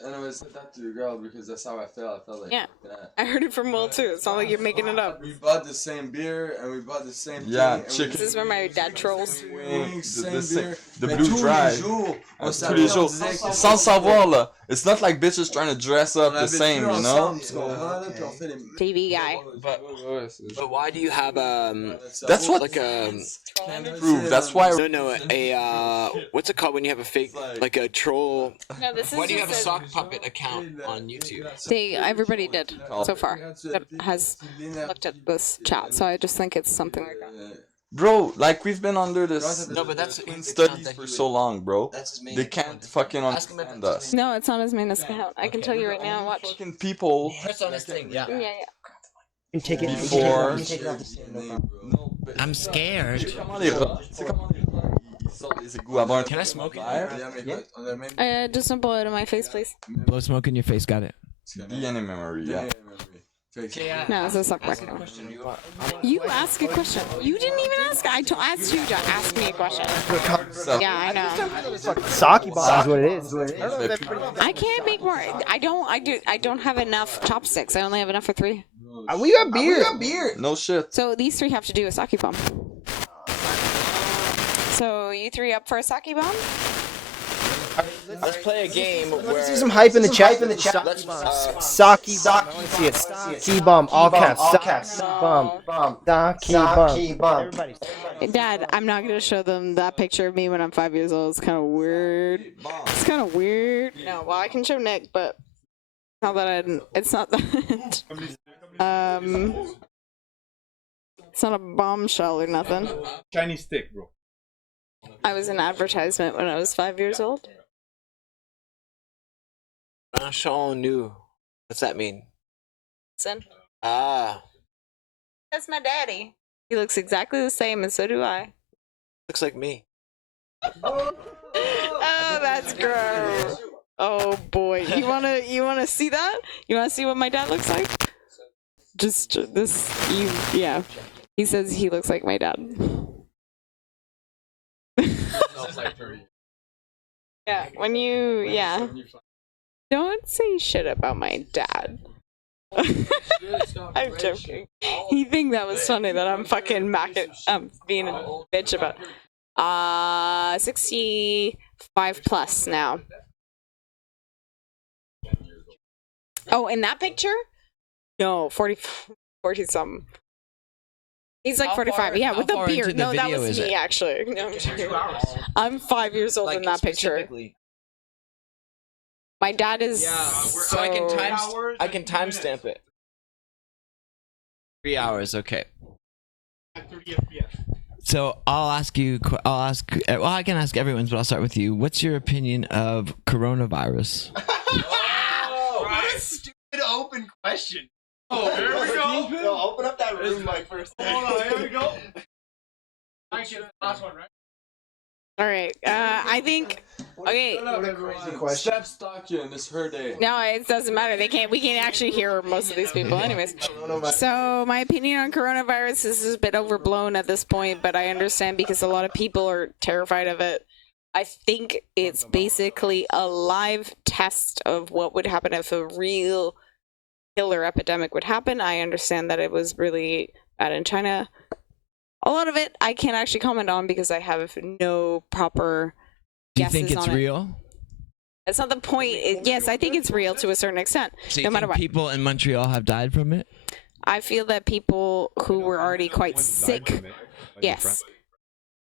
And I said that to the girl because that's how I felt. I felt like Yeah. that. I heard it from Will too. It's not like you're making it up. We bought the same beer and we bought the same Yeah, thing. chicken. This is where my dad trolls. The blue dry. Tous les jours. Sans savoir là. It's not like bitches trying to dress up the same, you know? TV guy. But why do you have That's what like a prove. That's why. no a what's it called when you have a fake like a troll? No, this is Why do you have a just sock puppet account on YouTube? everybody did so far that has looked at this chat. So I just think it's something like that. Bro, like we've been under this No, but that's studies for so long, bro. They can't fucking understand us. No, it's on his main account. I can tell you right now. Watch. Fucking people Press on his thing, yeah. Yeah. You take it. before. I'm scared. Can I smoke it? Just don't blow it in my face, please. Blow smoke in your face, got it. DNA memory, yeah. No, it's a suck back. You ask a question. You didn't even ask. I asked you to ask me a question. Yeah, I know. Sake bomb is what it is. I can't make more. I don't have enough chopsticks. I only have enough for 3. We got beer. No shit. So these 3 have to do a sake bomb. So you 3 up for a sake bomb? Let's play a game where... See some hype in the chat. Sake bomb. I want to see it. Sake bomb. All caps. Sake bomb. Sake bomb. Everybody. Dad, I'm not gonna show them that picture of me when I'm 5 years old. It's kind of weird. No, well, I can show Nick, but not that it's not that. It's not a bombshell or nothing. Chinese stick, bro. I was in advertisement when I was 5 years old. Jean nu. What's that mean? Son. Ah. That's my daddy. He looks exactly the same, and so do I. Looks like me. Oh, that's gross. Oh boy, you wanna see that? You wanna see what my dad looks like? Just this, yeah. He says he looks like my dad. Yeah, yeah. Don't say shit about my dad. I'm joking. He think that was funny that I'm fucking being a bitch about. 65 plus now. Oh, in that picture? No, 40 something. He's like 45. Yeah, with a beard. No, that was me actually. No, I'm 5 years old in that picture. My dad is. Yeah, so I can timestamp it. 3 hours, okay. So I can ask everyone's, but I'll start with you. What's your opinion of coronavirus? What a stupid open question. Oh, here we go. No, open up that room mic first. Hold on, here we go. Last one, right? All right. I think. Okay. Steph stalked you, and it's her day. No, it doesn't matter. We can't actually hear most of these people, anyways. So my opinion on coronavirus is a bit overblown at this point, but I understand because a lot of people are terrified of it. I think it's basically a live test of what would happen if a real killer epidemic would happen. I understand that it was really bad in China. A lot of it I can't actually comment on because I have no proper guesses on it. Do you think it's real? That's not the point. Yes, I think it's real to a certain extent. So you think people in Montreal have died from it? I feel that people who were already quite sick, yes,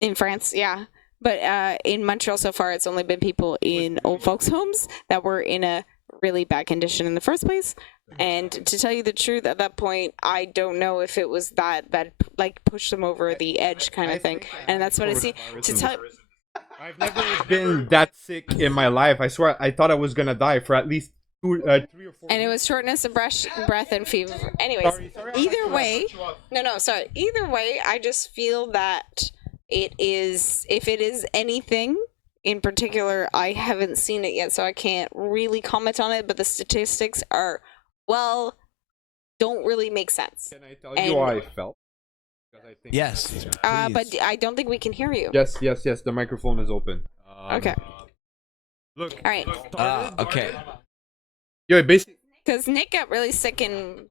in France, yeah. But in Montreal so far, it's only been people in old folks' homes that were in a really bad condition in the first place. And to tell you the truth, at that point, I don't know if it was that like pushed them over the edge kind of thing. And that's what I see. To tell. I've never been that sick in my life. I swear, I thought I was gonna die for at least 3 or 4. And it was shortness of breath and fever. Anyways, either way, Either way, I just feel that it is. If it is anything in particular, I haven't seen it yet, so I can't really comment on it. But the statistics are. Well, don't really make sense. Can I tell you how I felt? I think yes. But I don't think we can hear you. Yes. The microphone is open. Okay. Look. All right. Okay. Yeah, basically. Because Nick got really sick in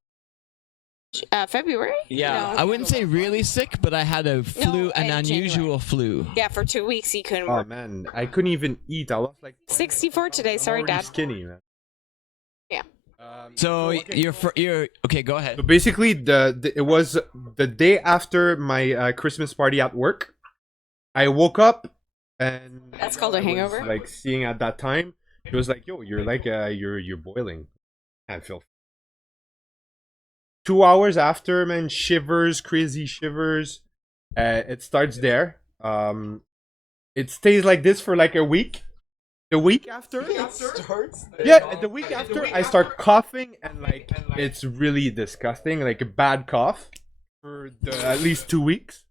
February. Yeah, I wouldn't say really sick, but I had a flu, an unusual flu. Yeah, for 2 weeks he couldn't Oh work. man, I couldn't even eat. I lost like 64 today. Sorry, already Dad. skinny, man. Yeah. So you're okay. Go ahead. So basically, it was the day after my Christmas party at work. I woke up and That's called a hangover. like seeing at that time, it was like, yo, you're like you're boiling. I feel. 2 hours after, man, shivers, crazy shivers. It starts there. It stays like this for like a week. The week after, the week after, I start coughing and like it's really disgusting, like a bad cough for at least 2 weeks.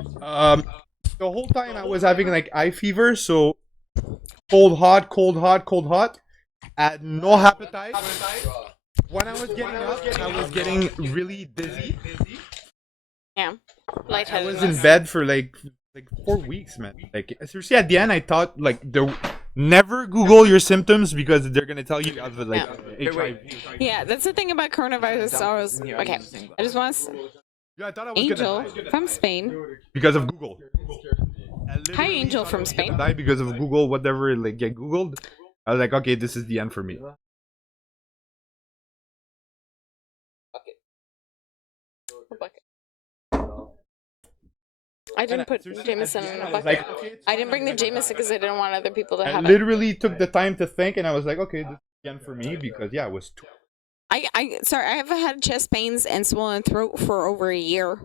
The whole time I was having like eye fever, so cold, hot, cold, hot, cold, hot. I had no appetite. When I was getting up, I was getting really dizzy. Yeah. I was in bed for like 4 weeks, man. Like seriously, at the end, I thought like never Google your symptoms because they're gonna tell you have like HIV. Yeah, that's the thing about coronavirus. Okay, I just want to. Yeah, I thought I was Angel gonna die from Spain. because of Google. Hi, Angel from Spain. Die because of Google, whatever. Like get Googled. I was like, okay, this is the end for me. I didn't put Jameson in a bucket. Like, I didn't bring the Jameson because I didn't want other people to I have it. literally took the time to think, and I was like, okay, this is the end for me because yeah, it was. Sorry, I have had chest pains and swollen throat for over a year.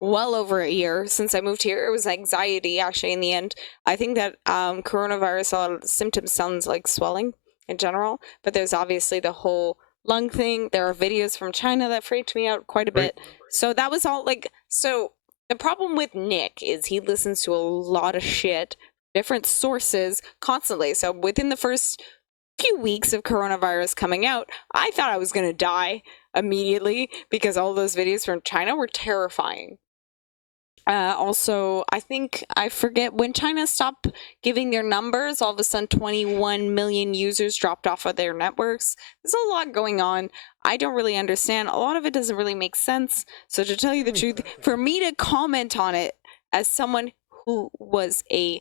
Well over a year since I moved here. It was anxiety, actually, in the end. I think that coronavirus, a lot of the symptoms sounds like swelling in general, but there's obviously the whole lung thing. There are videos from China that freaked me out quite a bit. So that was all like, so the problem with Nick is he listens to a lot of shit, different sources constantly. So within the first few weeks of coronavirus coming out, I thought I was going to die immediately because all those videos from China were terrifying. Also, I forget when China stopped giving their numbers, all of a sudden 21 million users dropped off of their networks. There's a lot going on. I don't really understand. A lot of it doesn't really make sense. So to tell you the truth, for me to comment on it as someone who was a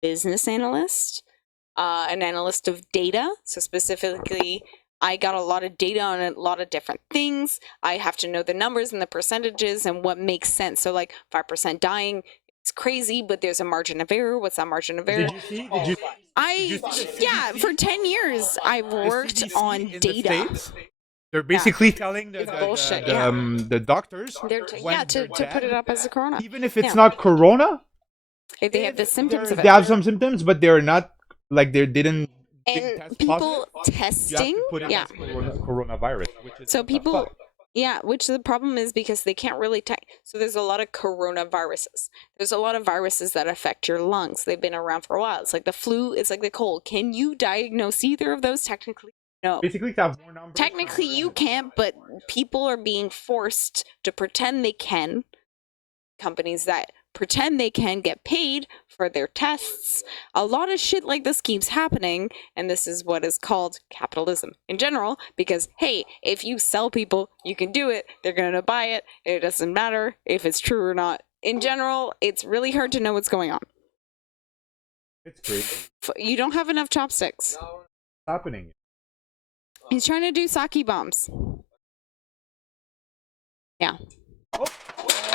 business analyst, an analyst of data, so specifically I got a lot of data on a lot of different things. I have to know the numbers and the percentages and what makes sense. So like 5% dying, it's crazy, but there's a margin of error. What's that margin of error? Yeah, for 10 years I've worked on data. They're basically telling the doctors to put it up as a corona. Even if it's not corona, if they have the symptoms of it. They have some symptoms, but they're not like they didn't. And people testing, yeah, coronavirus. So people, yeah, which the problem is because they can't really so there's a lot of coronaviruses. There's a lot of viruses that affect your lungs. They've been around for a while. It's like the flu. It's like the cold. Can you diagnose either of those technically? No. Basically, to have more numbers. Technically, you can't, but people are being forced to pretend they can. Companies that pretend they can get paid for their tests. A lot of shit like this keeps happening, and this is what is called capitalism in general, because hey, if you sell people, you can do it, they're gonna buy it, it doesn't matter if it's true or not. In general, it's really hard to know what's going on. It's crazy. You don't have enough chopsticks. What's happening? He's trying to do sake bombs. Yeah.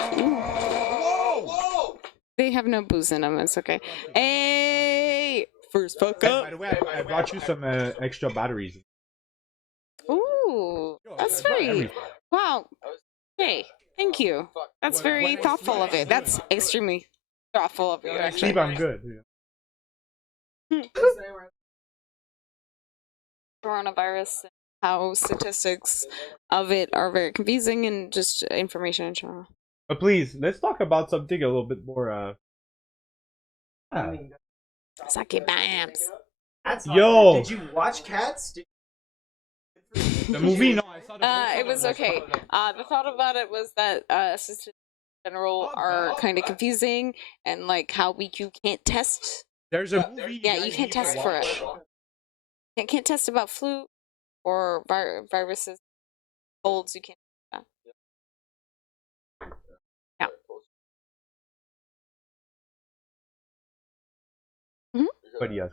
Whoa! They have no booze in them. It's okay. Hey, first fuck up. By the way, I brought you some extra batteries. Ooh, that's very wow. Hey, thank you. That's very thoughtful of you. That's extremely thoughtful of you. Actually, I'm good. Coronavirus, how statistics of it are very confusing, and just information in general. But please, let's talk about something a little bit more. Sake bombs. Yo! Did you watch Cats? The movie? No, I saw the it was okay. The thought about it was that assistants in general are kind of confusing, and like how you can't test. There's a movie. Yeah, you can't test for it. You can't test about flu or viruses, colds. You can't. Yeah. But yes.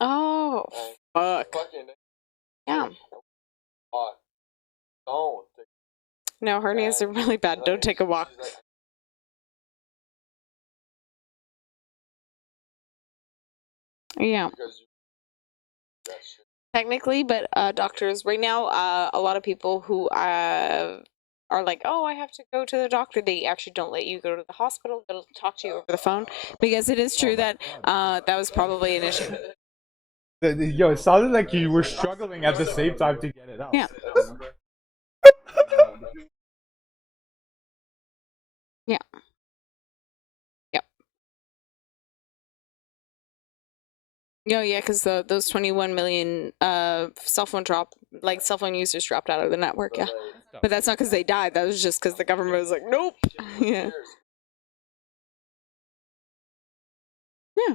Oh, fuck. Yeah. No, hernias are really bad. Don't take a walk. Yeah. technically, but doctors right now, a lot of people who are like, oh, I have to go to the doctor. They actually don't let you go to the hospital. They'll talk to you over the phone because it is true that that was probably an issue. Yo, it sounded like you were struggling at the same time to get it out. Yeah. Yeah. Yep. Yeah, because those 21 million cell phone users dropped out of the network. Yeah, but that's not because they died. That was just because the government was like, nope. Yeah. Yeah.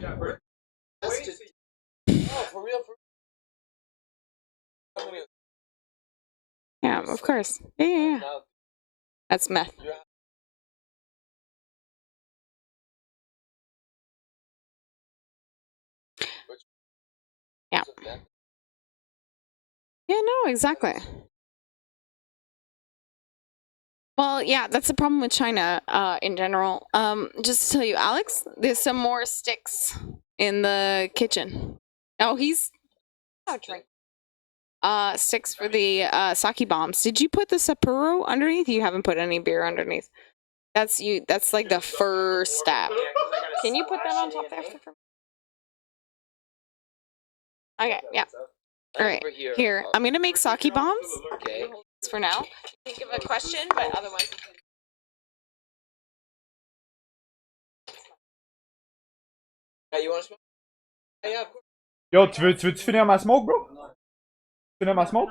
Yeah, of course. Yeah. That's meth. Yeah. Yeah, no, exactly. Well, yeah, that's the problem with China in general. Just to tell you, Alex, there's some more sticks in the kitchen. Oh, he's sticks for the sake bombs. Did you put the Sapporo underneath? You haven't put any beer underneath. That's like the first step. Can you put that on top there? Okay, yeah. All right, here. I'm gonna make sake bombs. Okay. For now. Think of a question, but otherwise. You want to smoke? Yeah, of course. Yo, tu veux-tu finir ma smoke, bro? Finir ma smoke?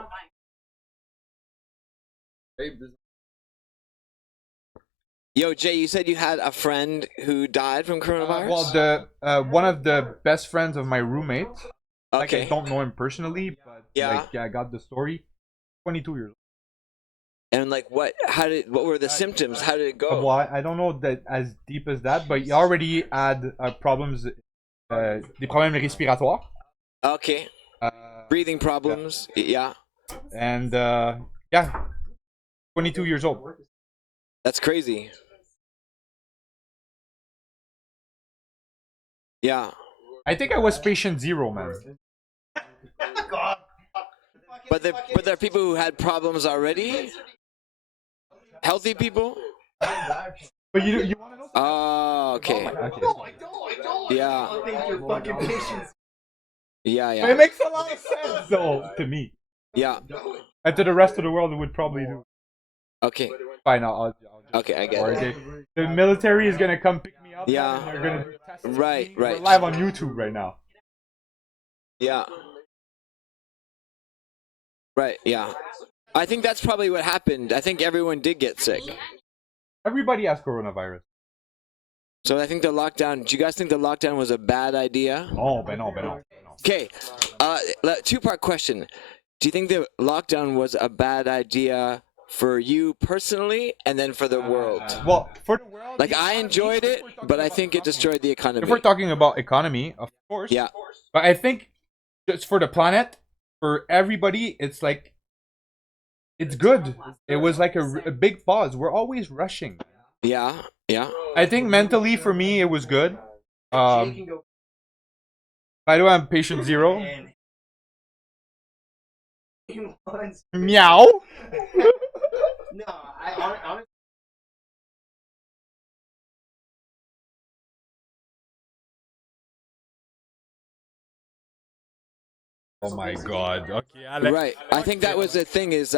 Yo, Jay, you said you had a friend who died from coronavirus? Well, one of the best friends of my roommate. Like, Okay. I don't know him personally, but Yeah. I got the story. 22 years old. And like, what were the symptoms? How did it go? Well, I don't know that as deep as that, but he already had problems, des problèmes respiratoires. Okay. Breathing problems. Yeah. And yeah, 22 years old. That's crazy. Yeah. I think I was patient zero, man. But there are people who had problems already. Healthy people. But you want to know? Oh, okay. Yeah. Yeah, But it makes a lot of sense, though, to me. Yeah. And to the rest of the world, it would probably do. Okay. Fine, I'll okay, I get it. The military is gonna come pick me up. Yeah. And they're gonna test Right, me. right. We're live on YouTube right now. Yeah. Right, yeah. I think that's probably what happened. I think everyone did get sick. Everybody has coronavirus. So I think the lockdown, do you guys think the lockdown was a bad idea? Oh, but no. Okay, two-part question. Do you think the lockdown was a bad idea for you personally and then for the world? Well, for the world... Like, I enjoyed it, but I think it destroyed the economy. If we're talking about economy, of course. Yeah. But I think just for the planet, for everybody, it's like... It's good. It was like a big pause. We're always rushing. Yeah, yeah. I think mentally, for me, it was good. By the way, I'm patient zero. Meow. No, I honestly. Oh my god. Okay, Right. I think that was the thing is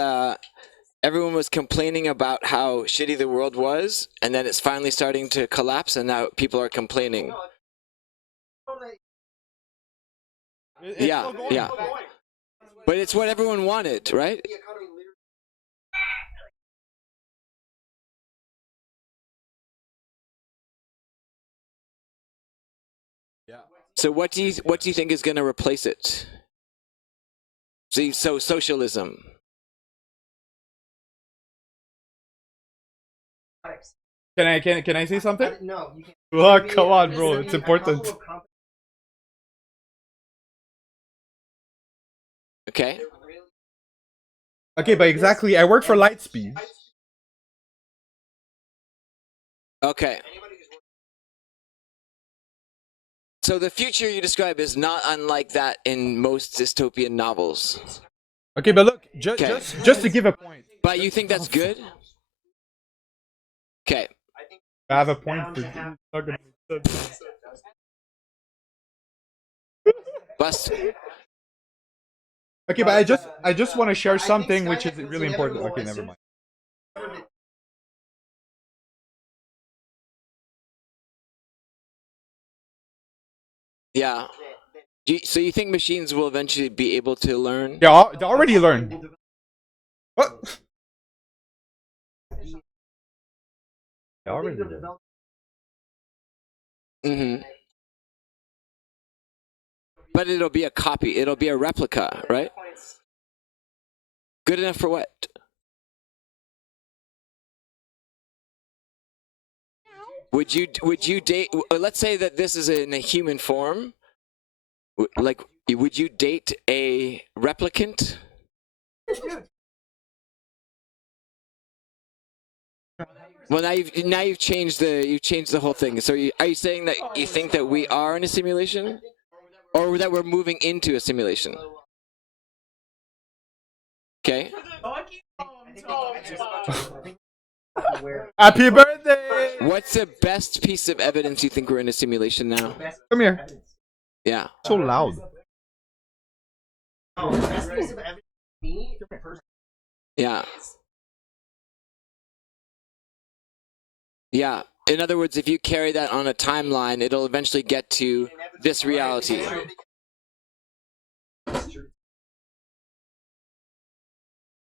everyone was complaining about how shitty the world was, and then it's finally starting to collapse, and now people are complaining. Yeah, yeah. But it's what everyone wanted, right? Yeah. So what do you think is going to replace it? See, so socialism. Can I say something? No, you can't. Oh, come on, bro. It's important. Okay. Okay, but exactly, I work for Lightspeed. Okay. So the future you describe is not unlike that in most dystopian novels. Okay, but look, Okay. just to give a point. But you think that's good? Okay. I have a point for Bust. Okay, but I just want to share something which is really important. Okay, never mind. Yeah. So you think machines will eventually be able to learn? They already learned. What? They already did. Mm-hmm. But it'll be a copy. It'll be a replica, right? Good enough for what? Would you date? Let's say that this is in a human form. Like, would you date a replicant? Well, now you've changed the whole thing. So are you saying that you think that we are in a simulation, or that we're moving into a simulation? Okay. Happy birthday! What's the best piece of evidence you think we're in a simulation now? Come here. Yeah. So loud. Yeah. Yeah. In other words, if you carry that on a timeline, it'll eventually get to this reality.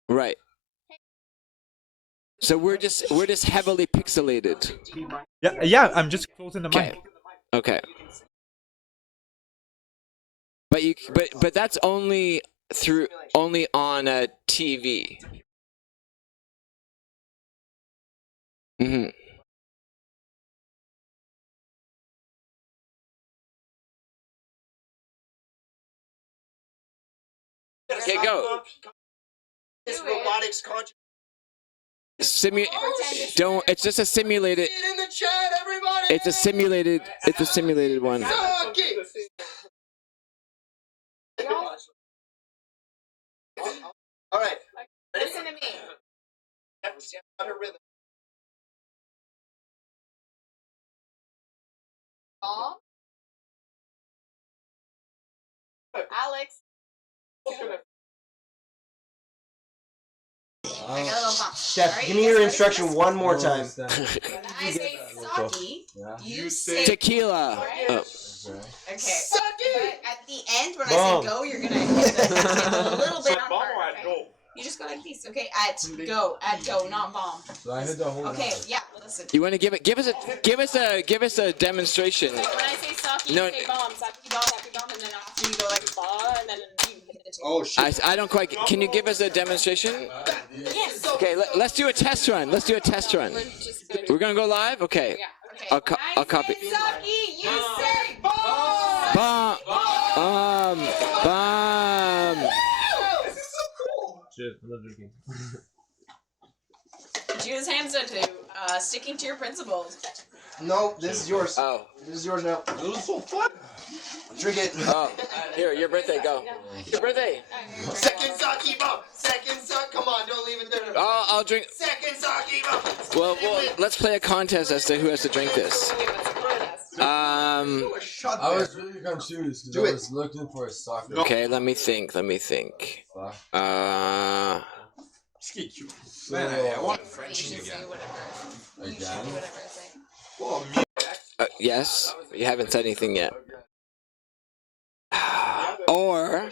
Right. So we're just heavily pixelated. Yeah, I'm just closing the mic. Okay. But that's only on a TV. Mm-hmm. Okay, go. This robotics conscious. Don't. It's just a simulated. In the chat, everybody. It's a simulated. It's a simulated one. Suck it. All right. Listen to me. On her rhythm. Alex. I got a little bump. Steph, give me your instruction one more time. When I say sake, you say Tequila. Oh. Okay. Suck it. But at the end, when I Boom. say go, you're gonna hit the a little bit on part. Okay? You just go like this, okay? At go, not bomb. So I hit the whole. Okay, yeah. Listen. You want to give us a demonstration? When I say sake, No. you say bomb, sake bomb, and then after you go like bomb, and then you hit the tape. Oh shit. I don't quite. Can you give us a demonstration? Yes. Okay, let's do a test run. We're gonna go live. Okay. Okay. I'll copy. Sake, you say bomb. Bomb. Shit, I'm not drinking. Judas Hamza to sticking to your principles. No, this is yours. Oh. This is yours now. This is so fun. Drink it. Oh. Here, your birthday. Go. Your birthday. Second sake bomb. Second sake. Come on, don't leave it there. Oh, I'll drink. Second sake bomb. Well, let's play a contest as to who has to drink this. I was really confused because I was looking for a soccer. Okay, let me think. Man, I want Frenchie again. Again? Yes, you haven't said anything yet. Or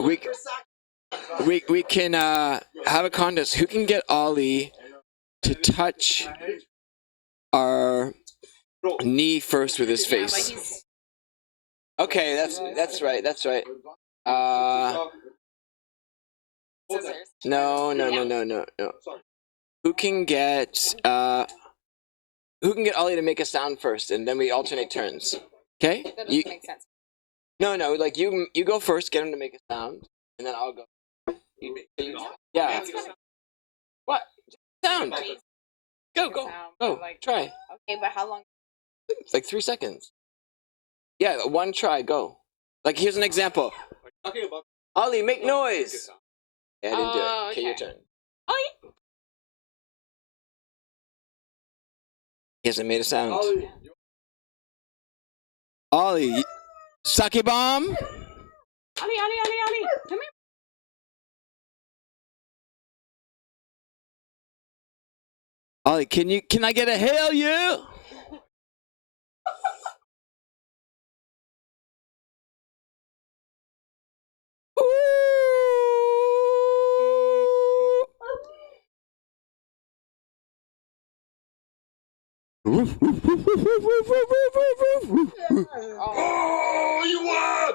we can have a contest. Who can get Ollie to touch our knee first with his face? Okay, that's right. No. Who can get Ollie to make a sound first, and then we alternate turns. Okay? That doesn't make sense. No, like you go first, get him to make a sound, and then I'll go. Yeah. What? Sound. Go. Like, Try. okay, but how long? It's like 3 seconds. Yeah, one try, go. Like, here's an example. Ollie, make noise. Yeah, I didn't do it. Okay, your turn. Ollie. He hasn't made a sound. Ollie, sake bomb. Ollie, come here. Ollie, can I get a hell yeah? Oh, you won!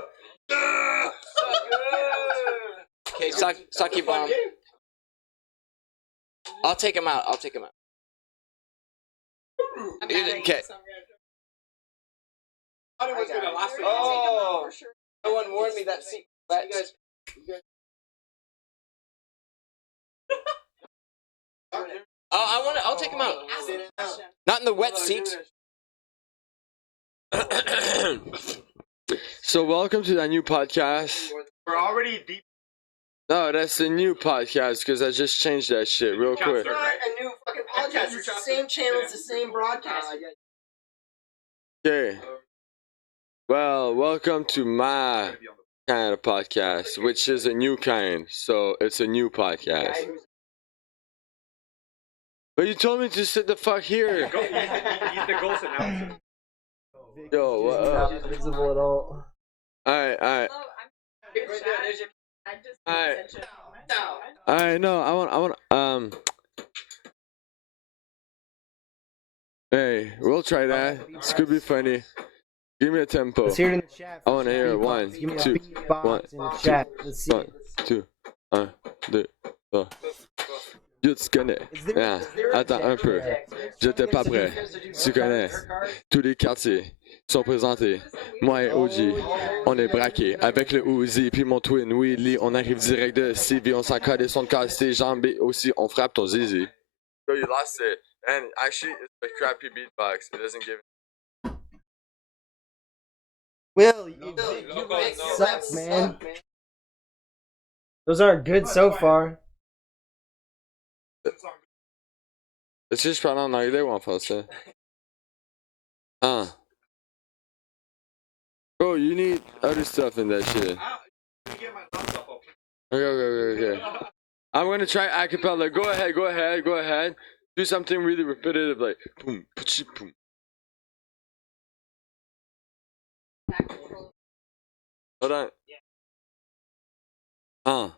Yeah! Okay, sake bomb. I'll take him out. Okay. Oh, no one warned me that seat. I'll take him out. Not in the wet seat. So welcome to that new podcast. We're already deep. No, that's the new podcast because I just changed that shit real quick. It's not a new fucking podcast. It's the same channel. It's the same broadcast. Okay. Well, welcome to my kind of podcast, which is a new kind. So it's a new podcast. But you told me to sit the fuck here. He's the ghost announcer. Yo, what up? Not visible at all. Alright. Alright, no, I want, hey, we'll try that. This could be funny. Give me a tempo. Let's hear it in the chat. I want to hear it. 1, 2, 1, 2, 2, 1, 2, 3. Yo, tu connais. Ah, attends un peu. J'étais pas prêt. Tu connais. Tous les quartiers sont présentés. Moi et OG, on est braqués avec le Uzi puis mon twin Willy. On arrive direct de CV, on s'en colle et son casse tes jambes et aussi on frappe ton zizi. Yo, you lost it. And actually, it's a crappy beatbox. It doesn't give. Will, you suck, man. Those aren't good so far. Est-ce que je parle en anglais ou en français? Bro, you need other stuff in that shit. Okay. I'm gonna try acapella. Go ahead. Do something really repetitive like boom, pachi, boom. Hold on.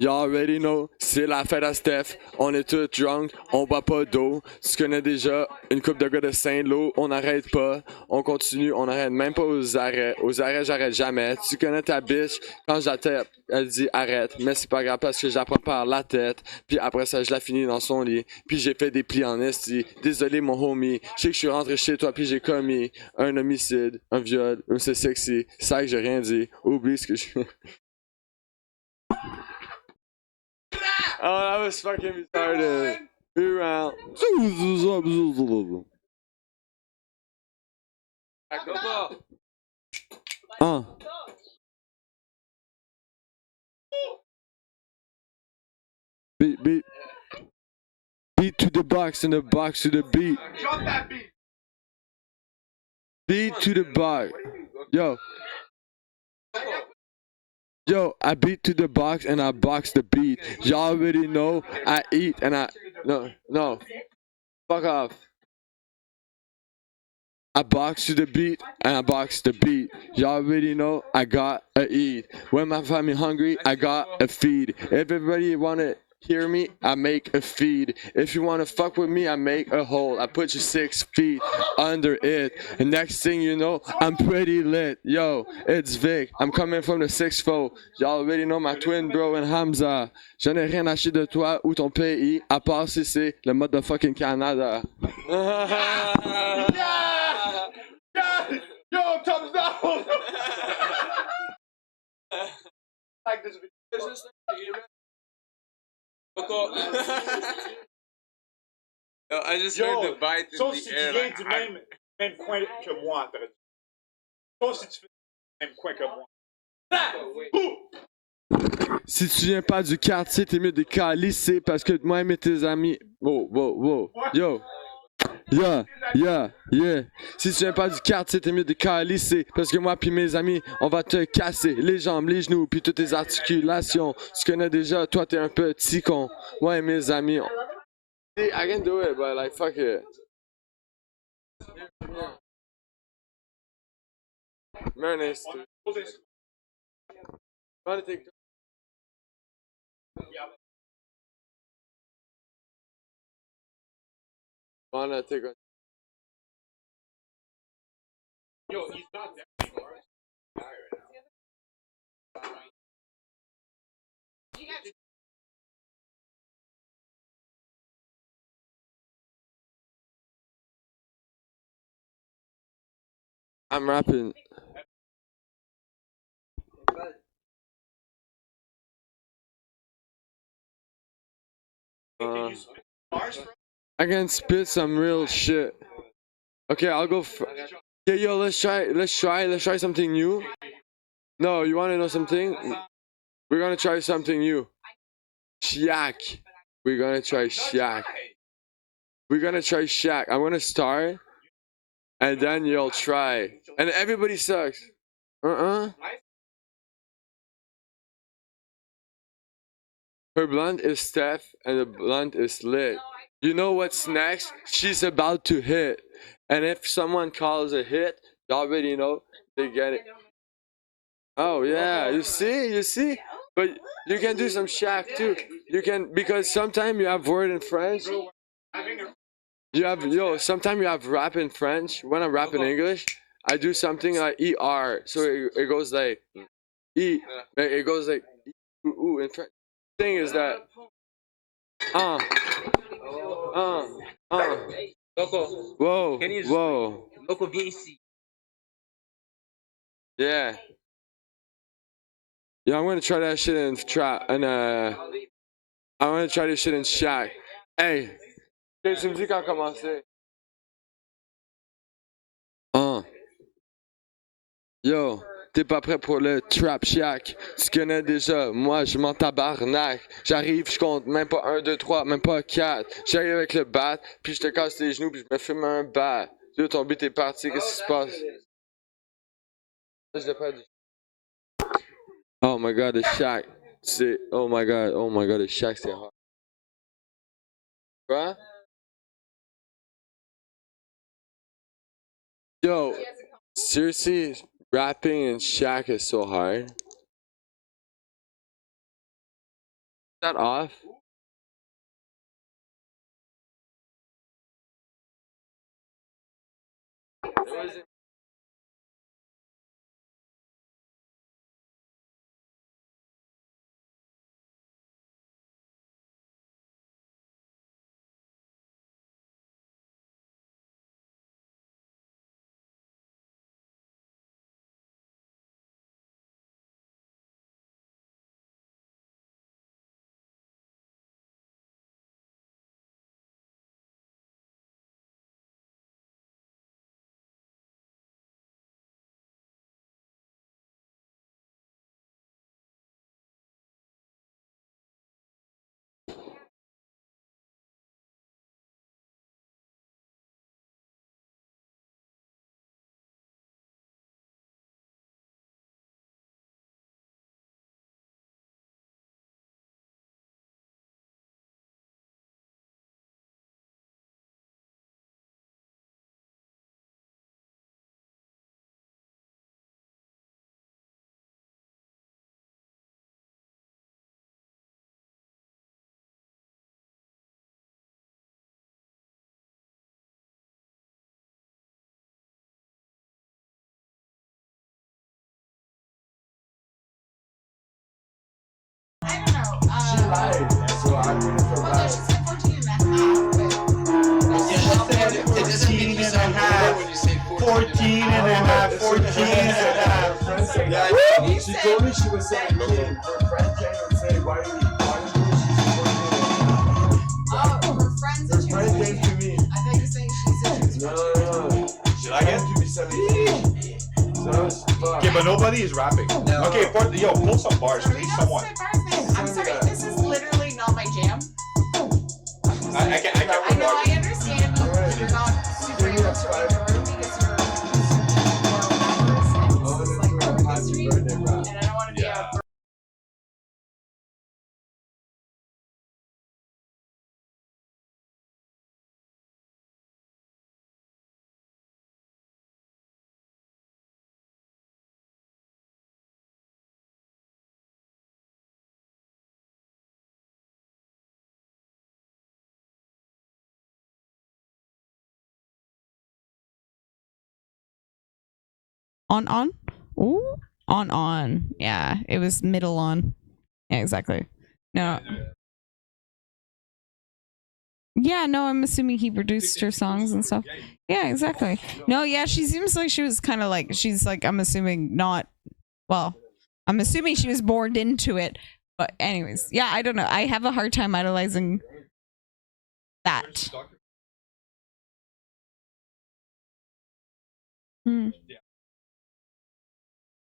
You already know, c'est la fête à Steph. On est tous drunk, on boit pas d'eau. Tu connais déjà une coupe de gars de Saint-Lô. On n'arrête pas, on continue, on n'arrête même pas aux arrêts. Aux arrêts, j'arrête jamais. Tu connais ta bitch, quand je la tape, elle dit arrête. Mais c'est pas grave parce que je la prends par la tête. Puis après ça, je la finis dans son lit. Puis j'ai fait des plis en esti. Désolé mon homie, je sais que je suis rentré chez toi puis j'ai commis un homicide, un viol, c'est sexy. C'est ça que j'ai rien dit. Oublie ce que je fais. Oh, that was fucking retarded. Reround. Beat to the box and the box to the beat. Drop that beat. Beat to the box. Yo, I beat to the box and I box the beat. Y'all already know I eat and I... No. Fuck off. I box to the beat and I box the beat. Y'all already know I got to eat. When my family hungry, I got a feed. If everybody wanna hear me, I make a feed. If you wanna fuck with me, I make a hole. I put you 6 feet under it. And next thing you know, I'm pretty lit. Yo, it's Vic. I'm coming from the 6-4. Y'all already know my twin bro and Hamza. J'en ai rien acheté de toi ou ton pays, à part si c'est le motherfucking Canada. Yo, thumbs down. No, I just Yo, heard the bite in sauf the si tu air. viens Like, du même coin que moi. Sauf si tu fais du même coin que moi. Si tu viens pas du quartier, t'es mieux de calisser parce que moi et tes amis. Wow. Yo. Yeah. Si tu viens pas du quartier, t'es mieux de calisser parce que moi pis mes amis, on va te casser les jambes, les genoux, puis toutes tes articulations. Tu connais déjà, toi t'es un petit con. Moi et mes amis. I can do it, but like, fuck it. Mayonnaise. Wanna take. Wanna take a. Yo, he's not there anymore. I'm rapping. I can spit some real shit. Okay, I'll go. Yeah, yo, let's try something new. No, you want to know something? We're gonna try something new. Shaq. We're gonna try Shaq. I'm gonna start, and then you'll try, and everybody sucks. Her blunt is Steph, and the blunt is lit. You know what's next? She's about to hit. And if someone calls a hit, you already know they get it. Oh yeah, you see? But you can do some Shaq too. You can, because sometimes you have word in French. Sometimes you have rap in French. When I rap in English, I do something like ER. So it goes like E. It goes like ooh in French. Thing is that Loco. Whoa. Can you Whoa. Loco VC. Yeah. Yeah, I'm gonna try that shit in trap and I'm gonna try this shit in Shaq. Hey, tu me dis quand commencer. Yo, t'es pas prêt pour le trap Shaq? Tu connais déjà, moi je m'en tabarnak. J'arrive, je compte même pas 1, 2, 3, même pas 4. J'arrive avec le bat, puis je te casse les genoux, puis je me fume un bat. Yo, ton beat est parti, qu'est-ce qui se passe? Je l'ai pas dit. Oh my god, the Shaq. C'est. Oh my god, the Shaq, c'est hard. Quoi? Yo, seriously, rapping in Shaq is so hard. Is that off? She lied, so I'm gonna feel bad. She said 14 and a half. It doesn't mean you said 14 and a half. 14 and a half. Yeah, she told me she was 17. Her friend came and said, why are you Her friends Her friend came to me. I thought you were saying she said she was No. Should I get to be 17? Okay, but nobody is rapping. No. Okay, pull some bars, please, someone. I'm sorry, this is literally not my jam. I can't I know, I understand you're not super able to read the room because you're rappers and this is like rap history, and I don't want to be a On? Ooh. On. Yeah, it was middle on. Yeah, exactly. No. Yeah, no, I'm assuming he produced her songs and stuff. Yeah, exactly. No, yeah, she seems like she was kind of like, she's like, I'm assuming not, well, I'm assuming she was born into it. But anyways, yeah, I don't know. I have a hard time idolizing that. Hmm.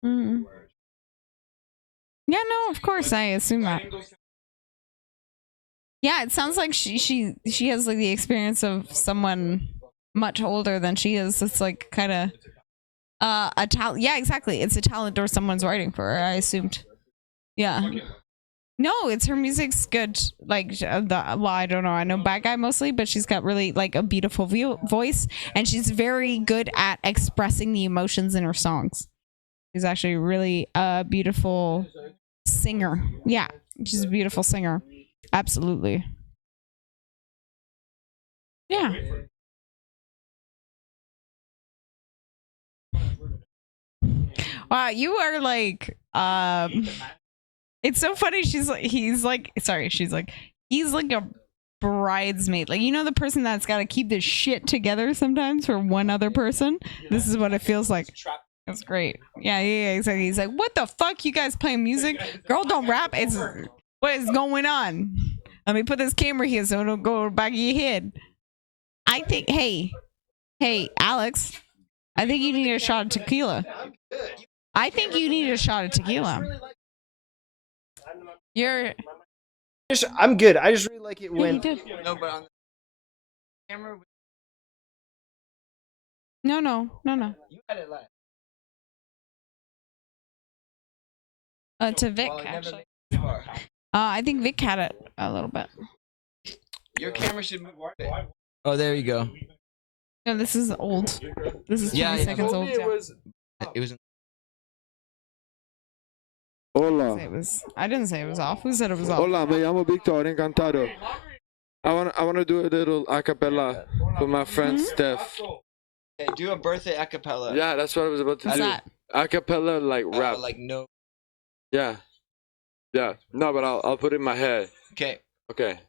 Mm. Yeah, no, of course, I assume that. Yeah, it sounds like she has like the experience of someone much older than she is. It's like kind of a talent. Yeah, exactly. It's a talent or someone's writing for her. I assumed. Yeah. No, it's her music's good. Like well, I don't know. I know Bad Guy mostly, but she's got really like a beautiful voice, and she's very good at expressing the emotions in her songs. She's actually really a beautiful singer. Yeah, she's a beautiful singer. Absolutely. Yeah. Wow, you are like it's so funny. She's like he's like a bridesmaid. Like, you know, the person that's got to keep this shit together sometimes for one other person. This is what it feels like. That's great. Yeah, exactly. He's like, what the fuck? You guys playing music? Girl, don't rap. It's what is going on? Let me put this camera here so it'll go back of your head. I think, hey, Alex, I think you need a shot of tequila. I think you need a shot of tequila. I'm good. I just really like it when. No, but on the camera. No. You had it live. To Vic, actually. I think Vic had it a little bit. Your camera should move. Oh, there you go. No, this is old. This is 20 seconds old. It was. Hola. I didn't say it was off. Who said it was off? Hola, me llamo Victor, encantado. I wanna do a little acapella for my friend Steph. Okay, do a birthday acapella. Yeah, that's what I was about to do. Acapella, like rap. Like no. Yeah. No, but I'll put it in my head. Okay.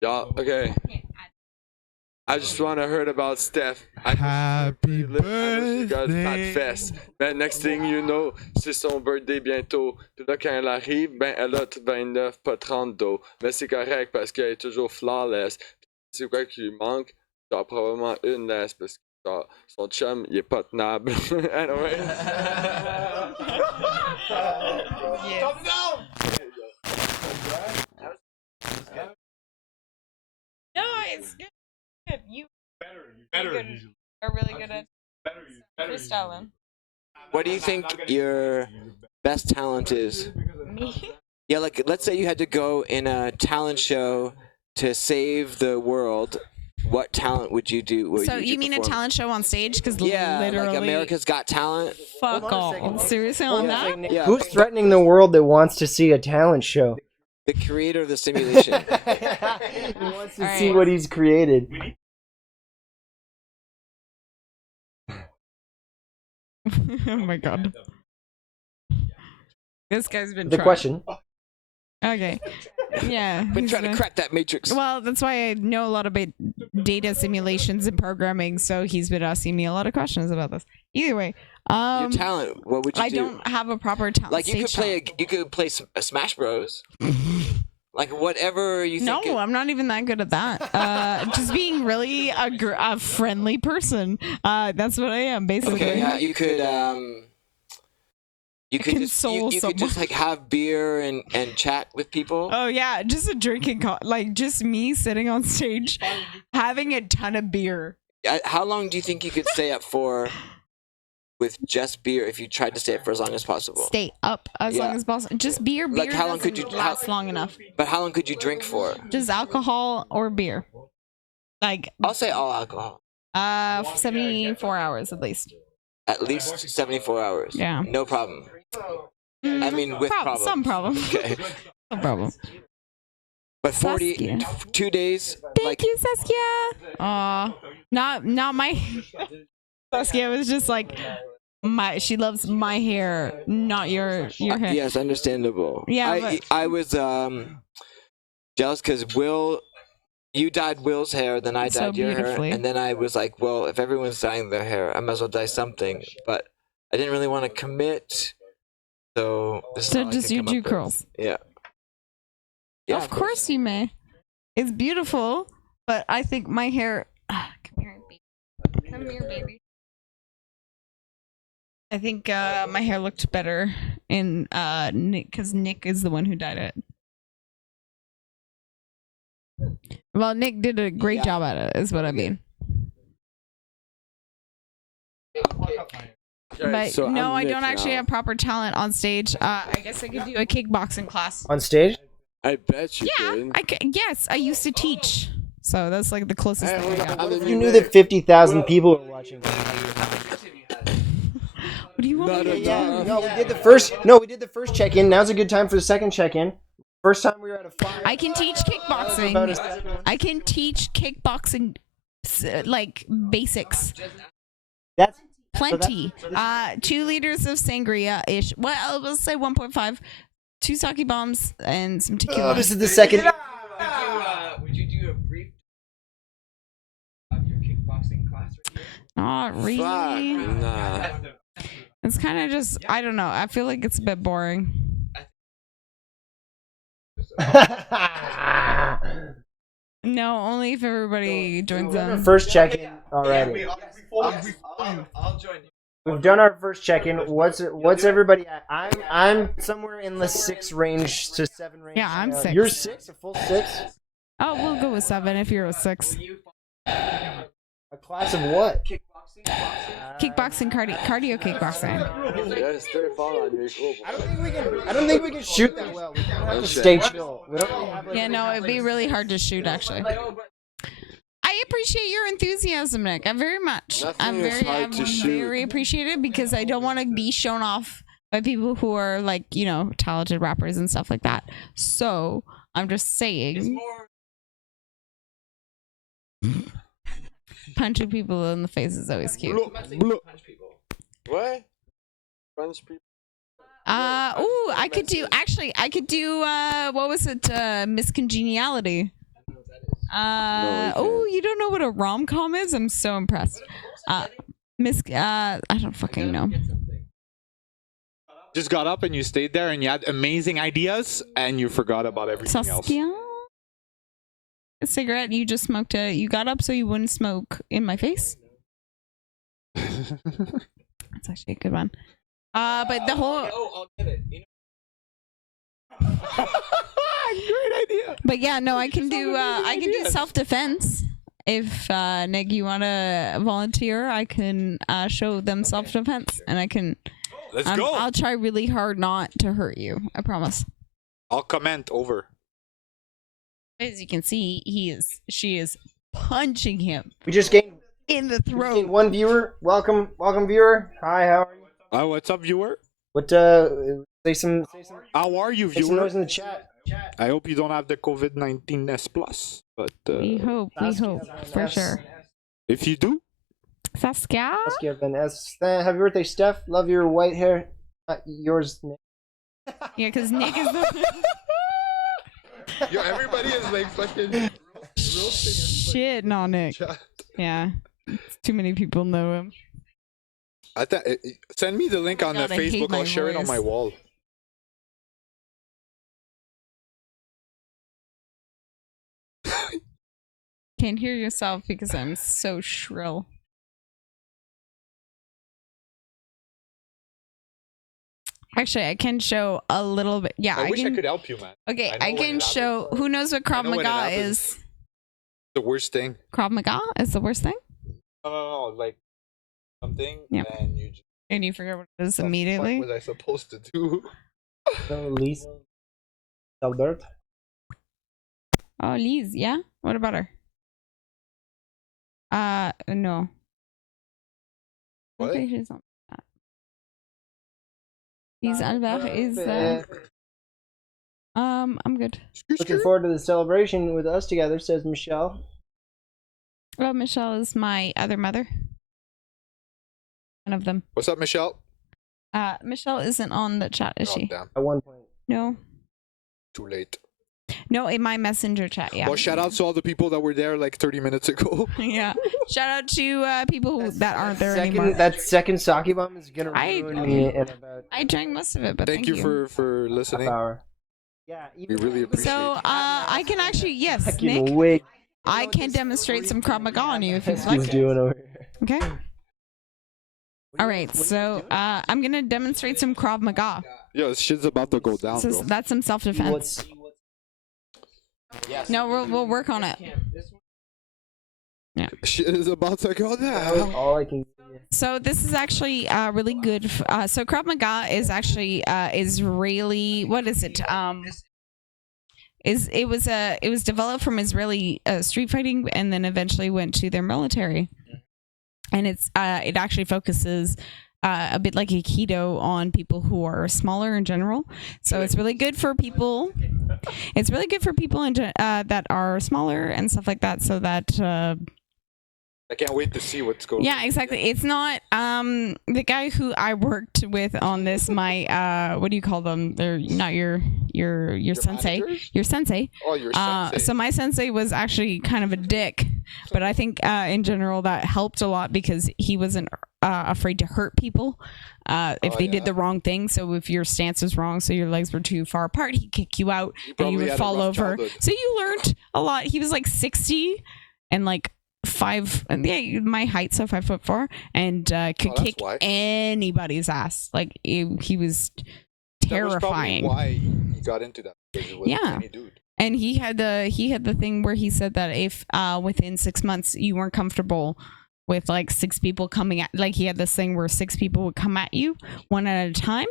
Y'all, okay. I just want to heard about Steph. Happy birthday. Fat fest. Ben, next thing you know, c'est son birthday bientôt. Puis là, quand elle arrive, ben, elle a 29, pas 30 dos. Mais c'est correct parce qu'elle est toujours flawless. C'est quoi qui lui manque? Genre, probablement une laisse parce que genre, son chum, il est pas tenable. Anyway. No, it's good. You are really good at freestyling. What do you think your best talent is? Me? Yeah, like let's say you had to go in a talent show to save the world. What talent would you do? So you mean a talent show on stage? Because yeah, literally, like America's Got Talent. Fuck all. Seriously on that? Yeah. Who's threatening the world that wants to see a talent show? The creator of the simulation. He wants to see what he's created. Oh my god. This guy's been The trying. question. Okay. Yeah. Been trying to crack that matrix. Well, that's why I know a lot about data simulations and programming, so he's been asking me a lot of questions about this. Either way, Your talent. What would you I do? don't have a proper talent. Like you could play a Smash Bros. Like whatever you think. No, I'm not even that good at that. Just being really a friendly person. That's what I am, basically. Okay, yeah, you could just like have beer and chat with people. Oh yeah, just a drinking like just me sitting on stage having a ton of beer. How long do you think you could stay up for with just beer if you tried to stay up for as long as possible? Stay up as long as possible. Just beer. Beer Like how long could you last long enough? But how long could you drink for? Just alcohol or beer. Like I'll say all alcohol. 74 hours at least. At least 74 hours. Yeah. No problem. I mean, with problems. Some problem. Okay. No problem. But 2 days. Thank you, Saskia. Not my. Saskia was just like she loves my hair, not your hair. Yes, understandable. Yeah, I was jealous because you dyed Will's hair, then I So dyed your hair, beautifully. and then I was like, well, if everyone's dyeing their hair, I might as well dye something. But I didn't really want to commit, so this is all I just could you come up do with. curls. Yeah. Yeah, of course you may. It's beautiful, but I think my hair. Come here, baby. Come here, baby. I think my hair looked better in Nick, because Nick is the one who dyed it. Well, Nick did a great job at it, is what I mean. But so no, I'm I Nick don't actually now. have proper talent on stage. I guess I could do a kickboxing class. On stage? I bet you could. Yes, I used to teach. So that's like the closest thing I got. You knew that 50,000 people were watching. What do you want me to do? No, we did the first check-in. Now's a good time for the second check-in. First time we were at a fire. I can teach kickboxing. I can teach kickboxing, like basics. That's plenty. 2 liters of sangria ish. Well, let's say 1.5. 2 sake bombs and some tequila. Oh, this is the second. Would you do a brief of your kickboxing class? Not really. Nah. It's kind of just, I don't know. I feel like it's a bit boring. No, only if everybody joins them. First check-in already. I'll join you. We've done our first check-in. What's everybody at? I'm somewhere in the 6 range to 7 range. Yeah, I'm 6. You're 6, a full 6. Oh, we'll go with 7 if you're a 6. A class of what? Kickboxing, cardio kickboxing. I don't think we can shoot that well. We have to stay chill. We don't really have Yeah, no, it'd be really hard to shoot actually. I appreciate your enthusiasm, Nick. Very much. I'm very appreciative because I don't want to be shown off by people who are like, talented rappers and stuff like that. So I'm just saying. Punching people in the face is always cute. What? Punch people. I could do what was it? Miscongeniality. You don't know what a rom-com is? I'm so impressed. I don't fucking know. Just got up and you stayed there and you had amazing ideas and you forgot about everything else. Saskia? A cigarette, you just smoked it. You got up so you wouldn't smoke in my face? That's actually a good one. But the whole... I'll get it. Great idea. But yeah, no, I can do self-defense. If Nick, you want to volunteer, I can show them self-defense, and I can. Let's go. I'll try really hard not to hurt you. I promise. I'll comment over. As you can see, she is punching him. We just gained in the throat. 1 viewer. Welcome, viewer. Hi, how are you? What's up, viewer? What? Say some. How are you, Make some viewer? noise in the chat. I hope you don't have the COVID-19 S plus, but We hope for sure. If you do, Saskia. Saskia Van S. Happy birthday, Steph. Love your white hair. Yours, Nick. Yeah, because Nick is the. Yo, everybody is like fucking. shitting on Nick. Yeah. Too many people know him. I thought send me the link on God, the I hate Facebook. my I'll share it on voice. my wall. Can't hear yourself because I'm so shrill. Actually, I can show a little bit. Yeah, I wish I can. could help you, man. Okay, know I when can it show. Who knows what Krav know when it Maga happens. is? The worst thing. Krav Maga is the worst thing. No, like something, Yeah. and you just And you forget what it is what immediately. was I supposed to do? So, Lise. Albert. Oh, Liz, yeah? What about her? No. What? Okay, she's not that. Liz Albert is, I'm good. Looking forward to the celebration with us together, says Michelle. Well, Michelle is my other mother. One of them. What's up, Michelle? Michelle isn't on the chat, is she? Damn. At one point. No. Too late. No, in my messenger chat, yeah. Well, shout out to all the people that were there like 30 minutes ago. Yeah. Shout out to people who, that aren't there anymore. That second sake bomb is gonna ruin me in about I drank most of it, but Thank you for listening. hour. We really appreciate So, it. I can actually, yes, Fucking Nick, wig. I can demonstrate some Krav Maga on you if you'd He's like. doing over here. Okay. All right, so I'm gonna demonstrate some Krav Maga. Yo, this shit's about to go down, So bro. that's some self-defense. No, we'll work on it. Yeah. Shit is about to go down. All I can. So this is actually really good. So Krav Maga is actually is really, what is it? It was developed from Israeli street fighting and then eventually went to their military. And it actually focuses a bit like Aikido on people who are smaller in general. So it's really good for people. It's really good for people that are smaller and stuff like that. So that. I can't wait to see what's going on. Yeah, exactly. It's not the guy who I worked with on this. My what do you call them? They're not your sensei. managers? Your sensei. Oh, your sensei. So my sensei was actually kind of a dick, but I think in general that helped a lot because he wasn't afraid to hurt people if they did the wrong thing. So if your stance was wrong, so your legs were too far apart, he'd kick you out and you probably would had a fall rough over. childhood. So you learned a lot. He was like 60 and like 5, yeah, my height's so 5'4", and could that's kick why. anybody's ass. Like he was terrifying. That was probably why he got into that. Because he was a Yeah. tiny dude. And he had the thing where he said that if within 6 months you weren't comfortable with like 6 people coming at, like he had this thing where 6 people would come at you one at a time.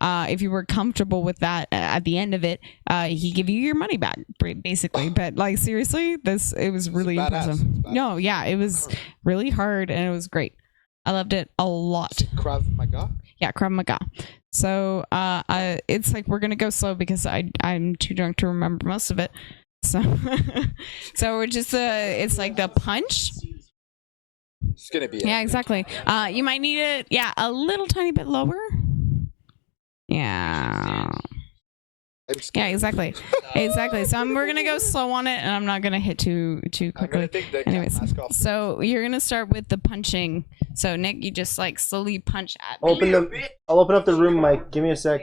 If you were comfortable with that at the end of it, he give you your money back basically. But like seriously, it was really impressive. No, yeah, it was really hard and it was great. I loved it a lot. Krav Maga? Yeah, Krav Maga. So it's like we're gonna go slow because I'm too drunk to remember most of it. So so we're just it's like the punch. It's gonna be. Yeah, exactly. You might need it. Yeah, a little tiny bit lower. Yeah. Yeah, exactly. Exactly. So we're gonna go slow on it, and I'm not gonna hit too quickly. Anyways, so you're gonna start with the punching. So Nick, you just like slowly punch at me. I'll open up the room, Mike. Give me a sec.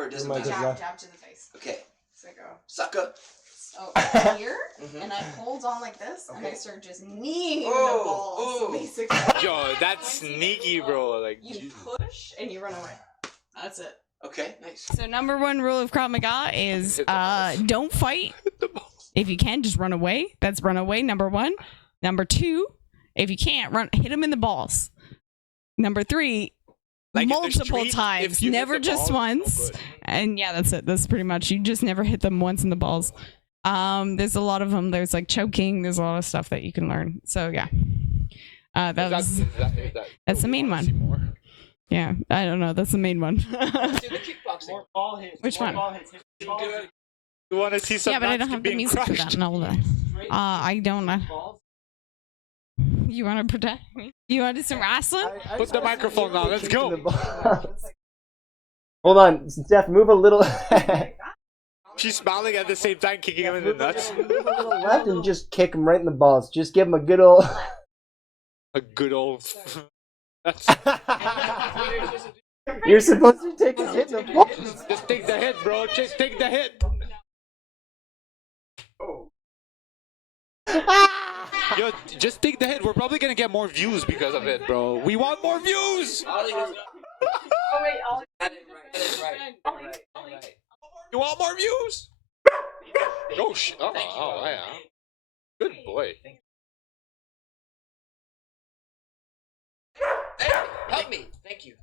Or doesn't Mike is jab, left. jab to the face. Okay. So go. Sucker. So here, and I hold on like this, and I start just kneeing him in the Oh, balls. So oh. basically, Yo, that's sneaky, bro. Like, you push and you run away. That's it. Okay, nice. So number 1 rule of Krav Maga is don't fight. If you can, just run away. That's run away. Number 1. Number 2, if you can't hit him in the balls. Number 3, Like in the multiple street, times, if you hit never the just balls, no once. good. And yeah, that's it. That's pretty much. You just never hit them once in the balls. There's a lot of them. There's like choking. There's a lot of stuff that you can learn. So yeah, that's the main one. Yeah, I don't know. That's the main one. Which one? You want to see some Yeah, but I don't nuts have the being music for that crushed? and all that. I don't know. You want to protect me? You want to do some wrestling? Put the microphone on. Let's go. Hold on, Steph, move a little. She's smiling at the same time, kicking him in the nuts. Move a little left and just kick him right in the balls. Just give him a good old. A good old. You're supposed to take a hit in the balls. Just take the hit, bro. Just take the hit. Yo, just take the hit. We're probably gonna get more views because of it, bro. We want more views. You want more views? Oh shit! Oh yeah. Good boy. Help me. Thank you.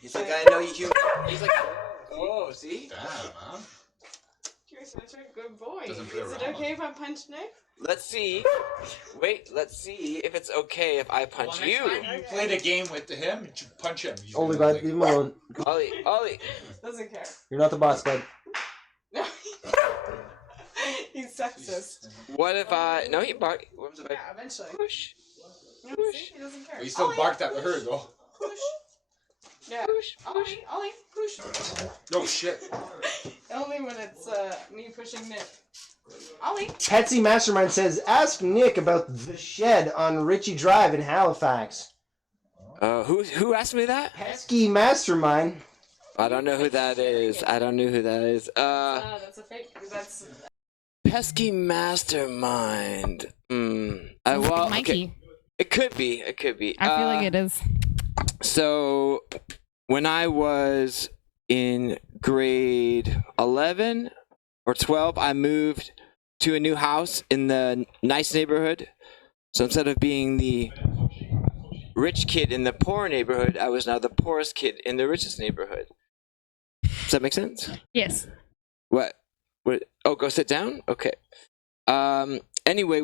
He's like, I know you. He's like, oh, see? You're such a good boy. Is Doesn't play it around. okay if I punch Nick? Let's see. Wait, let's see if it's okay if I punch you. Play the game with him and you punch him. Oh my god, leave him alone. Ollie. Doesn't care. You're not the boss, bud. He's sexist. What if I? No, he barked. What was it? Yeah, eventually. Push. No, see? He doesn't care. He still Ollie, barked at her though. Push. Yeah. Ollie, push. No shit. Only when it's me pushing Nick. Ollie. Petsy Mastermind says, ask Nick about the shed on Ritchie Drive in Halifax. Who asked me that? Pesky Mastermind. I don't know who that is. That's a fake. That's. Pesky Mastermind. Well, Mikey. okay. It could be. I feel like it is. So, when I was in grade 11 or 12, I moved to a new house in the nice neighborhood. So instead of being the rich kid in the poor neighborhood, I was now the poorest kid in the richest neighborhood. Does that make sense? Yes. What? Oh, go sit down? Okay. Anyway,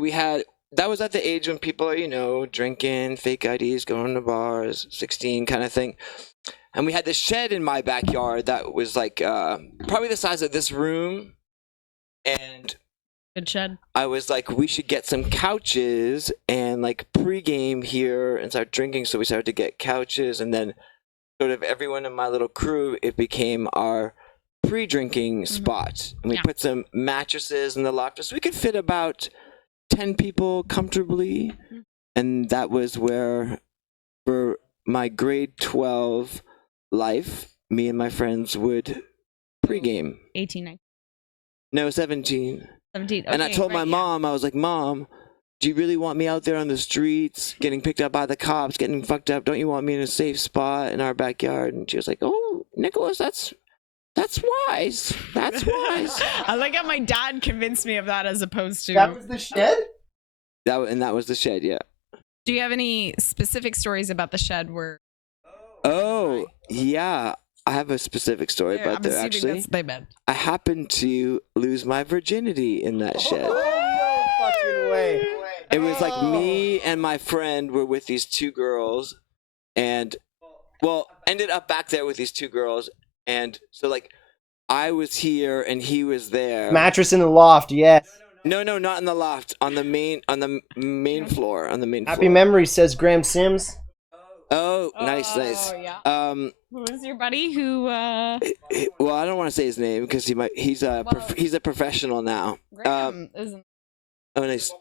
that was at the age when people are, drinking, fake IDs, going to bars, 16 kind of thing. And we had this shed in my backyard that was like probably the size of this room. And good shed. I was like, we should get some couches and like pregame here and start drinking. So we started to get couches, and then sort of everyone in my little crew, it became our pre-drinking spot. And we put some mattresses in the loft, so we could fit about 10 people comfortably. And that was where, for my grade 12 life, me and my friends would pregame. 18, 19. No, 17. 17. And I Okay, told my right, mom, I was like, Mom, do you really want me out there on the streets, getting picked up by the cops, getting fucked up? Don't you want me in a safe spot in our backyard? And she was like, oh, Nicholas, that's wise. That's wise. I like how my dad convinced me of that as opposed to. That was the shed? That was the shed, yeah. Do you have any specific stories about the shed where? Oh, yeah. I have a specific story Yeah, about I'm there, assuming actually. that's what they meant. I happened to lose my virginity in that shed. No fucking way. It was like me and my friend were with these two girls, and ended up back there with these two girls, and so like I was here and he was there. Mattress in the loft, yes. No, not in the loft. On the main floor. Happy memories, says Graham Sims. Oh, nice. Yeah. Who is your buddy who? Well, I don't want to say his name because he's a professional now. Graham isn't. Oh, nice.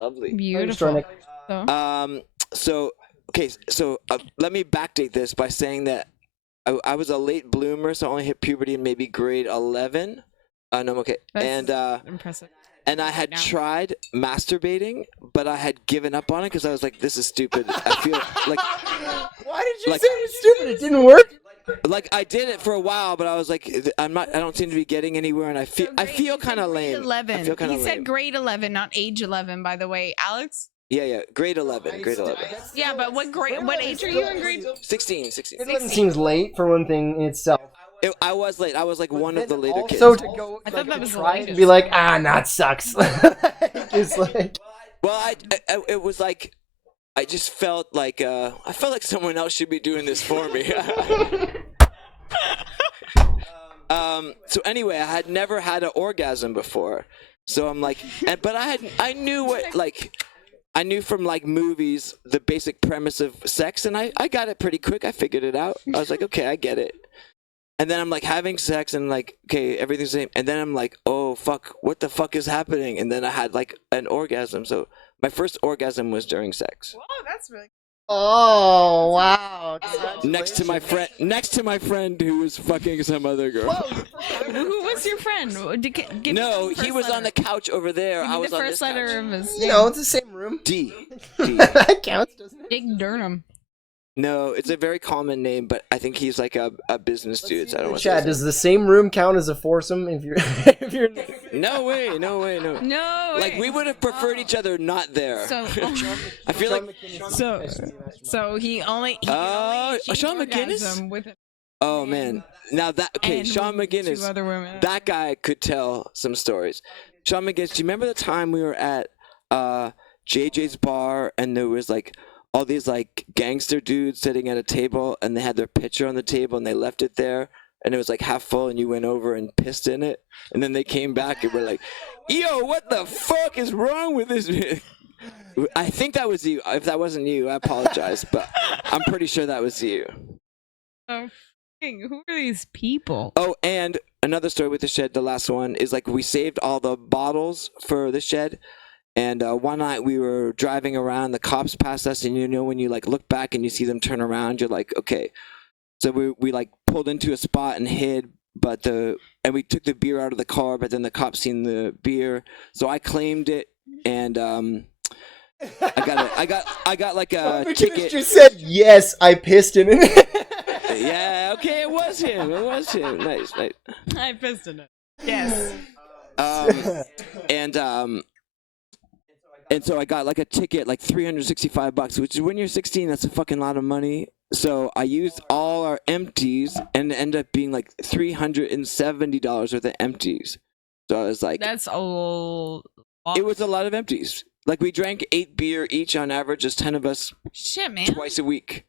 Lovely. Beautiful. So let me backdate this by saying that I was a late bloomer, so I only hit puberty in maybe grade 11. No, okay. That's impressive. And I had tried masturbating, but I had given up on it because I was like, "This is stupid." I feel like. Why did you say it was stupid? It didn't work. Like I did it for a while, but I was like, I don't seem to be getting anywhere, and I feel kind of lame. 11. I feel kind He of said lame. grade 11, not age 11. By the way, Alex. Yeah, grade 11. Yeah, but what grade? What age are you in grade? 16. It seems late for one thing in itself. I was late. I was like one of the later kids. So to go, I thought that was the try and latest. be like, nah, it sucks. It's like, Well, I it was like I just felt like someone else should be doing this for me. So anyway, I had never had an orgasm before. So I'm like, but I knew what, like, I knew from like movies the basic premise of sex, and I got it pretty quick. I figured it out. I was like, okay, I get it. And then I'm like having sex and like, okay, everything's the same. And then I'm like, oh fuck, what the fuck is happening? And then I had like an orgasm. So my first orgasm was during sex. Whoa, that's really. Oh wow! Next to my friend who was fucking some other girl. Who was your friend? Give No, me the he was first on the couch over there. Give me I was the on first this letter couch. of his You name. know, it's the same room. D. That counts, doesn't it? Dick Durham. No, it's a very common name, but I think he's like a business dude. So I don't want to Chad, say does the same room count as a foursome if you're if you're? No way, no. No Like way. we would have preferred each other not there. So, I feel like so he only. Sean McGinnis? With it. Oh man, now that And Sean with McGinnis, two other women. that guy could tell some stories. Sean McGinnis, do you remember the time we were at JJ's bar and there was like all these like gangster dudes sitting at a table and they had their picture on the table and they left it there and it was like half full and you went over and pissed in it and then they came back and were like, yo, what the fuck is wrong with this? I think that was you. If that wasn't you, I apologize, but I'm pretty sure that was you. Oh, who are these people? Oh, and another story with the shed, the last one, is like we saved all the bottles for the shed. And one night we were driving around, the cops passed us, and you know when you like look back and you see them turn around, you're like, okay. So we like pulled into a spot and hid, and we took the beer out of the car, but then the cops seen the beer, so I claimed it, and I got like a ticket. Just said yes, I pissed in it. Yeah, okay, it was him. Nice. I pissed in it. Yes. And so I got like a ticket, like $365, which is when you're 16, that's a fucking lot of money. So I used all our empties, and it ended up being like $370 worth of empties. So I was like, That's a lot. It was a lot of empties. Like we drank 8 beer each on average, just 10 of us. Shit, man. Twice a week.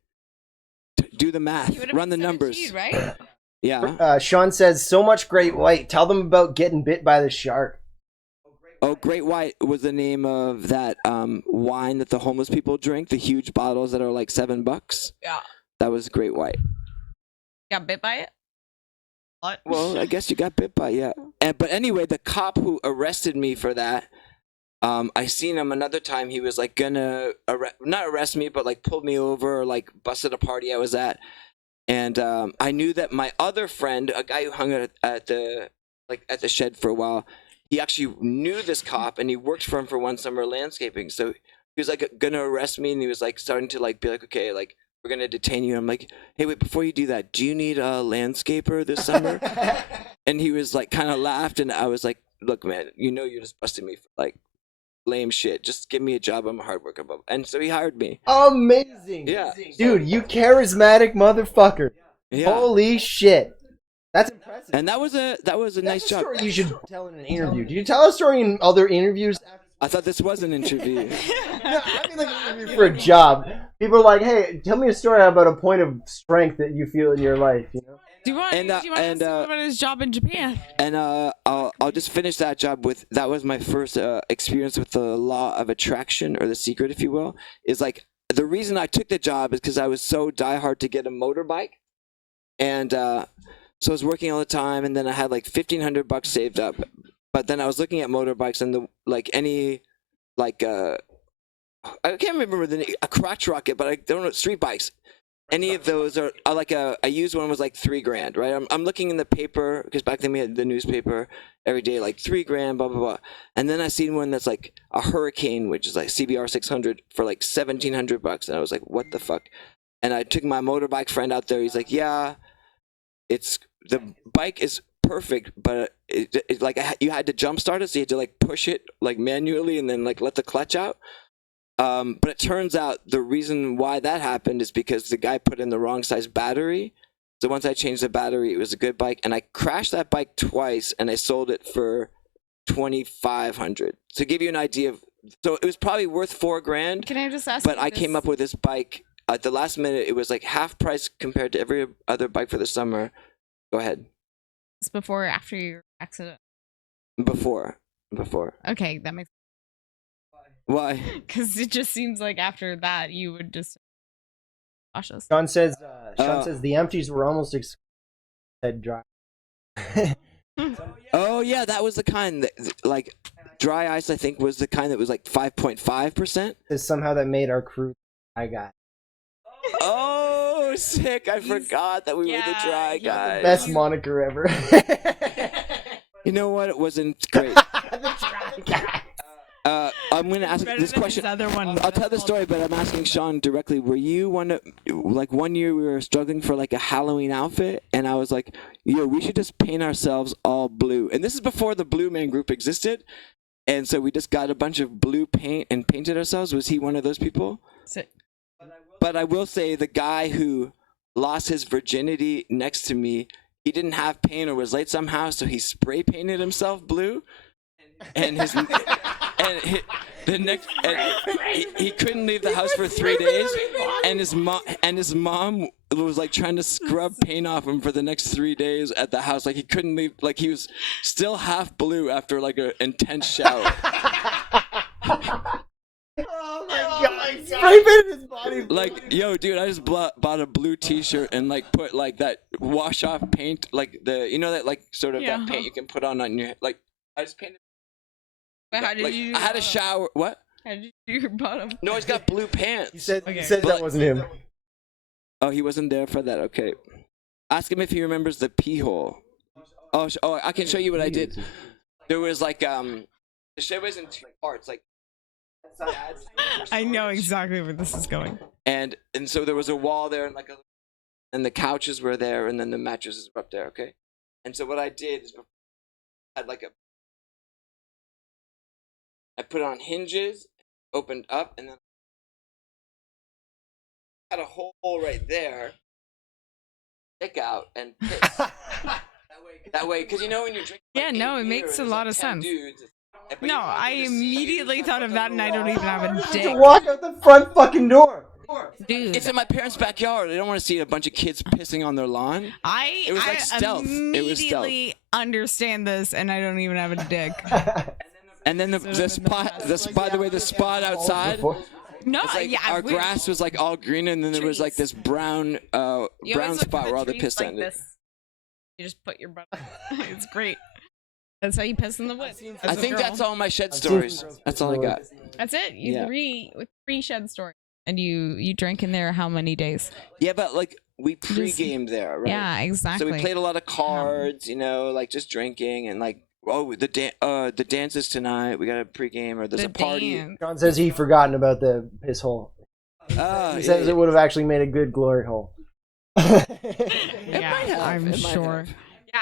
Do the math. Run the numbers. Right? Yeah. Sean says, so much great white. Tell them about getting bit by the shark. Oh, Great White was the name of that wine that the homeless people drink, the huge bottles that are like $7. Yeah. That was Great White. Got bit by it? What? Well, I guess you got bit by it, yeah. But anyway, the cop who arrested me for that, I seen him another time. He was like gonna not arrest me, but like pulled me over, or like busted a party I was at. And I knew that my other friend, a guy who hung out at the shed for a while, he actually knew this cop and he worked for him for one summer landscaping. So he was like gonna arrest me, and he was like starting to like be like, okay, like we're gonna detain you. I'm like, hey, wait, before you do that, do you need a landscaper this summer? And he was like kind of laughed, and I was like, look, man, you know you're just busting me for like lame shit. Just give me a job. I'm a hard worker. And so he hired me. Amazing. Yeah. Dude, you charismatic motherfucker. Yeah. Holy shit. That's impressive. And that was a nice job. Story you should tell in an interview. Do you tell a story in other interviews? I thought this was an interview. I mean, like an interview for a job. People are like, "Hey, tell me a story about a point of strength that you feel in your life." You know. Do you want to talk about his job in Japan? And I'll just finish that job with, that was my first experience with the law of attraction, or the secret, if you will. Is like, the reason I took the job is because I was so diehard to get a motorbike, and so I was working all the time, and then I had like $1,500 saved up. But then I was looking at motorbikes, and I can't remember the name, a crotch rocket, but I don't know, street bikes. Any of those are like a used one was like $3,000, right? I'm looking in the paper, because back then we had the newspaper every day, like $3,000, blah blah blah. And then I seen one that's like a Hurricane, which is like CBR 600 for like $1,700, and I was like, what the fuck? And I took my motorbike friend out there. He's like, yeah, the bike is perfect, but it like you had to jump start it, so you had to like push it like manually and then like let the clutch out. But it turns out the reason why that happened is because the guy put in the wrong size battery. So once I changed the battery, it was a good bike, and I crashed that bike twice, and I sold it for $2,500. To give you an idea of, so it was probably worth $4,000. Can I just ask? But I came up with this bike at the last minute. It was like half price compared to every other bike for the summer. Go ahead. It's before or after your accident? Before. Okay, that makes Why? because it just seems like after that you would just cautious. Sean says the empties were almost said dry. Oh yeah, that was the kind that, like, dry ice. I think was the kind that was like 5.5%. Somehow that made our crew. I got Oh, sick! I forgot that we were the dry guys. best moniker ever. You know what? It wasn't great. I'm gonna ask this question. I'll tell the story, but I'm asking Sean directly. Were you one year we were struggling for like a Halloween outfit, and I was like, "Yo, we should just paint ourselves all blue." And this is before the Blue Man Group existed, and so we just got a bunch of blue paint and painted ourselves. Was he one of those people? But I will say the guy who lost his virginity next to me, he didn't have paint or was late somehow, so he spray painted himself blue, and he couldn't leave the house for 3 days, and his mom was like trying to scrub paint off him for the next 3 days at the house. Like he couldn't leave, like he was still half blue after like an intense shower. Oh my god! Spray painted his body. Like, yo, dude, I just bought a blue T-shirt and like put like that wash off paint, like that like sort of that paint you can put on your like. I just painted. But how did like, you? I had a shower. What? How did you do your bottom? No, he's got blue pants. He said that wasn't him. Oh, he wasn't there for that. Okay. Ask him if he remembers the pee hole. Oh, I can show you what I did. There was like the shit was in two parts, like. I know exactly where this is going. And so there was a wall there, and and the couches were there, and then the mattresses were up there. Okay. And so what I did is I had like I put it on hinges, opened up, and then had a hole right there. Stick out and piss. that way, because when you're drinking. Yeah, no, it makes a lot of sense. No, I immediately thought of that, and I don't even have a dick. Walk out the front fucking door. Dude, it's in my parents' backyard. I don't want to see a bunch of kids pissing on their lawn. It was like stealth. Immediately It was stealth. understand this, and I don't even have a dick. And then the spot outside. No, like yeah, our grass was like all green, and then there was like this brown spot where all the piss ended. This. You just put your butt. It's great. That's how you piss in the woods. I think that's all my shed stories. That's all I got. That's it. You three shed stories, and you drank in there how many days? Yeah, but like we pre-gamed there, right? Yeah, exactly. So we played a lot of cards, like just drinking and like the dances tonight. We got a pre-game or there's a party. John says he forgotten about the piss hole. He says it would have actually made a good glory hole. Yeah, I'm sure. Yeah,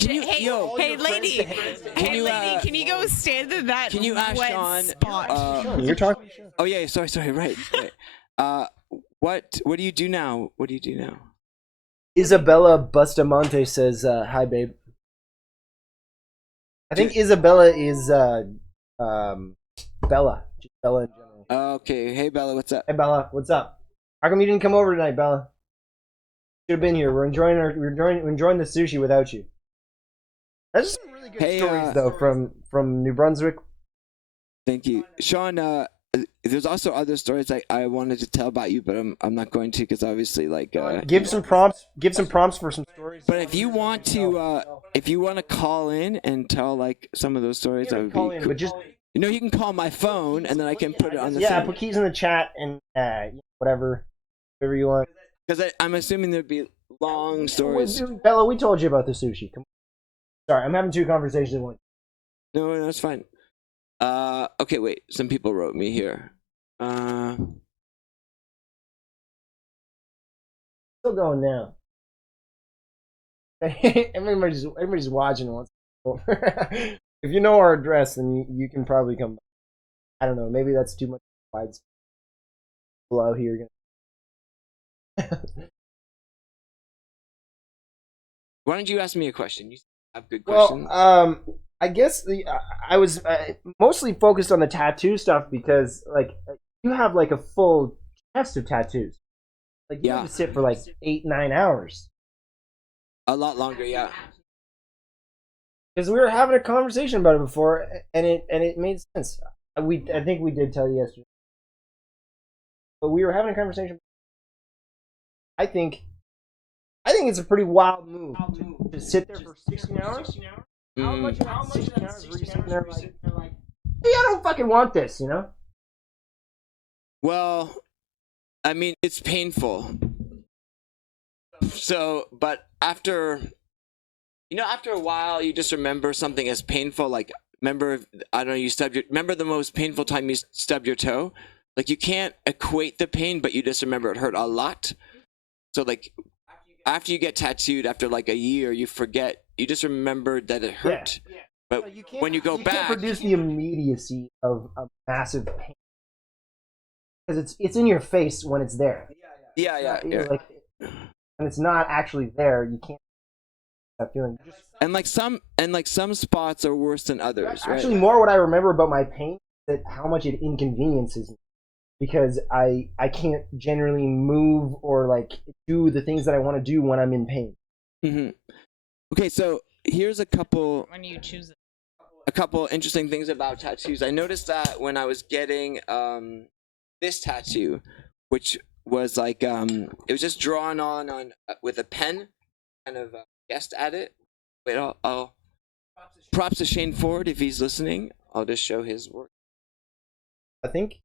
hey, lady, can you go stand in that can you ask wet Sean, spot? You're talking. Oh yeah, sorry, right. What do you do now? Isabella Bustamante says, "Hi, babe." I think Isabella is Bella. Just Bella in general. Okay, hey Bella, what's up? Hey Bella, what's up? How come you didn't come over tonight, Bella? Should have been here. We're enjoying the sushi without you. That's some really good stories though from New Brunswick. Thank you, Sean. There's also other stories I wanted to tell about you, but I'm not going to because obviously give some prompts. Give some prompts for some stories. But if you want to call in and tell like some of those stories, I would be cool. But just you can call my phone and then I can put it on the thing. put keys in the chat and whatever you want. Because I'm assuming there'd be long stories. Bella, we told you about the sushi. Come on. Sorry, I'm having two conversations at once. No, that's fine. Okay, wait. Some people wrote me here. Still going now. Everybody's watching once. If you know our address, then you can probably come. I don't know. Maybe that's too much wide. People out here. Why don't you ask me a question? You have good questions. Well, I guess I was mostly focused on the tattoo stuff because, like, you have like a full chest of tattoos. Like, you have to sit for like 8-9 hours. A lot longer, yeah. Because we were having a conversation about it before, and it made sense. I think we did tell you yesterday, but we were having a conversation. I think it's a pretty wild move to sit there for 16 hours. How much of that 16 hours were you sitting there like, hey, I don't fucking want this, you know? Well, I mean, it's painful. So, but after a while, you just remember something as painful. Like, remember, I don't know, remember the most painful time you stubbed your toe? Like, you can't equate the pain, but you just remember it hurt a lot. So, like, after you get tattooed, after like a year, you forget. You just remember that it hurt. Yeah. But when you go back, can't produce the immediacy of a massive pain because it's in your face when it's there. Yeah. Like, when it's not actually there, you can't. That feeling. And like some spots are worse than others. Actually, right? more what I remember about my pain is that how much it inconveniences me. Because I can't generally move or like do the things that I want to do when I'm in pain. Mm-hmm. Okay, so here's a couple. When you choose it. A couple interesting things about tattoos. I noticed that when I was getting this tattoo, which was like it was just drawn on with a pen, kind of guessed at it. Wait, I'll props to Shane Ford if he's listening. I'll just show his work. I think.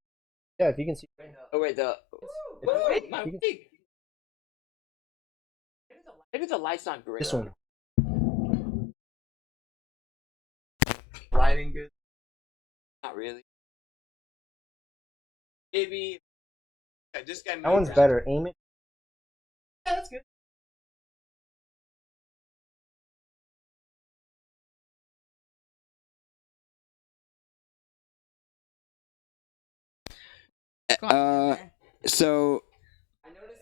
Yeah, if you can see. Oh wait, my wig. Maybe the light's not great. This one. Lighting good? Not really. Maybe. Yeah, this guy. That one's better. Aim it. Yeah, that's good. So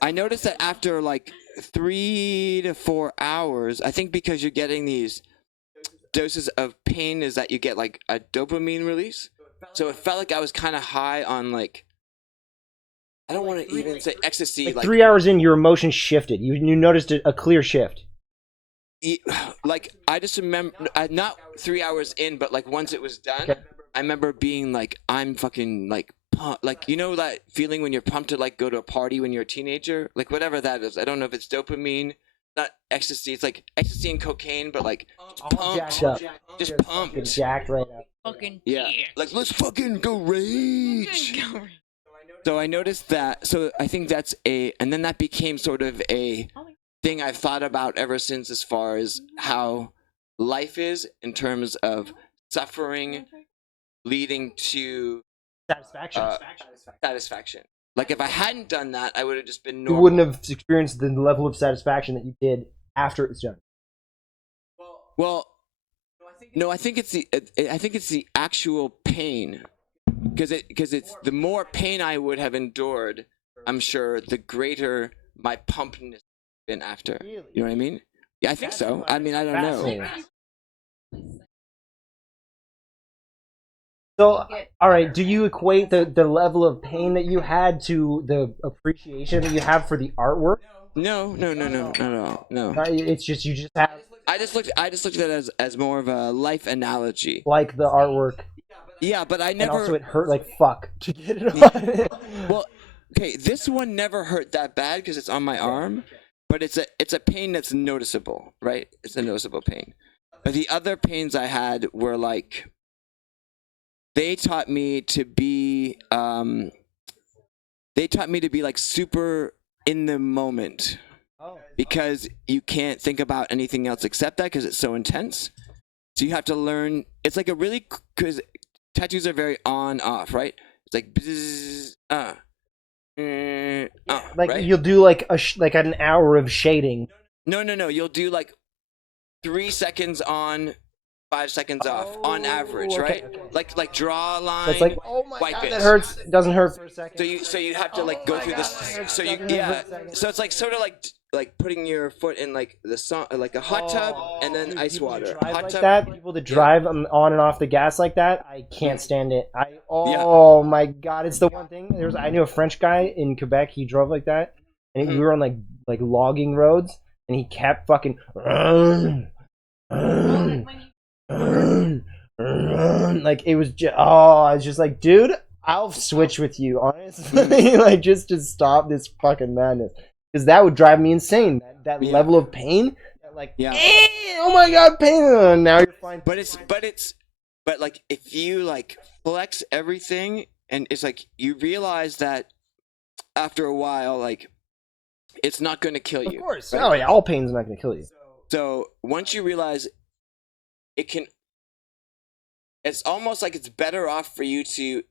I noticed that after like 3 to 4 hours, I think because you're getting these doses of pain, is that you get like a dopamine release. So it felt like I was kind of high on like, I don't want to even say ecstasy. Like 3 hours in, your emotions shifted. You noticed a clear shift. Like I just remember, not 3 hours in, but like once it was done, okay. I remember being like, I'm fucking like, like, you know that feeling when you're pumped to like go to a party when you're a teenager, like whatever that is. I don't know if it's dopamine, not ecstasy. It's like ecstasy and cocaine, but like pumped, just pumped, jacked right up. Fucking yeah, like let's fucking go rage. So I noticed that. So I think that's and then that became sort of a thing I've thought about ever since, as far as how life is in terms of suffering leading to satisfaction. Like if I hadn't done that, I would have just been normal. You wouldn't have experienced the level of satisfaction that you did after it was done. Well, no, I think it's the actual pain, because it's the more pain I would have endured, I'm sure, the greater my pumpedness been after. You know what I mean? Yeah, I think so. I mean, I don't know. So, all right, do you equate the level of pain that you had to the appreciation that you have for the artwork? No, not at all. No. It's just you just have. I just looked at it as more of a life analogy. Like the artwork. Yeah, but I never. And also, it hurt like fuck to get it on. Well, okay, this one never hurt that bad because it's on my arm, but it's a pain that's noticeable, right? It's a noticeable pain. But the other pains I had were like. They taught me to be like super in the moment, because you can't think about anything else except that, because it's so intense. So you have to learn. It's like because tattoos are very on off, right? It's like bzz, like right? You'll do like like an hour of shading. No. You'll do like 3 seconds on. 5 seconds off on average, right? Okay. Like draw a line. So it's like, oh my god, that hurts. It doesn't hurt for a second. So you have to like go through this. So So it's like sort of like putting your foot in like like a hot tub and then ice water. Hot like tub. That people that drive on and off the gas like that, I can't stand it. Oh my god, it's the one thing. I knew a French guy in Quebec. He drove like that, and we were on like logging roads, and he kept fucking. like it was just, oh, I was just like, dude, I'll switch with you, honestly. Like, just to stop this fucking madness. Because that would drive me insane. That level of pain. Like, oh my god, pain. Now you're fine. But like, if you like flex everything, and it's like, you realize that after a while, like, it's not going to kill you. Of course. Right? Oh, yeah, all pain's not going to kill you. So once you realize it can, it's almost like it's better off for you to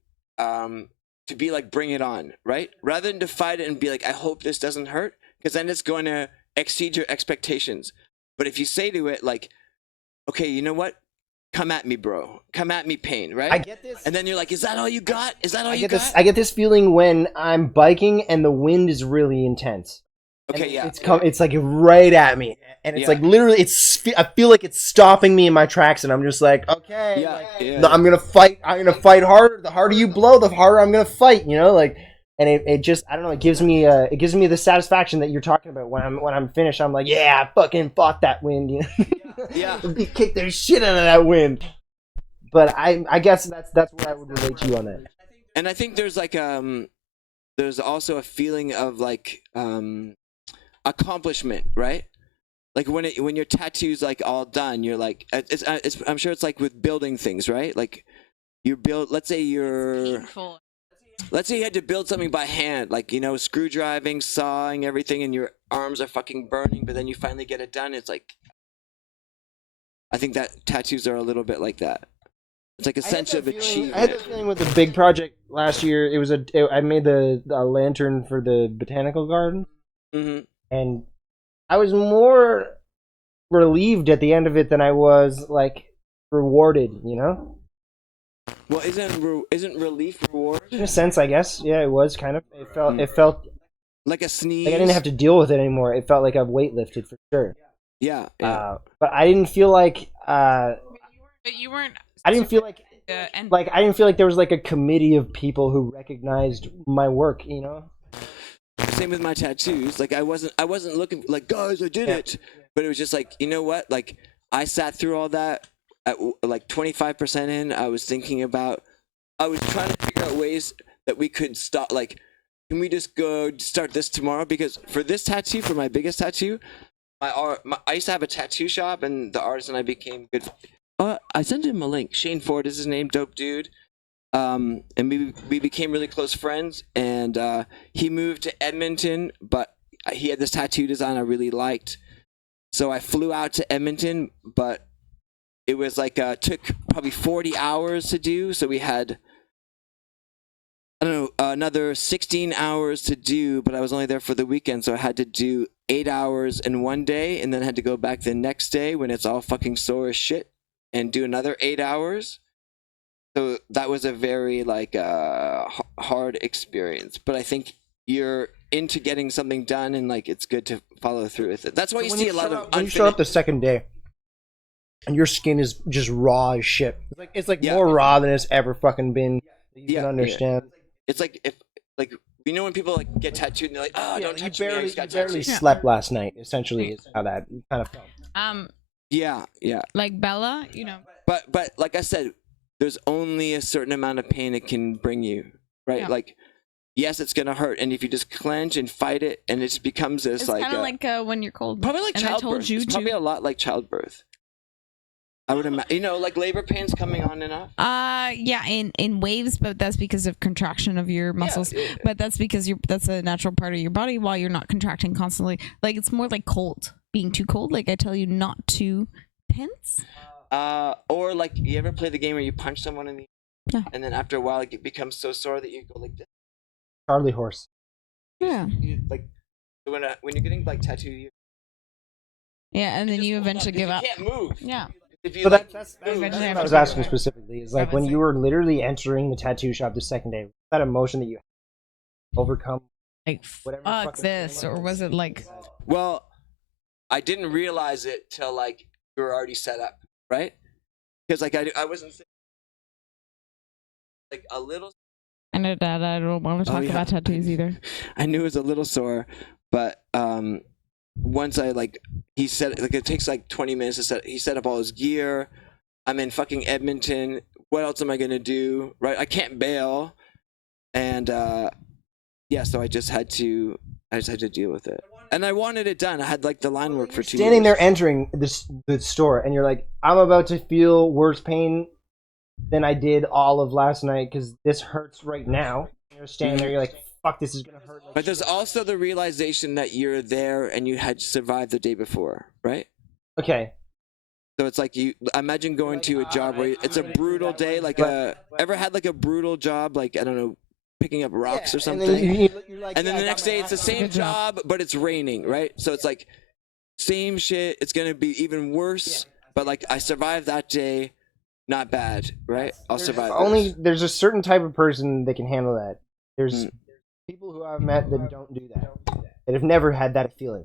be like, bring it on, right? Rather than to fight it and be like, I hope this doesn't hurt, because then it's going to exceed your expectations. But if you say to it like, okay, you know what? Come at me, bro. Come at me, pain, right? I get this. And then you're like, is that all you got? Is that all you got? I get this feeling when I'm biking and the wind is really intense. Okay, yeah. It's like right at me, and it's like literally, I feel like it's stopping me in my tracks, and I'm just like, okay, no, I'm gonna fight. I'm gonna fight harder. The harder you blow, the harder I'm gonna fight. You know, like, and it just, I don't know. It gives me the satisfaction that you're talking about. When I'm finished, I'm like, yeah, I fucking fought that wind. You know? Yeah. Kick the shit out of that wind. But I guess that's what I would relate to you on that. And I think there's like there's also a feeling of like accomplishment, right? Like when your tattoo's like all done, you're like, I'm sure it's like with building things, right? Like you build, let's say you had to build something by hand, like, you know, screw driving, sawing, everything, and your arms are fucking burning, but then you finally get it done. It's like, I think that tattoos are a little bit like that. It's like a sense of achievement. I had that feeling with the big project last year. I made the lantern for the botanical garden. Mm-hmm. And I was more relieved at the end of it than I was like rewarded, you know? Well, isn't relief reward? In a sense, I guess. Yeah, it was kind of. It felt like a sneeze. Like I didn't have to deal with it anymore. It felt like I've weightlifted for sure. Yeah. But I didn't feel like. But you weren't. I didn't feel like. I didn't feel like there was like a committee of people who recognized my work. You know. Same with my tattoos. Like I wasn't looking like, guys, I did it. But it was just like, you know what? Like I sat through all that at like 25% in. I was thinking about, I was trying to figure out ways that we could stop. Like, can we just go start this tomorrow? Because for this tattoo, for my biggest tattoo, I used to have a tattoo shop, and the artist and I became good. I sent him a link. Shane Ford is his name, dope dude. And we became really close friends, and he moved to Edmonton, but he had this tattoo design I really liked. So I flew out to Edmonton, but it was like took probably 40 hours to do. So we had, I don't know, another 16 hours to do, but I was only there for the weekend, so I had to do 8 hours in one day, and then had to go back the next day when it's all fucking sore as shit and do another 8 hours. So that was a very like hard experience, but I think you're into getting something done, and like it's good to follow through with it. That's why you see a lot of when you show up the second day, and your skin is just raw as shit. It's like more raw than it's ever fucking been. You can understand. Yeah. It's like if like, you know, when people like get tattooed and they're like, oh, don't touch me. You barely slept last night. Essentially, is how that kind of felt. Yeah. Like Bella, you know. But like I said, there's only a certain amount of pain it can bring you, right? Yeah. Like, yes, it's gonna hurt, and if you just clench and fight it, and it just becomes this It's like kind of like when you're cold. probably like and childbirth. I told you it's probably a lot like childbirth. I would imagine, you know, like labor pains coming on and off. Yeah, in waves, but that's because of contraction of your muscles. Yeah. But that's because that's a natural part of your body while you're not contracting constantly. Like it's more like cold, being too cold. Like I tell you not to tense. Or like, you ever play the game where you punch someone in the and then after a while it becomes so sore that you go like this. Charlie horse. Yeah. Like when you're getting like tattooed. Yeah, and then you eventually give up. You can't move. Yeah. If you So like, that's what I was asking specifically. Is like when you were literally entering the tattoo shop the second day, that emotion that you overcome, like whatever. Fuck this, or was it like? Well, I didn't realize it till like we were already set up, right? Because like I wasn't like a little. I know, Dad. I don't want to talk about tattoos either. I knew it was a little sore, but once I like, he said like it takes like 20 minutes to set. He set up all his gear. I'm in fucking Edmonton. What else am I gonna do? Right? I can't bail. And yeah, so I just had to deal with it. And I wanted it done. I had like the line work for 2 years. Standing there entering the store, and you're like, I'm about to feel worse pain than I did all of last night because this hurts right now. And you're standing there, you're like, fuck, this is gonna hurt. Like But there's also the realization that you're there and you had survived the day before, right? Okay. So it's like you imagine going to a job where it's a brutal day, like ever had like a brutal job, like I don't know, picking up rocks or something. And then the next day it's the same job, but it's raining, right? So it's like same shit. It's gonna be even worse. But like I survived that day, not bad, right? I'll survive. There's a certain type of person that can handle that. There's people who I've met that don't do that. That have never had that feeling.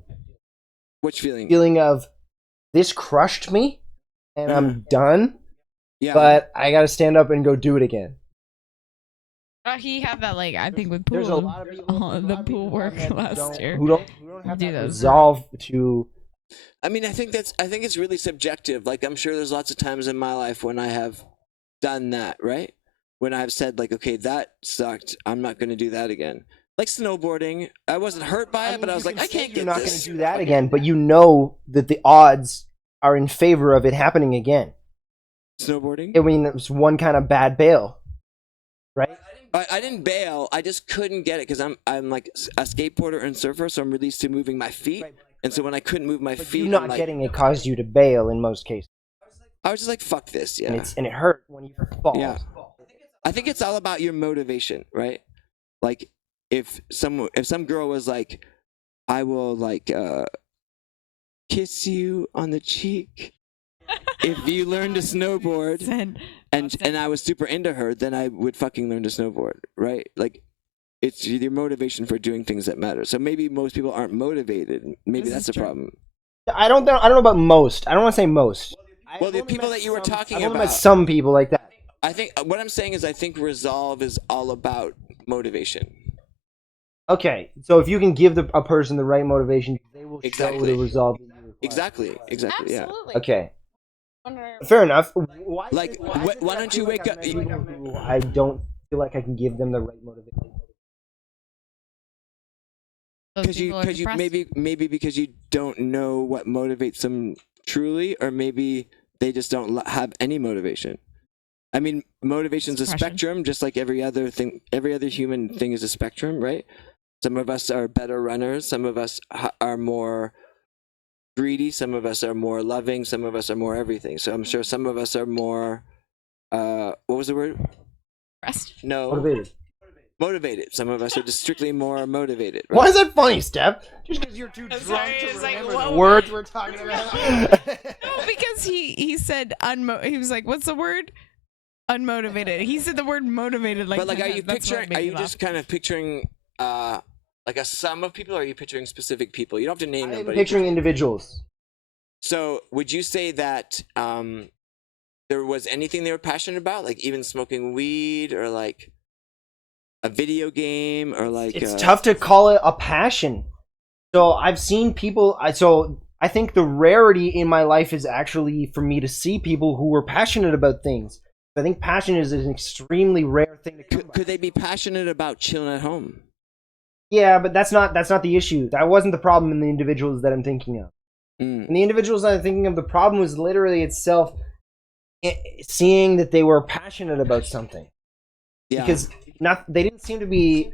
Which feeling? Feeling of this crushed me, and I'm done. Yeah. But I gotta stand up and go do it again. He had that like I think with pool. There's a lot of people, the pool work last year. who don't have do that those. resolve to. I mean, I think it's really subjective. Like I'm sure there's lots of times in my life when I have done that, right? When I've said like, okay, that sucked. I'm not going to do that again. Like snowboarding, I wasn't hurt by it, but I was like, I can't You're get not going this. to do that again, but you know that the odds are in favor of it happening again. Snowboarding? I mean, it was one kind of bad bail, right? I didn't bail. I just couldn't get it because I'm like a skateboarder and surfer, so I'm released to moving my feet. And so when I couldn't move my feet, You not I'm like, getting it caused you to bail in most cases. I was just like, fuck this, yeah. And it hurt when you fall. Yeah. I think it's all about your motivation, right? Like if some girl was like, I will like kiss you on the cheek if you learn to snowboard, and I was super into her, then I would fucking learn to snowboard, right? Like it's your motivation for doing things that matter. So maybe most people aren't motivated. Maybe that's the problem. I don't know about most. I don't want to say most. Well, the people that you were talking I've only about, met some people like that. I think what I'm saying is I think resolve is all about motivation. Okay, so if you can give a person the right motivation, they will show the resolve. Exactly. Yeah. Okay. Fair enough. Why don't you wake up? I don't feel like I can give them the right motivation. Because you maybe because you don't know what motivates them truly, or maybe they just don't have any motivation. I mean, motivation's a spectrum, just like every other thing. Every other human thing is a spectrum, right? Some of us are better runners. Some of us are more greedy. Some of us are more loving. Some of us are more everything. So I'm sure some of us are more. What was the word? Rest. No. Motivated. Some of us are just strictly more motivated. Right? Why is that funny, Steph? Just because you're too drunk to remember the words we're talking about. No, because he said he was like, what's the word? Unmotivated. He said the word motivated like. But like, 10 are you times. That's what picturing? made Are me you laugh. just kind of picturing like a sum of people? Or are you picturing specific people? You don't have to name them. I'm But picturing individuals. So would you say that there was anything they were passionate about, like even smoking weed or like a video game or like? It's tough to call it a passion. So I've seen people. I think the rarity in my life is actually for me to see people who were passionate about things. I think passion is an extremely rare thing to come by. Could they be passionate about chilling at home? Yeah, but that's not the issue. That wasn't the problem in the individuals that I'm thinking of. In the individuals that I'm thinking of, the problem was literally itself seeing that they were passionate about something. Yeah. Because they didn't seem to be.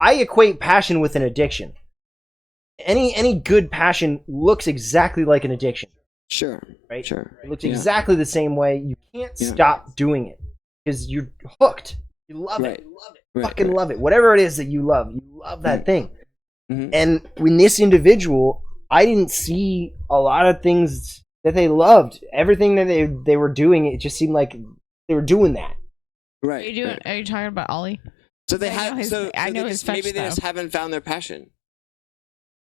I equate passion with an addiction. Any good passion looks exactly like an addiction. Sure. Right? Sure. It looks Yeah. exactly the same way. You can't stop doing it because you're hooked. You love it. You love it. Fucking love it. Whatever it is that you love that thing. Mm-hmm. And in this individual, I didn't see a lot of things that they loved. Everything that they were doing, it just seemed like they were doing that. Right. Are you talking about Ollie? So they I know have. his- So I know they his just, maybe fetch they just stuff. haven't found their passion.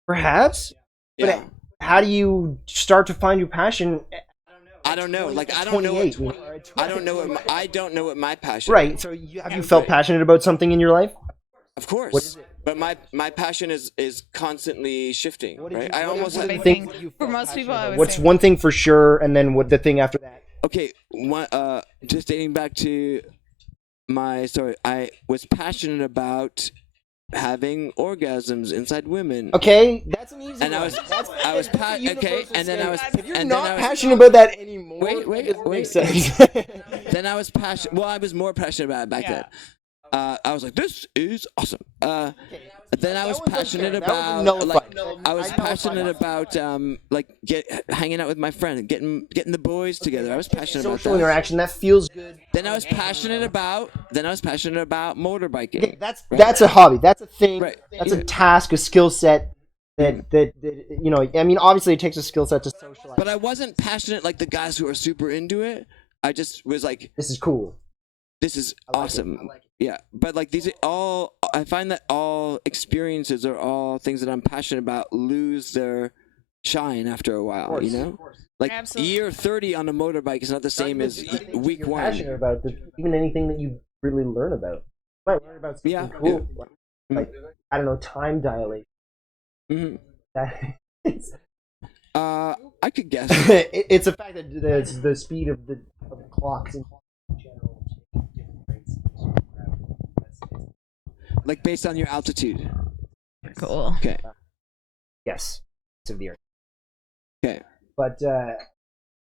Perhaps. Yeah. But how do you start to find your passion? I don't know. Like I don't know. 28, I don't know what. I don't know what my passion. Right. So have you felt passionate about something in your life? Of course. What is it? But my passion is constantly shifting. Right. I almost what had. do you think For most people, I would What's say one thing for sure, and then what the thing after that? okay, just dating back to my story, I was passionate about having orgasms inside women. Okay, that's an easy And one. I was okay, and then I was, If you're and not then I was passionate about that anymore, Wait. makes sense. Then I was passionate. Well, I was more passionate about it back then. I was like, this is awesome. Then I was passionate about I was passionate about hanging out with my friend, getting the boys together. I was passionate about Social that. interaction, that feels good. Then I was passionate about motorbiking. That's a hobby. That's a thing. Right. That's a task, a skill set that you know. I mean, obviously, it takes a skill set to socialize. But I wasn't passionate like the guys who are super into it. I just was like, this is cool. This is awesome. Yeah, but like these are all, I find that all experiences or all things that I'm passionate about lose their shine after a while. You know, like year 30 on a motorbike is not the same as week one. Passionate about it, even anything that you really learn about. You might learn about something cool. Like I don't know, time dilation. Mm-hmm. I could guess. It's a fact that the speed of the clocks in general. Like based on your altitude. Cool. Okay. Yes. Of the earth. Okay. But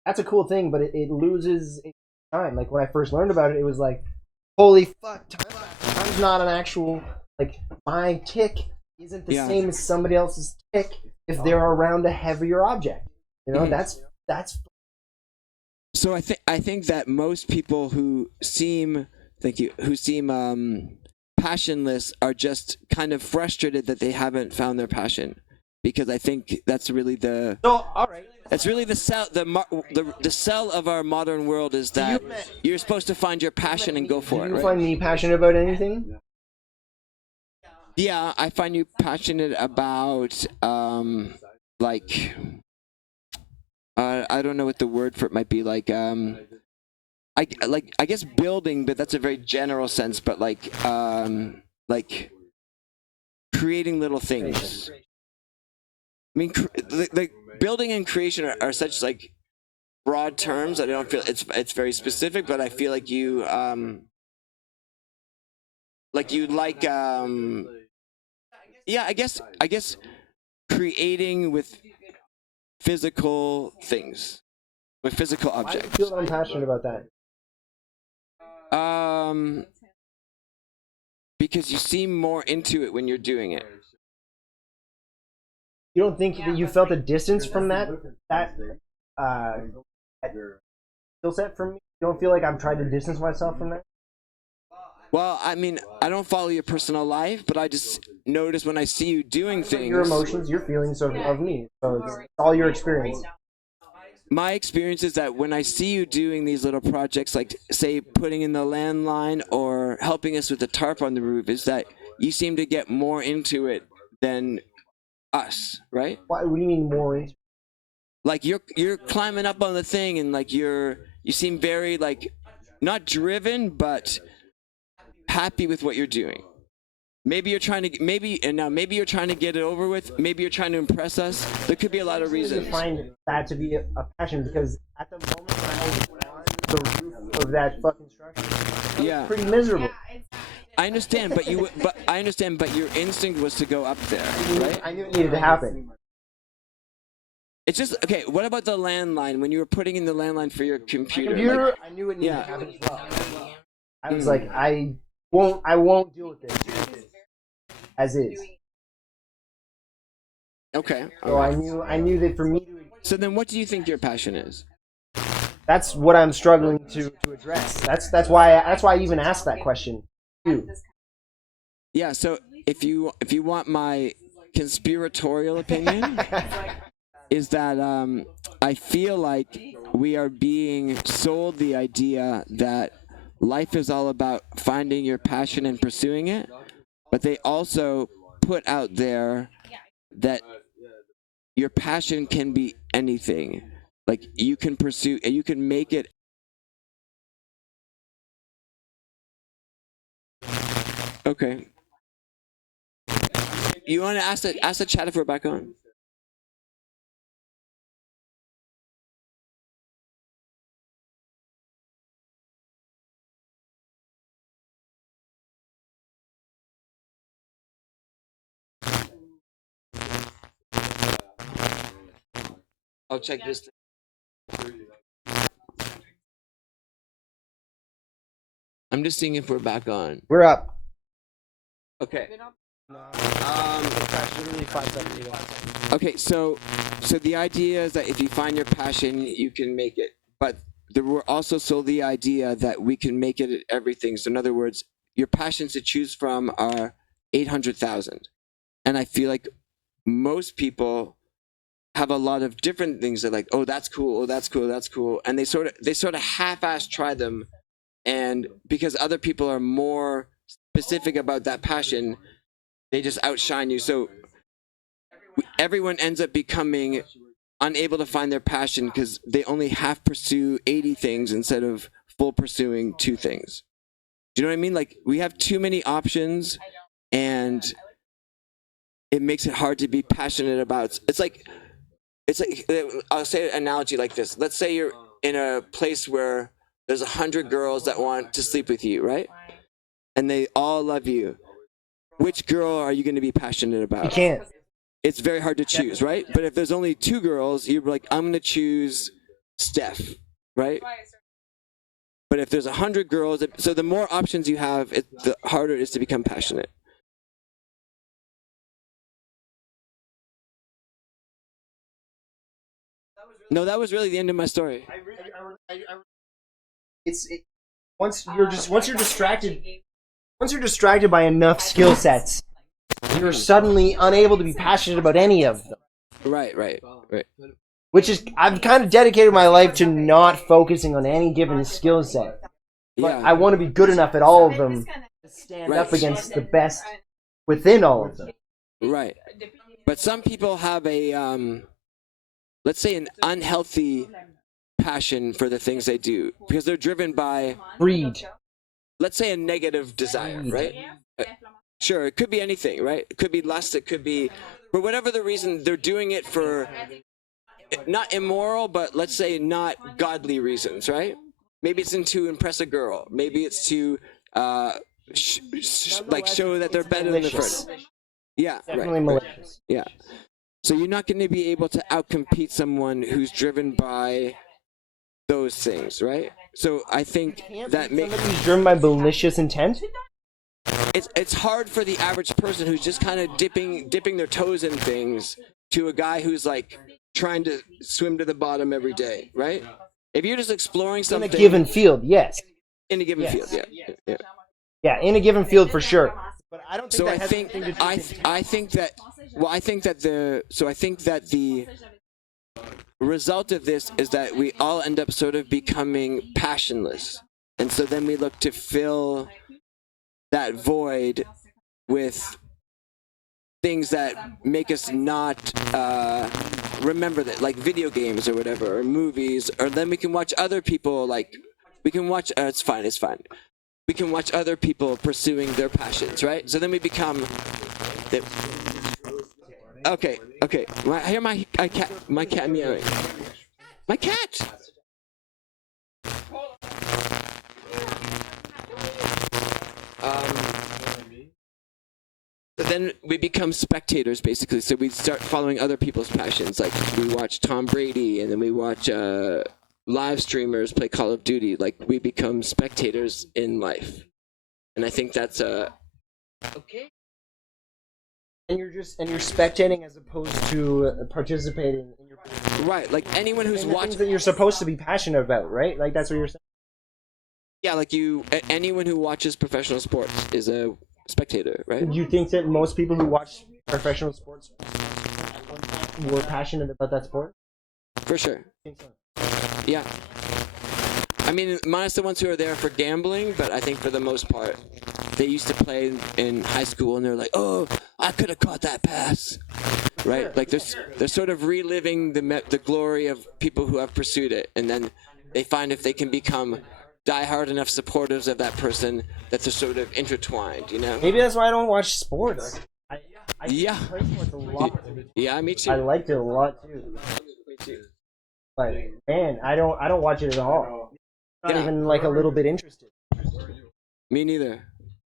that's a cool thing, but it loses its time. Like when I first learned about it, it was like, holy fuck, time's not an actual, like my tick isn't the same as somebody else's tick if they're around a heavier object. You know, that's. So I think that most people who seem passionless are just kind of frustrated that they haven't found their passion, because I think that's really the that's really the sell of our modern world is that you're supposed to find your passion and go for it. Do you right? find me passionate about anything? Yeah, I find you passionate about like I don't know what the word for it might be, like I guess building, but that's a very general sense, but like creating little things. I mean, the building and creation are such like broad terms that I don't feel it's very specific, but I feel like you yeah, I guess creating with physical things, with physical objects. Why do you feel that I'm passionate about that? Because you seem more into it when you're doing it. You don't think that you felt a distance from that skill set from me? You don't feel like I'm trying to distance myself from that? Well, I mean, I don't follow your personal life, but I just notice when I see you doing things. Your emotions, your feelings of me. So it's all your experience. My experience is that when I see you doing these little projects, like say putting in the landline or helping us with the tarp on the roof, is that you seem to get more into it than us, right? What do you mean more into? Like you're climbing up on the thing and like you seem very like not driven but happy with what you're doing. Maybe you're trying to maybe you're trying to get it over with. Maybe you're trying to impress us. There could be a lot of reasons. I find that to be a passion because at the moment when I was on the roof of that fucking structure, yeah, pretty miserable. I understand, but your instinct was to go up there, right? I knew it needed to happen. It's just okay. What about the landline? When you were putting in the landline for your computer, like, I knew it needed to happen as well. I was like, I won't deal with this as is. Okay. So I knew that for me to. So then, what do you think your passion is? That's what I'm struggling to address. That's why I even asked that question too. Yeah. So if you want my conspiratorial opinion, is that I feel like we are being sold the idea that life is all about finding your passion and pursuing it, but they also put out there that your passion can be anything. Like you can pursue, you can make it. Okay. You want to ask the chat if we're back on? I'll check this. I'm just seeing if we're back on. We're up. Okay. Literally 5 seconds ago. Okay, so the idea is that if you find your passion, you can make it. But there were also sold the idea that we can make it at everything. So in other words, your passions to choose from are 800,000. And I feel like most people have a lot of different things that like, oh, that's cool, oh, that's cool, that's cool. And they sort of half-ass try them. And because other people are more specific about that passion, they just outshine you. So everyone ends up becoming unable to find their passion because they only half pursue 80 things instead of full pursuing 2 things. Do you know what I mean? Like, we have too many options, and it makes it hard to be passionate about. It's like I'll say an analogy like this. Let's say you're in a place where there's 100 girls that want to sleep with you, right? And they all love you. Which girl are you going to be passionate about? You can't. It's very hard to choose, right? But if there's only 2 girls, you're like, I'm going to choose Steph, right? But if there's 100 girls, so the more options you have, the harder it is to become passionate. No, that was really the end of my story. Once you're distracted by enough skill sets, you're suddenly unable to be passionate about any of them. Right. Which is, I've kind of dedicated my life to not focusing on any given skill set. But Yeah. I want to be good enough at all of them to stand Right. up against the best within all of them. Right. But some people have a, let's say, an unhealthy passion for the things they do because they're driven by greed. Let's say a negative desire, right? Sure, it could be anything, right? It could be lust, it could be, for whatever the reason, they're doing it for not immoral, but let's say not godly reasons, right? Maybe it's to impress a girl. Maybe it's to show that they're better than the first. Yeah, Definitely right. malicious. Yeah. So you're not going to be able to outcompete someone who's driven by those things, right? So I think that makes somebody's driven by malicious intent. It's hard for the average person who's just kind of dipping their toes in things to a guy who's like trying to swim to the bottom every day, right? If you're just exploring something In a given field, yes. In a given Yes. field, yeah. Yeah, in a given field for sure. But I don't think So that I has think anything to do with I think that the result of this is that we all end up sort of becoming passionless, and so then we look to fill that void with things that make us not remember that, like video games or whatever, or movies, or then we can watch other people, like we can watch it's fine we can watch other people pursuing their passions, right? So then we become okay. I hear my cat meowing. My cat. Then we become spectators, basically. So we start following other people's passions. Like we watch Tom Brady, and then we watch live streamers play Call of Duty. Like we become spectators in life, and I think that's okay. And you're spectating as opposed to participating in your right. Like anyone who's watching that you're supposed to be passionate about, right? Like that's what you're saying. Yeah, like anyone who watches professional sports is a spectator, right? Do you think that most people who watch professional sports were passionate about that sport? For sure. Yeah. I mean, minus the ones who are there for gambling, but I think for the most part, they used to play in high school and they're like, oh, I could have caught that pass. Right? Like they're sort of reliving the glory of people who have pursued it, and then they find if they can become diehard enough supporters of that person that they're sort of intertwined, you know? Maybe that's why I don't watch sports. I yeah. play sports a lot. Yeah, me too. I liked it a lot too. Me too. But man, I don't watch it at all. Not even like a little bit interested. Me neither.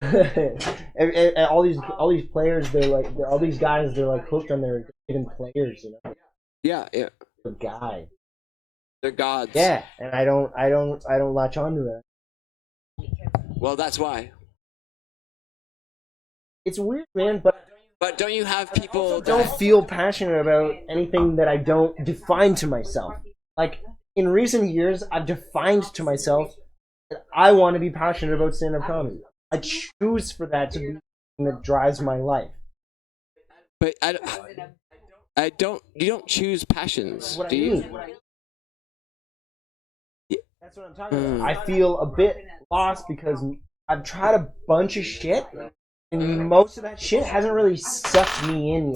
And all these players, all these guys, they're like hooked on their given players, you know. Yeah. a guy. They're gods. Yeah, and I don't latch onto that. Well, that's why. It's weird, man, but don't you have people I don't feel passionate about anything that I don't define to myself. Like, in recent years, I've defined to myself that I want to be passionate about stand-up comedy. I choose for that to be something that drives my life. But I don't. You don't choose passions, What do I you? mean. That's what I'm talking about. I feel a bit lost because I've tried a bunch of shit, and most of that shit hasn't really sucked me in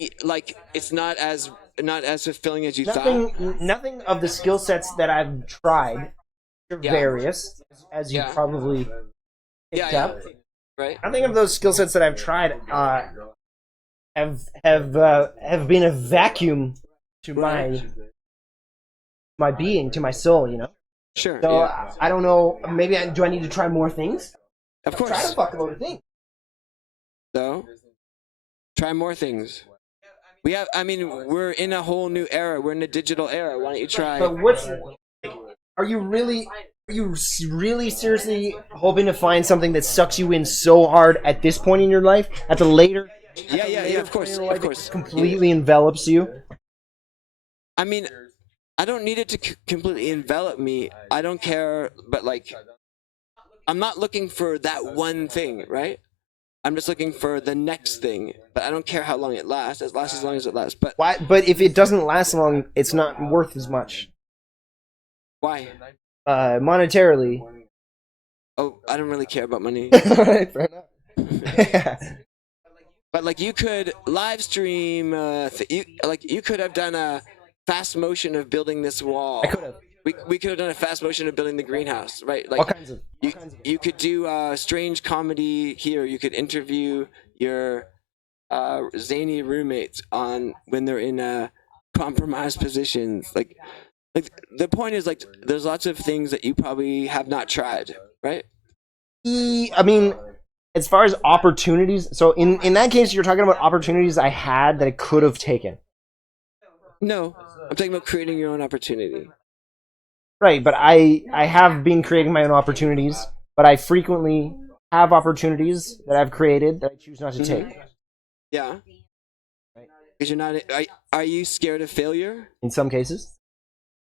yet. Like it's not as fulfilling as you thought. Nothing of the skill sets that I've tried are various, as you probably picked up. Right. Nothing of those skill sets that I've tried have been a vacuum to my being, to my soul, you know. Sure. So I don't know. Maybe do I need to try more things? Of course. Try a fucking load of things. So, try more things. We have. I mean, we're in a whole new era. We're in a digital era. Why don't you try? But are you really seriously hoping to find something that sucks you in so hard at this point in your life? At the later? Yeah. Of course. Completely envelops you. I mean, I don't need it to completely envelop me. I don't care, but like, I'm not looking for that one thing, right? I'm just looking for the next thing, but I don't care how long it lasts. It lasts as long as it lasts. But why? But if it doesn't last long, it's not worth as much. Why? Monetarily. Oh, I don't really care about money. Fair enough. But like, you could live stream. You could have done a fast motion of building this wall. I could have. We could have done a fast motion of building the greenhouse, right? Like all kinds of. You could do strange comedy here. You could interview your zany roommates on when they're in compromised positions. Like the point is, like, there's lots of things that you probably have not tried, right? I mean, as far as opportunities, so in that case, you're talking about opportunities I had that I could have taken. No, I'm talking about creating your own opportunity. Right, but I have been creating my own opportunities, but I frequently have opportunities that I've created that I choose not to take. Yeah. Because you're not. Are you scared of failure? In some cases.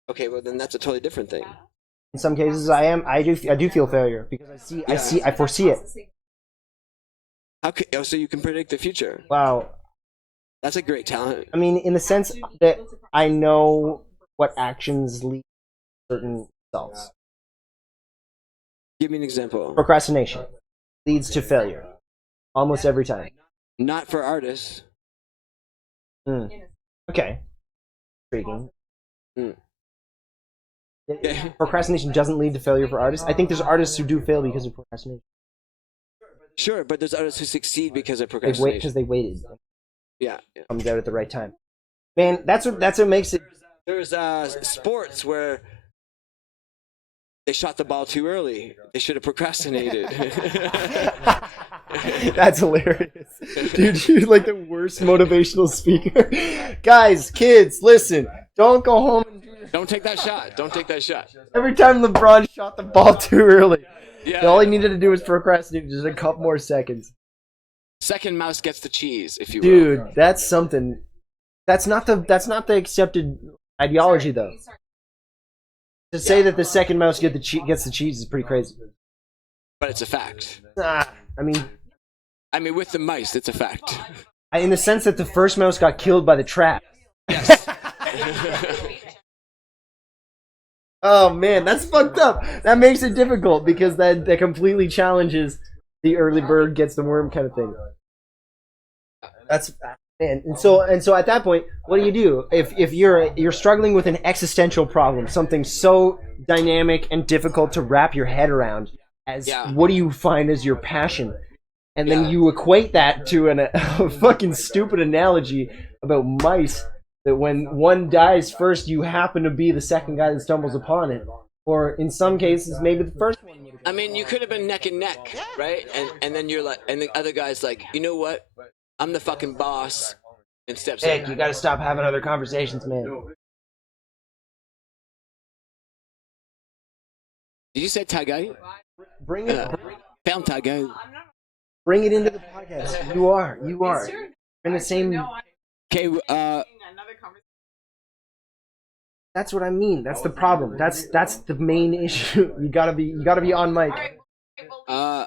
Okay, well then that's a totally different thing. In some cases, I am. I do feel failure because I foresee it. How could, so you can predict the future? Wow, that's a great talent. I mean, in the sense that I know what actions lead to certain results. Give me an example. Procrastination leads to failure, almost every time. Not for artists. Okay. Intriguing. Mm. Procrastination doesn't lead to failure for artists. I think there's artists who do fail because of procrastination. Sure, but there's artists who succeed because of procrastination. Because they waited. Yeah. Comes out at the right time. Man, that's what makes it. There's sports where they shot the ball too early. They should have procrastinated. That's hilarious. Dude, you're like the worst motivational speaker. Guys, kids, listen. Don't go home and don't take that shot. Don't take that shot. Every time LeBron shot the ball too early, yeah. All he needed to do was procrastinate just a couple more seconds. Second mouse gets the cheese, if you will. Dude, that's something. That's not the accepted ideology, though. To say that the second mouse gets the cheese is pretty crazy. But it's a fact. I mean, with the mice, it's a fact. In the sense that the first mouse got killed by the trap. Yes. Oh man, that's fucked up. That makes it difficult because that completely challenges the early bird gets the worm kind of thing. That's man, and so at that point, what do? If you're struggling with an existential problem, something so dynamic and difficult to wrap your head around, as what do you find as your passion? And then you equate that to a fucking stupid analogy about mice. That when one dies first, you happen to be the second guy that stumbles upon it. Or in some cases, maybe the first one. I mean, you could have been neck and neck, right? And then you're like, and the other guy's like, you know what? I'm the fucking boss, And Steph Nick, said, you gotta stop having other conversations, man. did you say Tagay? Bring it. Found Tagay. Bring it into the podcast. You are. We're in the same. Okay, That's what I mean. That's the problem. That's the main issue. You gotta be on mic.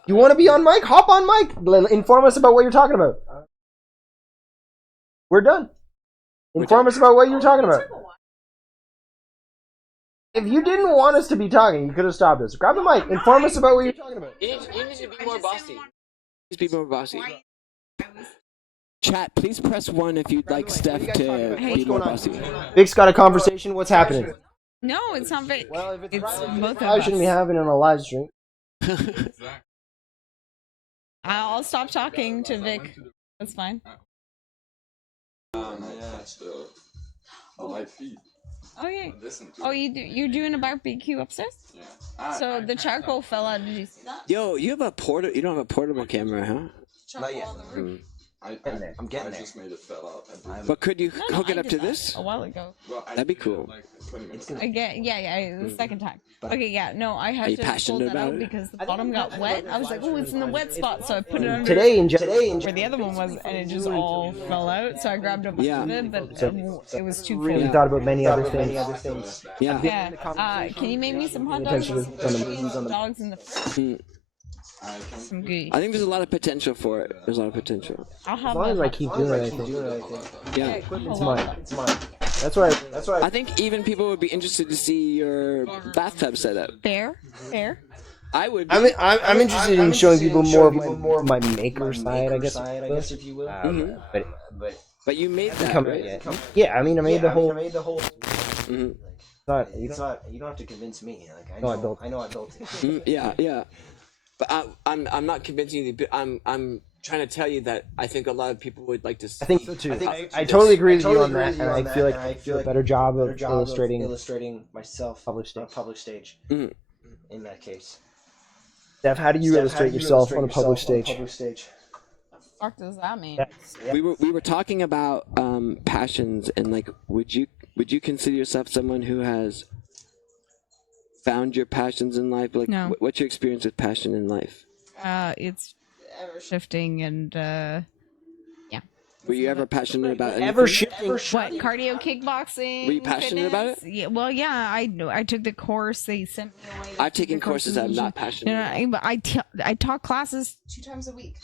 You want to be on mic? Hop on mic. Inform us about what you're talking about. We're done. Inform us about what you're talking about. If you didn't want us to be talking, you could have stopped us. Grab the mic. Inform us about what you're talking about. You need to be more bossy. Please be more bossy. Chat, please press 1 if you'd like Steph to be more bossy. Vic's got a conversation. What's happening? No, it's not Vic. It's both of I us. shouldn't be having it on a live stream. I'll stop talking to Vic. That's fine. Yeah, it's the light feed. Oh yeah. Oh, you're doing a barbecue upstairs? Yeah. So the charcoal fell out. Did you see that? Yo, you don't have a portable camera, huh? Not yet. I'm getting there. I just made it fell out. But could you No, hook I it up did to that this? a while ago. That'd be cool. Again, yeah, the second time. Okay, yeah, no, I Are had you to pull passionate that out about it? because the bottom got wet. I was like, oh, it's in the wet spot, so I put it under Today where the other one was, and it just all fell out. So I grabbed a bunch of it, but it was too Really full. thought about many other things. Yeah. Can you make me some hot dogs? Dogs in the fridge. Some good. I think there's a lot of potential for it. There's a lot of potential. I'll have As long as I keep doing it, I think. Yeah. It's mine. It's mine. That's why. I think even people would be interested to see your bathtub setup. Fair. I would. I'm interested in showing people more of my maker side, I guess, if you will. But you made that, right? Yeah, I mean, I made the whole. Mhm. You don't have to convince me. Like I know I built it. Yeah. But I'm not convincing you. I'm trying to tell you that I think a lot of people would like to see. I think so too. I totally agree with you on that, and I feel like I do a better job of illustrating myself public stage. In that case. Steph, how do you illustrate yourself on a public stage? What fuck does that mean? We were talking about passions and like would you consider yourself someone who has found your passions in life? Like No. What's your experience with passion in life? It's ever shifting and yeah. Were you ever passionate about anything? Ever shifting? What, cardio, kickboxing? Were you passionate about it? Yeah, well, yeah, I took the course. They sent me away. I've taken courses I'm not passionate about. I taught classes 2 times a week.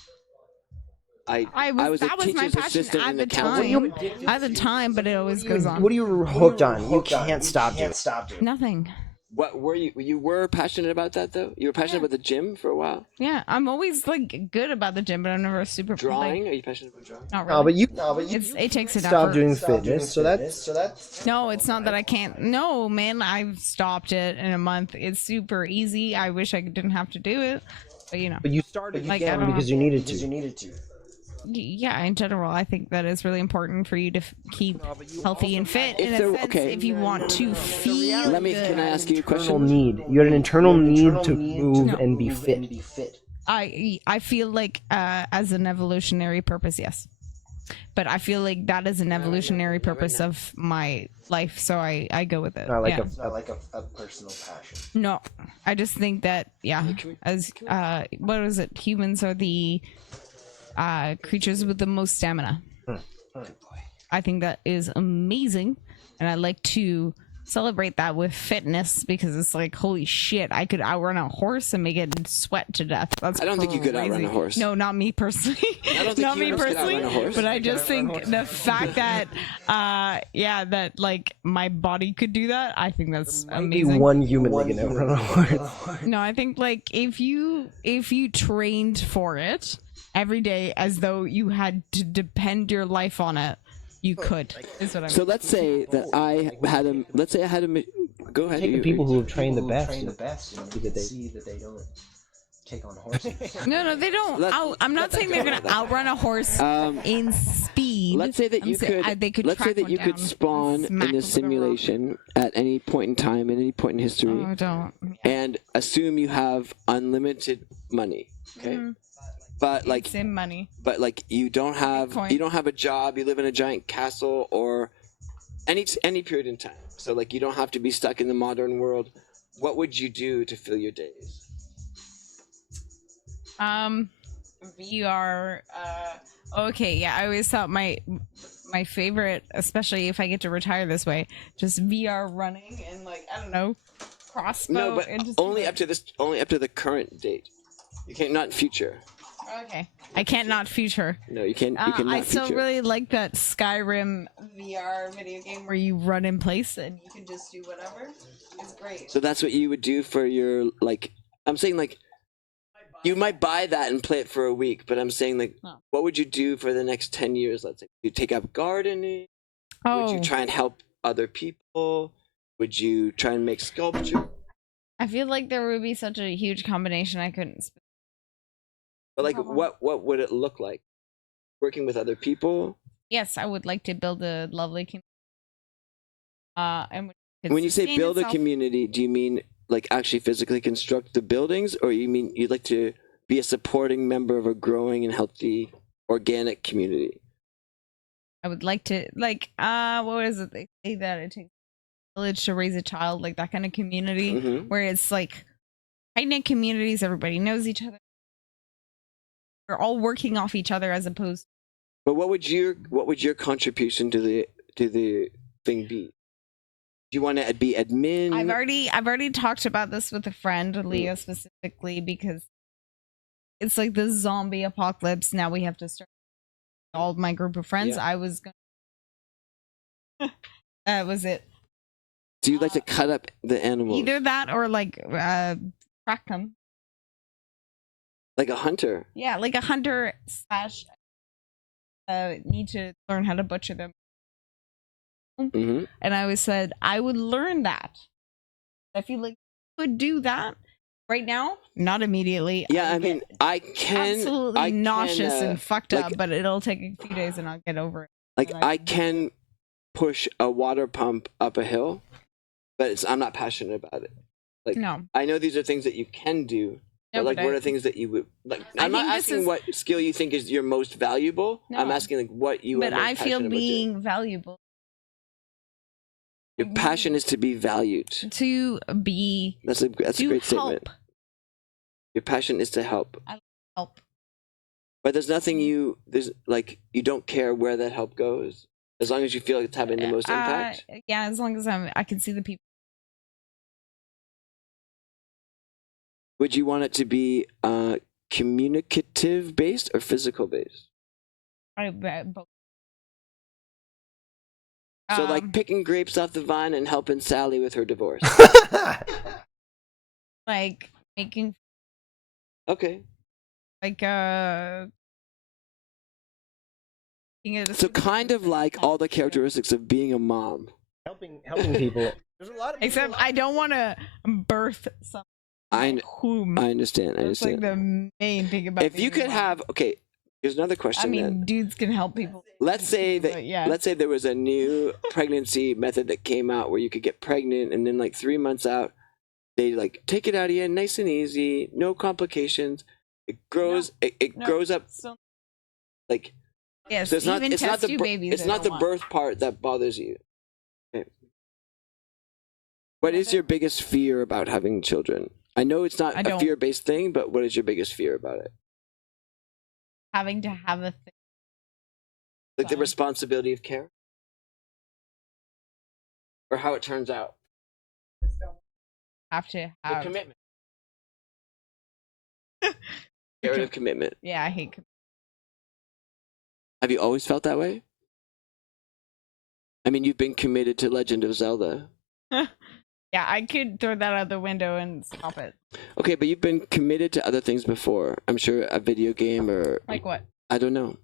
I was a that was my teacher's passion assistant at in the accounting. time. At the time, but it always goes on. What are you hooked on? You can't stop doing. Nothing. What were you? You were passionate about that though. You were passionate about the gym for a while. Yeah, I'm always like good about the gym, but I'm never super Drawing? Like, Are you passionate about drawing? not No, really. but you It takes it stop effort. doing fitness, so that's No, it's not that I can't. No, man, I've stopped it in a month. It's super easy. I wish I didn't have to do it, but you know. But you started Like, I again don't because know. you needed to. Yeah, in general, I think that is really important for you to keep healthy and fit. In a there- sense, okay. if you want to feel Let me. good. Can I ask you a Internal question? need. You had an internal need to move and be fit. I feel like as an evolutionary purpose, yes. But I feel like that is an evolutionary purpose of my life, so I go with it. Not like yeah. a personal passion. No, I just think that as what is it? Humans are the creatures with the most stamina. I think that is amazing, and I like to celebrate that with fitness because it's like, holy shit, I could outrun a horse and make it sweat to death. That's I don't think you could outrun crazy. a horse. No, not me personally. I don't think not me humans could personally. outrun a horse. But I just think the fact that, that like my body could do that, I think that's Maybe amazing. one human that can outrun a horse. No, I think like if you trained for it every day as though you had to depend your life on it, you could. Is what I mean. So let's say that I had a. Let's say I had a. Go ahead. Take the people who have trained the best. See that they don't take on horses. No, they don't. I'm not saying they're gonna outrun a horse in speed. Let's say that you they could. Let's say track that one you could down, spawn smack in a them with a rock. simulation at any point in time, in any point in history, Oh, don't. and assume you have unlimited money. Okay. Mhm. but like Same money. but like you don't have a job, you live in a giant castle or any period in time. So like you don't have to be stuck in the modern world. What would you do to fill your days? VR. Okay, yeah. I always thought my favorite, especially if I get to retire this way, just VR running and like I don't know, crossbow. No, but and just only up to the current date. You can't not future. Okay, I can't not future. No, you can't. You can I not still future. really like that Skyrim VR video game where you run in place and you can just do whatever. It's great. So that's what you would do for your like. I'm saying like. You might buy that and play it for a week, but I'm saying like, what would you do for the next 10 years? Let's say you take up gardening. Would you try and help other people? Would you try and make sculpture? I feel like there would be such a huge combination I couldn't. But like, what would it look like? Working with other people? Yes, I would like to build a lovely community. And When you say sustain build a itself. community, do you mean like actually physically construct the buildings, or you mean you'd like to be a supporting member of a growing and healthy organic community? I would like to what is it they say that it takes a village to raise a child, like that kind of community Mhm. where it's like tight knit communities, everybody knows each other. We're all working off each other as opposed. But what would your contribution to the thing be? Do you want to be admin? I've already talked about this with a friend, Leah specifically, because it's like the zombie apocalypse. Now we have to start all my group of friends. Yeah. I was gonna that was it. Do you like to cut up the animals? Either that or like track them. Like a hunter. Yeah, like a hunter slash need to learn how to butcher them. Mm-hmm. And I always said I would learn that. I feel like I would do that right now, not immediately. Yeah, I mean, I can absolutely nauseous can, and fucked like- up, but it'll take a few days and I'll get over it. Like I can push a water pump up a hill, but I'm not passionate about it. Like No. I know these are things that you can do. No, But like, but what I- are things that you would like? I I'm not think this asking is- what skill you think is your most valuable. I'm No. asking like what you. But are most I feel passionate about doing. being valuable Your passion is to be valued. to be That's a to great help. statement. Your passion is to help. I help. But there's nothing there's like you don't care where that help goes as long as you feel like it's having the most impact. Yeah, as long as I can see the people. Would you want it to be communicative based or physical based? Both. So like picking grapes off the vine and helping Sally with her divorce. Like making Okay. like So kind of like all the characteristics of being a mom. Helping people. There's a lot of except I don't want to birth something. I understand. I That's like understand. the main thing about. If you could have, okay, here's another question. I mean, then. dudes can help people. Let's say that. But yeah. Let's say there was a new pregnancy method that came out where you could get pregnant, and then like 3 months out, they like take it out of you, nice and easy, no complications. It grows. It grows up. Like yes, So it's not. even It's not test the. tube babies. It's I not don't the want. birth part that bothers you. Okay. What is your biggest fear about having children? I know it's not I a don't- fear-based thing, but what is your biggest fear about it? Having to have a thing. Like the responsibility of care, or how it turns out. Have to The have commitment. Area of commitment. Yeah, I hate. Have you always felt that way? I mean, you've been committed to Legend of Zelda. Yeah, I could throw that out the window and stop it. Okay, but you've been committed to other things before. I'm sure a video game or Like what? I don't know,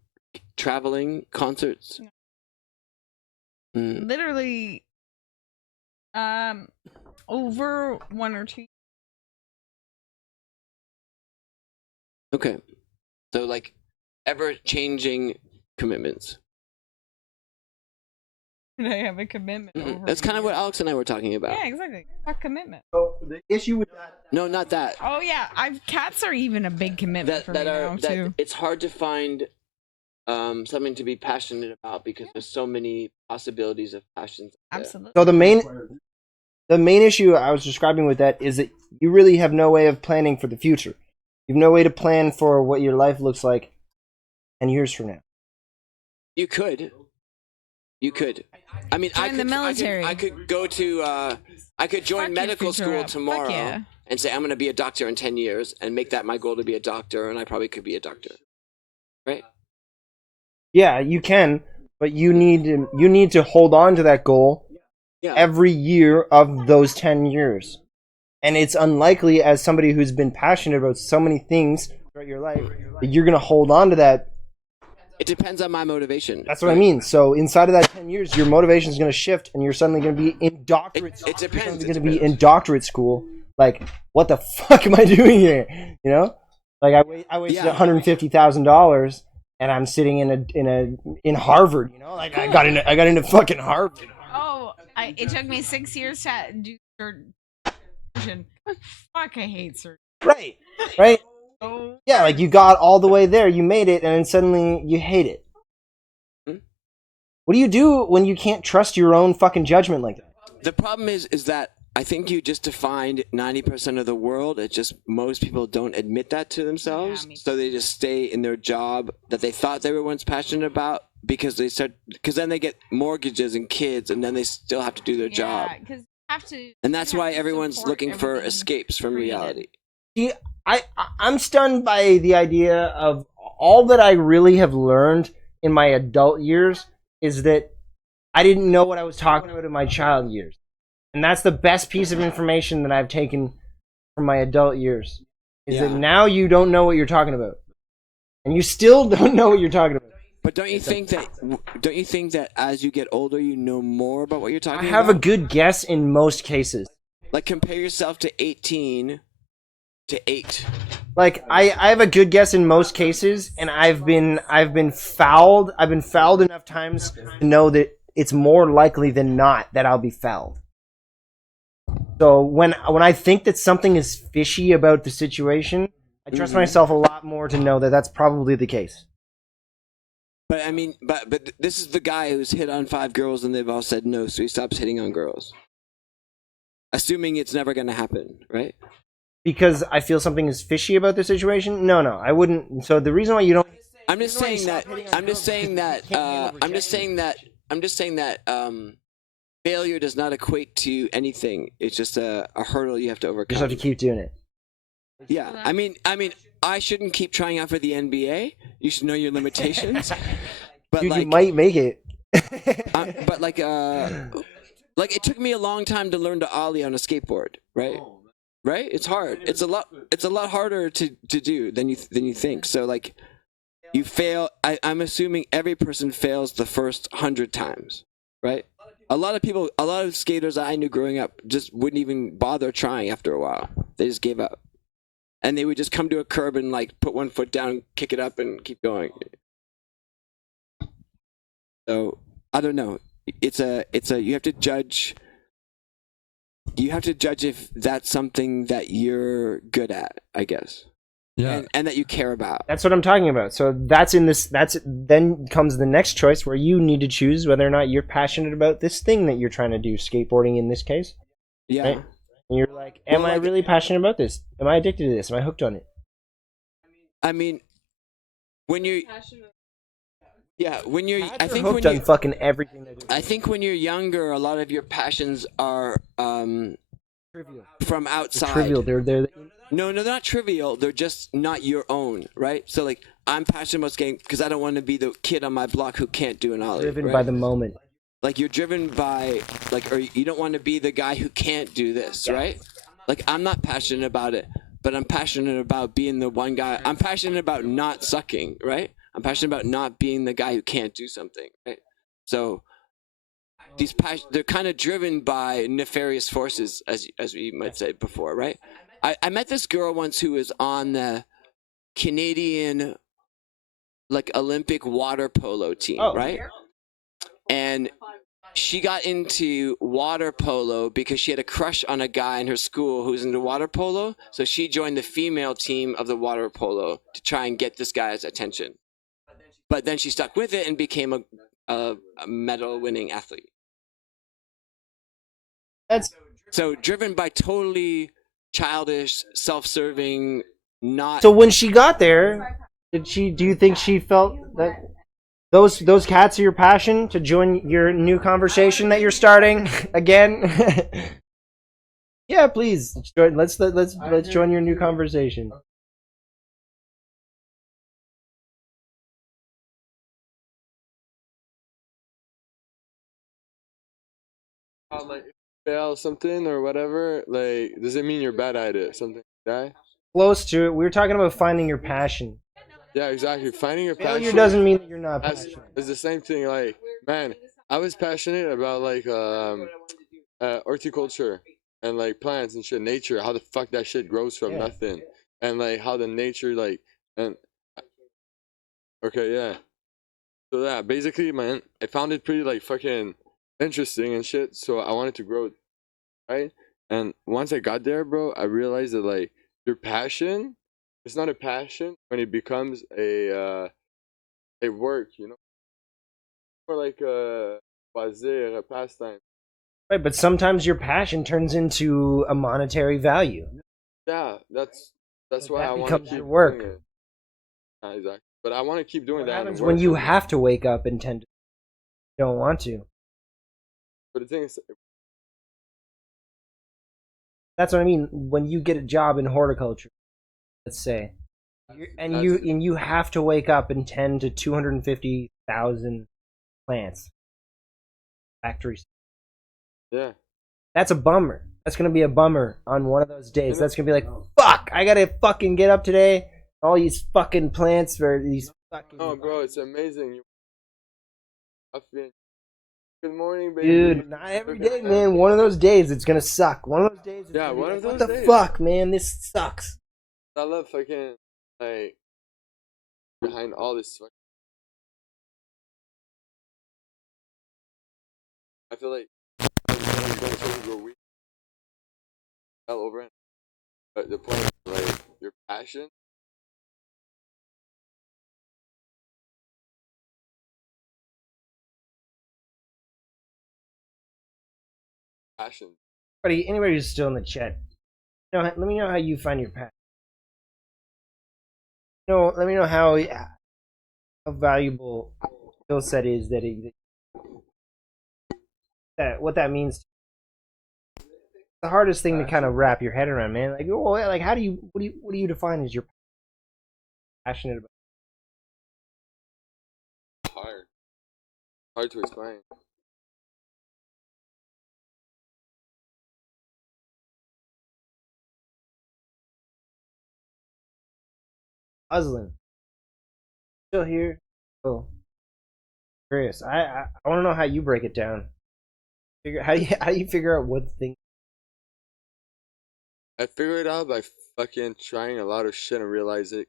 traveling, concerts. Mm. Literally, over 1 or 2. Okay, so like ever changing commitments. And I have a commitment. Over That's kind of what Alex and I were talking about. Yeah, exactly. Fuck commitment. So the issue with that. No, not that. Oh yeah, cats are even a big commitment for me now too. It's hard to find something to be passionate about because there's so many possibilities of passions. Absolutely. So the main issue I was describing with that is that you really have no way of planning for the future. You have no way to plan for what your life looks like 10 years from now. You could. I mean, Join the military. I could go to. I could join Fuck your medical future school up. Fuck tomorrow yeah. and say I'm going to be a doctor in 10 years and make that my goal to be a doctor, and I probably could be a doctor, right? Yeah, you can, but you need to hold on to that goal every year of those 10 years. And it's unlikely, as somebody who's been passionate about so many things throughout your life, that you're going to hold on to that. It depends on my motivation. That's what I mean. So inside of that 10 years, your motivation is going to shift, and you're suddenly going to be in doctorate. It depends. You're going to be in doctorate school. Like, what the fuck am I doing here? You know, like I wasted $150,000, and I'm sitting in Harvard. You know, like I got into fucking Harvard. Oh, it took me 6 years to do surgeon. Fuck, I hate surgery. Right. Oh. Yeah, like you got all the way there, you made it, and then suddenly you hate it. What do you do when you can't trust your own fucking judgment like that? The problem is that I think you just defined 90% of the world. It's just most people don't admit that to themselves, so they just stay in their job that they thought they were once passionate about because then they get mortgages and kids, and then they still have to do their job. Because you have to. And that's why everyone's looking for escapes from reality. See, I'm stunned by the idea of all that I really have learned in my adult years is that I didn't know what I was talking about in my child years. And that's the best piece of information that I've taken from my adult years. Is that now you don't know what you're talking about. And you still don't know what you're talking about. But don't you think that as you get older you know more about what you're talking about? I have a good guess in most cases. Like compare yourself to 18 to 8. Like I have a good guess in most cases, and I've been fouled. I've been fouled enough times to know that it's more likely than not that I'll be fouled. So when I think that something is fishy about the situation, I trust myself a lot more to know that that's probably the case. But I mean, but this is the guy who's hit on 5 girls and they've all said no, so he stops hitting on girls. Assuming it's never going to happen, right? Because I feel something is fishy about the situation? No, I wouldn't. So the reason why you don't... I'm just saying that failure does not equate to anything. It's just a hurdle you have to overcome. You just have to keep doing it. Yeah, I mean, I shouldn't keep trying out for the NBA. You should know your limitations. But Dude, you might make it. But like it took me a long time to learn to ollie on a skateboard, right? Right? It's hard. It's a lot harder to do than you think. So like, you fail. I'm assuming every person fails the first 100 times, right? A lot of skaters I knew growing up just wouldn't even bother trying after a while. They just gave up. And they would just come to a curb and like put one foot down, kick it up, and keep going. So I don't know. It's a you have to judge. You have to judge if that's something that you're good at, I guess. Yeah. And that you care about. That's what I'm talking about. So then comes the next choice where you need to choose whether or not you're passionate about this thing that you're trying to do, skateboarding in this case. Yeah. Right? And you're like, am I really passionate about this? Am I addicted to this? Am I hooked on it? I mean, when you're... Yeah, when you're... I think hooked on fucking everything they do. I think when you're younger, a lot of your passions are trivial. From outside. They're trivial. They're No, they're not trivial. They're just not your own, right? So, like, I'm passionate about skating because I don't want to be the kid on my block who can't do an ollie. driven right? by the moment. Like, you're driven by, like, or you don't want to be the guy who can't do this, right? Like, I'm not passionate about it, but I'm passionate about being the one guy. I'm passionate about not sucking, right? I'm passionate about not being the guy who can't do something, right? So, they're kind of driven by nefarious forces, as we might say before, right? I met this girl once who was on the Canadian, like, Olympic water polo team, right? And she got into water polo because she had a crush on a guy in her school who was into water polo. So she joined the female team of the water polo to try and get this guy's attention. But then she stuck with it and became a medal-winning athlete. That's so driven by totally childish, self-serving, not. So when she got there, did she? Do you think she felt that those cats are your passion to join your new conversation that you're starting again? Yeah, please join. Let's join your new conversation. Like fail something or whatever, like does it mean you're bad at it? Something like that? Close to it. We were talking about finding your passion. Yeah, exactly. Finding your Failure passion doesn't mean that you're not that's- passionate. It's the same thing. Like, man, I was passionate about like horticulture and like plants and shit, nature. How the fuck that shit grows from nothing, and like how the nature like and okay, yeah. So yeah, basically, man, I found it pretty like fucking interesting and shit. So I wanted to grow it, right? And once I got there, bro, I realized that like your passion, it's not a passion when it becomes a work, you know, or like a loisir, a pastime. Right, but sometimes your passion turns into a monetary value. Yeah, that's why that I want to becomes keep your work. doing it. Yeah, exactly. But I want to keep doing What that. happens and when work you on it. have to wake up and tend to don't want to? But the thing is, That's what I mean. When you get a job in horticulture, let's say, and you have to wake up and tend to 250,000 plants, factories. yeah. That's a bummer. That's gonna be a bummer on one of those days. That's gonna be like, fuck, I gotta fucking get up today. All these fucking plants for these fucking. Oh, bro, it's amazing. Good morning, baby. Dude, not every day, man. One of those days, it's gonna suck. One of those days, it's Yeah, gonna be one like, of those what the days. fuck, man? This sucks. I love fucking like behind all this. I feel like I'm going to go weak all over it. But the point, like your passion. Passion. Anybody who's still in the chat, let me know how you find your passion. Let me know how valuable skill set is what that means. The hardest thing to kind of wrap your head around, man. Like, how do you what do you define as your passionate about? Hard to explain. Puzzling. Still here? Oh, curious. I want to know how you break it down. How do you figure out what thing? I figured it out by fucking trying a lot of shit and realize it.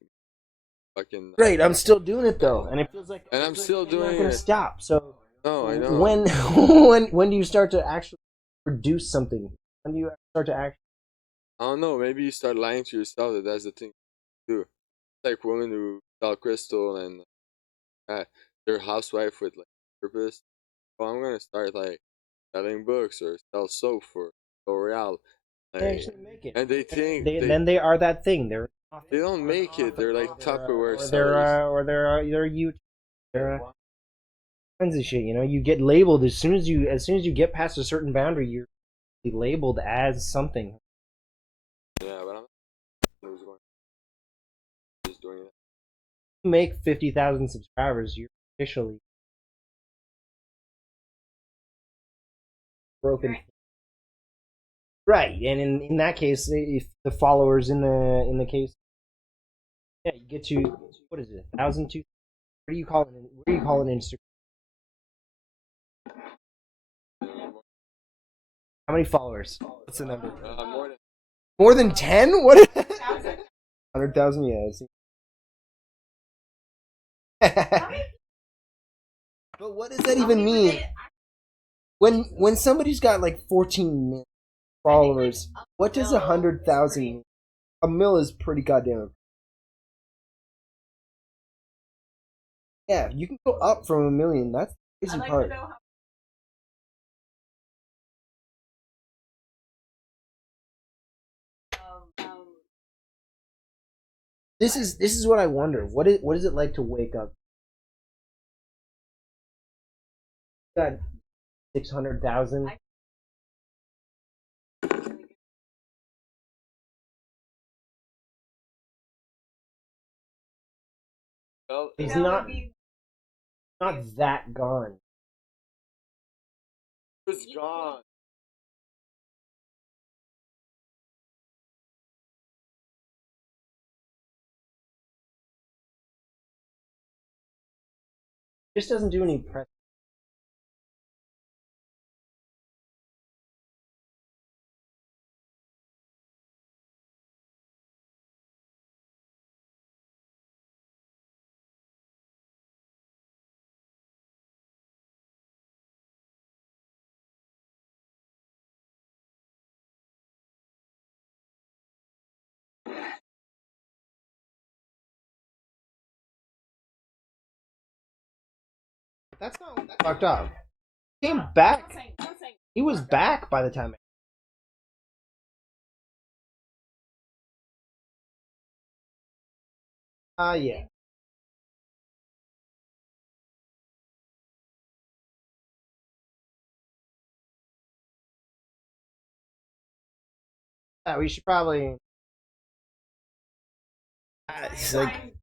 Fucking. Great, I'm still doing it though, and it feels like. And I'm still doing I'm not gonna it. stop. So. No, I know. When do you start to actually produce something? When do you start to actually? I don't know. Maybe you start lying to yourself that that's the thing to do. It's like women who sell crystal and they're housewife with like purpose. Oh, I'm gonna start like selling books or sell soap for L'Oreal. Like, They actually make it, and they think then they are that thing. they don't make it. They're like Tupperware Or sellers. they're you. They're kinds of shit. You get labeled as soon as you get past a certain boundary, you're labeled as something. Yeah, but I'm just doing it. You make 50,000 subscribers, you're officially broken. Right, and in that case, if the followers in the case, yeah, you get to what is it, 1,000, 2? What do you call it? What do you call it in Instagram? How many followers? What's the number? More than 10? What? 100,000? Yeah. But what does that even mean? When somebody's got like 14 million followers, what does 100,000 mean? A mil is pretty goddamn. Yeah, you can go up from a million. That's the crazy part. This is what I wonder. What is it like to wake up? Got 600,000. He's not that gone. It's gone. Just doesn't do any press. That's not fucked up. He came back. He was back by the time. Yeah. We should probably. It's like.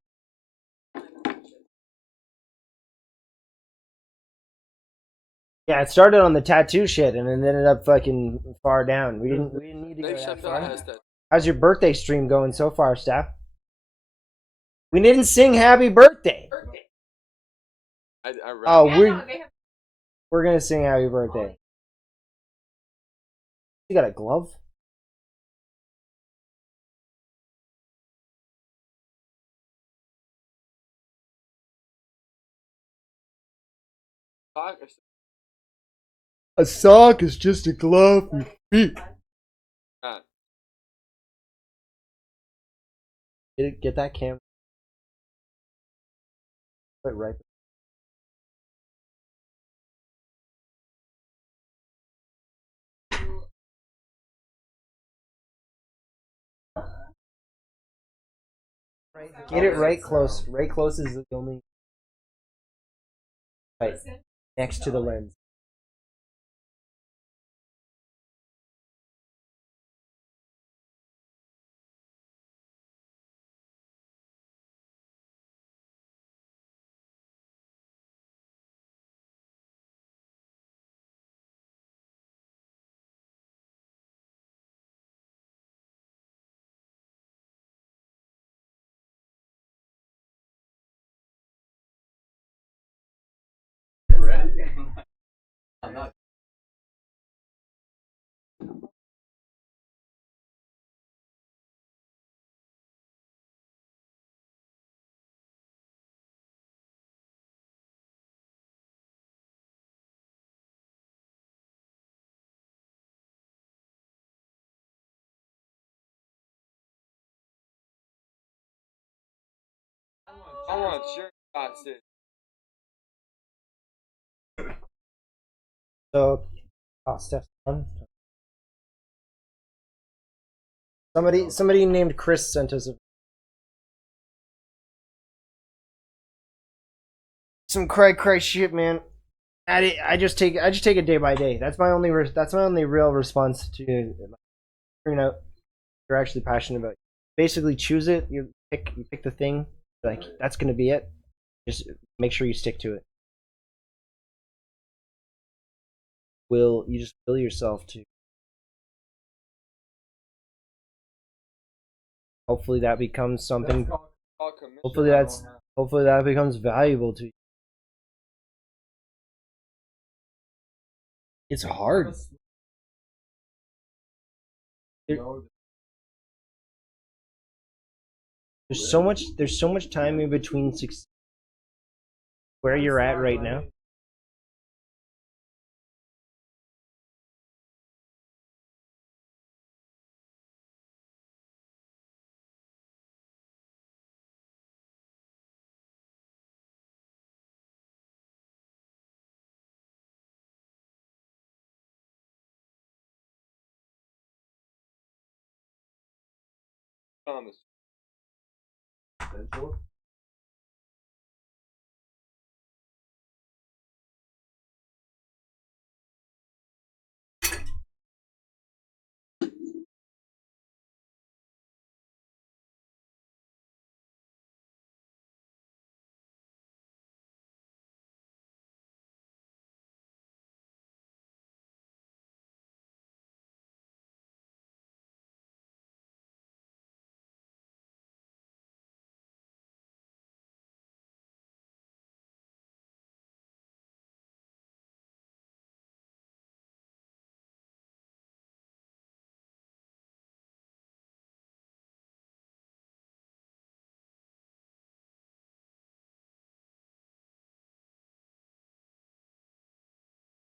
Yeah, it started on the tattoo shit and then ended up fucking far down. We didn't need to go that far. How's your birthday stream going so far, Steph? We didn't sing happy birthday. We're gonna sing happy birthday. You got a glove? A sock is just a glove for feet. Get that camera. Put it right. Get it right close. Right close is the only. Right. Next to the lens. I want your sausage. So, Steph. Somebody named Chris sent us some cry shit, man. I just take it day by day. That's my only real response to figuring out you're actually passionate about. Basically, choose it. You pick the thing. Like that's gonna be it. Just make sure you stick to it. You just will yourself to. Hopefully that becomes something. Hopefully that becomes valuable to you. It's hard. There's so much time in between where you're at right now.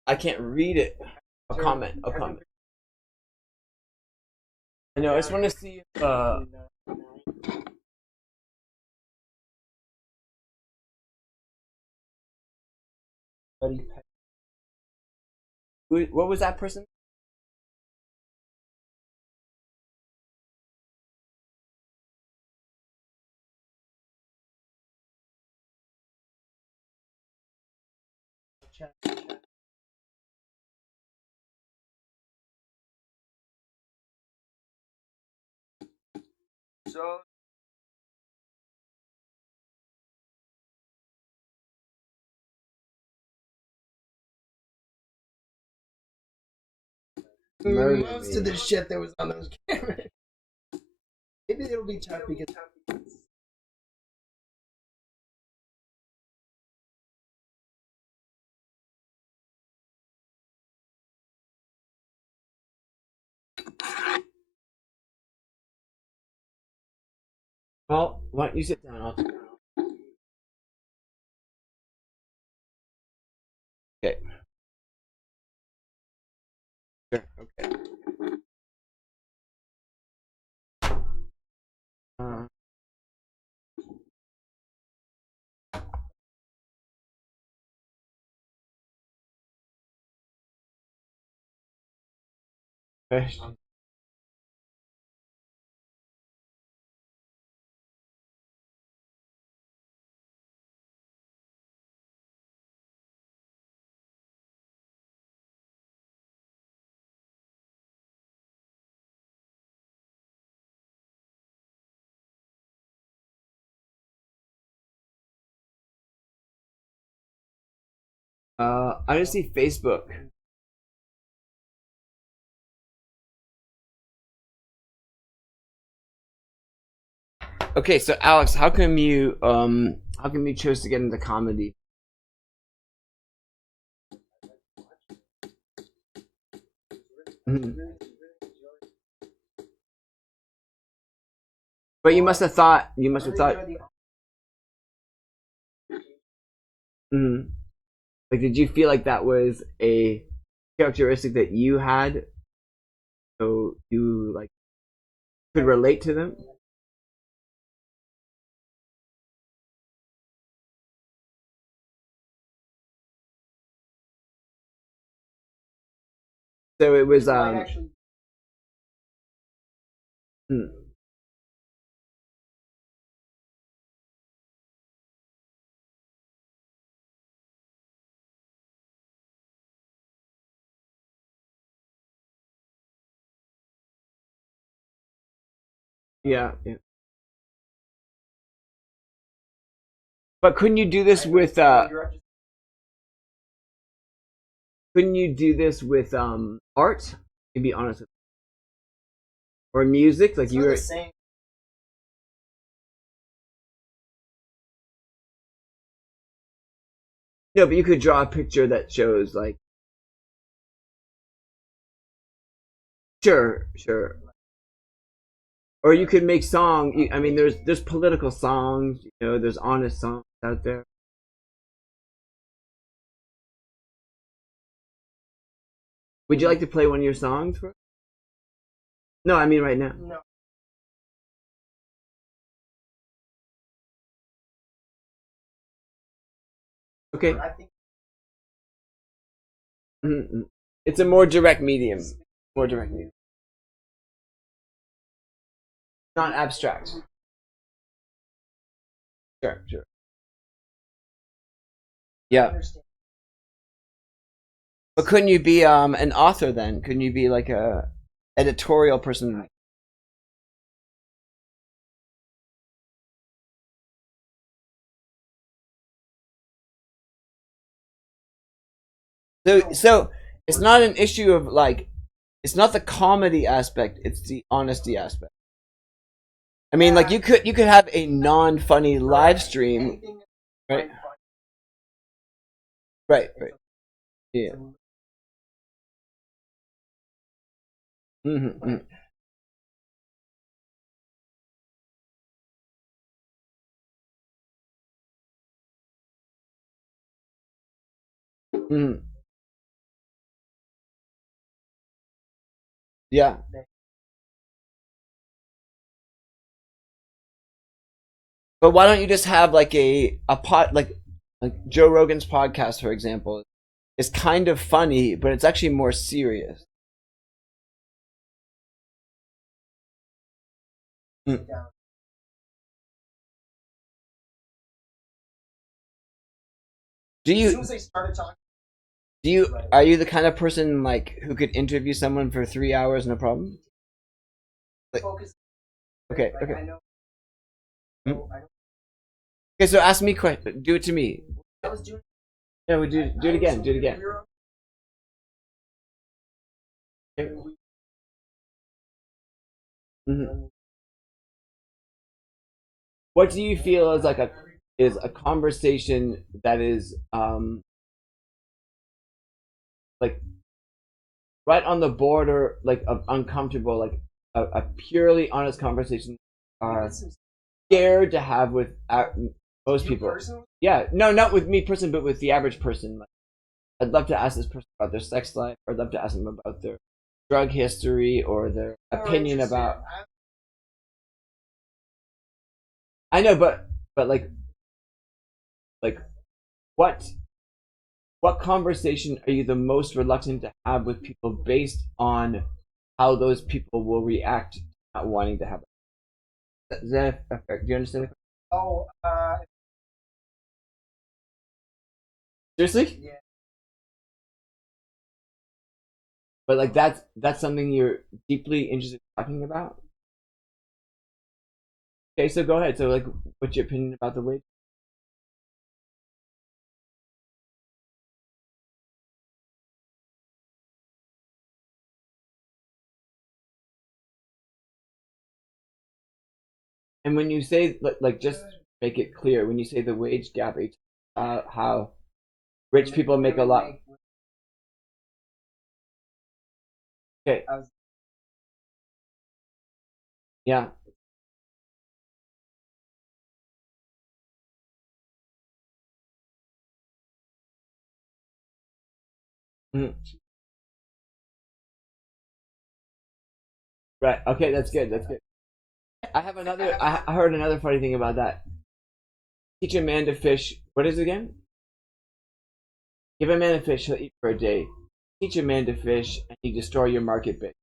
I can't read it. A comment. A comment. I know. I just want to see if what was that person? So Most of the shit that was on those cameras. Maybe it'll be tough because. Well, why don't you sit down? Okay. Sure. Okay. Okay. I just see Facebook. Okay, so Alex, how come you chose to get into comedy? Mhm. But you must have thought. Mhm. Like, did you feel like that was a characteristic that you had, so you like could relate to them? So it was hmm. Yeah, yeah. But couldn't you do this with art? To be honest, or music, like you were. No, but you could draw a picture that shows like. Sure, sure. Or you could make song. I mean, there's political songs. You know, there's honest songs out there. Would you like to play one of your songs for us? No, I mean right now. No. Okay. Mm-mm. It's a more direct medium. More direct medium. not abstract. Sure. Yeah. But couldn't you be an author then? Couldn't you be like a editorial person? So it's not an issue of like, it's not the comedy aspect, it's the honesty aspect. I mean, like you could have a non-funny live stream, right? Right. Yeah. Mm-hmm. Mm-hmm. Yeah. But why don't you just have like a pot like Joe Rogan's podcast, for example, is kind of funny, but it's actually more serious. Mm. Do you are you the kind of person like who could interview someone for 3 hours no problem? Like, okay. Mm. Okay, so ask me question. Do it to me. Yeah, we do it again. Do it again. Mm-hmm. What do you feel is like a conversation that is like right on the border like of uncomfortable, like a purely honest conversation are scared to have with most people? Yeah, no, not with me person, but with the average person. Like, I'd love to ask this person about their sex life, or I'd love to ask them about their drug history or their opinion about. I know, but like what conversation are you the most reluctant to have with people based on how those people will react to not wanting to have it? Does that affect? Do you understand? Oh, Seriously? Yeah. But like that's something you're deeply interested in talking about. Okay, so go ahead. So like, what's your opinion about the wage? And when you say like just make it clear, when you say the wage gap, how rich people make a lot. Okay. Yeah. Mhm. Right. Okay, that's good. That's good. I have another. I heard another funny thing about that. Teach a man to fish. What is it again? Give a man a fish, he'll eat for a day. Teach a man to fish, and you destroy your market bit.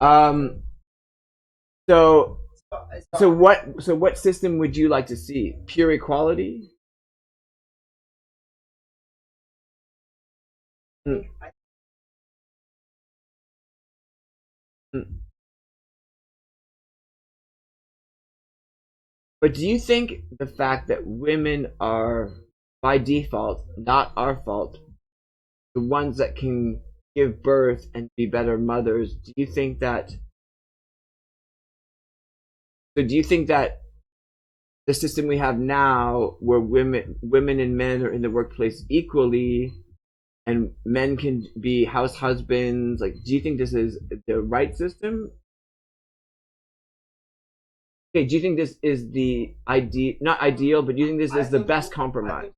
Um. So. So what system would you like to see? Pure equality? Mm. Mm. But do you think the fact that women are, by default, not our fault, the ones that can give birth and be better mothers, do you think that? So do you think that the system we have now, where women and men are in the workplace equally, and men can be house husbands, like, do you think this is the right system? Okay, do you think this is the ideal, not ideal, but do you think this is the best compromise?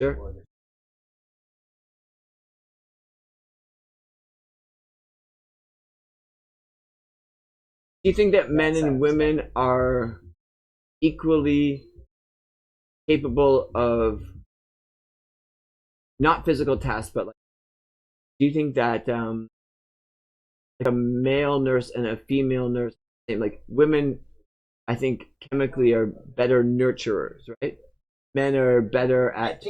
Sure. Do you think that men and women are equally capable of not physical tasks, but like, do you think that like a male nurse and a female nurse, like women, I think chemically are better nurturers, right? Men are better at.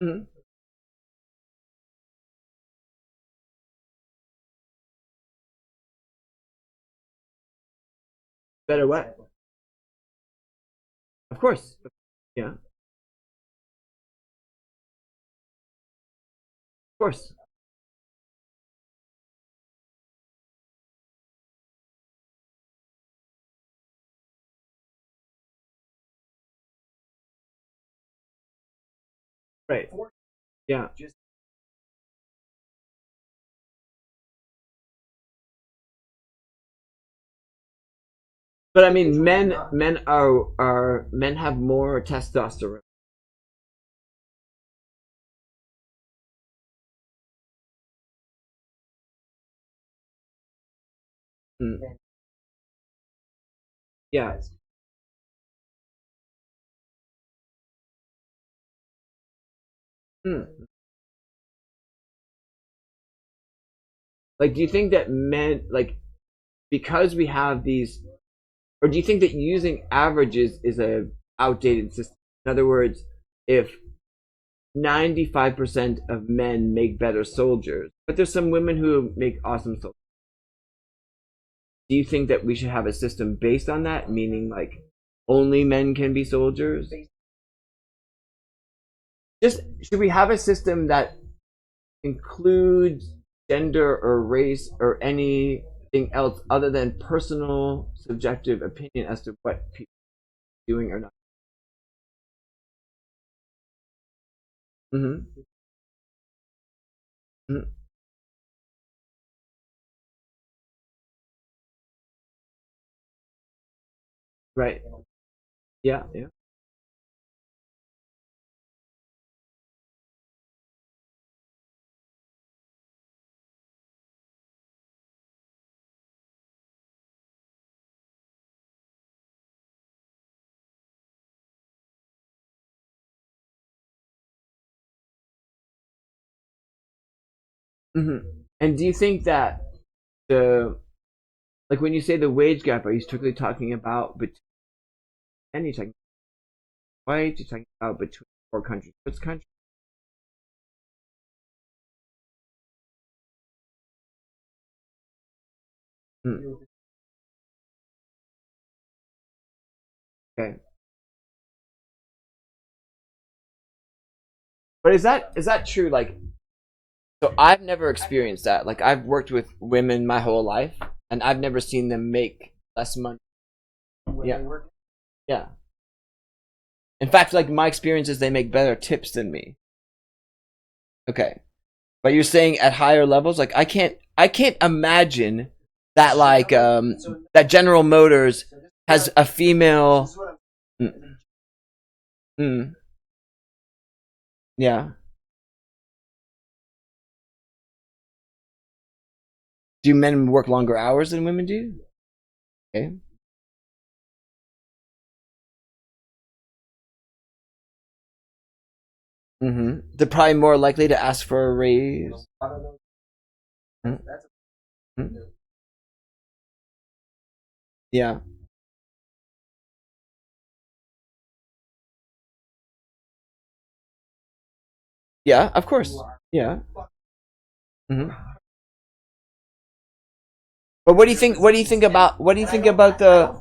Mhm. Better what? Of course. Yeah. Of course. Right. Yeah. But I mean, men have more testosterone. Mm. Yeah. Mm. Like, do you think that men, like, because we have these, or do you think that using averages is a outdated system? In other words, if 95% of men make better soldiers, but there's some women who make awesome soldiers. Do you think that we should have a system based on that, meaning like only men can be soldiers? Just should we have a system that includes gender or race or anything else other than personal subjective opinion as to what people are doing or not? Mm-hmm. Mm-hmm. Right. Yeah. Yeah. Mm-hmm. And do you think that the like when you say the wage gap, are you strictly talking about between any talking white? You're talking about between four countries. Which country? Hmm. Okay. But is that true? Like, so I've never experienced that. Like, I've worked with women my whole life, and I've never seen them make less money. Yeah. Yeah. In fact, like my experience is they make better tips than me. Okay. But you're saying at higher levels, like I can't imagine that like that General Motors has a female. Mm, mm, yeah. Do men work longer hours than women do? Okay. Mm-hmm. They're probably more likely to ask for a raise. Mm, mm. Yeah. Yeah. Of course. Yeah. Hmm. But what do you think? What do you think about? What do you think about the?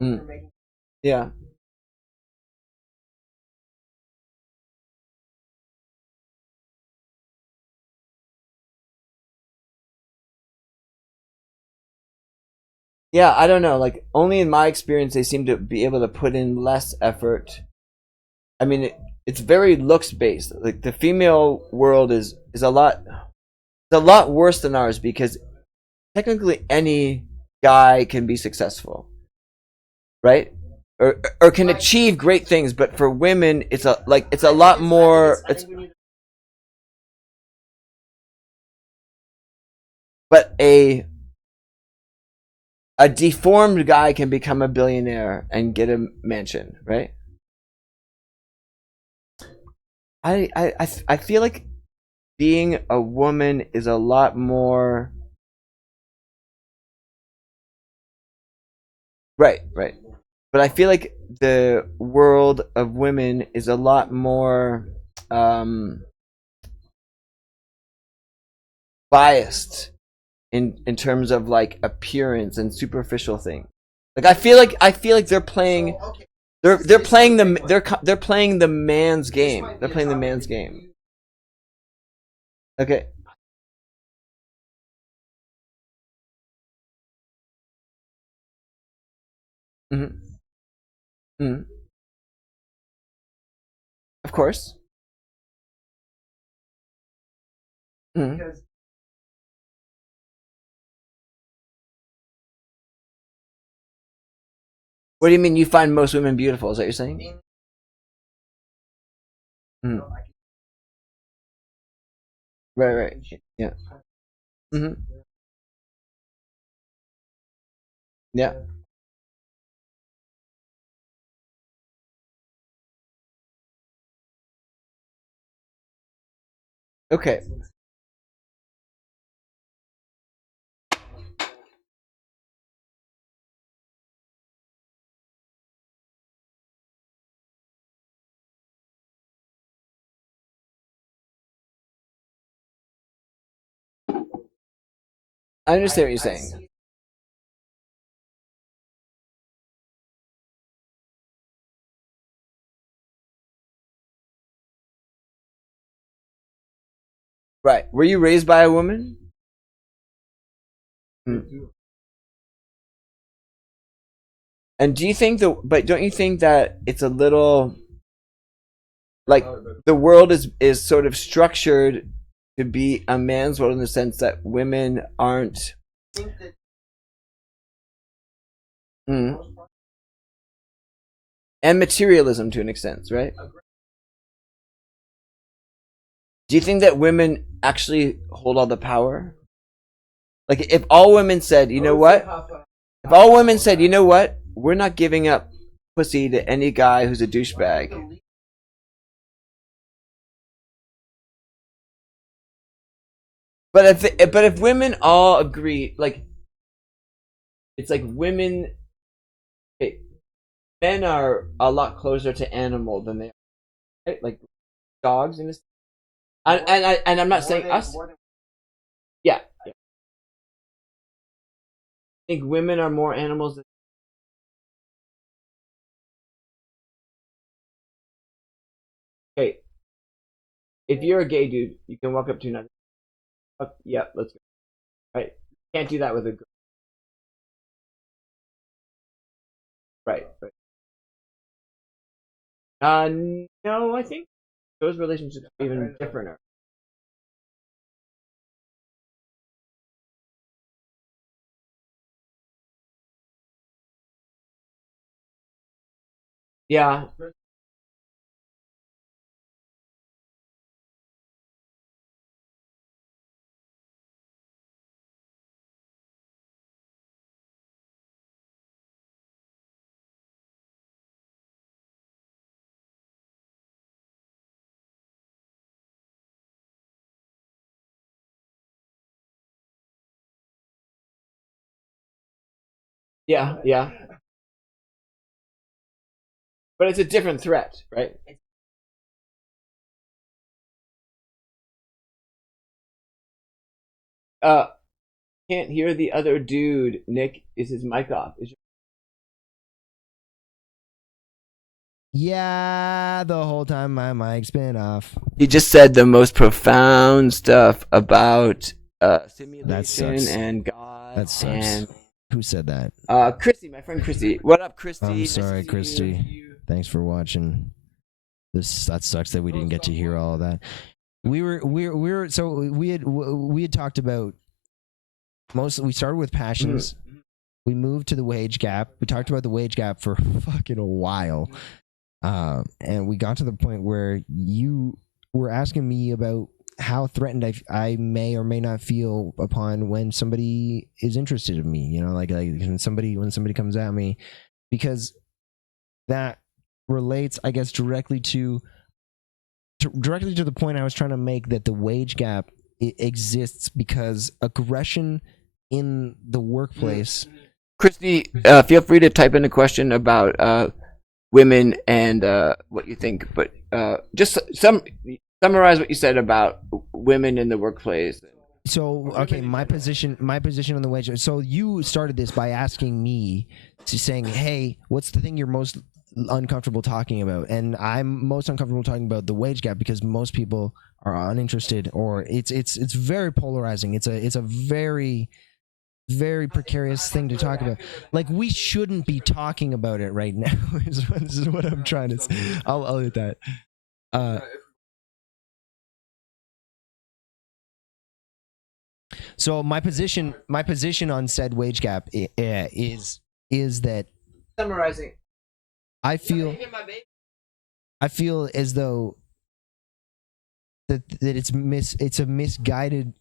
Mm, yeah. Yeah. I don't know. Like only in my experience, they seem to be able to put in less effort. I mean, it's very looks based. Like the female world is a lot worse than ours because technically any guy can be successful, right? Or can achieve great things, but for women it's a lot more but a deformed guy can become a billionaire and get a mansion, right? I feel like being a woman is a lot more right. But I feel like the world of women is a lot more biased in terms of like appearance and superficial things. Like I feel like they're playing they're playing they're playing the man's game. They're playing the man's game. Okay. Mm-hmm. Of course. Mm-hmm. What do you mean you find most women beautiful? Is that what you're saying? Mm. Right. Yeah. Mm-hmm. Yeah. Okay. I understand what you're saying. Right. Were you raised by a woman? Mm. And do you think but don't you think that it's a little like the world is sort of structured to be a man's world in the sense that women aren't and materialism to an extent, right? Do you think that women actually hold all the power? Like if all women said, you know what? If all women said, you know what? We're not giving up pussy to any guy who's a douchebag. But if women all agree, like it's like women, men are a lot closer to animal than they are, right? Like dogs in this. And I'm not saying us. Yeah. I think women are more animals than. Okay, if you're a gay dude, you can walk up to another. Yeah, let's go. Right, can't do that with a girl. Right. No, I think those relationships are even different. Yeah. Yeah. But it's a different threat, right? Can't hear the other dude. Nick, is his mic off? Yeah, the whole time my mic's been off. He just said the most profound stuff about simulation and God. That sucks. And who said that? Christy, my friend Christy. What up, Christy? I'm Nice sorry, to see Christy. you. Thanks for watching. that sucks that we didn't get to hear all of that. We had talked about mostly. We started with passions. We moved to the wage gap. We talked about the wage gap for fucking a while, and we got to the point where you were asking me about how threatened I may or may not feel upon when somebody is interested in me. You know, like when somebody comes at me, because that relates, I guess, directly to the point I was trying to make, that the wage gap exists because aggression in the workplace. Christy, feel free to type in a question about women and what you think, but just summarize what you said about women in the workplace. So okay, my position on the wage. So you started this by asking me, saying, "Hey, what's the thing you're most uncomfortable talking about?" And I'm most uncomfortable talking about the wage gap because most people are uninterested, or it's very polarizing. It's a very precarious thing to talk about. Like, we shouldn't be talking about it right now. is what I'm trying to say. I'll hit that. So my position on said wage gap is that Summarizing. I feel as though that it's a misguided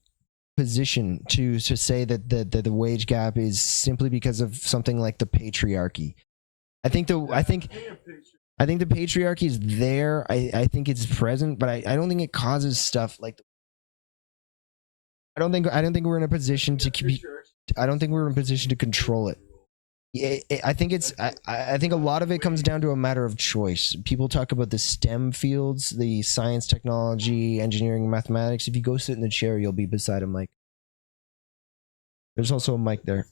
position to say that the wage gap is simply because of something like the patriarchy. I think the patriarchy is there. I think it's present, but I don't think it causes stuff like. I don't think we're in a position to I don't think we're in a position to control it. I think I think a lot of it comes down to a matter of choice. People talk about the STEM fields, the science, technology, engineering, mathematics. If you go sit in the chair, you'll be beside a mic. There's also a mic there.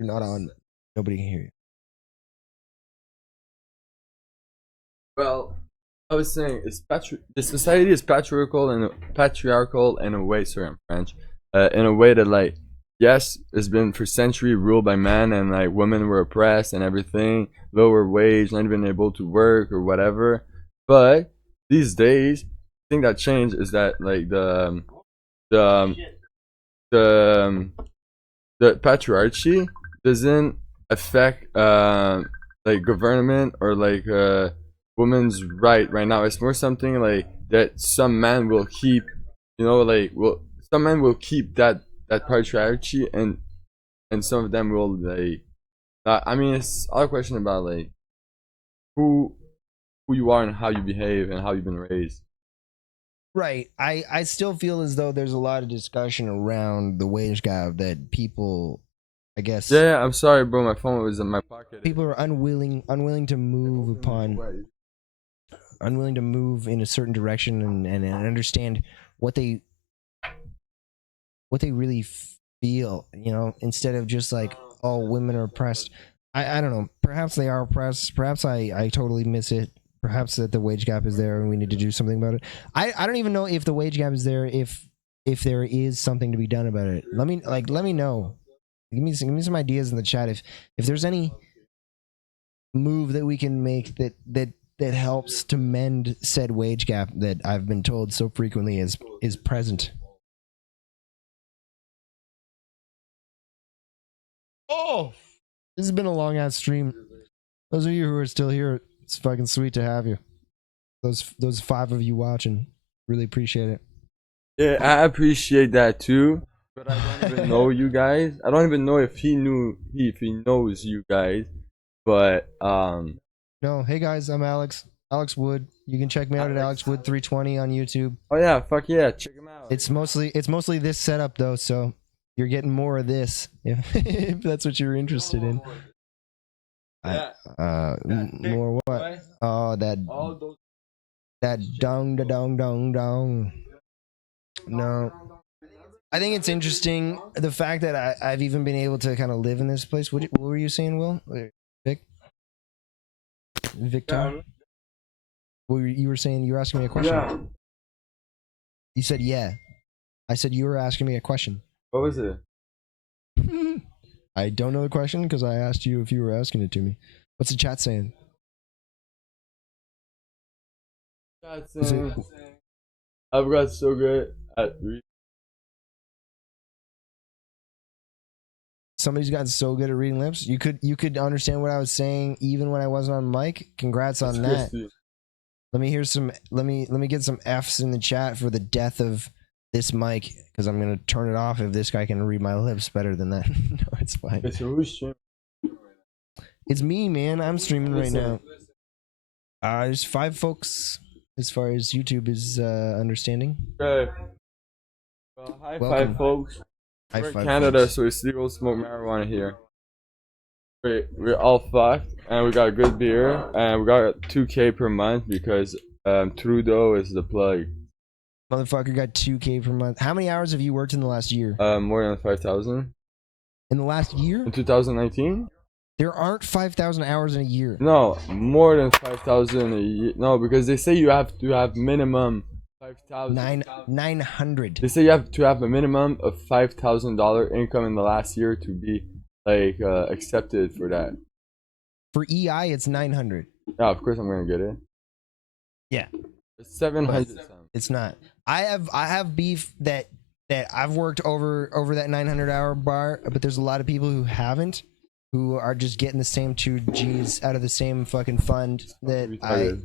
You're not on. Nobody can hear you. Well, I was saying the society is patriarchal in a way. Sorry, I'm French. In a way that, like, yes, it's been for centuries ruled by men, and like women were oppressed and everything, lower wage, not even able to work or whatever. But these days, the thing that changed is that like the patriarchy doesn't affect like government or like women's right now. It's more something like that some men will keep, some men will keep that patriarchy, and some of them will like I mean, it's all a question about like who you are and how you behave and how you've been raised. Right. I still feel as though there's a lot of discussion around the wage gap that people, I guess. Yeah, I'm sorry, bro. My phone was in my pocket. People are unwilling to move unwilling to move in a certain direction and understand what they really feel, instead of just like, oh, women are oppressed. I don't know. Perhaps they are oppressed. Perhaps I totally miss it. Perhaps that the wage gap is there and we need to do something about it. I don't even know if the wage gap is there, if there is something to be done about it. Let me know. Give me some ideas in the chat if there's any move that we can make that helps to mend said wage gap that I've been told so frequently is present. Oh, this has been a long ass stream. Those of you who are still here, it's fucking sweet to have you. Those 5 of you watching, really appreciate it. Yeah, I appreciate that too. But I don't even know you guys. I don't even know if he knows you guys. But No, hey guys, I'm Alex Wood. You can check me out at Alex Wood 320 on YouTube. Oh yeah, fuck yeah, check him out. It's mostly this setup though, so you're getting more of this if that's what you're interested in. More what? Oh, that dong da dong dong dong. No, I think it's interesting the fact that I've even been able to kind of live in this place. What were you saying, Will? Victor? You were saying, you were asking me a question. Yeah. You said yeah. I said you were asking me a question. What was it? I don't know the question because I asked you if you were asking it to me. What's the chat saying? I've got so good at reading. Somebody's gotten so good at reading lips. You could understand what I was saying even when I wasn't on mic. Congrats on that. Christy. Let me hear some. Let me get some F's in the chat for the death of this mic, because I'm gonna turn it off if this guy can read my lips better than that. No, it's fine. Okay, so who's streaming? It's me, man. I'm streaming right now. There's 5 folks as far as YouTube is understanding. Okay. Well, high Welcome. five, folks. High We're in five, Canada, folks. so it's legal to smoke marijuana here. We're all fucked, and we got good beer, and we got 2K per month because Trudeau is the plug. Motherfucker got 2K per month. How many hours have you worked in the last year? More than 5,000. In the last year? In 2019? There aren't 5,000 hours in a year. No, more than 5,000 a year. No, because they say you have to have minimum 5,000. 900. They say you have to have a minimum of $5,000 income in the last year to be like accepted for that. For EI, it's 900. Yeah, of course I'm gonna get it. Yeah. It's 700. It's not. I have beef that I've worked over that 900 hour bar, but there's a lot of people who haven't, who are just getting the same 2 G's out of the same fucking fund that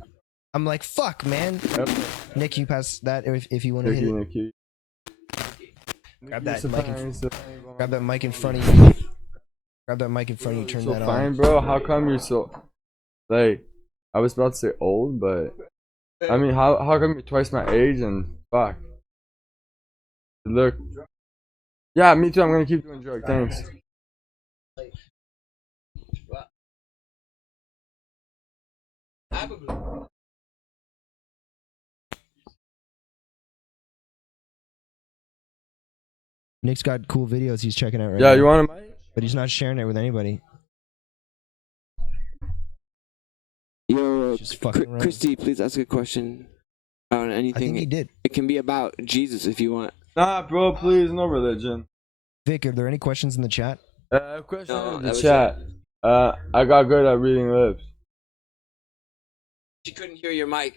I'm like, fuck, man. Yep. Nick, you pass that if you want to hit it. Nicky. Grab that Nicky, mic. Grab that mic in front of you. Grab that mic in front of you. Turn So that fine, on. bro. How come you're so like? I was about to say old, but I mean, how come you're twice my age and fuck? Look. Yeah, me too. I'm gonna keep doing drugs. Thanks. Nick's got cool videos he's checking out right Yeah, now. you want a mic? But he's not sharing it with anybody. Yo, Just fucking around. Christy, please ask a question on anything. I think he did. It can be about Jesus if you want. Nah, bro. Please, no religion. Vic, are there any questions in the chat? Question No, in that the was chat. I got good at reading lips. She couldn't hear your mic.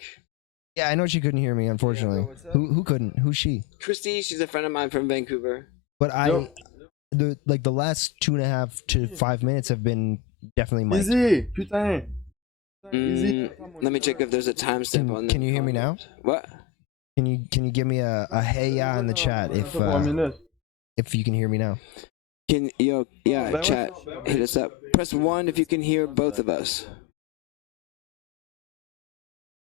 Yeah, I know she couldn't hear me, unfortunately. Who couldn't? Who's she? Christy, she's a friend of mine from Vancouver. But the last 2.5 to 5 minutes have been definitely mic'd. Easy, putain. Let me check if there's a timestamp on. Can you hear me now? What? Can you give me a hey ya in the chat if you can hear me now? Chat, hit us up. Press 1 if you can hear both of us.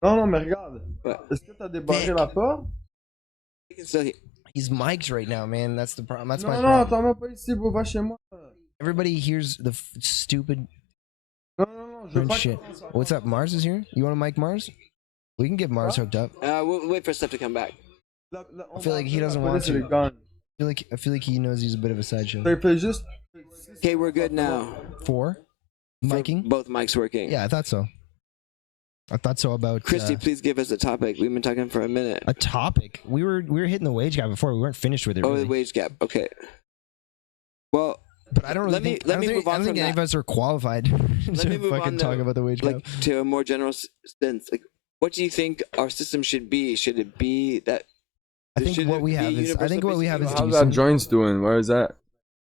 Non, mais regarde. Est-ce que t'as débarré la porte? He's mic'd right now, man. That's the problem. That's my Non, problem. t'en mets pas ici, bro. Va chez moi. Everybody hears the stupid je veux pas shit. What's up? Mars is here? You want to mic Mars? We can get Mars hooked up. We'll wait for Steph to come back. I feel like he doesn't want to. I feel like he knows he's a bit of a sideshow. Okay, we're good now. 4? Miking? Both mics working. Yeah, I thought so. I thought so about Christy, please give us a topic. We've been talking for a minute. a topic. We were hitting the wage gap before. We weren't finished with it. Oh, Really. the wage gap. Okay. Well, but I don't really think, I don't think any of us are qualified to fucking talk about the wage gap. Like to a more general sense. Like, what do you think our system should be? Should it be that? I think what we have is. I think what we have is. How's that joints doing? Where is that?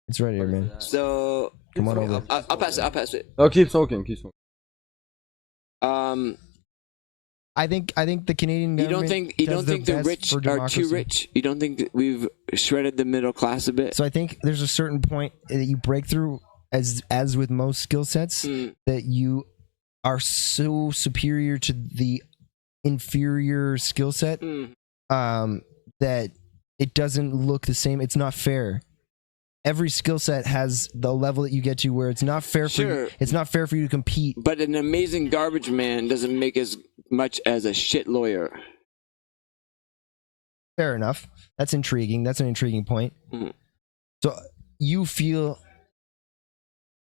It's right here, man. So come on over. I'll pass it. I'll pass it. Oh, keep smoking. Keep smoking. I think the Canadian government. You don't think the rich are too rich? You don't think that we've shredded the middle class a bit? So I think there's a certain point that you break through, as with most skill sets, that you are so superior to the inferior skill set that it doesn't look the same. It's not fair. Every skill set has the level that you get to where it's not fair for you. It's not fair for you to compete. But an amazing garbage man doesn't make as much as a shit lawyer. Fair enough. That's intriguing. That's an intriguing point. So you feel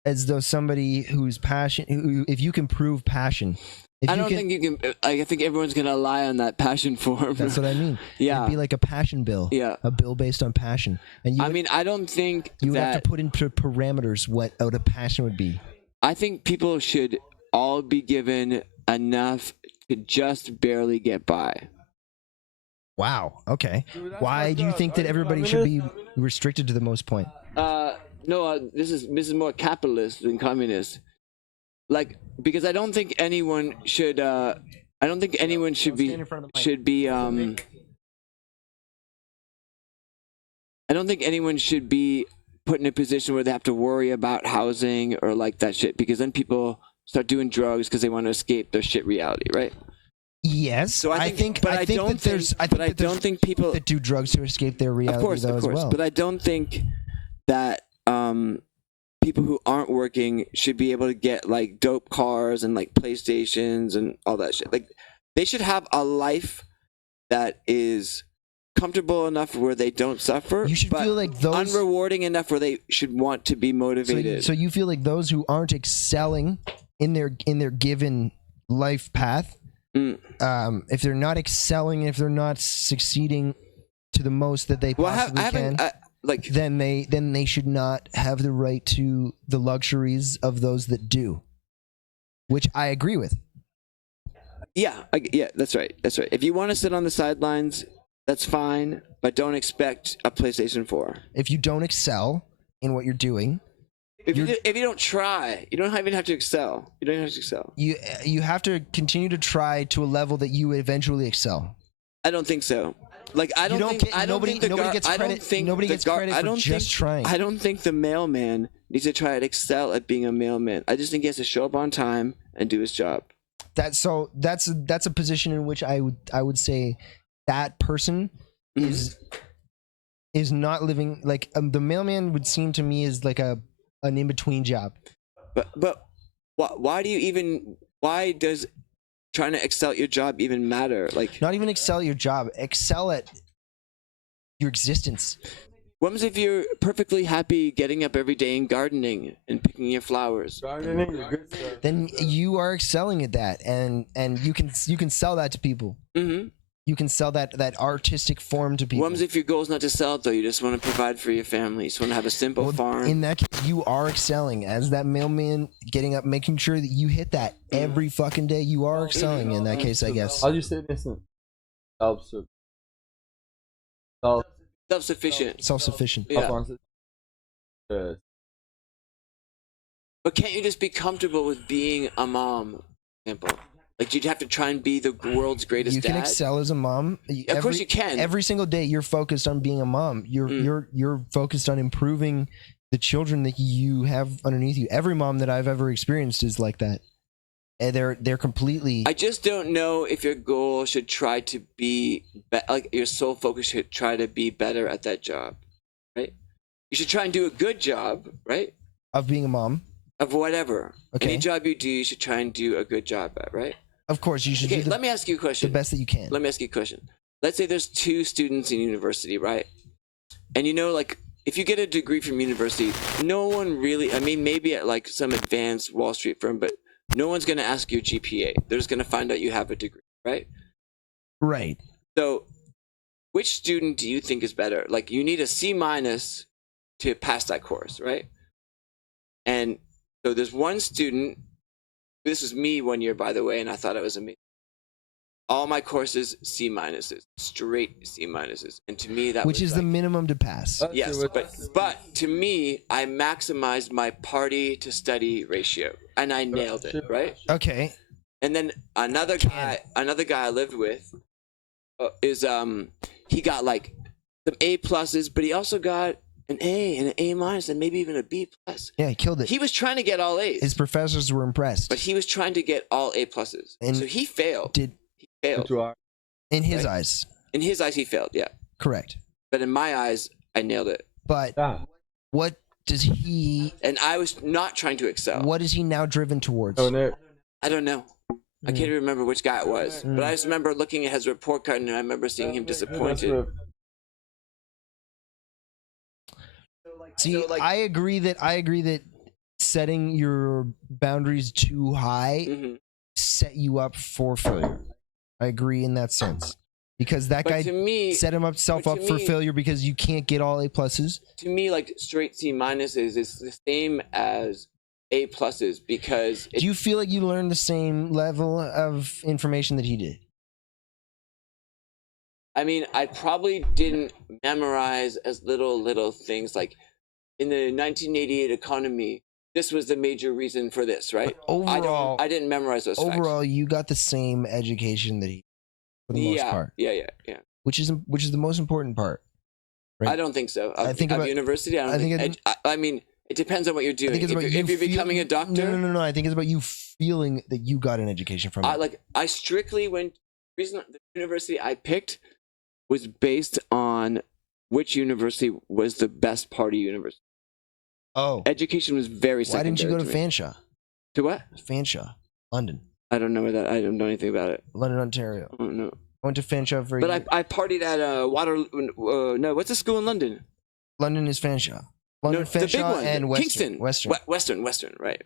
as though somebody who's passion, if you can prove passion. I don't think you can. I think everyone's gonna lie on that passion form. That's what I mean. Yeah, it'd be like a passion bill. Yeah, a bill based on passion. And you I don't think you would have to put into parameters what a passion would be. I think people should all be given enough to just barely get by. Wow. Okay. Why do you think that everybody should be restricted to the most point? No, this is more capitalist than communist. Like, because I don't think anyone should. I don't think anyone should be. I don't think anyone should be put in a position where they have to worry about housing or like that shit. Because then people start doing drugs because they want to escape their shit reality, right? Yes. So I think that people that do drugs to escape their reality of course, as well. But I don't think that people who aren't working should be able to get like dope cars and like PlayStations and all that shit. Like they should have a life that is comfortable enough where they don't suffer. You should feel like those unrewarding enough where they should want to be motivated. So you feel like those who aren't excelling in their given life path, if they're not excelling, if they're not succeeding to the most that they possibly can, then they should not have the right to the luxuries of those that do, which I agree with. Yeah, that's right. That's right. If you want to sit on the sidelines, that's fine, but don't expect a PlayStation 4. If you don't excel in what you're doing, if you don't try, you don't even have to excel. You don't have to excel. You have to continue to try to a level that you eventually excel. I don't think so. Like I don't think nobody gets credit for just trying. I don't think the mailman needs to try to excel at being a mailman. I just think he has to show up on time and do his job. That's a position in which I would say that person is not living like the mailman would seem to me is like an in between job. But why does trying to excel at your job even matter? Like not even excel at your job, excel at your existence. What if you're perfectly happy getting up every day and gardening and picking your flowers? Then you are excelling at that, and you can sell that to people. Mm-hmm. You can sell that artistic form to people. What if your goal is not to sell it though? You just want to provide for your family. You just want to have a simple farm. In that case, you are excelling as that mailman, getting up, making sure that you hit that every fucking day. You are excelling in that case, I guess. How do you say this? Self-sufficient. Self-sufficient. Yeah. But can't you just be comfortable with being a mom? For example, like you'd have to try and be the world's greatest You can dad. excel as a mom. Of course you can. Every single day, you're focused on being a mom. You're focused on improving the children that you have underneath you. Every mom that I've ever experienced is like that. And they're completely. I just don't know if your goal should try to be like your sole focus should try to be better at that job, right? You should try and do a good job, right? Of being a mom. Of whatever. Okay. Any job you do, you should try and do a good job at, right? Of course, you should do let me ask you a question. The best that you can. Let me ask you a question. Let's say there's 2 students in university, right? And like if you get a degree from university, no one really, I mean, maybe at like some advanced Wall Street firm, but no one's going to ask your GPA. They're just going to find out you have a degree, right? Right. So which student do you think is better? Like you need a C- to pass that course, right? And so there's one student, this was me one year, by the way, and I thought it was amazing. All my courses, C-, straight C-. And to me, that which was is the minimum to pass. Yes, but to me, I maximized my party to study ratio, and I nailed it, right? Okay. And then another guy I lived with, he got like some A+, but he also got an A and an A- and maybe even a B+. Yeah, he killed it. He was trying to get all A's. His professors were impressed. But he was trying to get all A+. And so he failed. He failed. In his eyes. In his eyes, he failed, yeah. Correct. But in my eyes, I nailed it. But what does he... And I was not trying to excel. What is he now driven towards? I don't know. I can't remember which guy it was. But I just remember looking at his report card, and I remember seeing him disappointed. See, I agree that setting your boundaries too high set you up for failure. I agree in that sense. Because that guy set himself up for failure because you can't get all A+. To me, like straight C- is the same as A pluses because Do you feel like you learned the same level of information that he did? I mean, I probably didn't memorize as little things like in the 1988 economy. This was the major reason for this, right? Overall, I didn't memorize those facts. Overall, you got the same education that he, for the most part. Yeah. Which is the most important part. Right? I don't think so. I think about university. I don't think. I mean, it depends on what you're doing. I think it's about if you're becoming a doctor. No. I think it's about you feeling that you got an education from it. I strictly went. The university I picked was based on which university was the best party university. Oh. Education was very secondary. Why didn't you go to me. Fanshawe? To what? Fanshawe, London. I don't know where that. I don't know anything about it. London, Ontario. Oh no. I went to Fanshawe for a But year. I partied at no, what's the school in London? London is Fanshawe. London, No, the big Fanshawe, one. and Kingston. Western. Western. Right.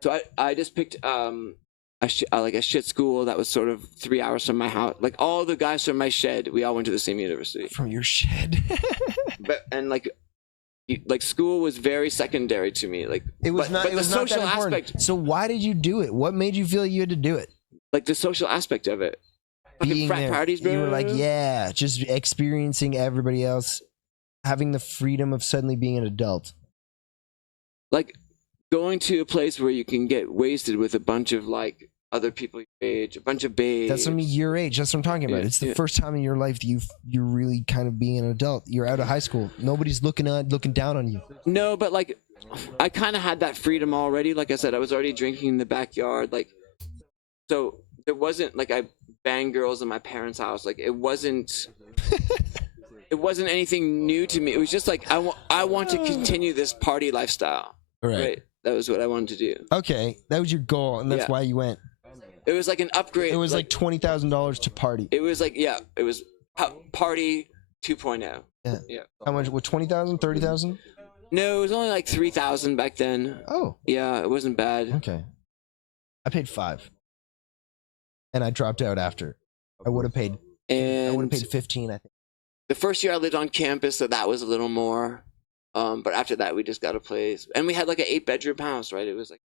So I just picked a shit school that was sort of 3 hours from my house. Like all the guys from my shed, we all went to the same university. From your shed. But school was very secondary to me. Like It was not. But It was the not that social important. aspect, So why did you do it? What made you feel you had to do it? like the social aspect of it. Fucking Being frat there, parties, bro. you were like, yeah, just experiencing everybody else, having the freedom of suddenly being an adult. Like going to a place where you can get wasted with a bunch of like other people your age, a bunch of babes. That's something your age. That's what I'm talking about. Yeah, It's the yeah. first time in your life that you're really kind of being an adult. You're out of high school. Nobody's looking down on you. No, but like I kind of had that freedom already. Like I said, I was already drinking in the backyard. Like, so there wasn't like I banged girls in my parents' house. Like it wasn't anything new to me. It was just like I want to continue this party lifestyle. Right. That was what I wanted to do. Okay, that was your goal, and that's Yeah. why you went. It was like an upgrade. It was like $20,000 to party. It was like it was party 2.0. Yeah. How much? What? 20,000? 30,000? No, it was only like 3,000 back then. Oh. Yeah, it wasn't bad. Okay. I paid 5, and I dropped out after. I would have paid. I would have paid 15. I think. The first year I lived on campus, so that was a little more. But after that, we just got a place, and we had like an 8-bedroom house, right? It was like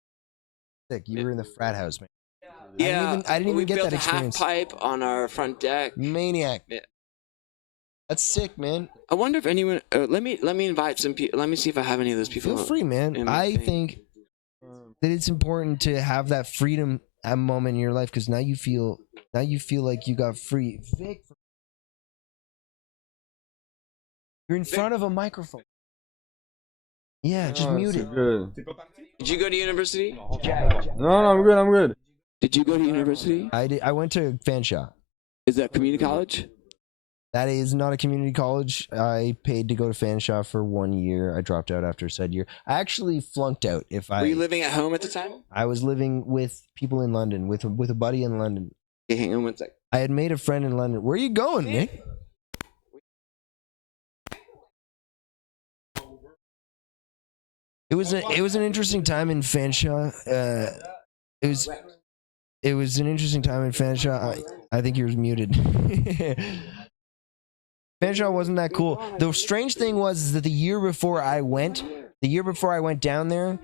Sick. You were in the frat house, man. yeah. I didn't even we get built that a half experience. pipe on our front deck. Maniac. Yeah. That's sick, man. I wonder if anyone. Let me invite some people. Let me see if I have any of those people. Feel free, man. in my I thing. think that it's important to have that freedom at a moment in your life because now you feel like you got free. Vic, you're in front of a microphone. Yeah, just mute it. Good. Did you go to university? No, I'm good. I'm good. Did you go to university? I did. I went to Fanshawe. Is that community college? That is not a community college. I paid to go to Fanshawe for 1 year. I dropped out after said year. I actually flunked out. Were you living at home at the time? I was living with people in London, with a buddy in London. Okay, hang on 1 sec. I had made a friend in London. Where are you going, Nick? It was an interesting time in Fanshawe. It was an interesting time in Fanshawe. I think you're muted. Fanshawe wasn't that cool. The strange thing was that the year before I went down there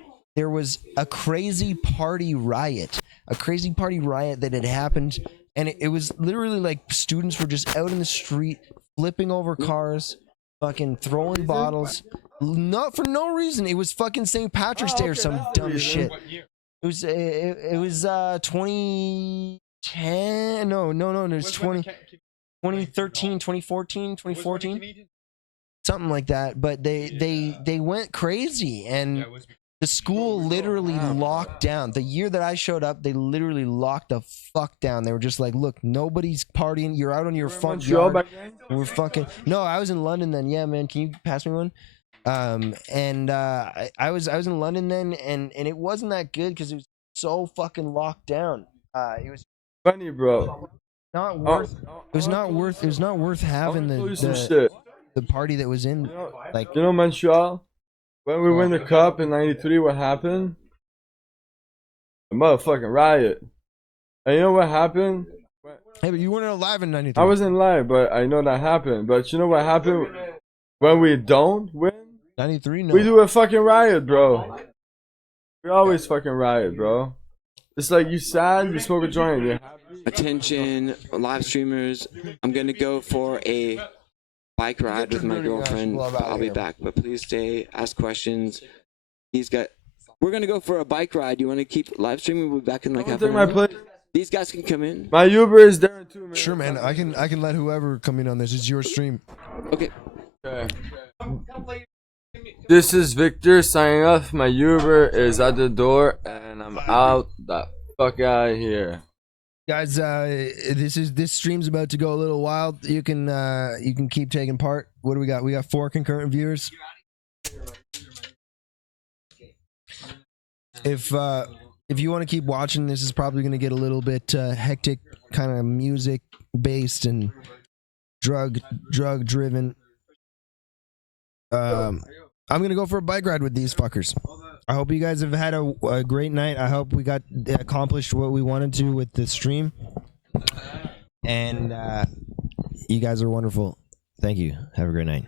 was a crazy party riot that had happened, and it was literally like students were just out in the street flipping over cars, fucking throwing bottles, not for no reason. It was fucking St. Patrick's Day or some dumb shit. It was 2010. No. It was 2013, 2014, 2014. Something like that. But they went crazy, and the school literally locked down. The year that I showed up, they literally locked the fuck down. They were just like, look, nobody's partying. You're out on your front yard. We're fucking. No, I was in London then. Yeah, man. Can you pass me one? I was in London then, and it wasn't that good because it was so fucking locked down. It was funny, bro. Not worth. It was not worth having the party that was in. Like, you know, Montreal, when we win the cup in '93, what happened? A motherfucking riot. And you know what happened? Hey, but you weren't alive in '93. I wasn't live, but I know that happened. But you know what happened when we don't win? 93. No. We do a fucking riot, bro. We always fucking riot, bro. It's like you sad, you smoke a joint. Yeah. Attention, live streamers. I'm gonna go for a bike ride with my girlfriend. I'll be back, but please stay, ask questions. We're gonna go for a bike ride. You want to keep live streaming? We'll be back in like half an hour. These guys can come in. My Uber is there too, man. Sure, man. I can let whoever come in on this. It's your stream. Okay. This is Victor signing off. My Uber is at the door, and I'm out the fuck out of here. Guys, this stream's about to go a little wild. You can keep taking part. What do we got? We got 4 concurrent viewers. If you want to keep watching, this is probably going to get a little bit hectic, kind of music based and drug driven. I'm gonna go for a bike ride with these fuckers. I hope you guys have had a great night. I hope we got accomplished what we wanted to with the stream. And you guys are wonderful. Thank you. Have a great night.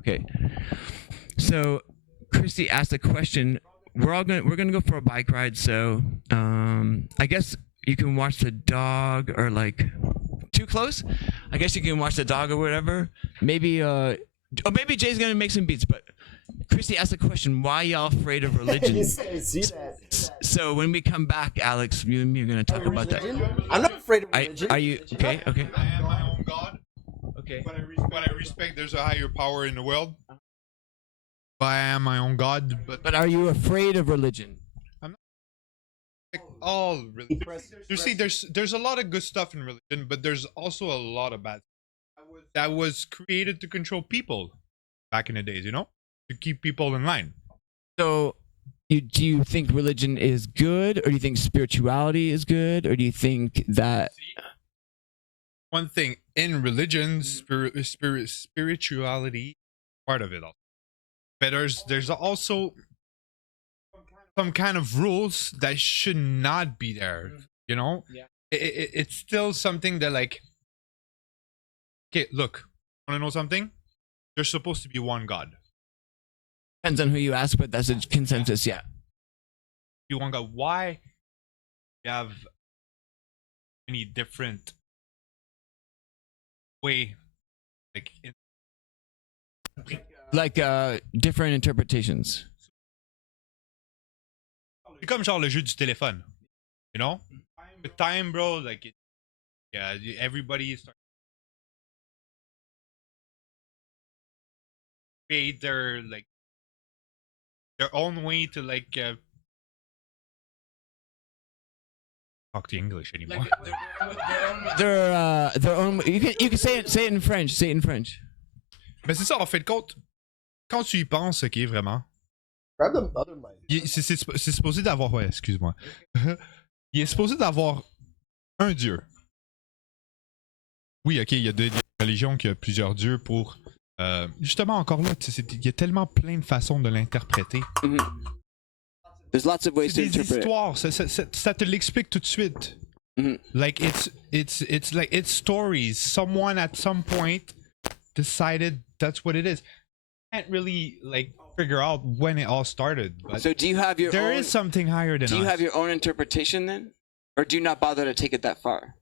Okay. So Christy asked a question. We're gonna go for a bike ride. So I guess you can watch the dog or like too close. I guess you can watch the dog or whatever. Maybe maybe Jay's gonna make some beats. But Christy asked a question. Why y'all afraid of religion? See that? So when we come back, Alex, you and me are gonna talk about that. I'm not afraid of religion. Are you okay? Okay. I am my own God. Okay. But I respect there's a higher power in the world. But I am my own God. But are you afraid of religion? I'm not like all religion. You see, there's a lot of good stuff in religion, but there's also a lot of bad stuff that was created to control people back in the days, you know? To keep people in line. So do you think religion is good, or do you think spirituality is good, or do you think that one thing in religion, spirituality, part of it all. But there's also some kind of rules that should not be there. You know, it's still something that like. Okay, look, want to know something? There's supposed to be one God. Depends on who you ask, but that's a consensus. Yeah. You one God. Why? You have any different way, like different interpretations. C'est comme genre le jeu du téléphone, you know? With time, bro, like everybody starts create their own way to talk to English anymore. Their own. You can say it in French. Say it in French. Mais c'est ça, en fait, quand tu y penses, ok, vraiment. Grab the other mic. C'est supposé d'avoir. Ouais, excuse-moi. Il est supposé d'avoir un dieu. Oui, ok, il y a des religions qui ont plusieurs dieux pour. Justement, encore là, il y a tellement plein de façons de l'interpréter. There's lots of ways to C'est des interpret. histoires, ça te l'explique tout de suite. Like it's like it's stories. Someone at some point decided that's what it is. Can't really like figure out when it all started. But So do you have your there own, is something higher than Do you us. have your own interpretation then? Or do you not bother to take it that far?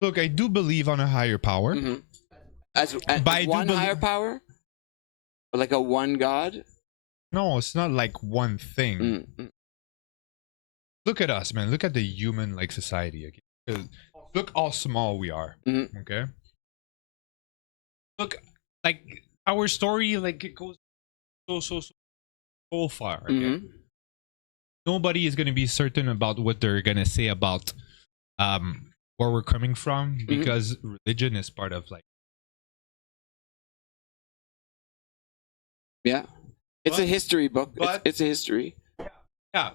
Look, I do believe on a higher power. As But I do one believe- higher power? Or like a one god? No, it's not like one thing. Look at us, man. Look at the human like society. Okay? Look how small we are. Okay. Look, like our story, like it goes so far. Okay? Nobody is gonna be certain about what they're gonna say about where we're coming from because religion is part of like. Yeah. It's a history book. but- It's a history. Yeah.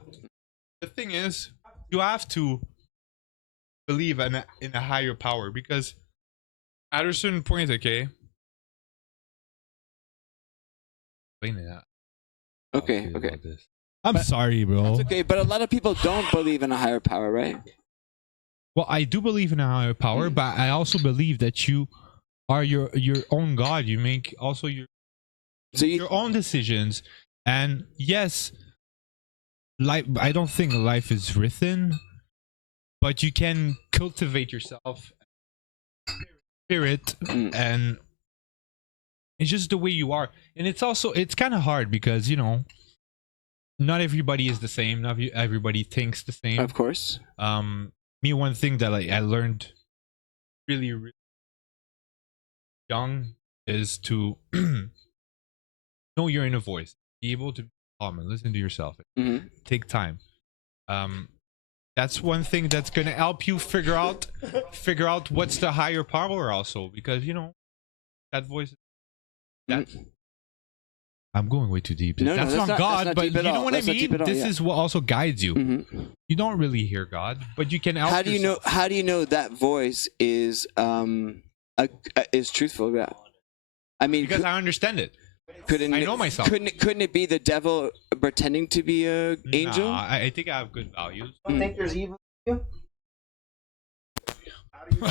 The thing is, you have to believe in a higher power because at a certain point, okay. Explain that. Okay, okay. I'm sorry, bro. It's okay, but a lot of people don't believe in a higher power, right? Well, I do believe in a higher power, but I also believe that you are your own God. You make also your own decisions, and yes, life. I don't think life is written, but you can cultivate yourself, spirit, and it's just the way you are. And it's kind of hard because not everybody is the same. Not everybody thinks the same. Of course. Me, one thing that I learned really, really young is to know your inner voice. Be able to be calm and listen to yourself. Take time. That's one thing that's gonna help you figure out what's the higher power also, because that voice. I'm going way too deep. No, that's that's not God, not but deep you at know all. what That's I not deep mean. at all, This yeah. is what also guides you. You don't really hear God, but you can help. How do you know? How do you know that voice is truthful? Yeah. I mean, because I understand it. Couldn't I know myself. Couldn't it be the devil pretending to be an angel? Nah, I think I have good values. I don't think there's evil in you. How do you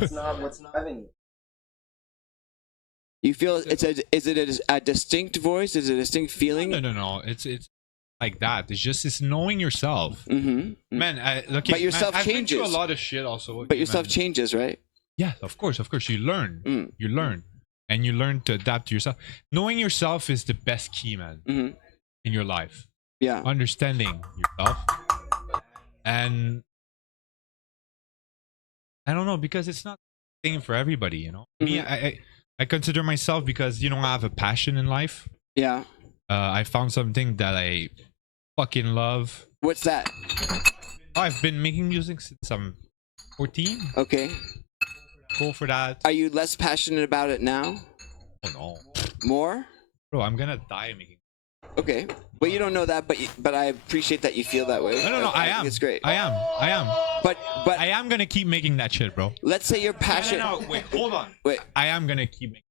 that's not what's not having you? You feel is it a distinct voice? Is it a distinct feeling? No. It's like that. It's knowing yourself. Man, look. But yourself I've changes. been through a lot of shit also. But yourself changes, right? Yeah, of course. You learn. You learn, and you learn to adapt to yourself. Knowing yourself is the best key, man, in your life. Yeah. Understanding yourself, and I don't know, because it's not the same for everybody. Me, I consider myself, because I have a passion in life. Yeah. I found something that I fucking love. What's that? I've been making music since I'm 14. Okay. Cool for that. Are you less passionate about it now? Oh no. More? Bro, I'm gonna die making. Okay. Well, you don't know that, but I appreciate that you feel that way. No, I am. think it's great. I am. But I am gonna keep making that shit, bro. Let's say you're passionate. No, wait, hold on. Wait. I am gonna keep making.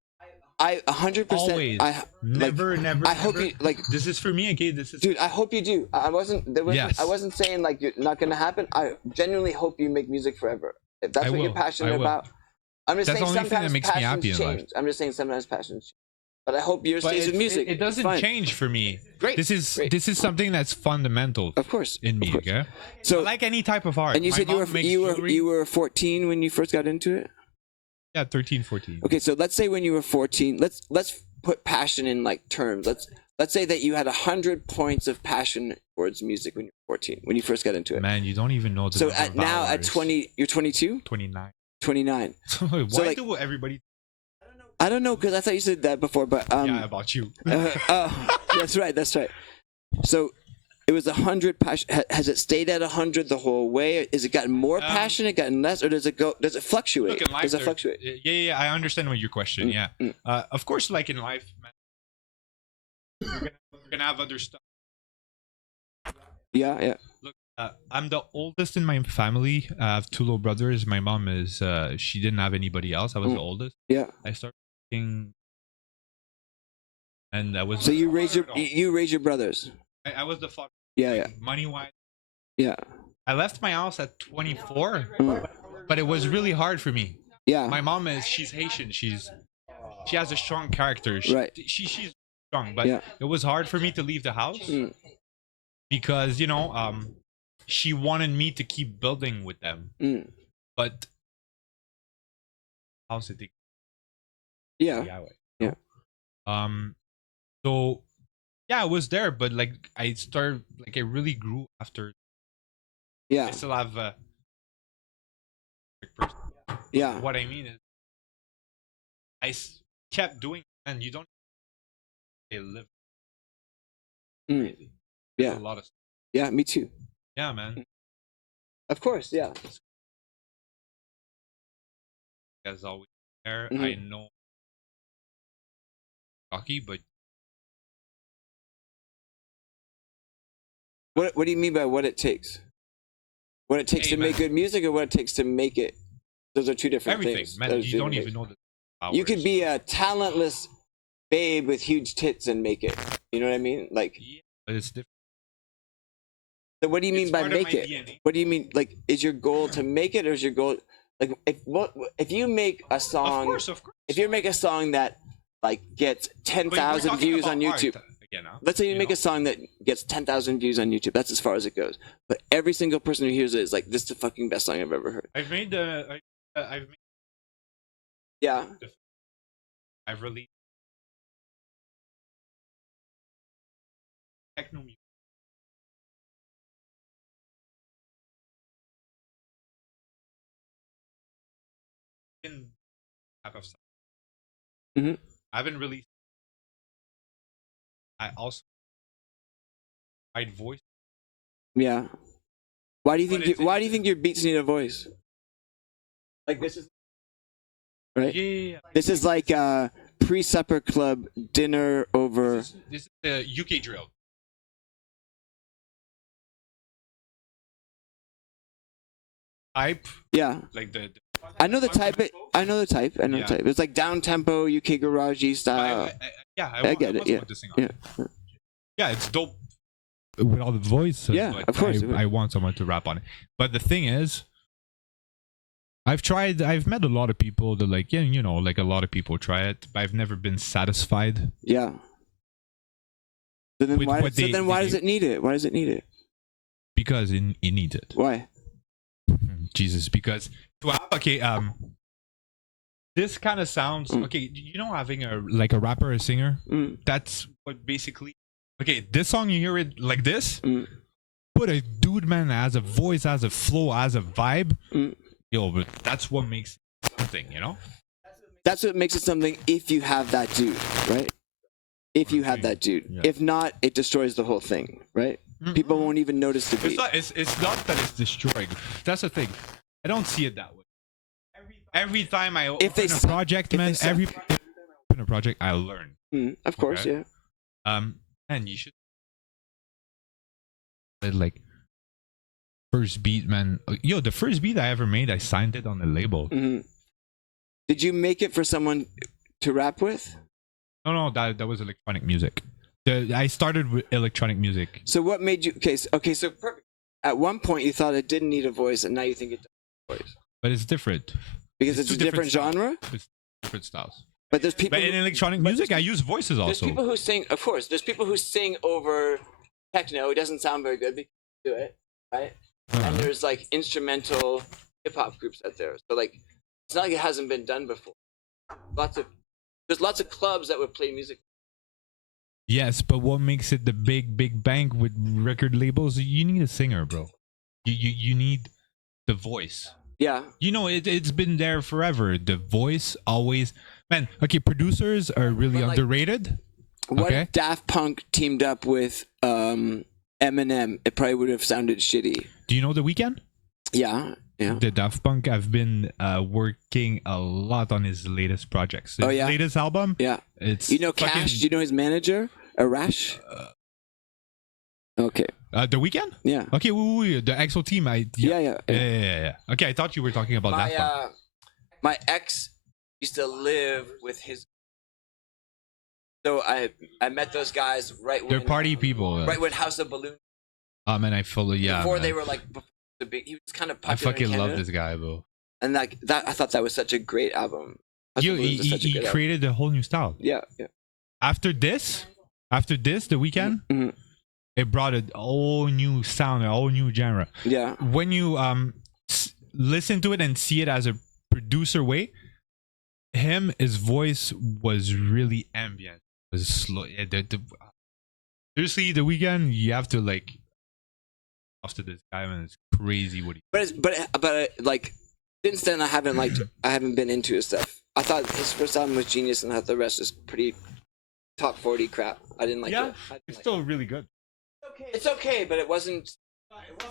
I 100%. Always. Never. I hope you like. This is for me, okay? This is. Dude, I hope you do. I wasn't. Yes. I wasn't saying like you're not gonna happen. I genuinely hope you make music forever. If that's I what you're will. passionate I will. about. I'm just That's saying the only thing sometimes that makes me passions happy in change. life. I'm just saying sometimes passions change. But I hope yours But stays with music. It doesn't Fine. change for me. Great. This is Great. this is something that's fundamental. Of course. In me, okay? So like any type of art. And you My said you mom were makes jewelry. you were 14 when you first got into it. Yeah, 13, 14. Okay, so let's say when you were 14, let's put passion in like terms. Let's say that you had 100 points of passion towards music when you were 14, when you first got into it. Man, you don't even know the So number at of now at hours. 20, you're 22? 29. 29. Why So, like, do everybody? I don't know, because I thought you said that before, but Yeah, about you. oh, that's right. So it was 100 passion. Has it stayed at 100 the whole way? Is it gotten more passionate, gotten less, or does it fluctuate? Look, in life, Does it fluctuate? Yeah, I understand what your question. Yeah, of course, like in life, man, you're gonna have other stuff. Yeah. Look, I'm the oldest in my family. I have 2 little brothers. My mom is she didn't have anybody else. I was the oldest. Yeah. I started working, and I was. So you raise your brothers. I was the father. Yeah. Money wise. Yeah. I left my house at 24, but it was really hard for me. Yeah. My mom she's Haitian. She has a strong character. Right. She's strong, but Yeah. it was hard for me to leave the house because she wanted me to keep building with them. But house it. Yeah. Yeah. So yeah, I was there, but like I really grew after. Yeah. I still have Yeah. What I mean is kept doing it, and you don't live. Yeah. A lot of stuff. Yeah, me too. Yeah, man. Of course, yeah. As always there. I know hockey, but what do you mean by what it takes? What it takes to make good music, or what it takes to make it? Those are two different everything, things. man. You don't even know the hours. You could be a talentless babe with huge tits and make it. You know what I mean? Like, but it's different. So what do you mean by part of make my it? DNA. What do you mean? Like, is your goal to make it, or is your goal like if you make a song? Of course. If you make a song that like gets 10,000 views on YouTube. Let's say you make a song that gets 10,000 views on YouTube. That's as far as it goes. But every single person who hears it is like, "This is the fucking best song I've ever heard." I've made Yeah. I've released techno music. Type of stuff. Mm-hmm. I haven't released. I also write voice. Yeah. Why do you think your beats need a voice? Like this is right. Yeah. This is like a pre-supper club dinner over. This is the UK drill. Type. Yeah. Like the I know the type. I know the type. Yeah. It's like down tempo UK garagey style. I get it. Yeah. Yeah, it's dope with all the voice. Yeah, but of course. I want someone to rap on it. But the thing is, I've met a lot of people that like, like a lot of people try it, but I've never been satisfied. Yeah. So then why does it need it? Why does it need it? Because it needs it. Why? Jesus, because this kind of sounds okay. Having a rapper, a singer, that's what basically. Okay, this song you hear it like this. Put a dude man has a voice, has a flow, has a vibe. But that's what makes it something, That's what makes it something if you have that dude, right? If you have that dude. Yeah. If not, it destroys the whole thing, right? People won't even notice the beat. It's not that it's destroying. That's the thing. I don't see it that way. Every time I open a project, man, open a project, I learn. Of course, okay? Yeah. And you should like first beat, man. The first beat I ever made, I signed it on the label. Did you make it for someone to rap with? No, that was electronic music. I started with electronic music. So what made you? Okay, so perfect. At one point you thought it didn't need a voice, and now you think it does need a voice. But it's different because it's a different genre. It's different styles. But there's people. But in electronic music, I use voices also. There's people who sing. Of course, there's people who sing over techno. It doesn't sound very good. They do it, right? And there's like instrumental hip hop groups out there. So like, it's not like it hasn't been done before. There's lots of clubs that would play music. Yes, but what makes it the big bang with record labels? You need a singer, bro. You need the voice. Yeah. It's been there forever. The voice always, man. Okay, producers are really underrated. What if Daft Punk teamed up with Eminem, it probably would have sounded shitty. Do you know The Weeknd? Yeah. The Daft Punk have been working a lot on his latest projects. His latest album. Yeah. It's you know Cash? Do you know his manager, Arash? Okay. The Weeknd? Yeah. Okay, wait. The EXO team. Yeah. Okay, I thought you were talking about Daft Punk. My ex used to live with his. So I met those guys right when They're party people. right when House of Balloon. Man, I follow. Yeah. Before man. they were like the big. He was kind of I popular. fucking in love Canada. this guy, bro. And like that, I thought that was such a great album. House of Balloons was such a He good album. created a whole new style. Yeah. After this, The Weeknd, Mm-hmm. it brought a whole new sound, a whole new genre. Yeah. When you listen to it and see it as a producer way, his voice was really ambient. It was slow. Seriously, The Weeknd, you have to like after this guy, man, it's crazy what he. But like since then, I haven't been into his stuff. I thought his first album was genius, and I thought the rest was pretty top 40 crap. I didn't like it. It's still really good. It's okay, but it wasn't.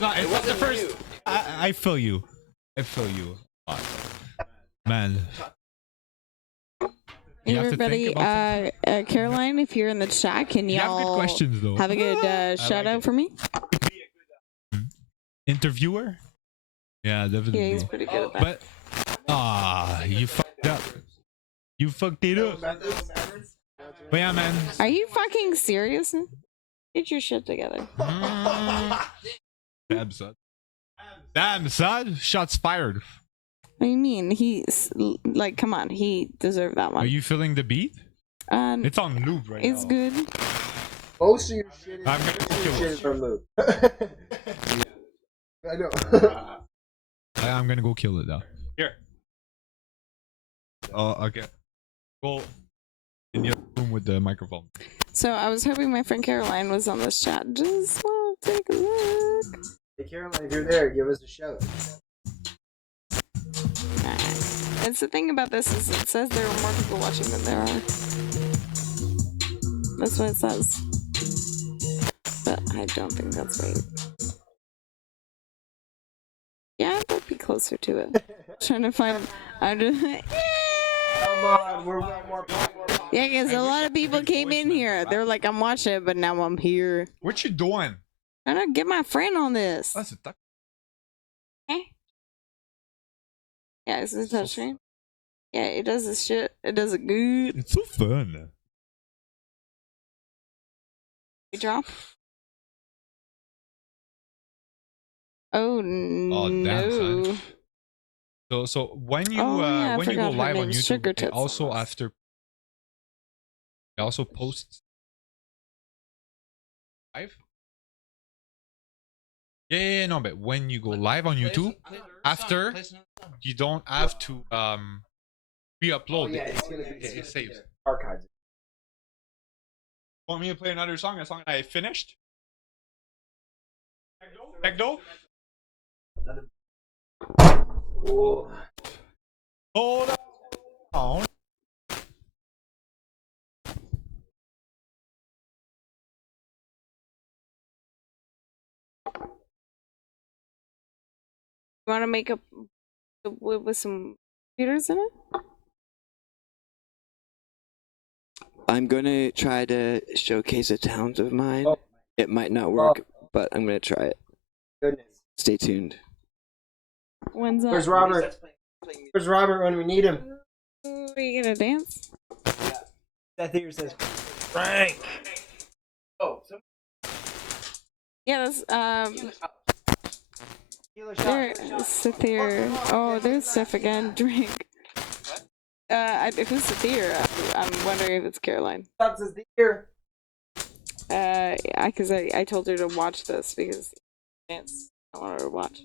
No, it wasn't the first. new. I feel you. I feel you. a lot. Man. You have to think Everybody, about Caroline, if you're in the chat, can You have good y'all questions, though. have a good I shout like out it. for me? Interviewer? Yeah, definitely. Yeah, he's pretty good at that. But you fucked up. You fucked it up. But yeah, man. Are you fucking serious? Get your shit together. Damn, son. Damn, son. Shots fired. What do you mean? He's like, come on, he deserved that Are one. you feeling the beat? It's on loop right It's now. good. Most of your shit is, I'm gonna kill shit it. is from loop. I know. I'm gonna go kill it though. Here. Oh, okay. Go in your room with the microphone. So I was hoping my friend Caroline was on this chat. Just want to take a look. Hey Caroline, if you're there, give us a shout. It's the thing about this is it says there are more people watching than there are. That's what it says. But I don't think that's right. Yeah, I'd be closer to it. Trying to find. I'm just. Come on, we're way more popular. Yeah, because a lot of people came in here. They were like, I'm watching it, but now I'm here. What you doing? Trying to get my friend on this. That's a duck. Yeah, is this touchscreen? Yeah, it does this shit. It does it good. It's so fun. We drop. Oh, Damn, no. son. So when you I when you go forgot her live on name's YouTube, Sugar it Tits. also after it also posts live. Yeah, no, but when you go live on YouTube, after you don't have to re-upload Yeah, it. it's gonna be It saves. archives. Want me to play another song? A song I finished? Techno? Cool. Hold on. You want to make a with some computers in it? I'm gonna try to showcase a talent of mine. It might not work, but I'm gonna try it. Goodness. Stay tuned. When's that? Where's Robert? Where's Robert when we need him? Are you gonna dance? That theater says Frank. Oh, so Yeah, that's Sit there. Oh, there's Steph again. Drink. Who's Sathir? I'm wondering if it's Caroline. That's his theater. Because I told her to watch this because dance. I want her to watch.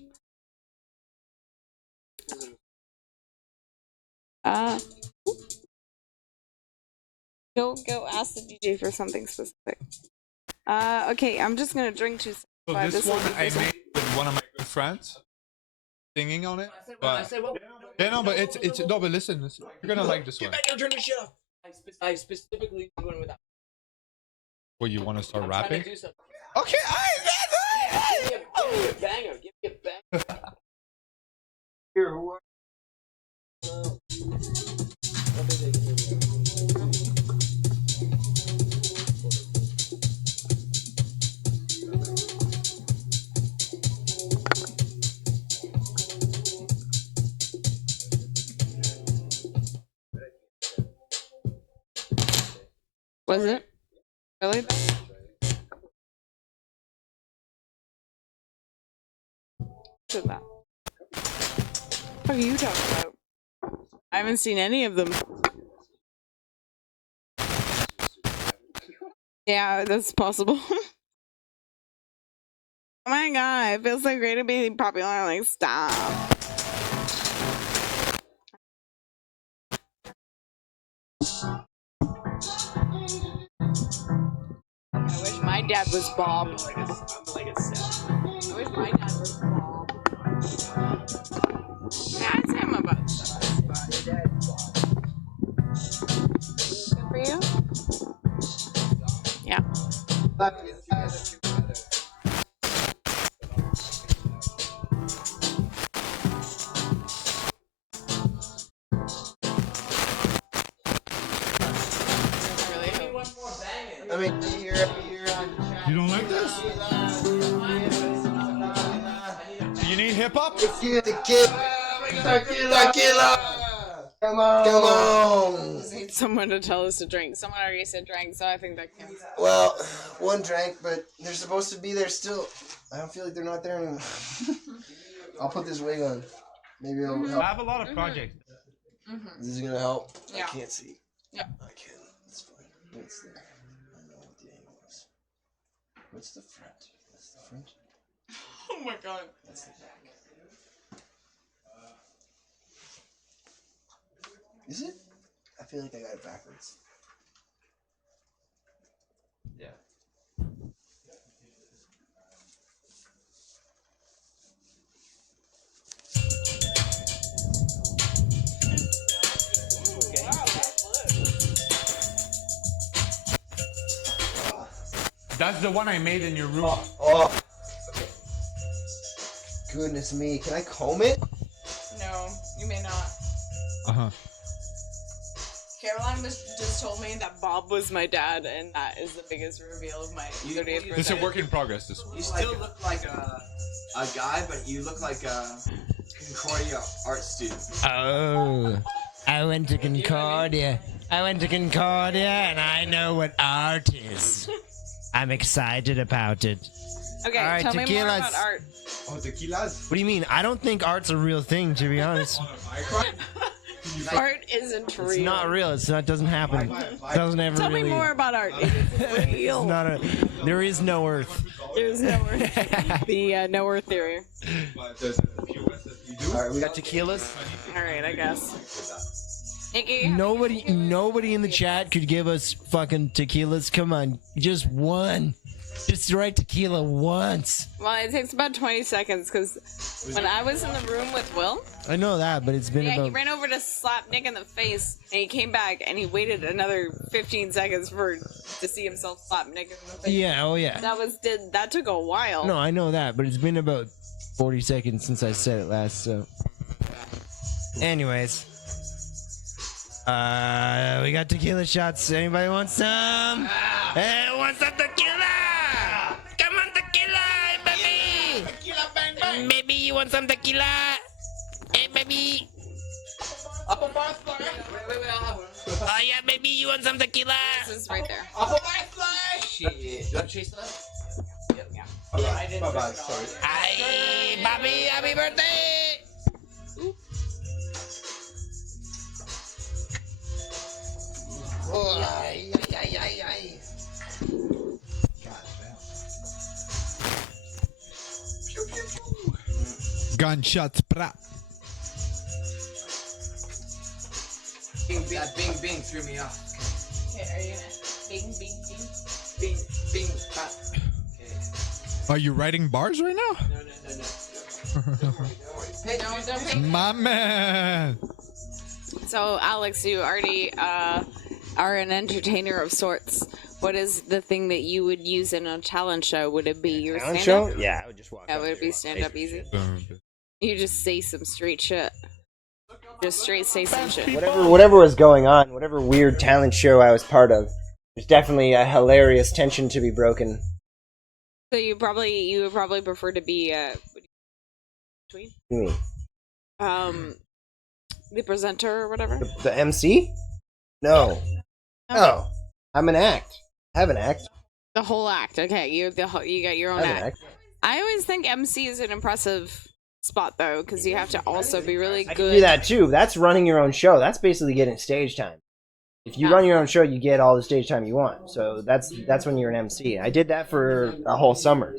Go ask the DJ for something specific. Okay, I'm just gonna drink to. So this one I made with one of my good friends, singing on it. But yeah, no, but it's no, but listen, you're gonna like this one. Turn the shit off. I specifically went with that. Well, you want to start I'm trying to rapping? do something. Okay, Was it? Really? What's that? What are you talking about? I haven't seen any of them. Yeah, that's possible. Oh my god, it feels so great to be popular. Like, stop. I wish my dad was Bob. I wish my dad was Bob. Ask him about stuff. Good for you? Yeah. I mean, here. You don't like this? Do you need hip hop? Come on. Just need someone to tell us to drink. Someone already said drink, so I think that counts. Well, one drank, but they're supposed to be there still. I don't feel like they're not there anymore. I'll put this wig on. Maybe it'll help. I have a lot of projects. This is gonna help. Yeah. I can't see. Yeah. I can. It's fine. What's there? I know what the angle is. What's the front? That's the front. Oh my god. That's the back. Is it? I feel like I got it backwards. Yeah. That's the one I made in your room. Oh. Goodness me. Can I comb it? No, you may not. Uh-huh. Caroline just told me that Bob was my dad, and that is the biggest reveal of my 30th birthday. It's a work in progress, this one. You still look like a guy, but you look like a Concordia art student. Oh, I went to Concordia. And I know what art is. I'm excited about it. Okay, All right, tell me more tequilas. about art. Oh, tequilas? What do you mean? I don't think art's a real thing, to be honest. Art isn't real. It's not real. It doesn't happen. It doesn't ever Tell really. me more about art. It is real. It's not a. There is no Earth. There's no Earth. The no Earth theory. All right, we got tequilas. All right, I guess. Nikki. Nobody in the chat could give us fucking tequilas. Come on, just one. Just write tequila once. Well, it takes about 20 seconds because when I was in the room with Will, I know that, but it's been yeah, about. he ran over to slap Nick in the face, and he came back and he waited another 15 seconds to see himself slap Nick in the face. Yeah, oh yeah. That took a while. No, I know that, but it's been about 40 seconds since I said it last. So, anyways, we got tequila shots. Anybody want some? Hey, want some tequila? Come on, tequila, baby. Tequila, bang bang. Baby, you want some tequila? Hey, baby. Apple bar fly. Wait, I'll have one. Oh yeah, baby, you want some tequila? This is right there. Apple bar fly. Shit. You want to chase that? Yep. Yeah. I didn't. Bye. Sorry. Hi, Bobby, happy birthday. Oh, ay. Gunshots, brap. That bing threw me off. Okay, are you gonna bing? Bing. Pop. Are you writing bars right now? No. Hey, don't pick. My man. So, Alex, you already are an entertainer of sorts. What is the thing that you would use in a talent show? Would it be your Talent stand-up? show? Yeah, I would just walk. Yeah, up would it there be and stand-up say easy? shit. You just say some straight shit. Just straight say some shit. Whatever was going on, whatever weird talent show I was part of, there's definitely a hilarious tension to be broken. So you would probably prefer to be between What do you mean? the presenter or whatever. The MC? No. No. I'm an act. I have an act. The whole act. Okay, you got your own I have an act. I always think MC is an impressive spot though, because you have to also be really I good. can do that too. That's running your own show. That's basically getting stage time. If you run your own show, you get all the stage time you want. So that's when you're an MC. I did that for a whole summer.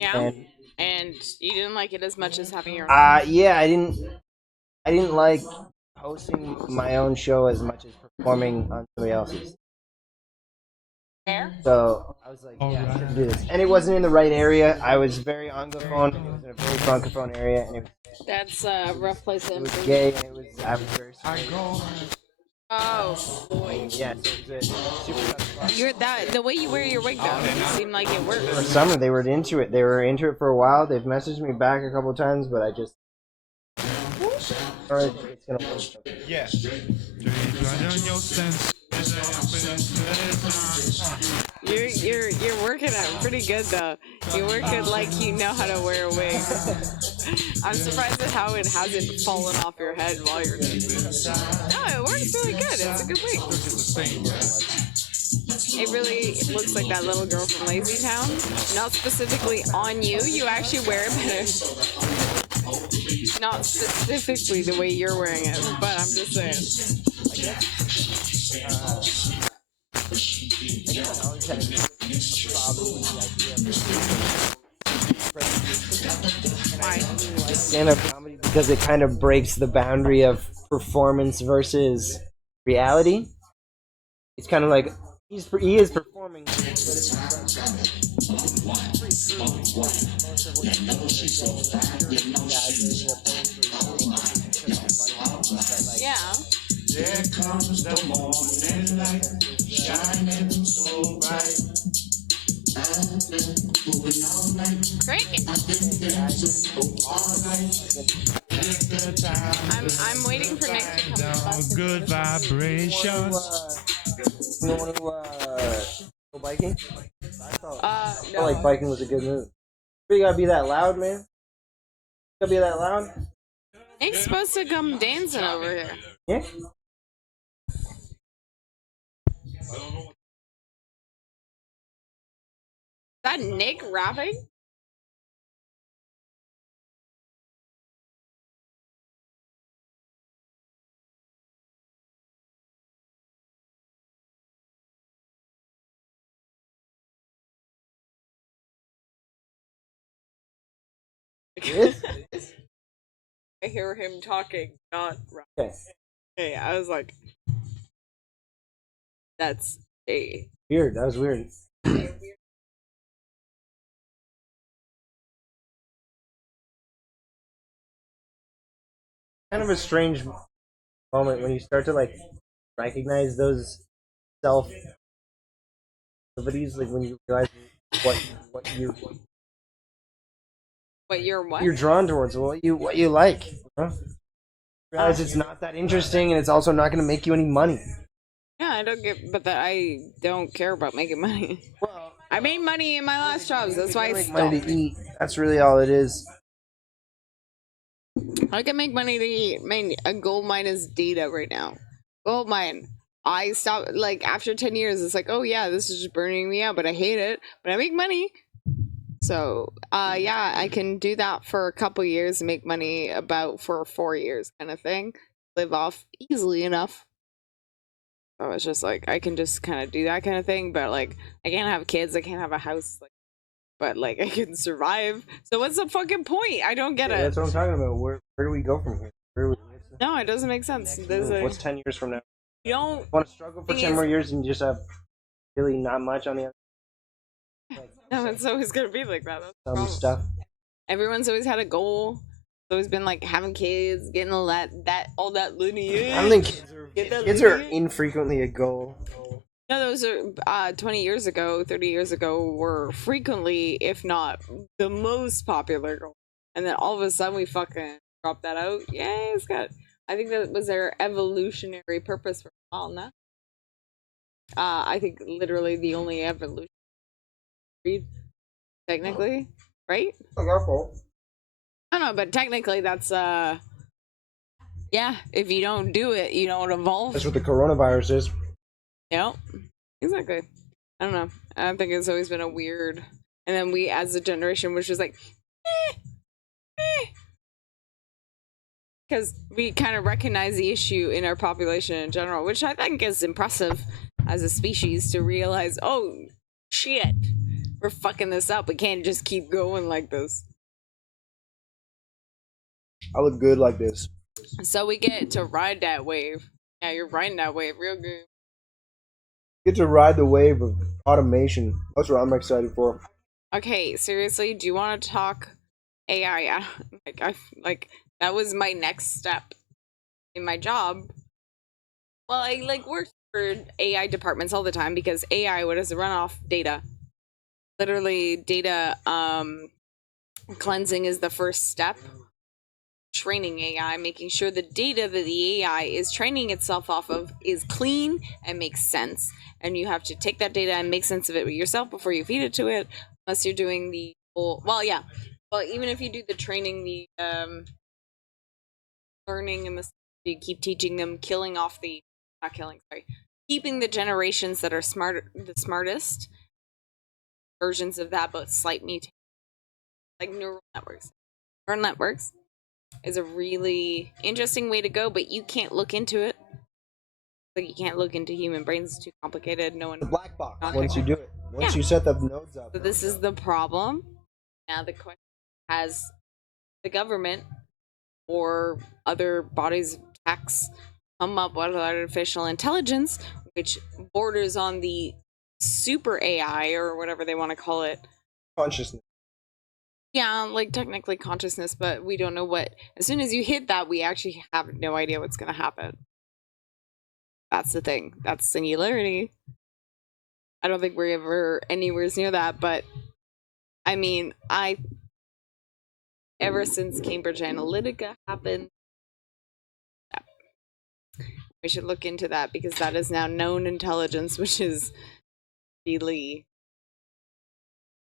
Yeah. And you didn't like it as much as having your own. Yeah, I didn't like hosting my own show as much as performing on somebody else's. Fair. So I was like, yeah, I should do this. And it wasn't in the right area. I was very anglophone. It was in a very francophone area, and it That's a rough place to was MC. gay, and I was very Oh boy. yeah, so it was a super tough You're the way you wear your wig though, it seemed like it works. for summer. They were into it. They were into it for a while. They've messaged me back a couple of times, but I just it's gonna work. Yeah. You're working it pretty good though. You work it like you know how to wear a wig. I'm surprised at how it hasn't fallen off your head while you're doing it. No, it works really good. It's a good wig. It really looks like that little girl from Lazy Town. Not specifically on you. You actually wear it better. Not specifically the way you're wearing it, but I'm just saying. Stand-up comedy because it kind of breaks the boundary of performance versus reality. It's kind of like he is performing. Yeah. There comes the morning light, shining so bright. I'm waiting for Nick to come to bus. Good vibrations. You want to go biking? No. I felt like biking was a good move. You gotta be that loud, man. You gotta be that loud. Nick's supposed to come dancing over here. Yeah. Is that Nick rapping? I hear him talking, not rapping. Okay, I was like, that's a Weird. That was weird. Kind of a strange moment when you start to like recognize those self abilities, like when you realize what you're drawn towards, what you like. You know? Realize it's not that interesting, and it's also not going to make you any money. Yeah, I don't get, but that I don't care about making money. I made money in my last jobs. That's why I Make stopped. money to eat. That's really all it is. I can make money to eat. A gold mine is data right now. Gold mine. I stopped, like, after 10 years, it's like, oh yeah, this is just burning me out, but I hate it. But I make money. So, yeah, I can do that for a couple years and make money about for 4 years kind of thing. Live off easily enough. So it's just like, I can just kind of do that kind of thing, but like, I can't have kids, I can't have a house, like, but like, I can survive. So what's the fucking point? I don't get it. That's what I'm talking about. Where do we go from here? No, it doesn't make sense. What's 10 years from now? You don't want to struggle for 10 more years and you just have really not much on the other. No, it's always gonna be like that. That's the Some problem. stuff. Everyone's always had a goal. It's always been like having kids, getting all that lineage. I don't think kids are lineage. infrequently a goal. No, those are 20 years ago, 30 years ago were frequently, if not the most popular goal. And then all of a sudden we fucking dropped that out. Yay, it's got. I think that was their evolutionary purpose for a while now. I think literally the only evolution breed, technically, right? I don't know, but technically that's yeah. If you don't do it, you don't evolve. That's what the coronavirus is. Yep. Exactly. I don't know. I think it's always been a weird. And then we, as a generation, was just like, because we kind of recognize the issue in our population in general, which I think is impressive as a species to realize, oh shit, we're fucking this up. We can't just keep going like this. I look good like this. So we get to ride that wave. Yeah, you're riding that wave real good. Get to ride the wave of automation. That's what I'm excited for. Okay, seriously, do you want to talk AI? Like that was my next step in my job. Well, I like worked for AI departments all the time because AI, what does it run off? Data. Literally, data cleansing is the first step. Training AI, making sure the data that the AI is training itself off of is clean and makes sense. And you have to take that data and make sense of it yourself before you feed it to it. Unless you're doing the whole, well, yeah. Well, even if you do the training, the learning, and you keep teaching them, killing off the, not killing, sorry, keeping the generations that are the smartest versions of that, but slight mutation, like neural networks. Neural networks is a really interesting way to go, but you can't look into it. Like you can't look into human brains; it's too complicated. No one. The black box. Once you do it, once you set the nodes up. So this is the problem. Now the question: has the government or other bodies of tax come up with artificial intelligence, which borders on the super AI or whatever they want to call it? Consciousness. Yeah, like technically consciousness, but we don't know what. As soon as you hit that, we actually have no idea what's going to happen. That's the thing. That's singularity. I don't think we're ever anywhere near that, but I mean, ever since Cambridge Analytica happened, we should look into that because that is now known intelligence, which is really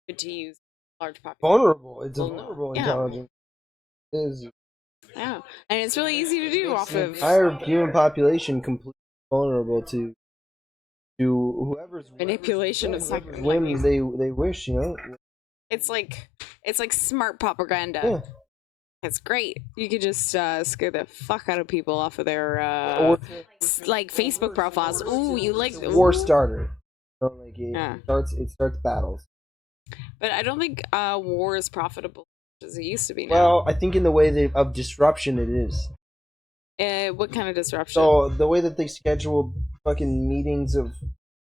good to use large population. Vulnerable. It's a vulnerable intelligence. It is. Yeah, and it's really easy to do off of entire human population completely vulnerable to whoever's manipulation of whims they wish, you know. It's like smart propaganda. Yeah. It's great. You could just scare the fuck out of people off of their like Facebook profiles. Ooh, you like war starter. You know, like it starts battles. But I don't think war is profitable as it used to be now. Well, I think in the way of disruption it is. What kind of disruption? So the way that they schedule fucking meetings of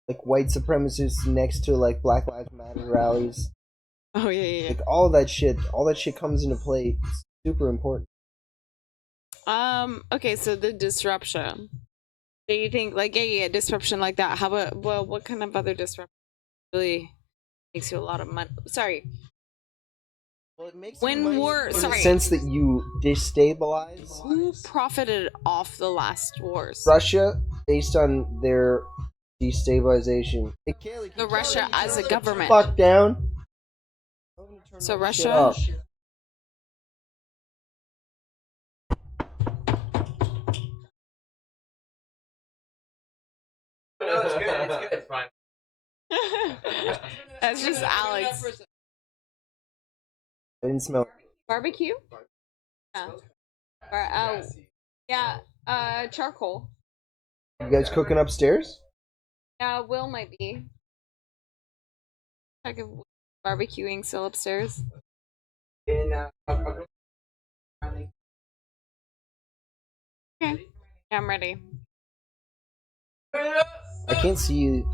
like white supremacists next to like Black Lives Matter rallies. Oh yeah. Like all that shit comes into play. It's super important. Okay, so the disruption. Do you think like disruption like that? How about what kind of other disruption really makes you a lot of money? Sorry. Well, it makes when war, in sorry, the sense that you destabilize. Who profited off the last wars? Russia, based on their destabilization. The Russia as a government. Fuck down. So Russia. No, it's good. It's good. It's fine. That's just Alex. I didn't smell it. Barbecue? Yeah. Charcoal. You guys cooking upstairs? Yeah, Will might be. Like barbecuing still upstairs. Okay. Yeah, I'm ready. I can't see you.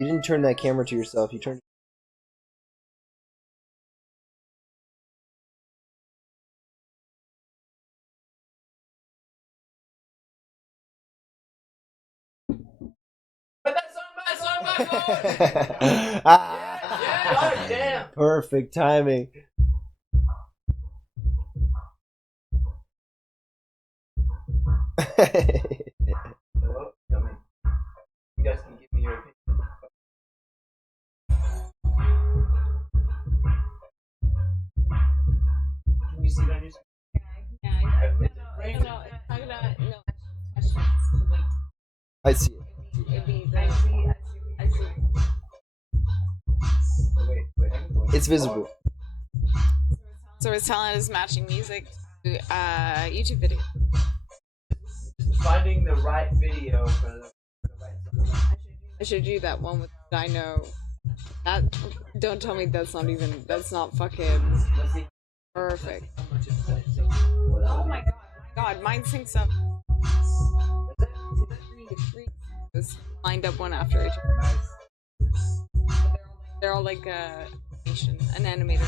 You didn't turn that camera to yourself. You turned. Put that song back on! Yeah, damn. Perfect timing. Hello? You guys can give me your opinion. Can you see that? No. I see it. It's visible. So it's telling us matching music to YouTube video. Finding the right video for the right song. I should do that one with Dino. That don't tell me that's not fucking perfect. Oh my god, mine syncs up. It's lined up one after each other. They're all like an animator.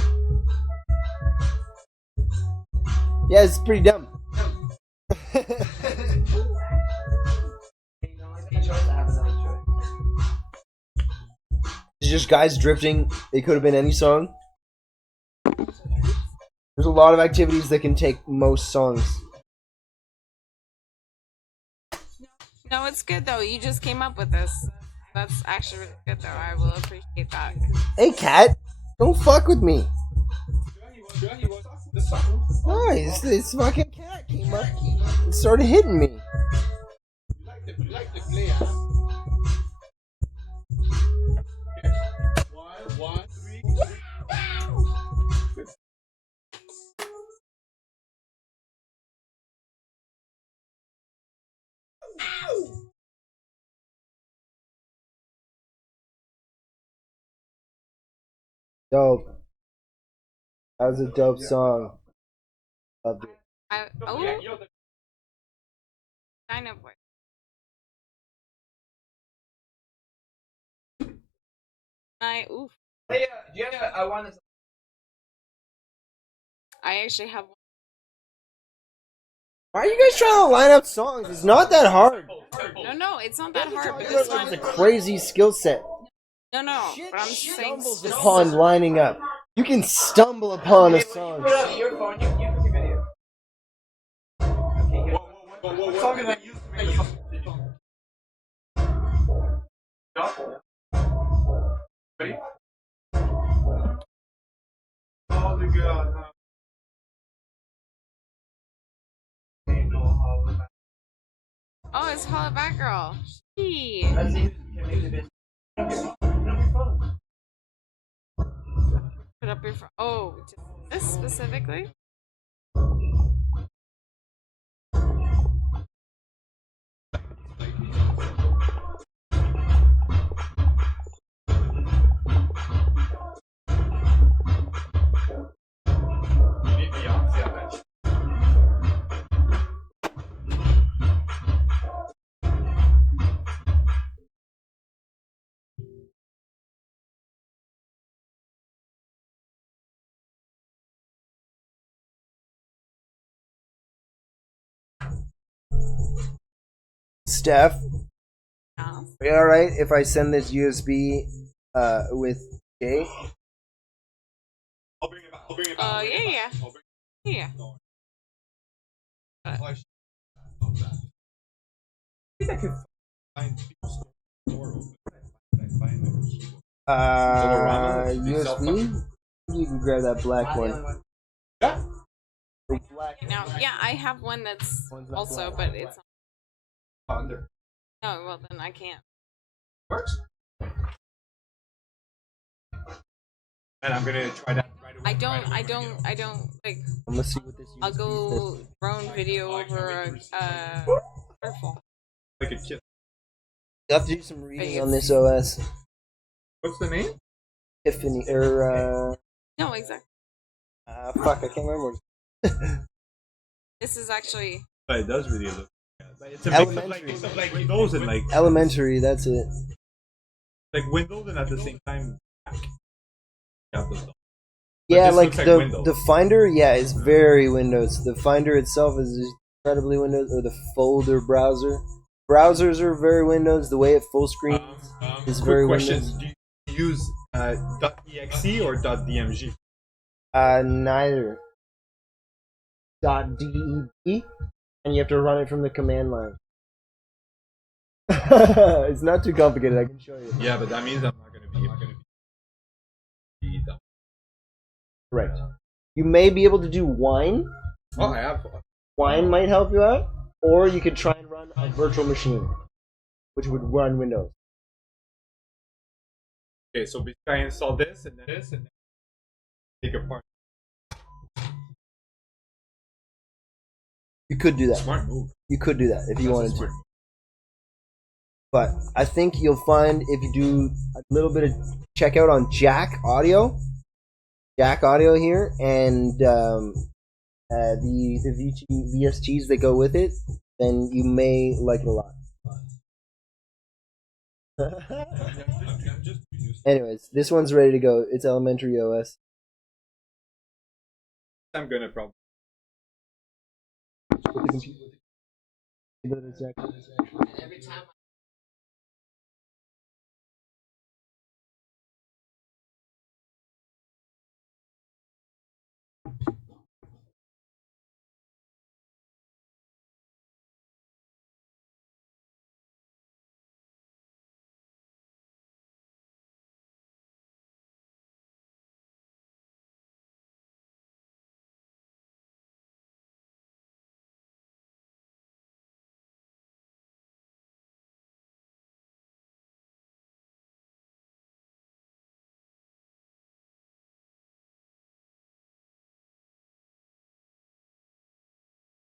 Yeah, it's pretty dumb. It's just guys drifting. It could have been any song. There's a lot of activities that can take most songs. No, it's good though. You just came up with this. That's actually really good though. I will appreciate that. Hey, cat, don't fuck with me. Nice, this fucking cat came up and started hitting me. You like to play, huh? One, three. Dope. That was a dope song. Loved it. Dino boy. Oof. Hey, yeah, I want to. I actually have one. Why are you guys trying to line up songs? It's not that hard. No, it's not that hard. But this one. It's a crazy skill set. No. But I'm saying Upon lining up, you can stumble upon a song. Your phone, you can do video. What song did I use to make the Ready? Oh, the girl. Oh, it's Holla Back Girl. Gee. Put up your phone. Oh, this specifically? Steph, are you alright if I send this USB with Jay? I'll bring it back. Yeah. USB? You can grab that black one. Now, yeah, I have one that's also, but it's Under. no. Well, then I can't. Works. And I'm gonna try that right away. I don't like. I'm gonna see what this I'll go drone video over waterfall. Like a kid. You have to do some reading on this OS. What's the name? Tiffany, or No, exactly. fuck, I can't remember. This is actually. But it does really look. It's a mix of like Windows and like Elementary, that's it. like Windows and at the same time Mac. Yeah, this like looks like the Windows. the Finder, yeah, is very Windows. The Finder itself is incredibly Windows, or the folder browser. Browsers are very Windows. The way it full screens is Quick very question: Windows. do you use .exe or .dmg? Neither. .deb, and you have to run it from the command line. It's not too complicated. I can show you. Yeah, but that means I'm not gonna be done. Correct. You may be able to do Wine. Oh, I have. Wine might help you out, or you could try and run a virtual machine. which would run Windows. Okay, so basically I install this and then take apart. You could do that. Smart move. You could do that if you That's a wanted to. smart move. But I think you'll find if you do a little bit of checkout on Jack Audio here, and the VSTs that go with it, then you may like it a lot. Anyways, this one's ready to go. It's elementary OS. I'm gonna probably. Every time.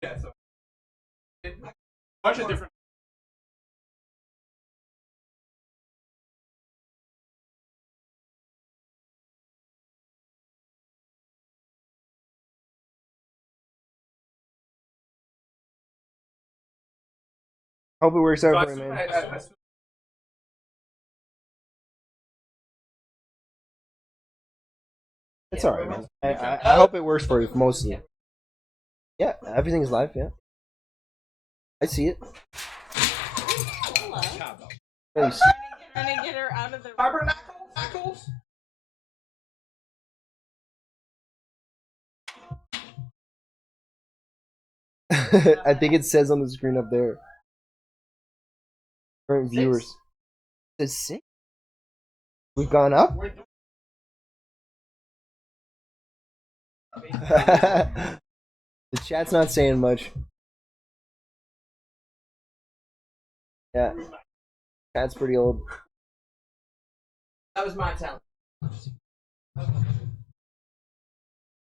Yeah, so bunch of different. Hope it works out So for you, man. It's alright, man. I hope it works for you, mostly. Yeah, everything's live, yeah. I see it. Thanks. Trying to get her out of the Tabernacles? I think it says on the screen up there. Current viewers. It says 6? We've gone up? The chat's not saying much. Yeah. Chat's pretty old. That was my talent.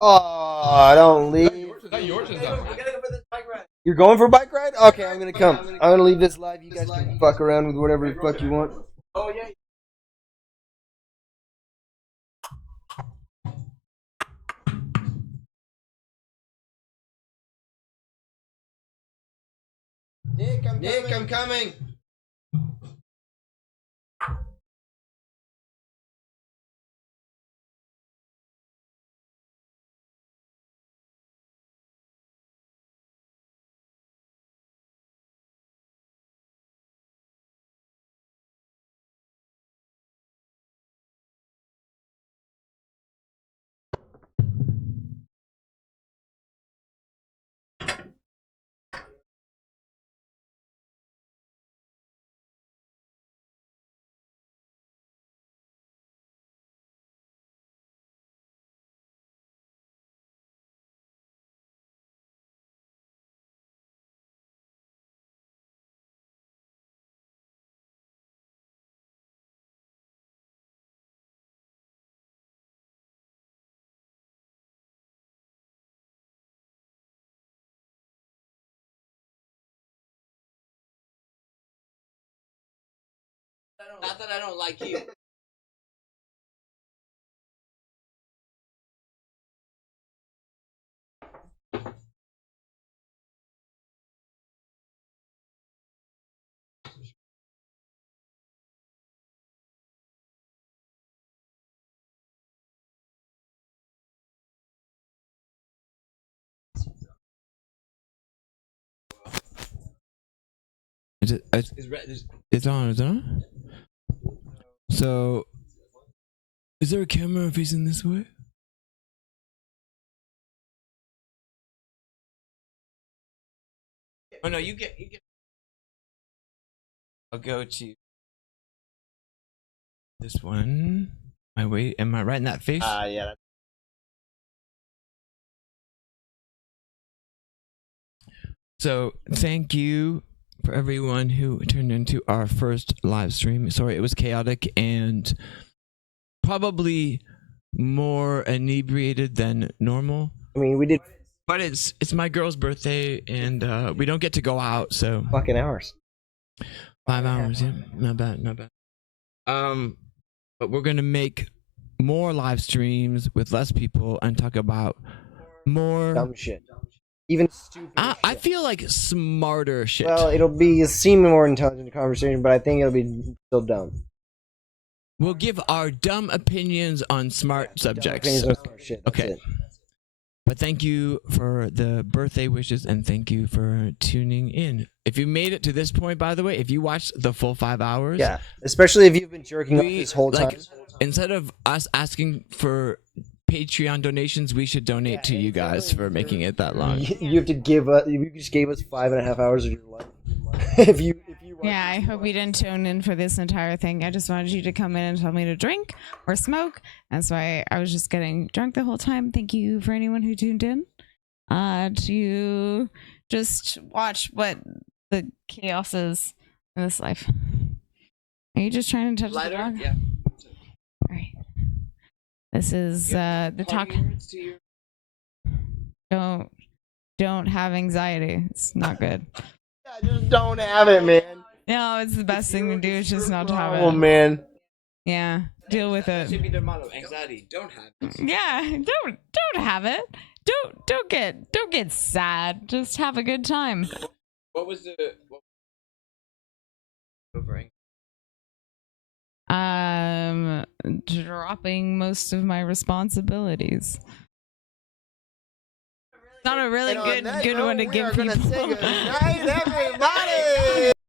Oh, don't leave. Not yours is that. You're going for a bike ride? Okay, I'm gonna come. I'm gonna leave this live. You guys can fuck around with whatever the fuck you want. Oh yeah. Nick, I'm coming. Not that I don't like you. It's on. It's on. So, is there a camera facing this way? Oh no, you get. I'll go to this one. Am I right in that face? Yeah. So, thank you for everyone who turned into our first live stream. Sorry, it was chaotic and probably more inebriated than normal. I mean, we did But it's my girl's birthday, and we don't get to go out, so fucking hours. 5 hours, yeah, not bad, not bad. But we're gonna make more live streams with less people and talk about more dumb shit, even stupid. I feel like smarter shit. Well, it'll be seem more intelligent conversation, but I think it'll be still dumb. We'll give our dumb opinions on smart subjects. opinions on smart shit, that's Okay. it. But thank you for the birthday wishes and thank you for tuning in. If you made it to this point, by the way, if you watched the full 5 hours, Yeah, especially if you've been jerking off this whole time. Instead of us asking for Patreon donations, we should donate to you guys for making it that long. You have to give us. You just gave us 5.5 hours of your life. if you Yeah, I hope you didn't tune in for this entire thing. I just wanted you to come in and tell me to drink or smoke. That's why I was just getting drunk the whole time. Thank you for anyone who tuned in. To just watch what the chaos is in this life. Are you just trying to touch the dog? Yeah. All right. This is the talk. Don't have anxiety. It's not good. just don't have it, man. No, it's the best thing to do. It's just not to have it. Oh man. Yeah, deal with it. Should be their motto. Anxiety. Don't have it. Yeah, don't have it. Don't get sad. Just have a good time. What was the? Dropping most of my responsibilities. Not a really good one to give people. Good night, everybody.